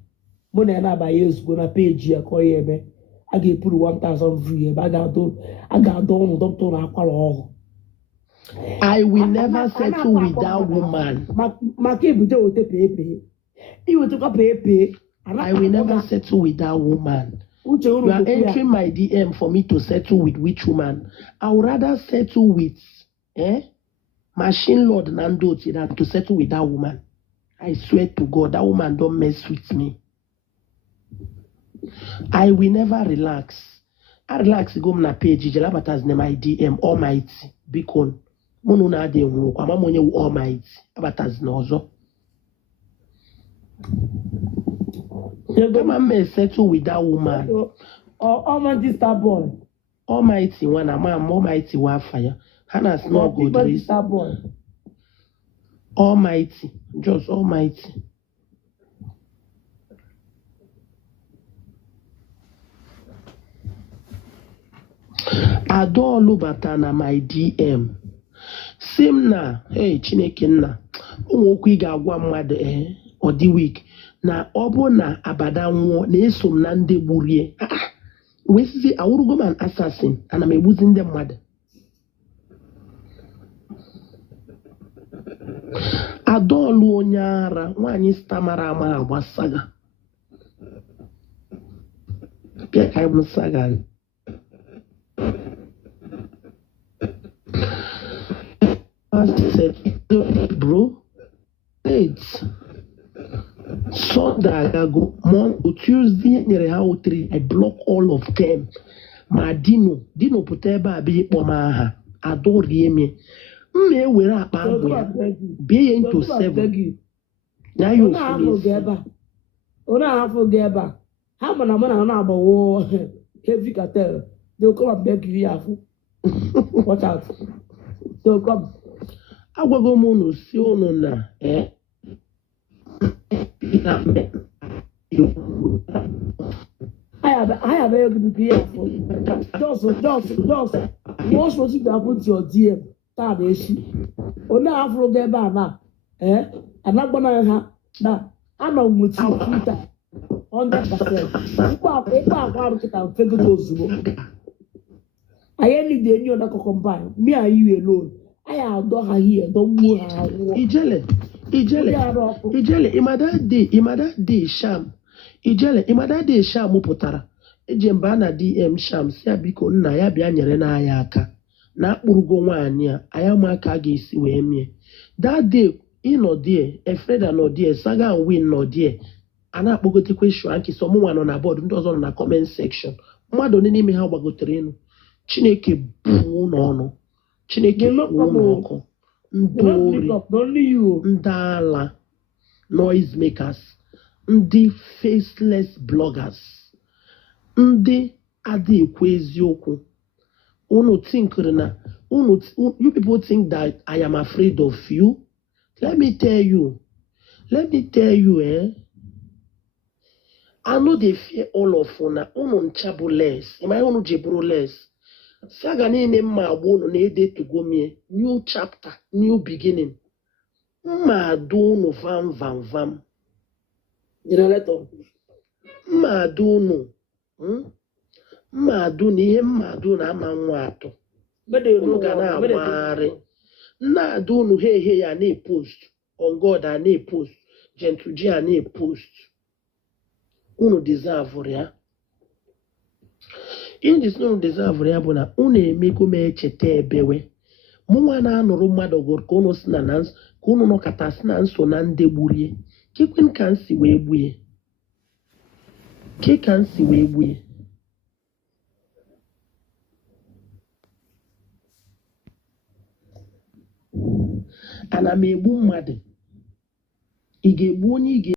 Money na buy years go na page here call here. I get put 1,000 view. I got done doctor na akwala ọhụ. I will never settle with that woman. I will never settle with that woman. You are entering my DM for me to settle with which woman? I would rather settle with Machine Lord Nandoti than to settle with that woman. I swear to God, that woman don't mess with me. I will never relax. I relax go na page jelabatas na my DM Almighty bikon. Munu na ade nwo kwa mamonye Almighty abatas na ozo. Come and settle with that woman. Almighty star boy. Almighty one am Almighty wa fire. Hannah's not good. Star boy. Almighty, just Almighty. Adolu bata na my DM. Sim na, hey Chineke nna. Ụmụokwu ị ga-agwa mmadụ ọ dị week na ọ bụ na abada nwụọ na-eso m na ndị gburie. Wee sị awụrụgo m an assassin ana m egbuzi ndị mmadụ. Adolu onye ara nwaanyị stamara ama agbasaga. Ke I'm saga. Said, bro, it's Sunday I go Tuesday I block all of them. Ma Dino puteba abi kpoma ha adori me. Me were akpa ahụ ya be into 7. Na you Ona afọ geba. Ha mana na agbawo heavy cartel. They'll come and beg you afu. Watch out. They'll come. Agwago m unu si unu na I have a good careful. Just what's supposed to happen to your DM? That is Ona afro geba na I'm not gonna have na I'm not with you 100%. People figure those. I need the new that combine. Me and you alone. I adore her here. Don't move her. Ijele. In my that day, sham. Ijele, in my that day, sham putara. eje mba na DM Shams ya biko nna ya bịa nyere n'anya aka na akpụrụgo nwaanyị a anya ma aka a ga-esi wee mie that day ịnọdie Efreda nọdie Saga and Win nọdie a na-akpọgotekwe Shuanki so mụnwa nọ na bọọdụ ndị ọzọ nọ na comment section mmadụ onye n'ime ha gbagotere elu Chineke bụ n'ọnụ Chineke kwuo n'ọkụ ndị ori ndị ala noise makers ndị faceless bloggers ndị adị ekwu eziokwu unu tinkiri na you people think that I am afraid of you. Let me tell you I know they fear all of una unu nchabu less ima unu jeburu less Saga niile mma agba unu na-ede tugomie new chapter new beginning mma adu unu vam mma adu unu mma adu na ihe mma adu na ama nwa atọ unu ga na-agbagharị nna adu unu he ya na-epost on God a na-epost Gentle G a na-epost unu deserve ya ihe jisi unu deserve ya bụ na unu emego m echeta ebewe mụnwa na-anụrụ mmadụ gụrụ ka unu si na ka unu nọkọta si na nso na ndị gburie kekwen ka nsi wee gbue ke ka nsi wee gbue ana m egbu mmadụ ị ga-egbu onye ị ga